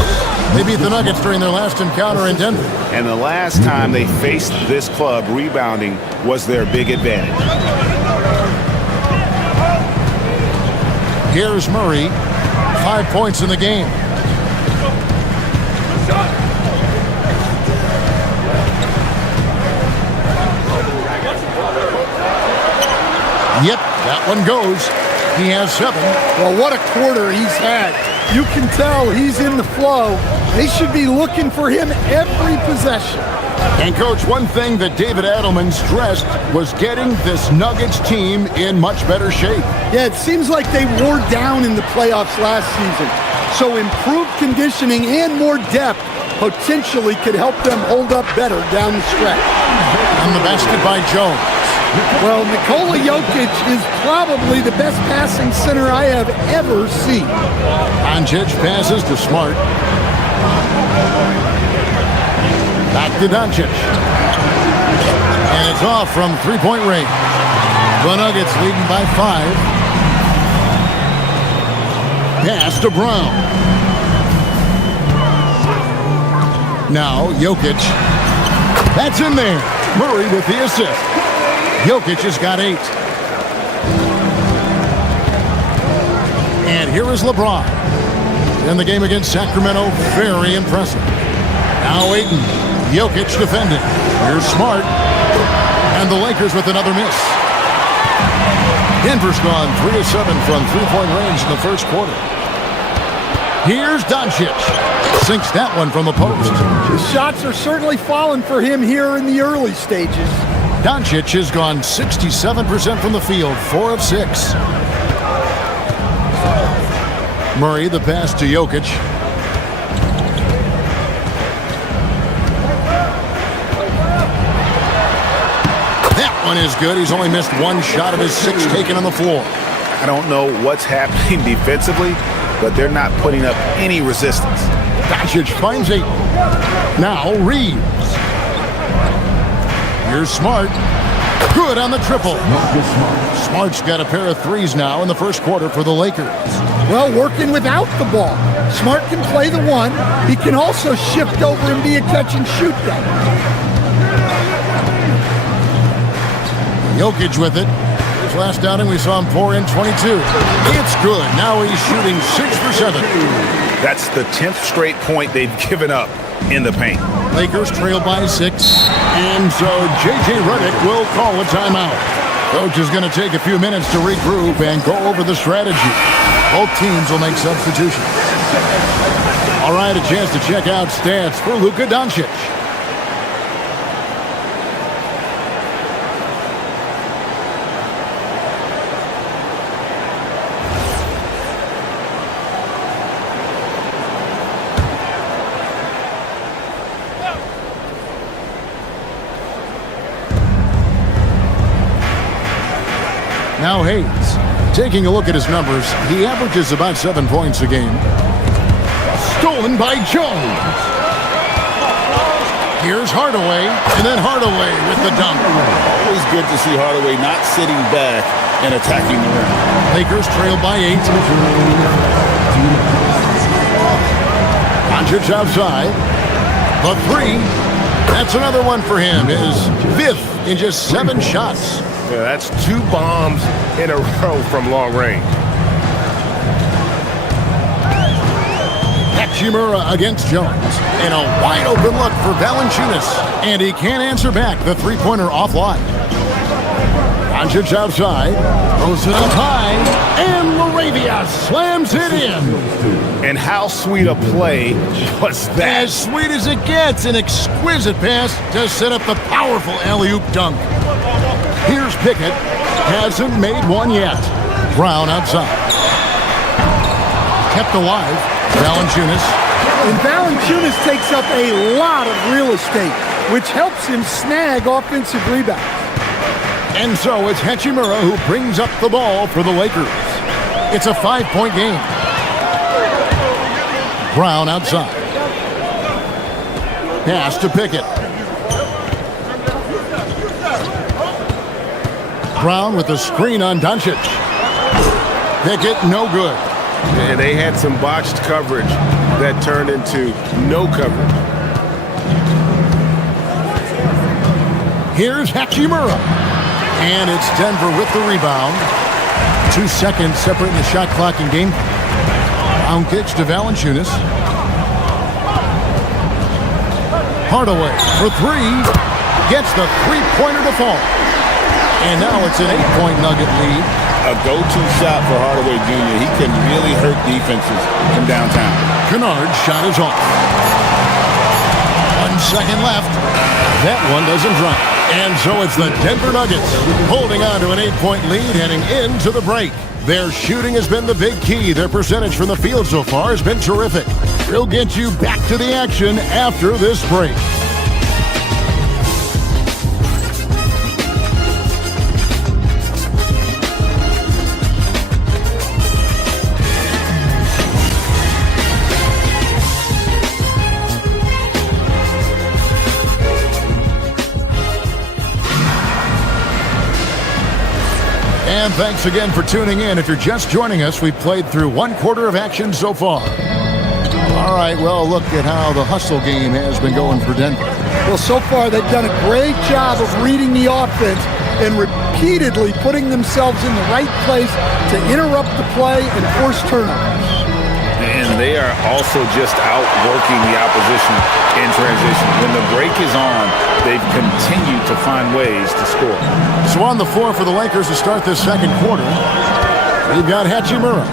They beat the Nuggets during their last encounter in Denver. And the last time they faced this club, rebounding was their big advantage. Here's Murray. 5 points in the game. Yep, that one goes. He has 7. Well, what a quarter he's had. You can tell he's in the flow. They should be looking for him every possession. And, Coach, one thing that David Adelman stressed was getting this Nuggets team in much better shape. Yeah, it seems like they wore down in the playoffs last season. So improved conditioning and more depth potentially could help them hold up better down the stretch. And the basket by Jones. Well, Nikola Jokic is probably the best passing center I have ever seen. Doncic passes to Smart. Back to Doncic. And it's off from 3-point range. The Nuggets leading by 5. Pass to Brown. Now, Jokic. That's in there. Murray with the assist. Jokic has got 8. And here is LeBron. In the game against Sacramento, very impressive. Now Ayton. Jokic defending. Here's Smart. And the Lakers with another miss. Denver's gone 3 of 7 from 3-point range in the first quarter. Here's Doncic. Sinks that one from the post. The shots are certainly falling for him here in the early stages. Doncic has gone 67% from the field, 4 of 6. Murray, the pass to Jokic. one is good. He's only missed one shot of his 6 taken on the floor. I don't know what's happening defensively, but they're not putting up any resistance. Doncic finds 8. Now Reeves. Here's Smart. Good on the triple. Smart's got a pair of threes now in the first quarter for the Lakers. Well, working without the ball. Smart can play the 1. He can also shift over and be a catch-and-shoot guy. Jokic with it. His last outing, we saw him pour in 22. It's good. Now he's shooting 6 for 7. That's the 10th straight point they've given up in the paint. Lakers trail by 6. And so J.J. Redick will call a timeout. Coach is going to take a few minutes to regroup and go over the strategy. Both teams will make substitutions. All right, a chance to check out stats for Luka Doncic. Now Hayes, taking a look at his numbers, he averages about 7 points a game. Stolen by Jones. Here's Hardaway, and then Hardaway with the dunk. Always good to see Hardaway not sitting back and attacking the rim. Lakers trail by 8. Doncic outside. The 3. That's another one for him. His 5th in just 7 shots. Yeah, that's 2 bombs in a row from long range. Hachimura against Jones. And a wide open look for Valanciunas. And he can't answer back the 3-pointer offline. Doncic outside. Throws it up high. And Laravia slams it in. And how sweet a play was that? As sweet as it gets. An exquisite pass to set up the powerful alley-oop dunk. Here's Pickett. Hasn't made one yet. Brown outside. Kept alive. Valanciunas. And Valanciunas takes up a lot of real estate, which helps him snag offensive rebounds. And so it's Hachimura who brings up the ball for the Lakers. It's a 5-point game. Brown outside. Pass to Pickett. Brown with the screen on Doncic. Pickett, no good. And they had some botched coverage that turned into no coverage. Here's Hachimura. And it's Denver with the rebound. 2 seconds separating the shot clock and game. Brown kicks to Valanciunas. Hardaway for 3. Gets the 3-pointer to fall. And now it's an 8-point Nugget lead. A go-to shot for Hardaway Jr. He can really hurt defenses from downtown. Kennard's shot is off. 1 second left. That one doesn't drop. And so it's the Denver Nuggets holding on to an 8-point lead heading into the break. Their shooting has been the big key. Their percentage from the field so far has been terrific. We'll get you back to the action after this break. And thanks again for tuning in. If you're just joining us, we've played through 1 quarter of action so far. All right, well, look at how the hustle game has been going for Denver. Well, so far they've done a great job of reading the offense and repeatedly putting themselves in the right place to interrupt the play and force turnovers. And they are also just outworking the opposition in transition. When the break is on, they've continued to find ways to score. So on the floor for the Lakers to start this second quarter, we've got Hachimura.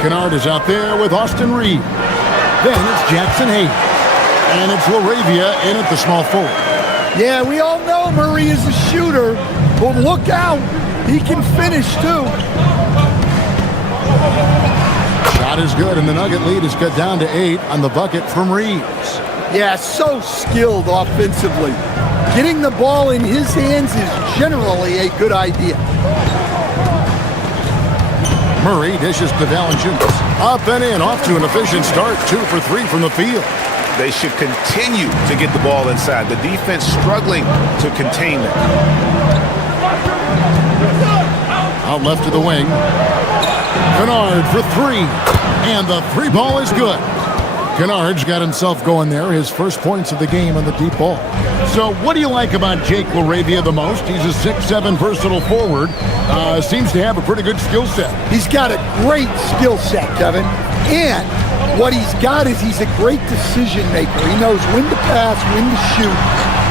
Kennard is out there with Austin Reeves. Then it's Jackson Hayes. And it's Laravia in at the small forward. Yeah, we all know Murray is a shooter, but look out. He can finish, too. Shot is good, and the Nugget lead is cut down to 8 on the bucket from Reeves. Yeah, so skilled offensively. Getting the ball in his hands is generally a good idea. Murray dishes to Valanciunas. Up and in, off to an efficient start. 2 for 3 from the field. They should continue to get the ball inside. The defense struggling to contain them. Out left to the wing. Kennard for 3. And the 3 ball is good. Kennard's got himself going there. His first points of the game on the deep ball. So what do you like about Jake LaRavia the most? He's a 6'7" versatile forward. Seems to have a pretty good skill set. He's got a great skill set, Kevin. And what he's got is he's a great decision maker. He knows when to pass, when to shoot,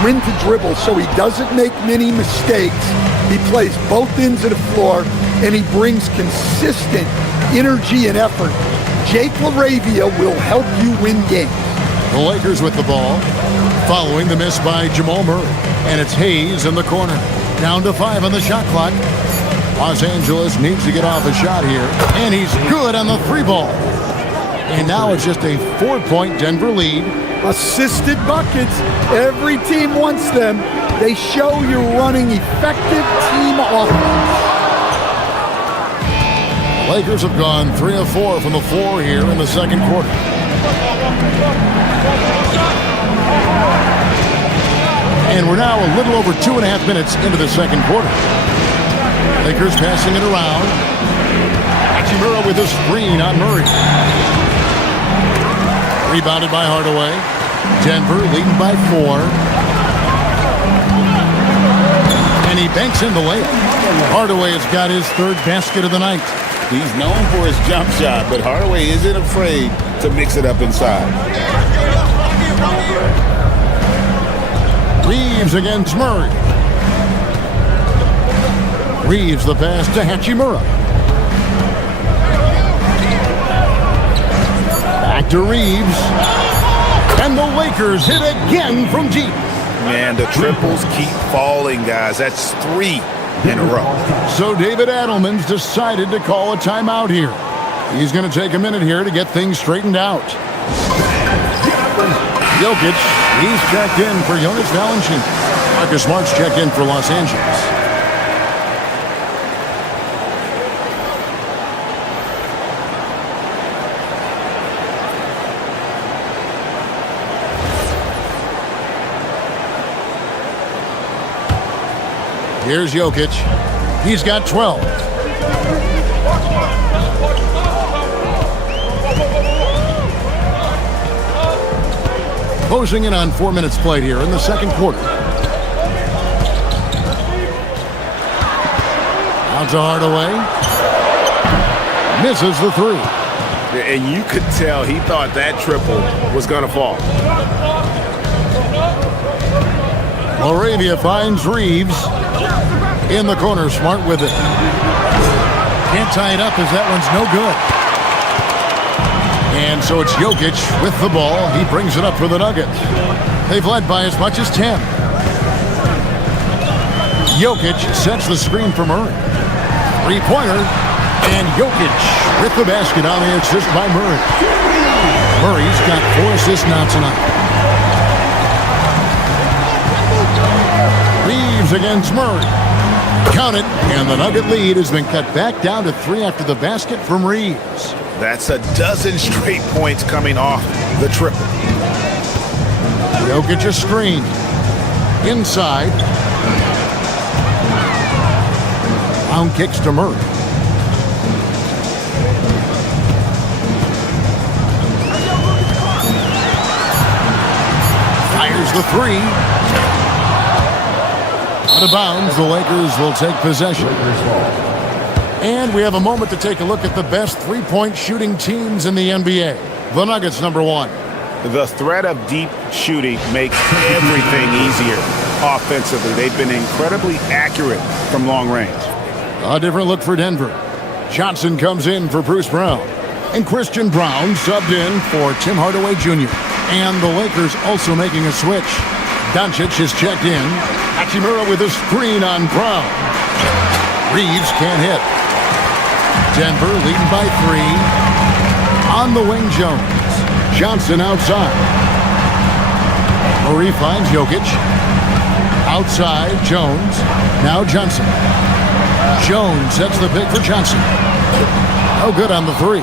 when to dribble, so he doesn't make many mistakes. He plays both ends of the floor, and he brings consistent energy and effort. Jake LaRavia will help you win games. The Lakers with the ball, following the miss by Jamal Murray. And it's Hayes in the corner. Down to 5 on the shot clock. Los Angeles needs to get off a shot here. And he's good on the 3 ball. And now it's just a 4-point Denver lead. Assisted buckets. Every team wants them. They show you're running effective team offense. Lakers have gone 3 of 4 from the floor here in the second quarter. And we're now a little over 2.5 minutes into the second quarter. Lakers passing it around. Hachimura with a screen on Murray. Rebounded by Hardaway. Denver leading by 4. And he banks in the layup. Hardaway has got his 3rd basket of the night. He's known for his jump shot, but Hardaway isn't afraid to mix it up inside. Reeves against Murray. Reeves the pass to Hachimura. Back to Reeves. And the Lakers hit again from deep. Man, the triples keep falling, guys. That's 3 in a row. So David Adelman's decided to call a timeout here. He's going to take a minute here to get things straightened out. Jokic, he's checked in for Jonas Valanciunas. Marcus Smart's checked in for Los Angeles. Here's Jokic. He's got 12. Closing in on 4 minutes played here in the second quarter. Out to Hardaway. Misses the 3. And you could tell he thought that triple was going to fall. LaRavia finds Reeves. In the corner, Smart with it. Can't tie it up as that one's no good. And so it's Jokic with the ball. He brings it up for the Nuggets. They've led by as much as 10. Jokic sets the screen for Murray. 3-pointer. And Jokic with the basket on the assist by Murray. Murray's got 4 assists now tonight. Reeves against Murray. Count it, and the Nugget lead has been cut back down to 3 after the basket from Reeves. That's a dozen straight points coming off the triple. Jokic a screen. Inside. Round kicks to Murray. Fires the 3. Out of bounds, the Lakers will take possession. And we have a moment to take a look at the best 3-point shooting teams in the NBA. The Nuggets, number 1. The threat of deep shooting makes everything easier offensively. They've been incredibly accurate from long range. A different look for Denver. Johnson comes in for Bruce Brown. And Christian Brown subbed in for Tim Hardaway Jr. And the Lakers also making a switch. Doncic is checked in. Hachimura with a screen on Brown. Reeves can't hit. Denver leading by 3. On the wing, Jones. Johnson outside. Murray finds Jokic. Outside, Jones. Now Johnson. Jones sets the pick for Johnson. No good on the three.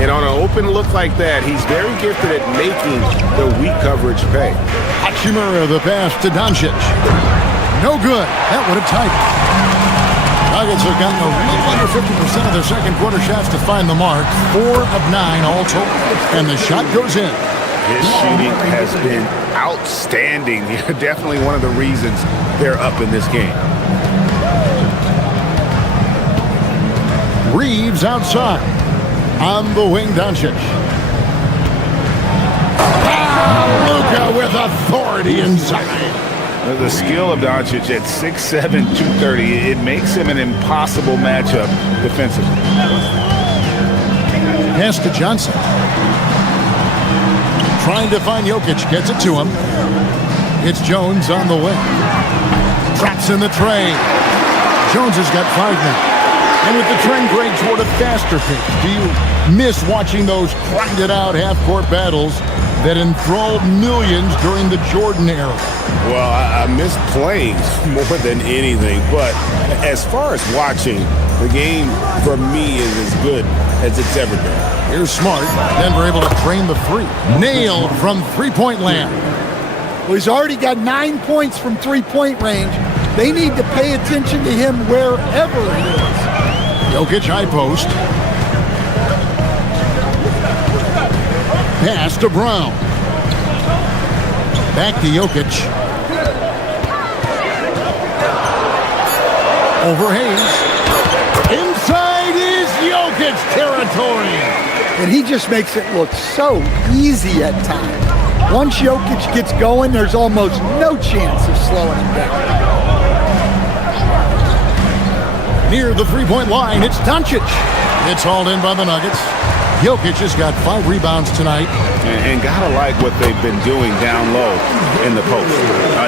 And on an open look like that, he's very gifted at making the weak coverage pay. Hachimura, the pass to Doncic. No good. That would have tied it. Nuggets have gotten a little under 50% of their second quarter shots to find the mark. 4 of 9 all total. And the shot goes in. His shooting has been outstanding. Definitely one of the reasons they're up in this game. Reeves outside. On the wing, Doncic. Luka with authority inside. The skill of Doncic at 6'7", 230, it makes him an impossible matchup defensively. Pass to Johnson. Trying to find Jokic, gets it to him. It's Jones on the wing. Traps in the tray. Jones has got 5 now. And with the trend going toward a faster pace, do you miss watching those grinded-out half-court battles that enthralled millions during the Jordan era? Well, I miss playing more than anything, but as far as watching, the game for me is as good as it's ever been. Here's Smart. Denver able to drain the three. Nailed from three-point land. Well, he's already got 9 points from three-point range. They need to pay attention to him wherever he is. Jokic high post. Pass to Brown. Back to Jokic. Over Hayes. Inside is Jokic territory. And he just makes it look so easy at times. Once Jokic gets going, there's almost no chance of slowing him down. Near the three-point line, it's Doncic. It's hauled in by the Nuggets. Jokic has got 5 rebounds tonight. And gotta like what they've been doing down low in the post.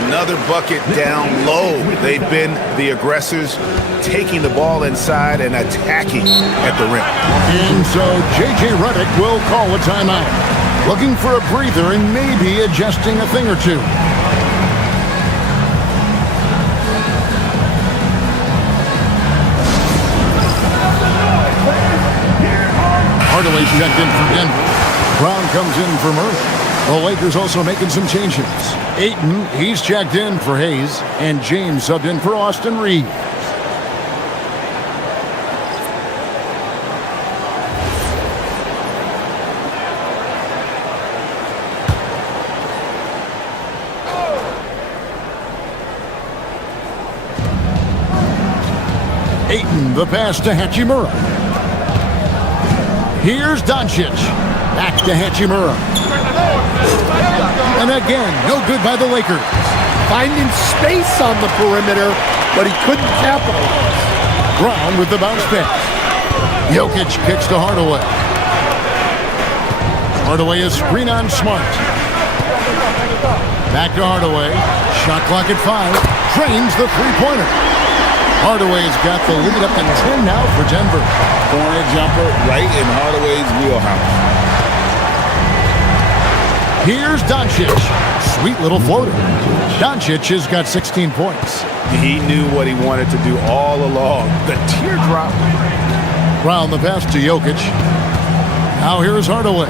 Another bucket down low. They've been the aggressors, taking the ball inside and attacking at the rim. And so J.J. Redick will call a timeout. Looking for a breather and maybe adjusting a thing or two. Hardaway's checked in for Denver. Brown comes in for Murray. The Lakers also making some changes. Ayton, he's checked in for Hayes. And James subbed in for Austin Reeves. Ayton, the pass to Hachimura. Here's Doncic. Back to Hachimura. And again, no good by the Lakers. Finding space on the perimeter, but he couldn't capitalize. Brown with the bounce pass. Jokic kicks to Hardaway. Hardaway is screen on Smart. Back to Hardaway. Shot clock at 5. Trains the three-pointer. Hardaway's got the lead up to 10 now for Denver. Corner jumper right in Hardaway's wheelhouse. Here's Doncic. Sweet little floater. Doncic has got 16 points. He knew what he wanted to do all along. The teardrop. Brown the pass to Jokic. Now here's Hardaway.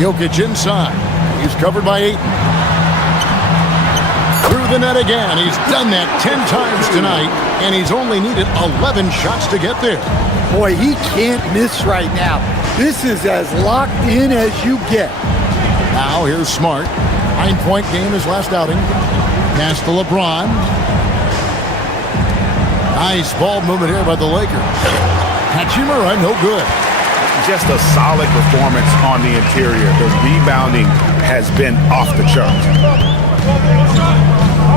Jokic inside. He's covered by Ayton. Through the net again. He's done that 10 times tonight, and he's only needed 11 shots to get there. Boy, he can't miss right now. This is as locked in as you get. Now here's Smart. 9-point game his last outing. Pass to LeBron. Nice ball movement here by the Lakers. Hachimura, no good. Just a solid performance on the interior. The rebounding has been off the charts.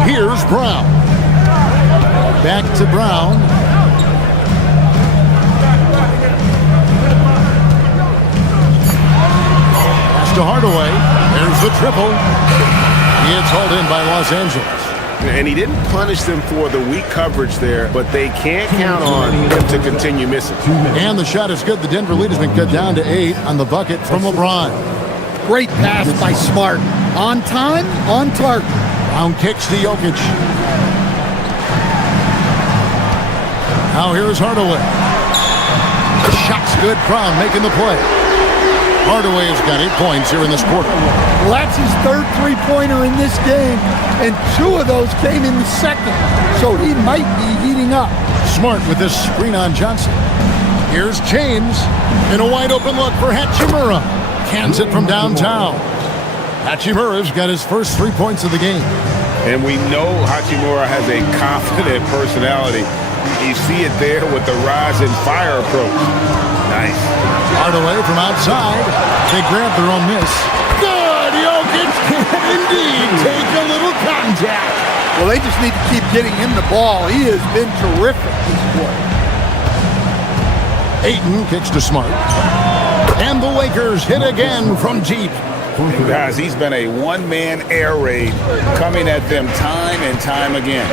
Here's Brown. Back to Brown. Pass to Hardaway. There's the triple. It's hauled in by Los Angeles. And he didn't punish them for the weak coverage there, but they can't count on him to continue missing. And the shot is good. The Denver lead has been cut down to 8 on the bucket from LeBron. Great pass by Smart. On time, on target. Brown kicks to Jokic. Now here's Hardaway. The shot's good. Brown making the play. Hardaway's got 8 points here in this quarter. Well, that's his third three-pointer in this game, and 2 of those came in the second, so he might be heating up. Smart with this screen on Johnson. Here's James in a wide-open look for Hachimura. Cans it from downtown. Hachimura's got his first 3 points of the game. And we know Hachimura has a confident personality. You see it there with the rise and fire approach. Nice. Hardaway from outside. They grab their own miss. Good! Jokic can indeed take a little contact. Well, they just need to keep getting him the ball. He has been terrific this quarter. Ayton kicks to Smart. And the Lakers hit again from deep. Guys, he's been a one-man air raid coming at them time and time again.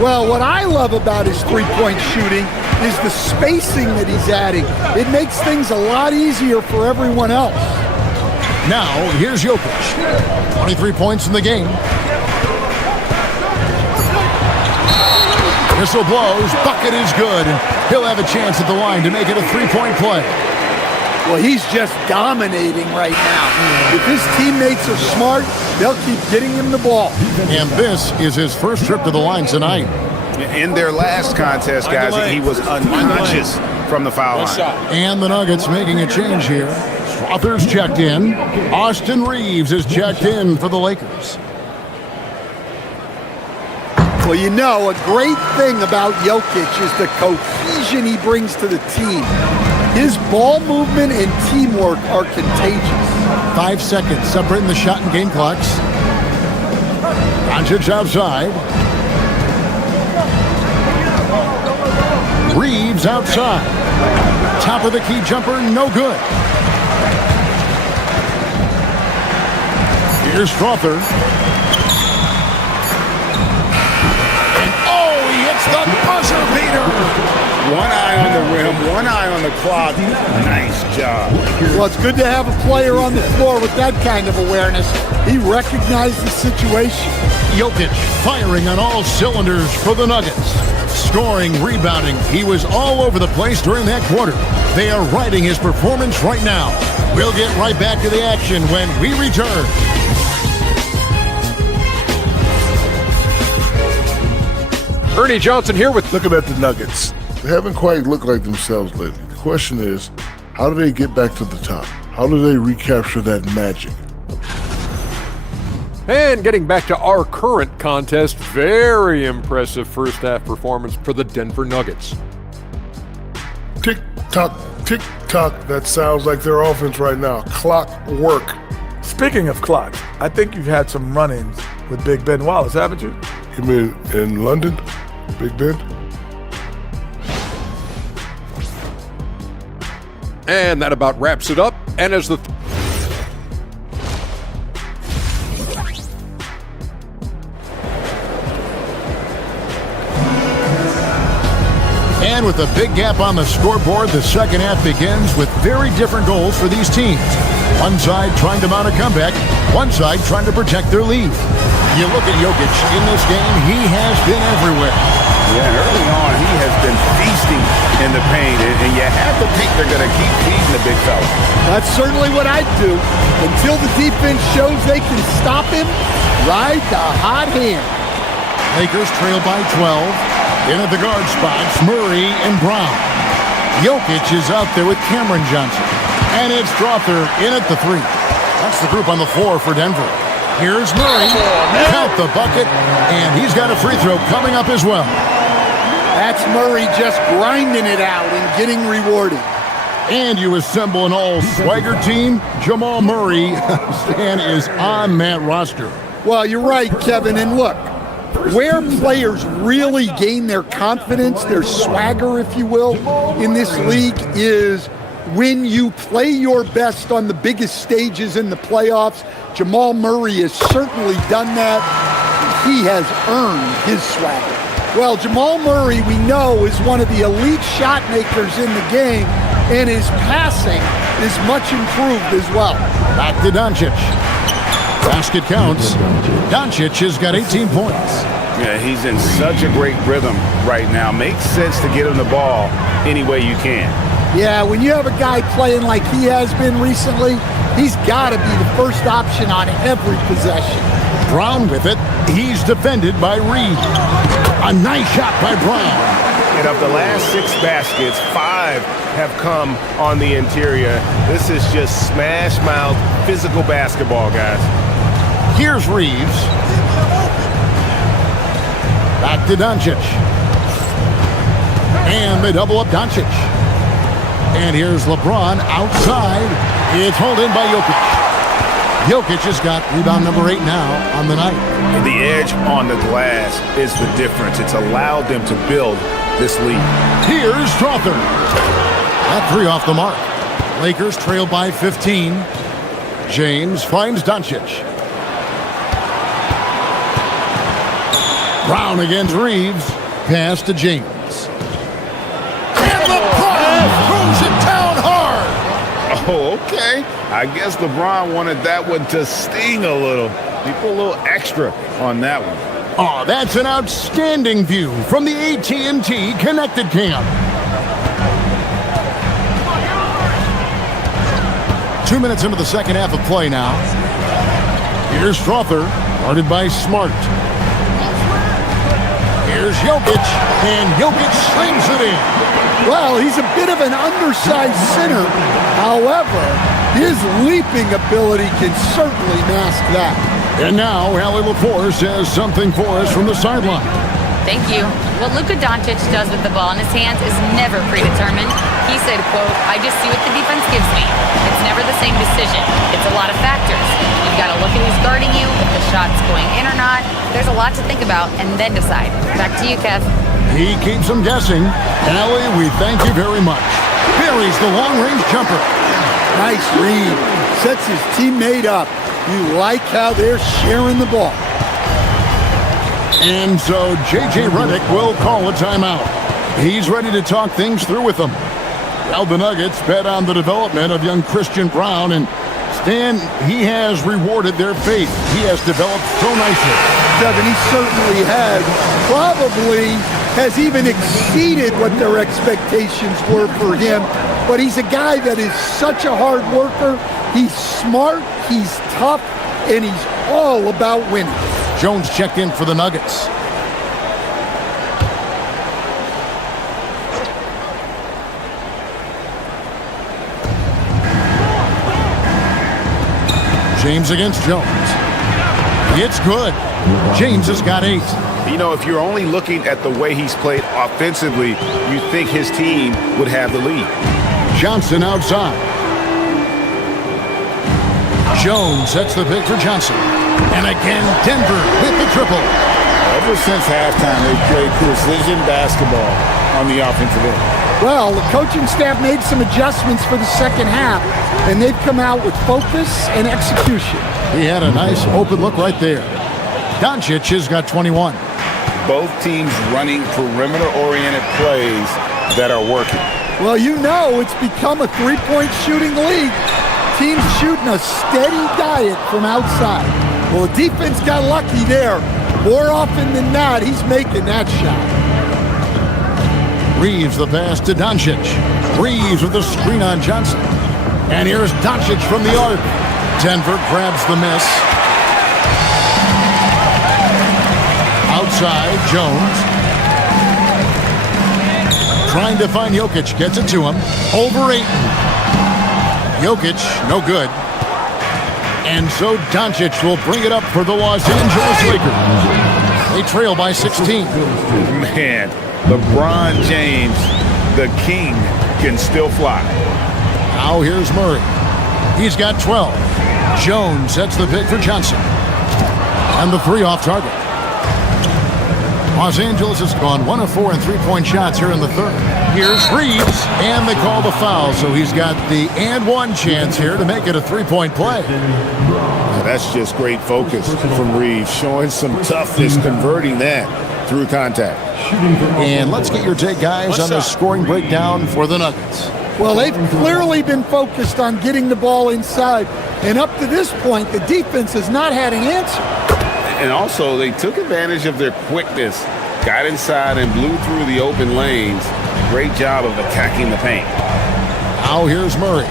Well, what I love about his three-point shooting is the spacing that he's adding. It makes things a lot easier for everyone else. Now, here's Jokic. 23 points in the game. Whistle blows. Bucket is good. He'll have a chance at the line to make it a three-point play. Well, he's just dominating right now. If his teammates are smart, they'll keep getting him the ball. And this is his first trip to the line tonight. In their last contest, guys, he was unconscious from the foul line. And the Nuggets making a change here. Strother's checked in. Austin Reeves is checked in for the Lakers. Well, you know, a great thing about Jokic is the cohesion he brings to the team. His ball movement and teamwork are contagious. 5 seconds separating the shot and game clocks. Doncic outside. Reeves outside. Top of the key jumper, no good. Here's Strother. And oh, he hits the buzzer beater. One eye on the rim, one eye on the clock. Nice job. Well, it's good to have a player on the floor with that kind of awareness. He recognized the situation. Jokic firing on all cylinders for the Nuggets. Scoring, rebounding. He was all over the place during that quarter. They are riding his performance right now. We'll get right back to the action when we return. Ernie Johnson here with... Looking at the Nuggets. They haven't quite looked like themselves lately. The question is, how do they get back to the top? How do they recapture that magic? And getting back to our current contest, very impressive first half performance for the Denver Nuggets. Tick-tock, tick-tock. That sounds like their offense right now. Clock work. Speaking of clocks, I think you've had some run-ins with Big Ben Wallace, haven't you? You mean in London? Big Ben? And that about wraps it up. And as the... And with a big gap on the scoreboard, the second half begins with very different goals for these teams. One side trying to mount a comeback, one side trying to protect their lead. You look at Jokic in this game, he has been everywhere. Yeah, and early on, he has been feasting in the paint, and you have to think they're going to keep feeding the big fella. That's certainly what I'd do. Until the defense shows they can stop him, ride the hot hand. Lakers trail by 12. In at the guard spots, Murray and Brown. Jokic is out there with Cameron Johnson. And it's Strother in at the 3. That's the group on the floor for Denver. Here's Murray. Count the bucket. And he's got a free throw coming up as well. That's Murray just grinding it out and getting rewarded. And you assemble an all-swagger team. Jamal Murray is on that roster. Well, you're right, Kevin. And look, where players really gain their confidence, their swagger, if you will, in this league is when you play your best on the biggest stages in the playoffs. Jamal Murray has certainly done that. He has earned his swagger. Well, Jamal Murray, we know, is one of the elite shot makers in the game, and his passing is much improved as well. Back to Doncic. Basket counts. Doncic has got 18 points. Yeah, he's in such a great rhythm right now. Makes sense to get him the ball any way you can. Yeah, when you have a guy playing like he has been recently, he's got to be the first option on every possession. Brown with it. He's defended by Reed. A nice shot by Brown. And of the last 6 baskets, 5 have come on the interior. This is just smash-mouth physical basketball, guys. Here's Reeves. Back to Doncic. And they double up Doncic. And here's LeBron outside. It's hauled in by Jokic. Jokic has got rebound number 8 now on the night. The edge on the glass is the difference. It's allowed them to build this lead. Here's Strawther. That 3 off the mark. Lakers trail by 15. James finds Doncic. Brown against Reeves. Pass to James. And LeBron throws it down hard. Oh, okay. I guess LeBron wanted that one to sting a little. He put a little extra on that one. Oh, that's an outstanding view from the AT&T Connected Cam. 2 minutes into the second half of play now. Here's Strawther, guarded by Smart. Here's Jokic, and Jokic slings it in. Well, he's a bit of an undersized center. However, his leaping ability can certainly mask that. And now, Allie LaForce has something for us from the sideline. Thank you. What Luka Doncic does with the ball in his hands is never predetermined. He said, quote, "I just see what the defense gives me. It's never the same decision. It's a lot of factors. You've got to look at who's guarding you, if the shot's going in or not. There's a lot to think about and then decide." Back to you, Kev. He keeps them guessing. Allie, we thank you very much. Buries the long-range jumper. Nice read. Sets his teammate up. You like how they're sharing the ball. And so J.J. Redick will call a timeout. He's ready to talk things through with them. Well, the Nuggets bet on the development of young Christian Brown, and Stan, he has rewarded their faith. He has developed so nicely. Kevin, he certainly has. Probably has even exceeded what their expectations were for him. But he's a guy that is such a hard worker. He's smart, he's tough, and he's all about winning. Jones checked in for the Nuggets. James against Jones. It's good. James has got 8. You know, if you're only looking at the way he's played offensively, you think his team would have the lead. Johnson outside. Jones sets the pick for Johnson. And again, Denver with the triple. Ever since halftime, they've played precision basketball on the offensive end. Well, the coaching staff made some adjustments for the second half, and they've come out with focus and execution. He had a nice open look right there. Doncic has got 21. Both teams running perimeter-oriented plays that are working. Well, you know it's become a three-point shooting league. Teams shooting a steady diet from outside. Well, the defense got lucky there. More often than not, he's making that shot. Reeves the pass to Doncic. Reeves with the screen on Johnson. And here's Doncic from the arc. Denver grabs the miss. Outside, Jones. Trying to find Jokic. Gets it to him. Over 8. Jokic, no good. And so Doncic will bring it up for the Los Angeles Lakers. They trail by 16. Man, LeBron James, the king, can still fly. Now here's Murray. He's got 12. Jones sets the pick for Johnson. And the 3 off target. Los Angeles has gone 1 of 4 in three-point shots here in the third. Here's Reeves, and they call the foul, so he's got the and 1 chance here to make it a three-point play. Now that's just great focus from Reeves, showing some toughness, converting that through contact. And let's get your take, guys, on the scoring breakdown for the Nuggets. Well, they've clearly been focused on getting the ball inside. And up to this point, the defense has not had an answer. And also, they took advantage of their quickness, got inside and blew through the open lanes. Great job of attacking the paint. Now here's Murray.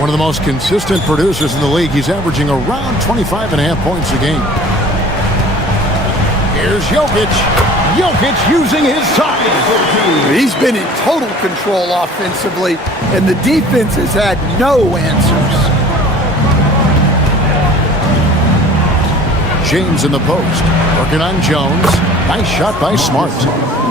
One of the most consistent producers in the league. He's averaging around 25.5 points a game. Here's Jokic. Jokic using his size. He's been in total control offensively, and the defense has had no answers. James in the post. Working on Jones. Nice shot by Smart.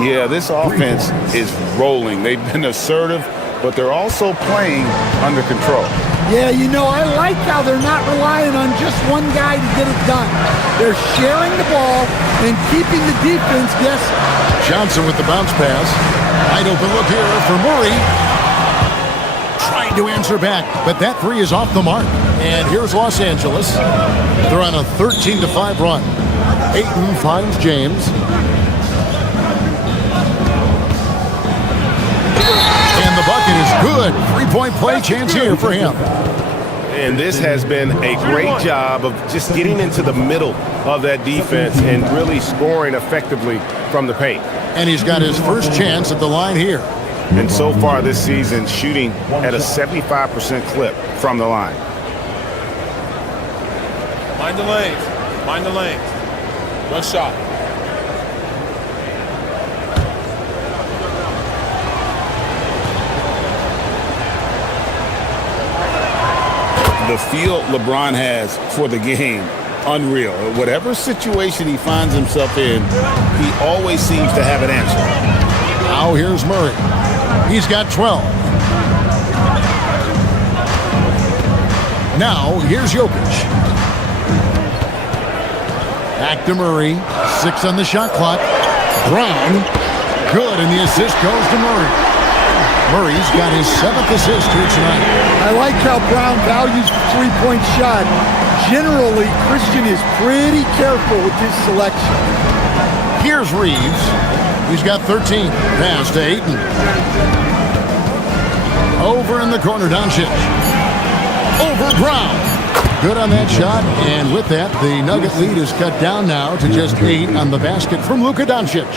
Yeah, this offense is rolling. They've been assertive, but they're also playing under control. Yeah, you know, I like how they're not relying on just one guy to get it done. They're sharing the ball and keeping the defense guessing. Johnson with the bounce pass. Wide open look here for Murray. Trying to answer back, but that three is off the mark. And here's Los Angeles. They're on a 13-5 run. Ayton finds James. And the bucket is good. Three-point play chance here for him. And this has been a great job of just getting into the middle of that defense and really scoring effectively from the paint. And he's got his first chance at the line here. And so far this season, shooting at a 75% clip from the line. Mind the lanes. Mind the lanes. One shot. The feel LeBron has for the game, unreal. Whatever situation he finds himself in, he always seems to have an answer. Now here's Murray. He's got 12. Now here's Jokic. Back to Murray. 6 on the shot clock. Brown. Good, and the assist goes to Murray. Murray's got his 7th assist here tonight. I like how Brown values the three-point shot. Generally, Christian is pretty careful with his selection. Here's Reeves. He's got 13. Pass to Ayton. Over in the corner, Doncic. Over Brown. Good on that shot, and with that, the Nugget lead is cut down now to just 8 on the basket from Luka Doncic.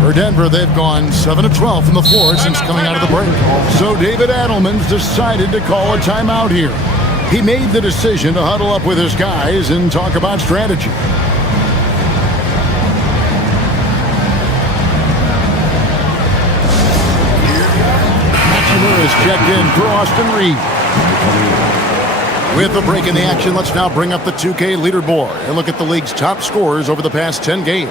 For Denver, they've gone 7 of 12 from the floor since coming out of the break. So David Adelman's decided to call a timeout here. He made the decision to huddle up with his guys and talk about strategy. Hachimura is checked in for Austin Reed. With the break in the action, let's now bring up the 2K leaderboard and look at the league's top scorers over the past 10 games.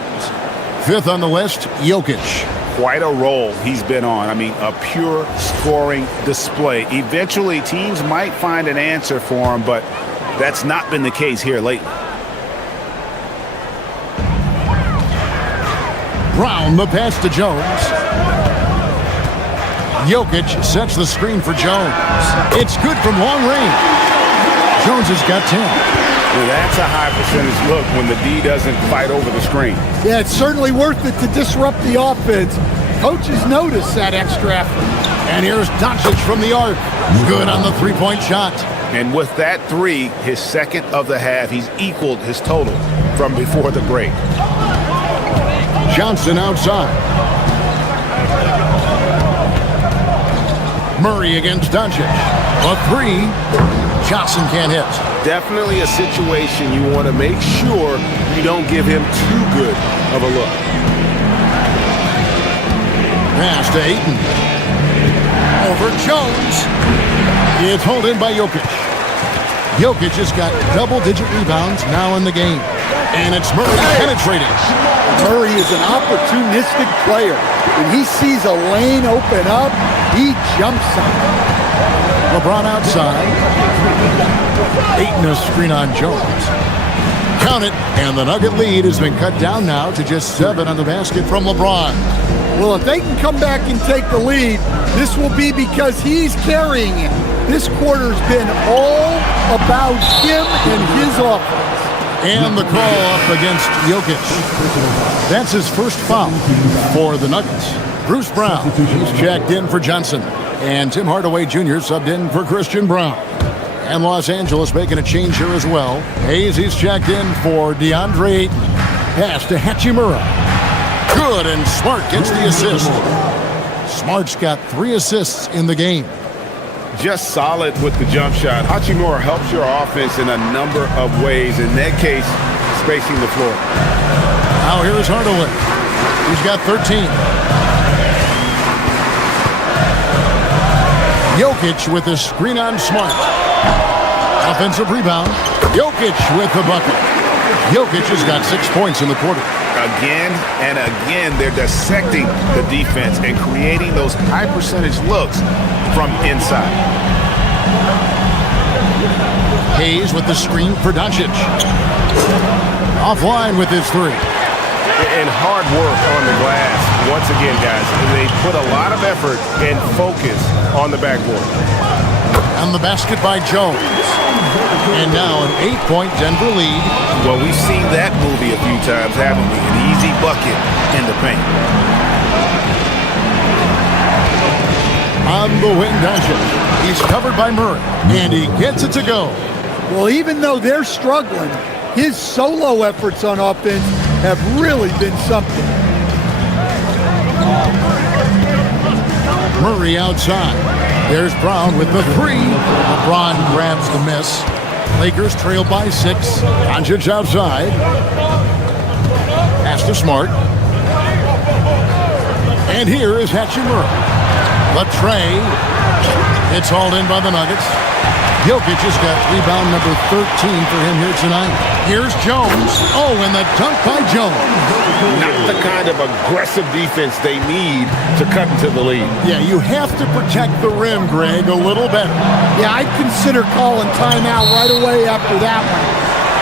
5th on the list, Jokic. Quite a roll he's been on. I mean, a pure scoring display. Eventually, teams might find an answer for him, but that's not been the case here lately. Brown, the pass to Jones. Jokic sets the screen for Jones. It's good from long range. Jones has got 10. Well, that's a high percentage look when the D doesn't fight over the screen. Yeah, it's certainly worth it to disrupt the offense. Coaches notice that extra effort. And here's Doncic from the arc. Good on the three-point shot. And with that three, his second of the half, he's equaled his total from before the break. Johnson outside. Murray against Doncic. A three. Johnson can't hit. Definitely a situation you want to make sure you don't give him too good of a look. Pass to Ayton. Over Jones. It's hauled in by Jokic. Jokic has got double-digit rebounds now in the game. And it's Murray penetrating. Murray is an opportunistic player. When he sees a lane open up, he jumps on it. LeBron outside. Ayton a screen on Jones. Count it, and the Nugget lead has been cut down now to just 7 on the basket from LeBron. Well, if they can come back and take the lead, this will be because he's carrying it. This quarter's been all about him and his offense. And the call up against Jokic. That's his first foul for the Nuggets. Bruce Brown, he's checked in for Johnson. And Tim Hardaway Jr. subbed in for Christian Brown. And Los Angeles making a change here as well. Hayes, he's checked in for DeAndre Ayton. Pass to Hachimura. Good, and Smart gets the assist. Smart's got 3 assists in the game. Just solid with the jump shot. Hachimura helps your offense in a number of ways. In that case, spacing the floor. Now here's Hardaway. He's got 13. Jokic with the screen on Smart. Offensive rebound. Jokic with the bucket. Jokic has got 6 points in the quarter. Again and again, they're dissecting the defense and creating those high percentage looks from inside. Hayes with the screen for Doncic. Offline with his 3. And hard work on the glass. Once again, guys, they put a lot of effort and focus on the backboard. And the basket by Jones. And now an 8-point Denver lead. Well, we've seen that movie a few times, haven't we? An easy bucket in the paint. On the wing, Doncic. He's covered by Murray, and he gets it to go. Well, even though they're struggling, his solo efforts on offense have really been something. Murray outside. There's Brown with the 3. LeBron grabs the miss. Lakers trail by 6. Doncic outside. Pass to Smart. And here is Hachimura. Latrey. It's hauled in by the Nuggets. Jokic has got rebound number 13 for him here tonight. Here's Jones. Oh, and the dunk by Jones. Not the kind of aggressive defense they need to cut into the lead. Yeah, you have to protect the rim, Greg, a little better. Yeah, I'd consider calling timeout right away after that one.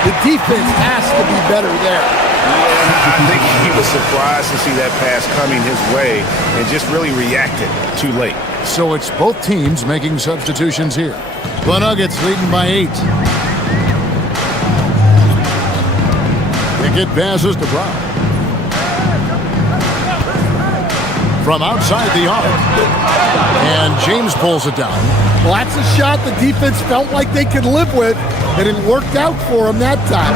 The defense has to be better there. Yeah, I think he was surprised to see that pass coming his way and just really reacted too late. So it's both teams making substitutions here. The Nuggets leading by 8. Pickett passes to Brown. From outside the arc. And James pulls it down. Well, that's a shot the defense felt like they could live with, and it worked out for them that time.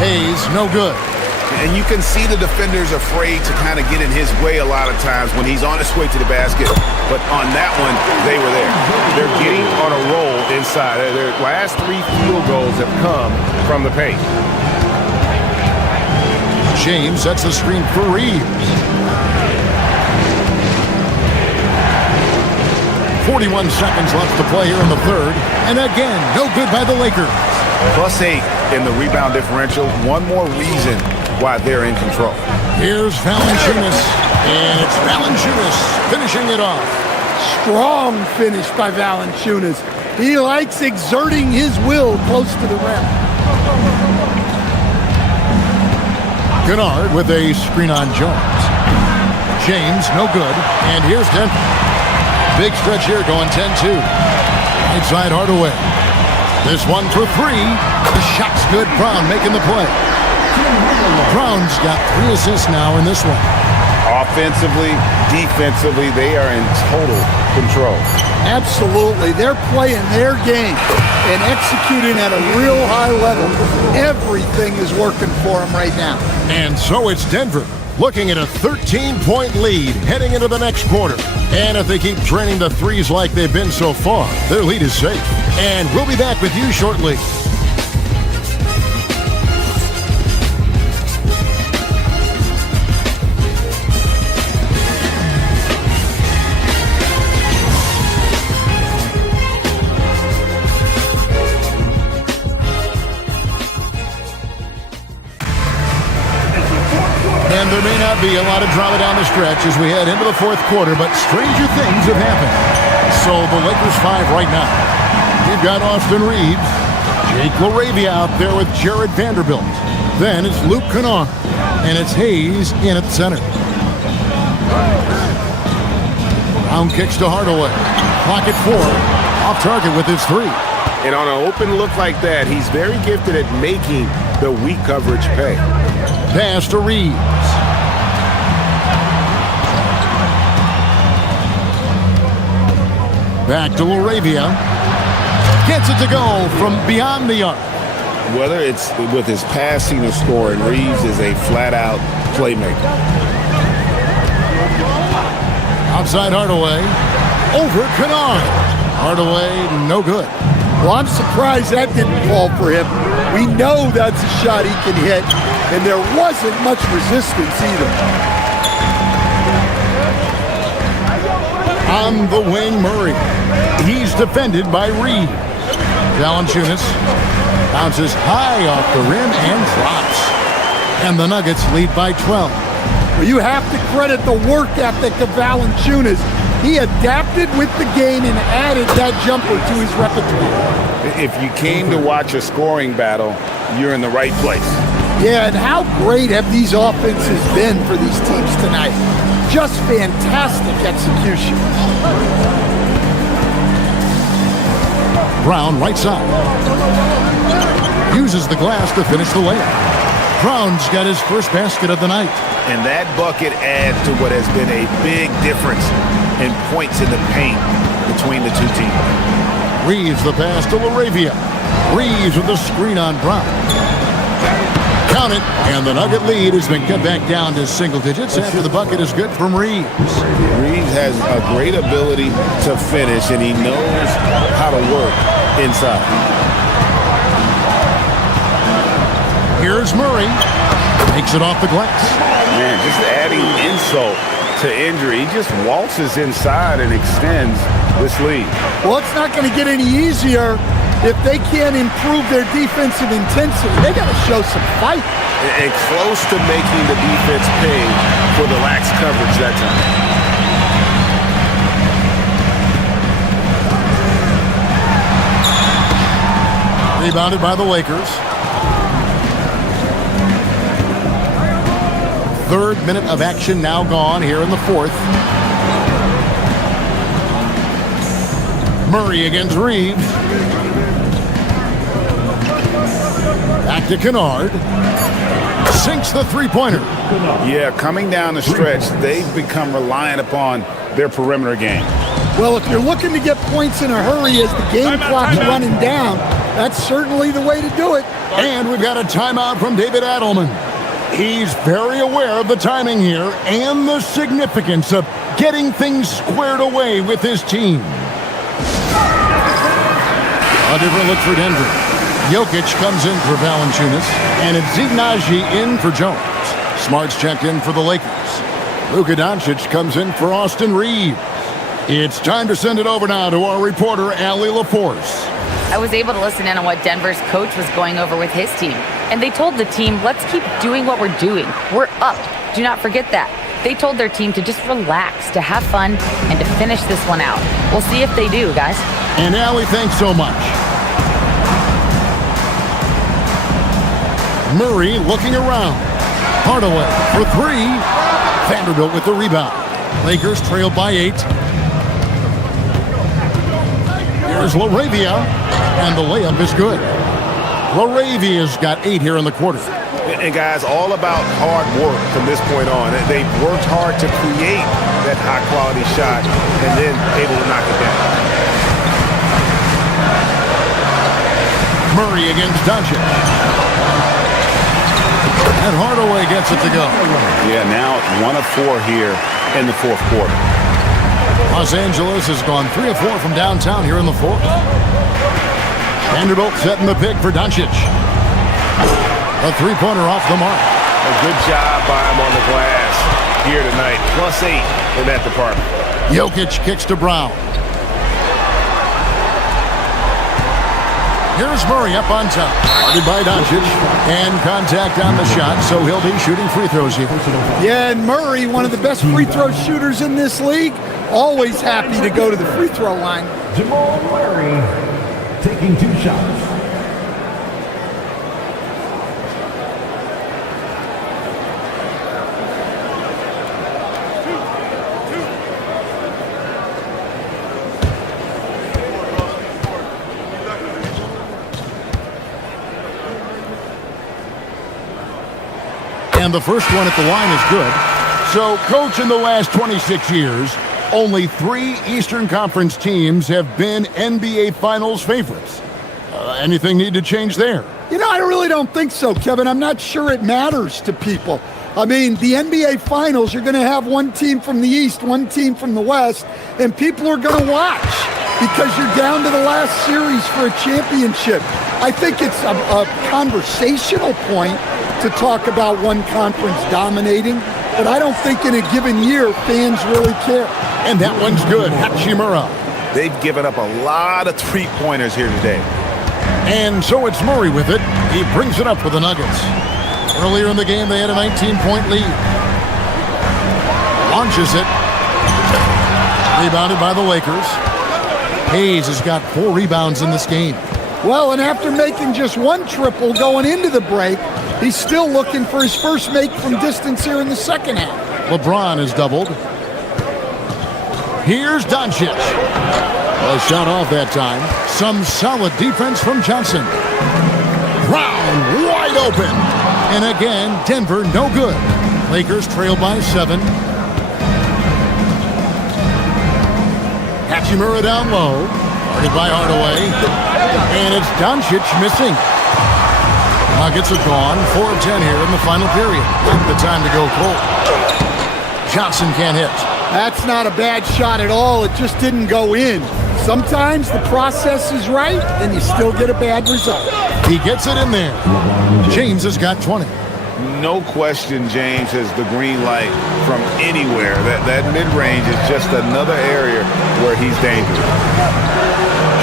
Hayes, no good. And you can see the defenders afraid to kind of get in his way a lot of times when he's on his way to the basket. But on that one, they were there. They're getting on a roll inside. Their last 3 field goals have come from the paint. James sets the screen for Reeves. 41 seconds left to play here in the third. And again, no good by the Lakers. +8 in the rebound differential. One more reason why they're in control. Here's Valanciunas. And it's Valanciunas finishing it off. Strong finish by Valanciunas. He likes exerting his will close to the rim. Kennard with a screen on Jones. James, no good. And here's Denver. Big stretch here going 10-2. Right side Hardaway. This one for 3. The shot's good. Brown making the play. Brown's got 3 assists now in this one. Offensively, defensively, they are in total control. Absolutely. They're playing their game and executing at a real high level. Everything is working for them right now. And so it's Denver looking at a 13-point lead heading into the next quarter. And if they keep training the threes like they've been so far, their lead is safe. And we'll be back with you shortly. And there may not be a lot of drama down the stretch as we head into the fourth quarter, but stranger things have happened. So the Lakers 5 right now. You've got Austin Reeves, Jake LaRavia out there with Jared Vanderbilt. Then it's Luke Kennard, and it's Hayes in at the center. Brown kicks to Hardaway. Clock at 4. Off target with his 3. And on an open look like that, he's very gifted at making the weak coverage pay. Pass to Reeves. Back to Laravia. Gets it to go from beyond the arc. Whether it's with his passing or scoring, Reeves is a flat-out playmaker. Outside Hardaway. Over Kennard. Hardaway, no good. Well, I'm surprised that didn't fall for him. We know that's a shot he can hit, and there wasn't much resistance either. On the wing, Murray. He's defended by Reed. Valanciunas bounces high off the rim and drops. And the Nuggets lead by 12. Well, you have to credit the work ethic of Valanciunas. He adapted with the game and added that jumper to his repertoire. If you came to watch a scoring battle, you're in the right place. Yeah, and how great have these offenses been for these teams tonight? Just fantastic execution. Brown, right side. Uses the glass to finish the layup. Brown's got his first basket of the night. And that bucket adds to what has been a big difference in points in the paint between the two teams. Reeves the pass to Laravia. Reeves with the screen on Brown. Count it, and the Nugget lead has been cut back down to single digits after the bucket is good from Reeves. Reeves has a great ability to finish, and he knows how to work inside. Here's Murray. Takes it off the glass. Man, just adding insult to injury. He just waltzes inside and extends this lead. Well, it's not going to get any easier if they can't improve their defensive intensity. They got to show some fight. And close to making the defense pay for the lax coverage that time. Rebounded by the Lakers. Third minute of action now gone here in the fourth. Murray against Reeves. Back to Kennard. Sinks the three-pointer. Yeah, coming down the stretch, they've become reliant upon their perimeter game. Well, if you're looking to get points in a hurry as the game clock's running down, that's certainly the way to do it. And we've got a timeout from David Adelman. He's very aware of the timing here and the significance of getting things squared away with his team. A different look for Denver. Jokic comes in for Valanciunas, and it's Ignaji in for Jones. Smart's checked in for the Lakers. Luka Doncic comes in for Austin Reeves. It's time to send it over now to our reporter, Allie LaForce. I was able to listen in on what Denver's coach was going over with his team. And they told the team, let's keep doing what we're doing. We're up. Do not forget that. They told their team to just relax, to have fun, and to finish this one out. We'll see if they do, guys. And Allie, thanks so much. Murray looking around. Hardaway for three. Vanderbilt with the rebound. Lakers trail by 8. Here's Laravia, and the layup is good. Laravia's got 8 here in the quarter. And guys, all about hard work from this point on. They've worked hard to create that high-quality shot and then able to knock it down. Murray against Doncic. And Hardaway gets it to go. Yeah, now 1 of 4 here in the fourth quarter. Los Angeles has gone 3 of 4 from downtown here in the fourth. Vanderbilt setting the pick for Doncic. A three-pointer off the mark. A good job by him on the glass here tonight. +8 in that department. Jokic kicks to Brown. Here's Murray up on top. Guarded by Doncic. And contact on the shot, so he'll be shooting free throws here. Yeah, and Murray, one of the best free throw shooters in this league, always happy to go to the free throw line. Jamal Murray taking 2 shots. And the first one at the line is good. So, coach, in the last 26 years, Only 3 Eastern Conference teams have been NBA Finals favorites. Anything need to change there? You know, I really don't think so, Kevin. I'm not sure it matters to people. I mean, the NBA Finals, you're going to have one team from the East, one team from the West, and people are going to watch because you're down to the last series for a championship. I think it's a conversational point to talk about one conference dominating, but I don't think in a given year fans really care. And that one's good. Hachimura. They've given up a lot of three-pointers here today. And so it's Murray with it. He brings it up for the Nuggets. Earlier in the game, they had a 19-point lead. Launches it. Rebounded by the Lakers. Hayes has got 4 rebounds in this game. Well, and after making just 1 triple going into the break, he's still looking for his first make from distance here in the second half. LeBron is doubled. Here's Doncic. Well, shot off that time. Some solid defense from Johnson. Brown wide open. And again, Denver no good. Lakers trail by 7. Hachimura down low. Guarded by Hardaway. And it's Doncic missing. Nuggets are gone. 4 of 10 here in the final period. Not the time to go cold. Johnson can't hit. That's not a bad shot at all. It just didn't go in. Sometimes the process is right, and you still get a bad result. He gets it in there. James has got 20. No question James has the green light from anywhere. That mid-range is just another area where he's dangerous.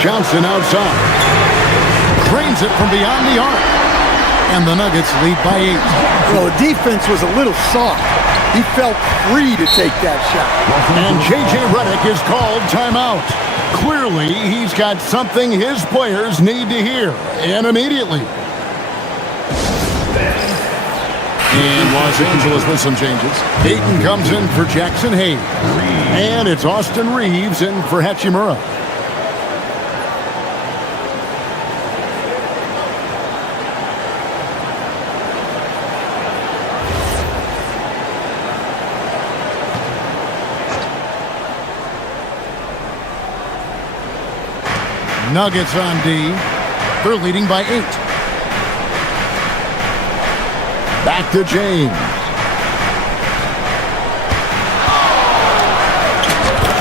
Johnson outside. Drains it from beyond the arc. And the Nuggets lead by 8. Well, the defense was a little soft. He felt free to take that shot. And J.J. Redick is called timeout. Clearly, he's got something his players need to hear, and immediately. And Los Angeles with some changes. Ayton comes in for Jackson Hayes. And it's Austin Reeves in for Hachimura. Nuggets on D. They're leading by 8. Back to James.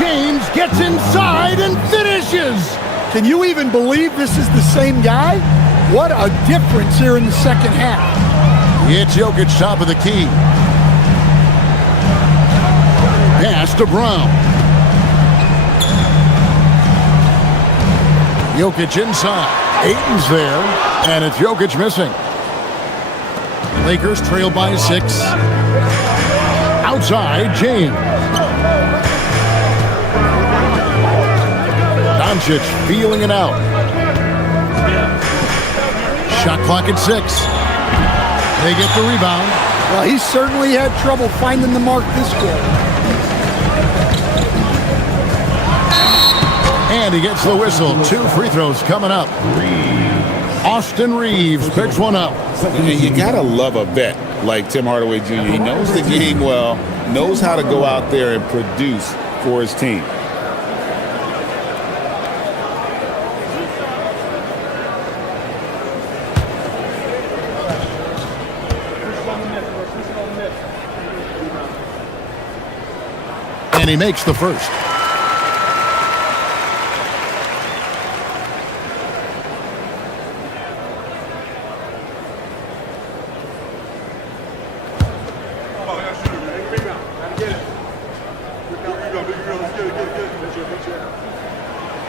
James gets inside and finishes. Can you even believe this is the same guy? What a difference here in the second half. It's Jokic top of the key. Pass to Brown. Jokic inside. Ayton's there, and it's Jokic missing. Lakers trail by 6. Outside, James. Doncic feeling it out. Shot clock at 6. They get the rebound. Well, he certainly had trouble finding the mark this quarter. And he gets the whistle. 2 free throws coming up. Austin Reeves picks one up. You gotta love a vet like Tim Hardaway Jr. He knows the game well, knows how to go out there and produce for his team. And he makes the first.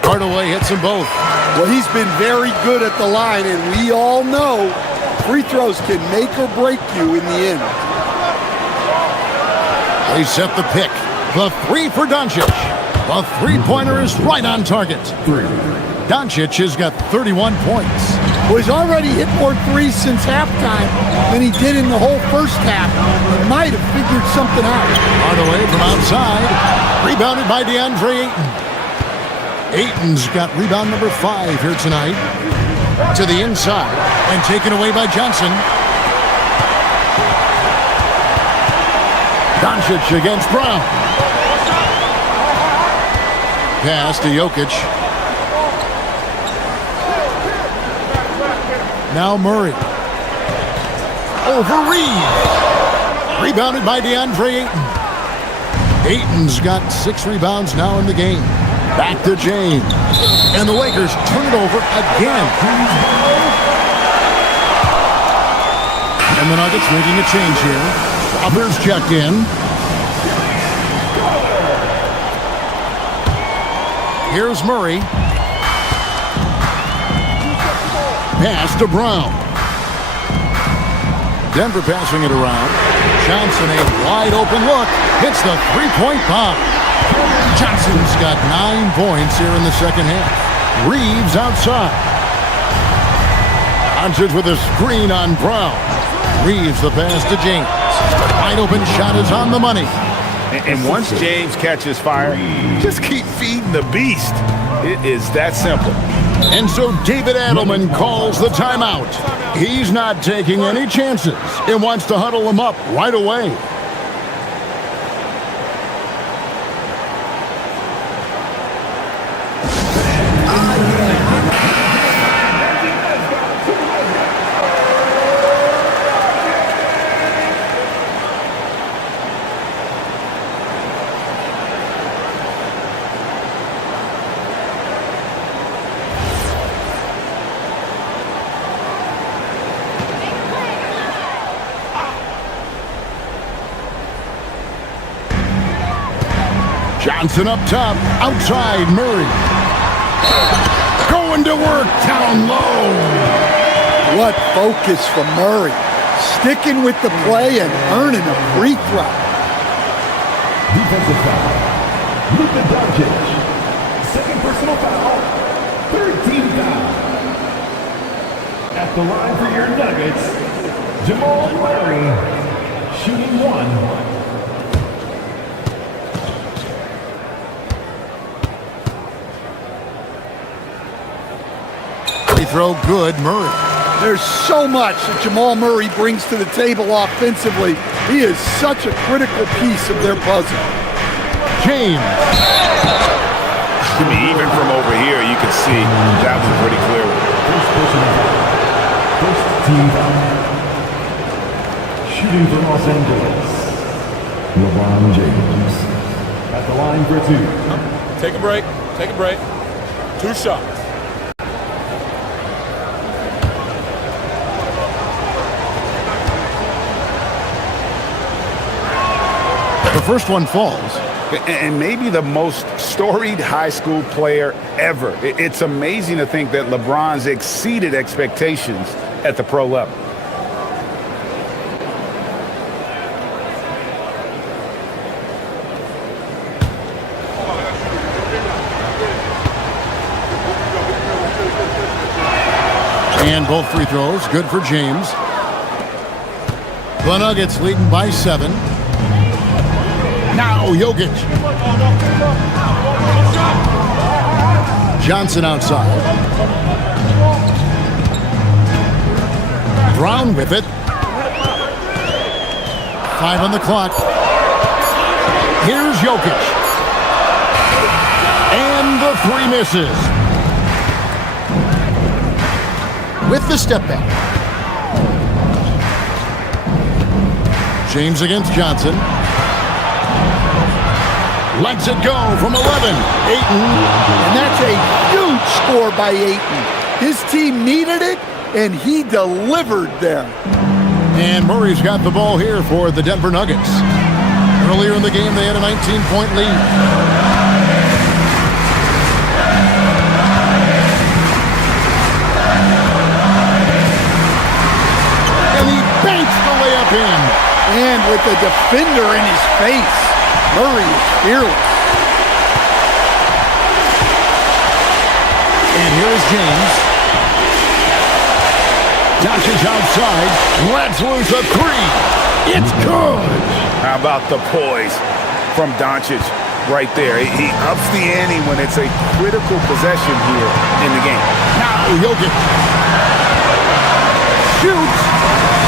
Hardaway hits them both. Well, he's been very good at the line, and we all know free throws can make or break you in the end. They set the pick. The 3 for Doncic. The three-pointer is right on target. Doncic has got 31 points. Well, he's already hit more threes since halftime than he did in the whole first half. He might have figured something out. Hardaway from outside. Rebounded by DeAndre Ayton. Ayton's got rebound number 5 here tonight. To the inside and taken away by Johnson. Doncic against Brown. Pass to Jokic. Now Murray. Over Reeves. Rebounded by DeAndre Ayton. Ayton's got 6 rebounds now in the game. Back to James. And the Lakers turn it over again. And the Nuggets making a change here. Others check in. Here's Murray. Pass to Brown. Denver passing it around. Johnson, a wide open look. Hits the three-point bomb. Johnson's got 9 points here in the second half. Reeves outside. Doncic with a screen on Brown. Reeves the pass to James. Wide open shot is on the money. And once James catches fire, just keep feeding the beast. It is that simple. And so David Adelman calls the timeout. He's not taking any chances. He wants to huddle them up right away. Johnson up top, outside Murray. Going to work down low. What focus from Murray. Sticking with the play and earning a free throw. Defensive foul. Luka Doncic. Second personal foul. Third team foul. At the line for your Nuggets, Jamal Murray, shooting 1. Throw good, Murray. There's so much that Jamal Murray brings to the table offensively. He is such a critical piece of their puzzle. James. I mean, even from over here, you can see that was pretty clear. First team foul. Shooting for Los Angeles, LeBron James. At the line for 2. Take a break. Take a break. 2 shots. The first one falls. And maybe the most storied high school player ever. It's amazing to think that LeBron's exceeded expectations at the pro level. And both free throws, good for James. The Nuggets leading by 7. Now Jokic. Johnson outside. Brown with it. 5 on the clock. Here's Jokic. And the 3 misses. With the step back. James against Johnson. Lets it go from 11. Ayton. And that's a huge score by Ayton. His team needed it, and he delivered there. And Murray's got the ball here for the Denver Nuggets. Earlier in the game, they had a 19-point lead. And he banks the layup in. And with the defender in his face. Murray is fearless. And here is James. Doncic outside. Lets loose a 3. It's good. How about the poise from Doncic right there? He ups the ante when it's a critical possession here in the game. Now Jokic shoots.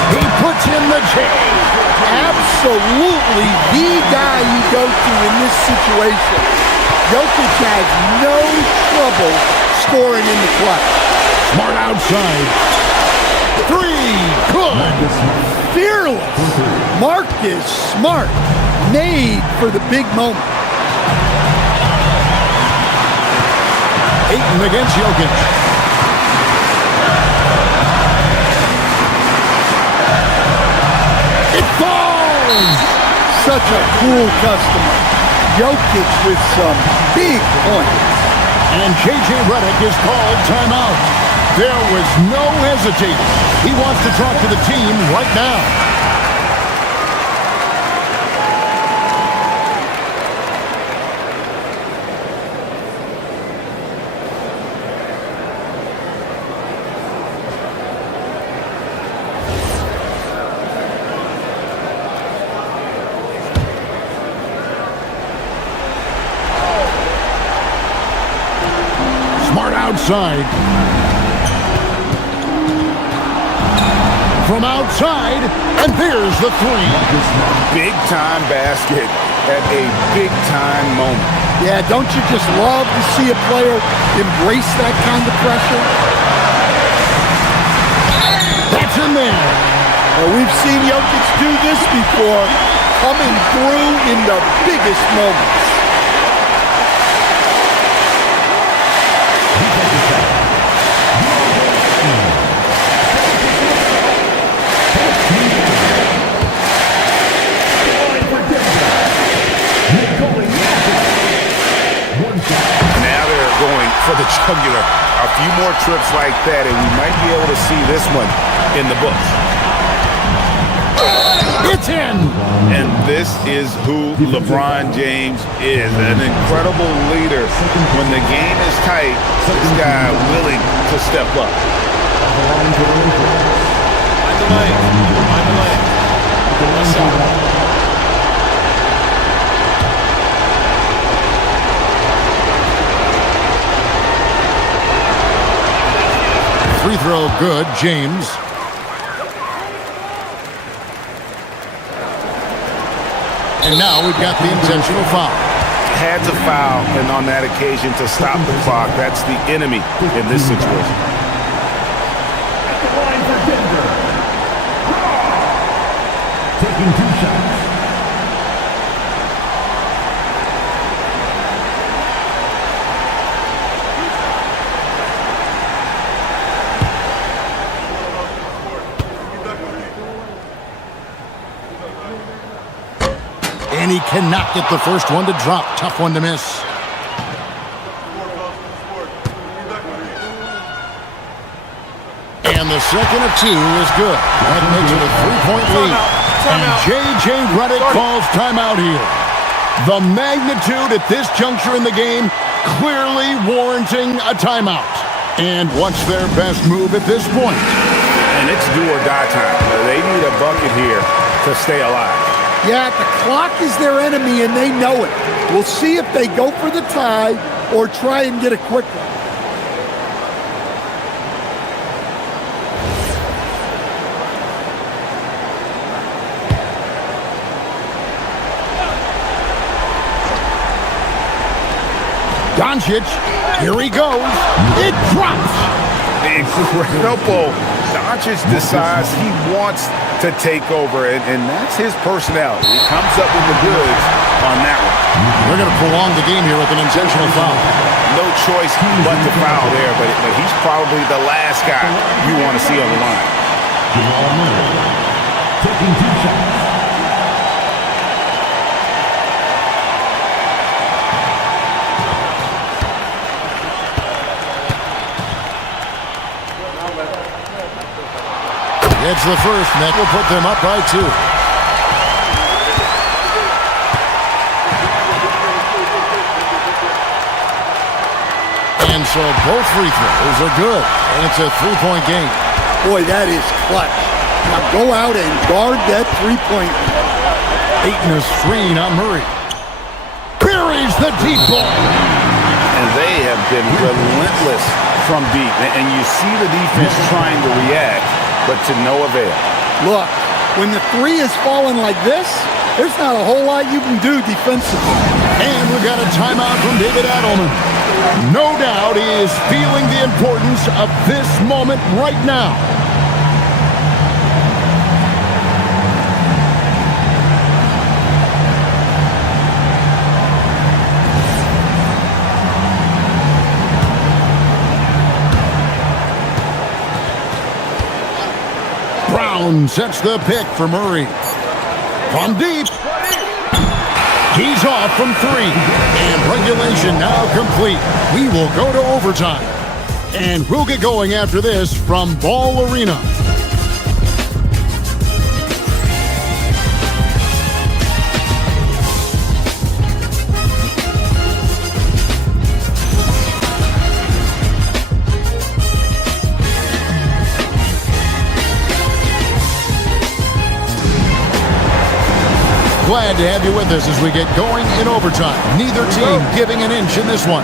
He puts in the chain. Absolutely the guy you go to in this situation. Jokic has no trouble scoring in the clutch. Smart outside. Three, good. Fearless. Marcus Smart, made for the big moment. Ayton against Jokic. It falls! Such a cool customer. Jokic with some big points. And J.J. Redick is called timeout. There was no hesitating. He wants to talk to the team right now. Smart outside. From outside, and there's the three. Big time basket at a big time moment. Yeah, don't you just love to see a player embrace that kind of pressure? That's in there. Well, we've seen Jokic do this before, coming through in the biggest moments. Now they're going for the jugular. A few more trips like that, and we might be able to see this one in the books. It's in! And this is who LeBron James is, an incredible leader. When the game is tight, this guy willing to step up. Free throw good, James. And now we've got the intentional foul. Had to foul, and on that occasion to stop the clock. That's the enemy in this situation. At the line for Denver, taking 2 shots. And he cannot get the first one to drop. Tough one to miss. And the second of 2 is good. That makes it a 3-point lead. And J.J. Redick calls timeout here. The magnitude at this juncture in the game clearly warranting a timeout. And what's their best move at this point? And it's do or die time. They need a bucket here to stay alive. Yeah, the clock is their enemy, and they know it. We'll see if they go for the tie or try and get a quick one. Doncic, here he goes. It drops. Incredible. Doncic decides he wants to take over, and that's his personality. He comes up with the goods on that one. They're going to prolong the game here with an intentional foul. No choice but to foul there, but he's probably the last guy you want to see on the line. Taking 2 shots. It's the first, and that will put them up by 2. And so both free throws are good, and it's a 3-point game. Boy, that is clutch. Now go out and guard that 3-point. Ayton a screen on Murray. Buries the deep ball. And they have been relentless from deep, and you see the defense trying to react, but to no avail. Look, when the 3 is falling like this, there's not a whole lot you can do defensively. And we've got a timeout from David Adelman. No doubt he is feeling the importance of this moment right now. Brown sets the pick for Murray. From deep. He's off from 3. And regulation now complete. We will go to overtime. And we'll get going after this from Ball Arena. Glad to have you with us as we get going in overtime. Neither team giving an inch in this one.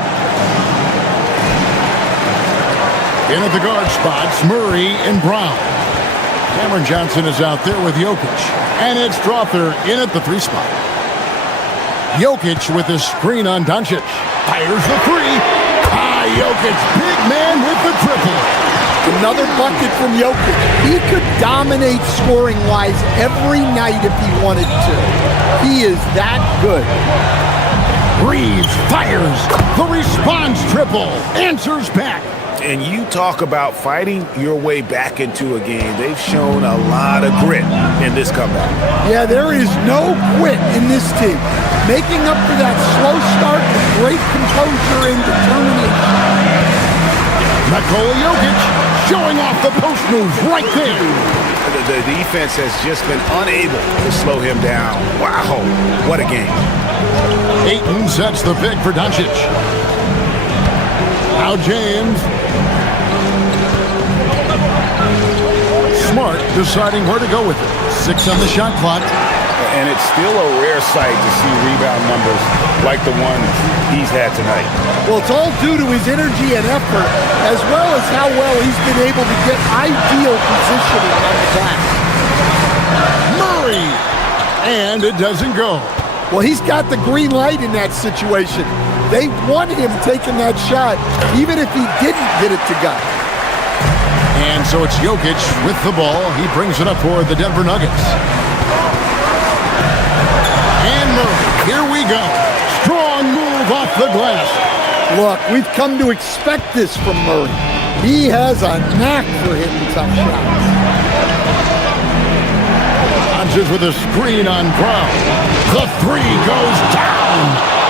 In at the guard spots, Murray and Brown. Cameron Johnson is out there with Jokic. And it's Strother in at the 3 spot. Jokic with the screen on Doncic. Fires the 3. Jokic, big man with the triple. Another bucket from Jokic. He could dominate scoring-wise every night if he wanted to. He is that good. Reeves fires. The response triple. Answers back. And you talk about fighting your way back into a game. They've shown a lot of grit in this comeback. Yeah, there is no quit in this team. Making up for that slow start with great composure and determination. Nikola Jokic showing off the post move right there. The defense has just been unable to slow him down. Wow, what a game. Ayton sets the pick for Doncic. Now James. Smart deciding where to go with it. 6 on the shot clock. And it's still a rare sight to see rebound numbers like the ones he's had tonight. Well, it's all due to his energy and effort, as well as how well he's been able to get ideal positioning on the glass. Murray! And it doesn't go. Well, he's got the green light in that situation. They want him taking that shot, even if he didn't get it to go. And so it's Jokic with the ball. He brings it up for the Denver Nuggets. And Murray, here we go. Strong move off the glass. Look, we've come to expect this from Murray. He has a knack for hitting tough shots. Doncic with a screen on Brown. The 3 goes down.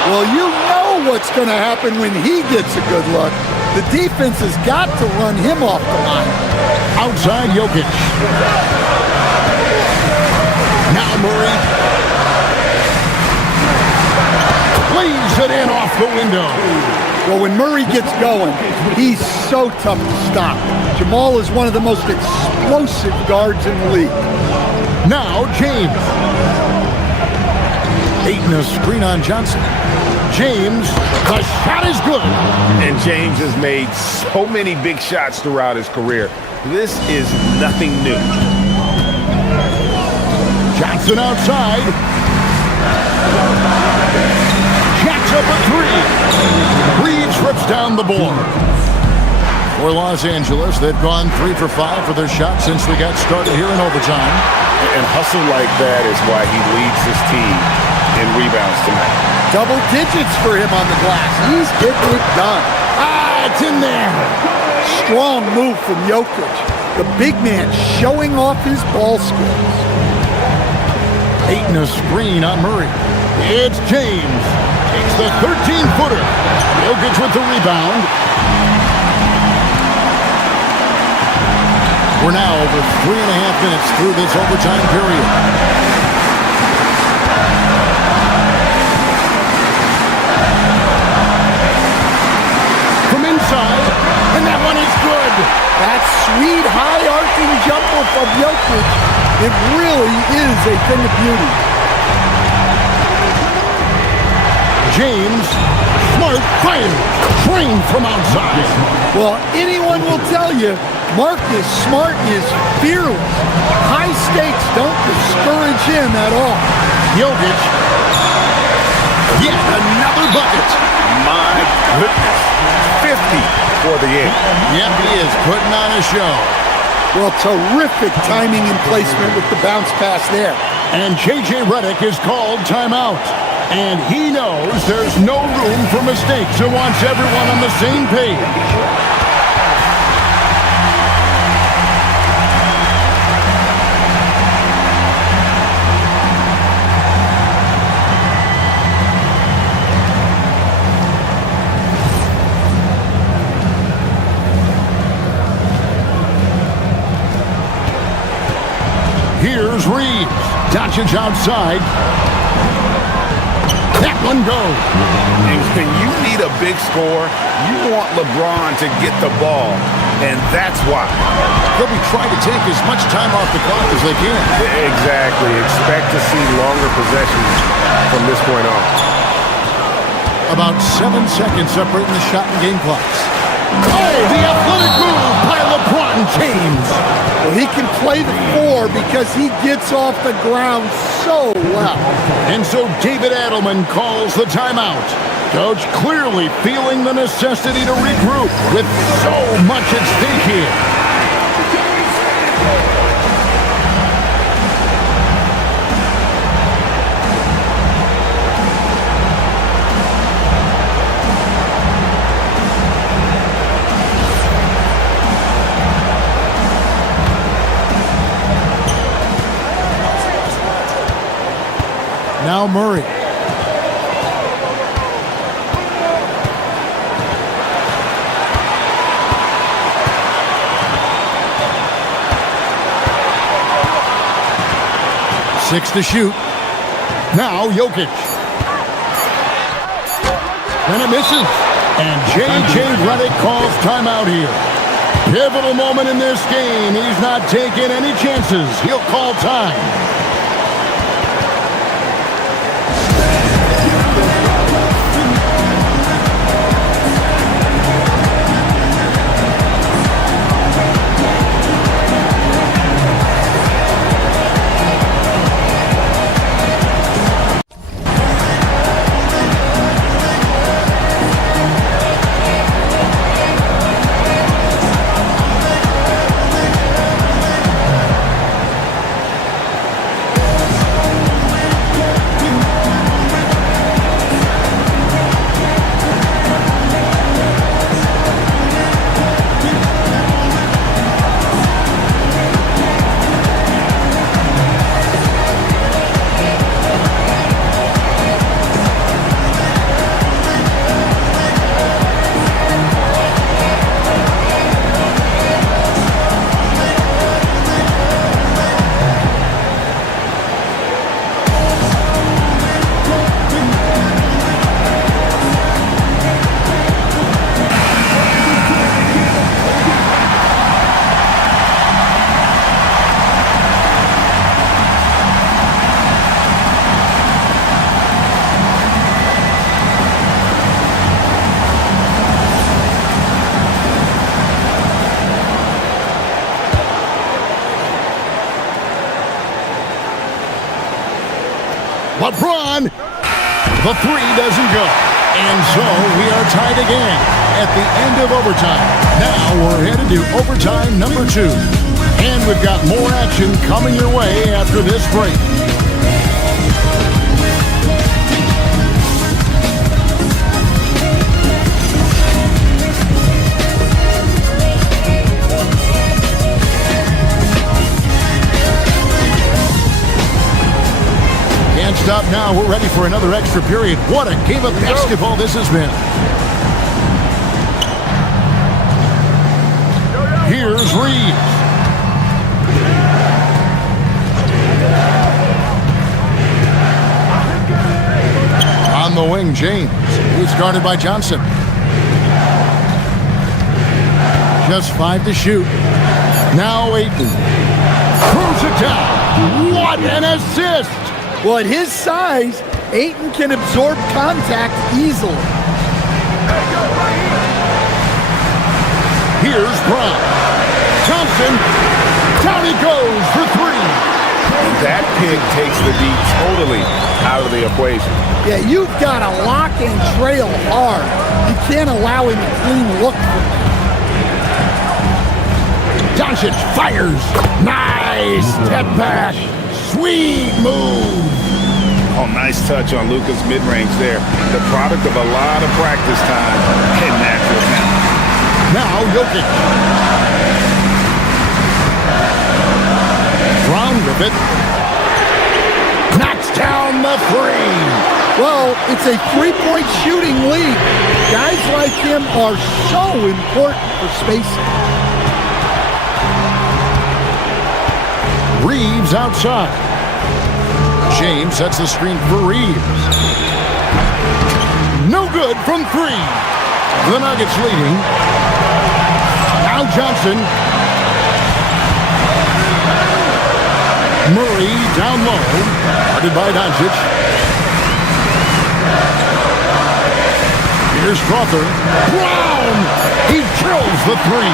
Well, you know what's going to happen when he gets a good look. The defense has got to run him off the line. Outside Jokic. Now Murray. Leaves it in off the window. Well, when Murray gets going, he's so tough to stop. Jamal is one of the most explosive guards in the league. Now James. Ayton a screen on Johnson. James, the shot is good. And James has made so many big shots throughout his career. This is nothing new. Johnson outside. Jacks up a 3. Reeves rips down the board. For Los Angeles, they've gone 3 for 5 for their shots since we got started here in overtime. And hustle like that is why he leads his team in rebounds tonight. Double digits for him on the glass. He's getting it done. It's in there. Strong move from Jokic. The big man showing off his ball skills. Ayton a screen on Murray. It's James. Takes the 13-footer. Jokic with the rebound. We're now over 3.5 minutes through this overtime period. From inside, and that one is good. That sweet high arcing jumper from Jokic, it really is a thing of beauty. James, smart fire, trained from outside. Well, anyone will tell you, Marcus Smart is fearless. High stakes don't discourage him at all. Jokic. Yet another bucket. My goodness. 50 for the game. Yep, he is putting on a show. Well, terrific timing and placement with the bounce pass there. And J.J. Redick is called timeout. And he knows there's no room for mistakes and wants everyone on the same page. Here's Reeves. Doncic outside. That one goes. And when you need a big score, you want LeBron to get the ball, and that's why. They'll be trying to take as much time off the clock as they can. Exactly. Expect to see longer possessions from this point on. About 7 seconds separating the shot and game clocks. Oh, the athletic move by LeBron James. Well, he can play the 4 because he gets off the ground so well. And so David Adelman calls the timeout. Coach clearly feeling the necessity to regroup with so much at stake here. Now Murray. Six to shoot. Now Jokic. And it misses. And J.J. Redick calls timeout here. Pivotal moment in this game. He's not taking any chances. He'll call time. LeBron, the 3 doesn't go. And so we are tied again at the end of overtime. Now we're headed to overtime number 2. And we've got more action coming your way after this break. Stop now. We're ready for another extra period. What a game of basketball this has been. Here's Reeves. On the wing, James. He's guarded by Johnson. Just 5 to shoot. Now Ayton. Throws it down. What an assist! Well, at his size, Ayton can absorb contact easily. Here's Brown. Thompson. Down he goes for 3. That pick takes the D totally out of the equation. Yeah, you've got to lock and trail hard. You can't allow him a clean look from there. Doncic fires. Nice step back. Sweet move. Oh, nice touch on Luka's mid-range there. The product of a lot of practice time and natural talent. Now Jokic. Brown with it. Knocks down the three. Well, it's a three-point shooting lead. Guys like him are so important for spacing. Reeves outside. James sets the screen for Reeves. No good from three. The Nuggets leading. Now Johnson. Murray down low. Guarded by Doncic. Here's Crawford. Brown! He drills the three.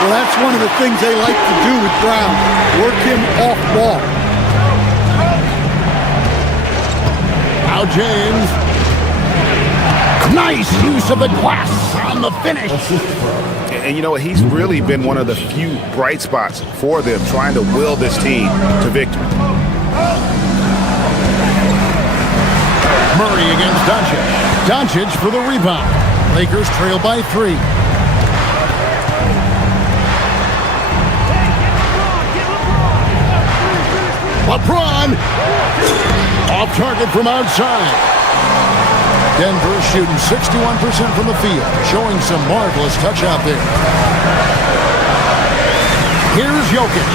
Well, that's one of the things they like to do with Brown. Work him off ball. Now James. Nice use of the glass on the finish. And you know what? He's really been one of the few bright spots for them, trying to will this team to victory. Murray against Doncic. Doncic for the rebound. Lakers trail by three. LeBron off target from outside. Denver shooting 61% from the field, showing some marvelous touch out there. Here's Jokic.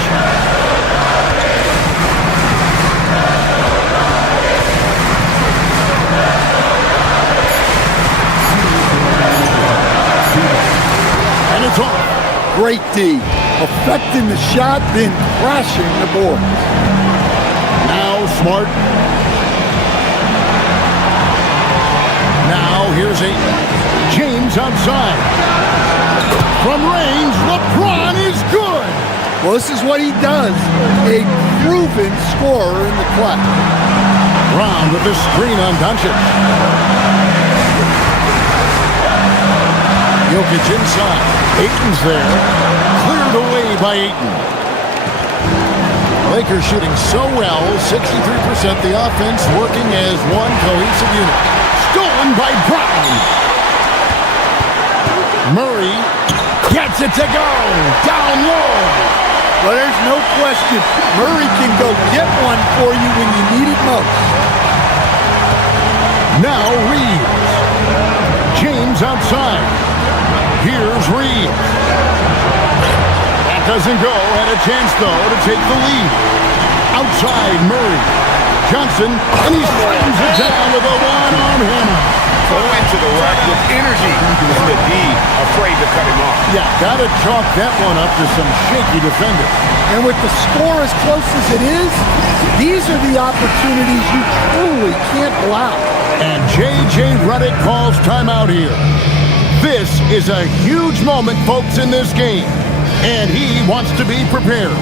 And it's off. Great D. Affecting the shot, then crashing the board. Now Smart. Now here's James outside. From range, LeBron is good. Well, this is what he does. A proven scorer in the clutch. Brown with the screen on Doncic. Jokic inside. Ayton's there. Cleared away by Ayton. Lakers shooting so well, 63%. The offense working as one cohesive unit. Stolen by Brown. Murray gets it to go. Down low. Well, there's no question. Murray can go get one for you when you need it most. Now Reeves. James outside. Here's Reeves. That doesn't go. Had a chance, though, to take the lead. Outside Murray. Johnson, and he slams it down with a one-arm hammer. Going to the rack with energy. The D afraid to cut him off. Yeah, gotta chalk that one up to some shaky defenders. And with the score as close as it is, these are the opportunities you truly can't allow. And J.J. Redick calls timeout here. This is a huge moment, folks, in this game. And he wants to be prepared.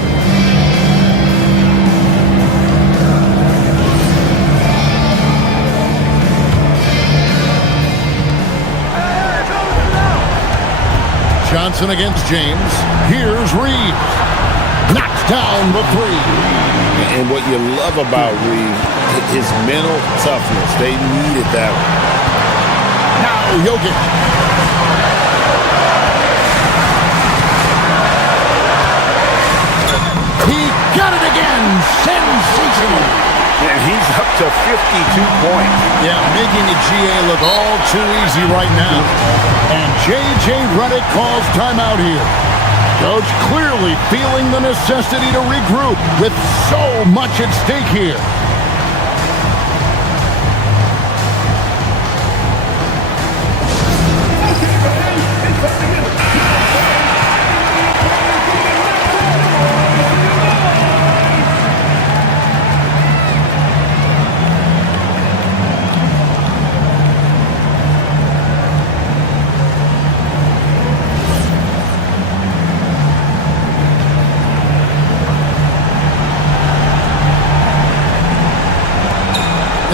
Johnson against James. Here's Reeves. Knocks down the three. And what you love about Reeves, his mental toughness. They needed that one. Now Jokic. He got it again. Sensational. And he's up to 52 points. Yeah, making the GA look all too easy right now. And J.J. Redick calls timeout here. Coach clearly feeling the necessity to regroup with so much at stake here.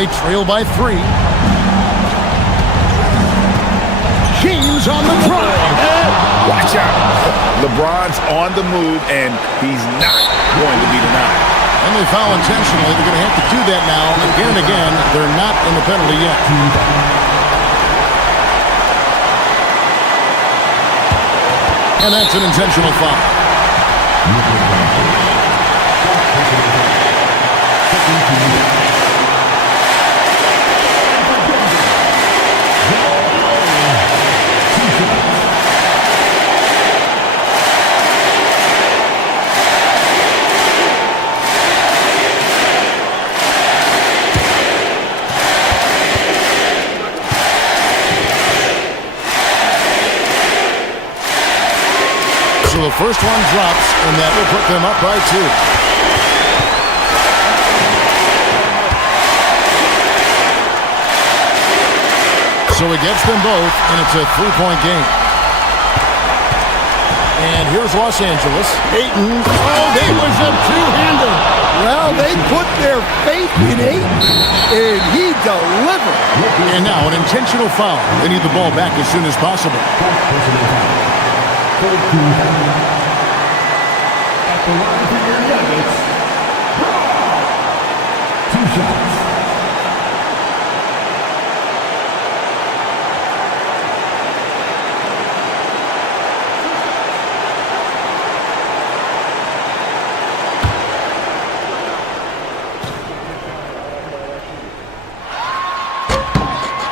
They trail by 3. James on the drive. Watch out. LeBron's on the move, and he's not going to be denied. And they foul intentionally. They're going to have to do that now again and again. They're not in the penalty yet. And that's an intentional foul. So the first one drops, and that will put them up by 2. So he gets them both, and it's a 3-point game. And here's Los Angeles. Ayton. Oh, they was a two-hander. Well, they put their faith in Ayton, and he delivered. And now an intentional foul. They need the ball back as soon as possible. At the line for your Nuggets, 2 shots.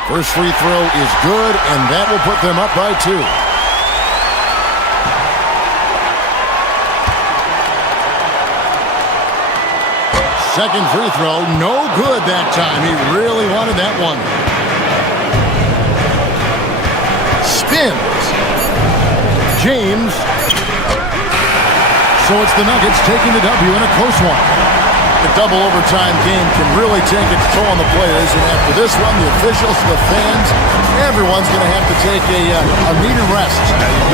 First free throw is good, and that will put them up by 2. Second free throw, no good that time. He really wanted that one. Spins. James. So it's the Nuggets taking the W in a close one. The double overtime game can really take its toll on the players, and after this one, the officials, the fans, everyone's going to have to take a needed rest.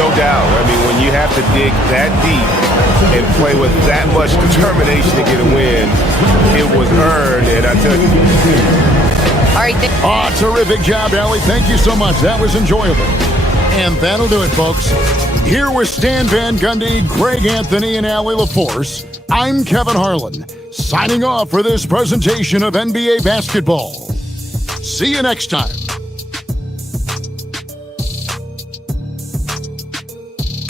No doubt. I mean, when you have to dig that deep and play with that much determination to get a win, it was earned, and I tell you. All right. Terrific job, Allie. Thank you so much. That was enjoyable. And that'll do it, folks. Here with Stan Van Gundy, Greg Anthony, and Allie LaForce, I'm Kevin Harlan, signing off for this presentation of NBA basketball. See you next time.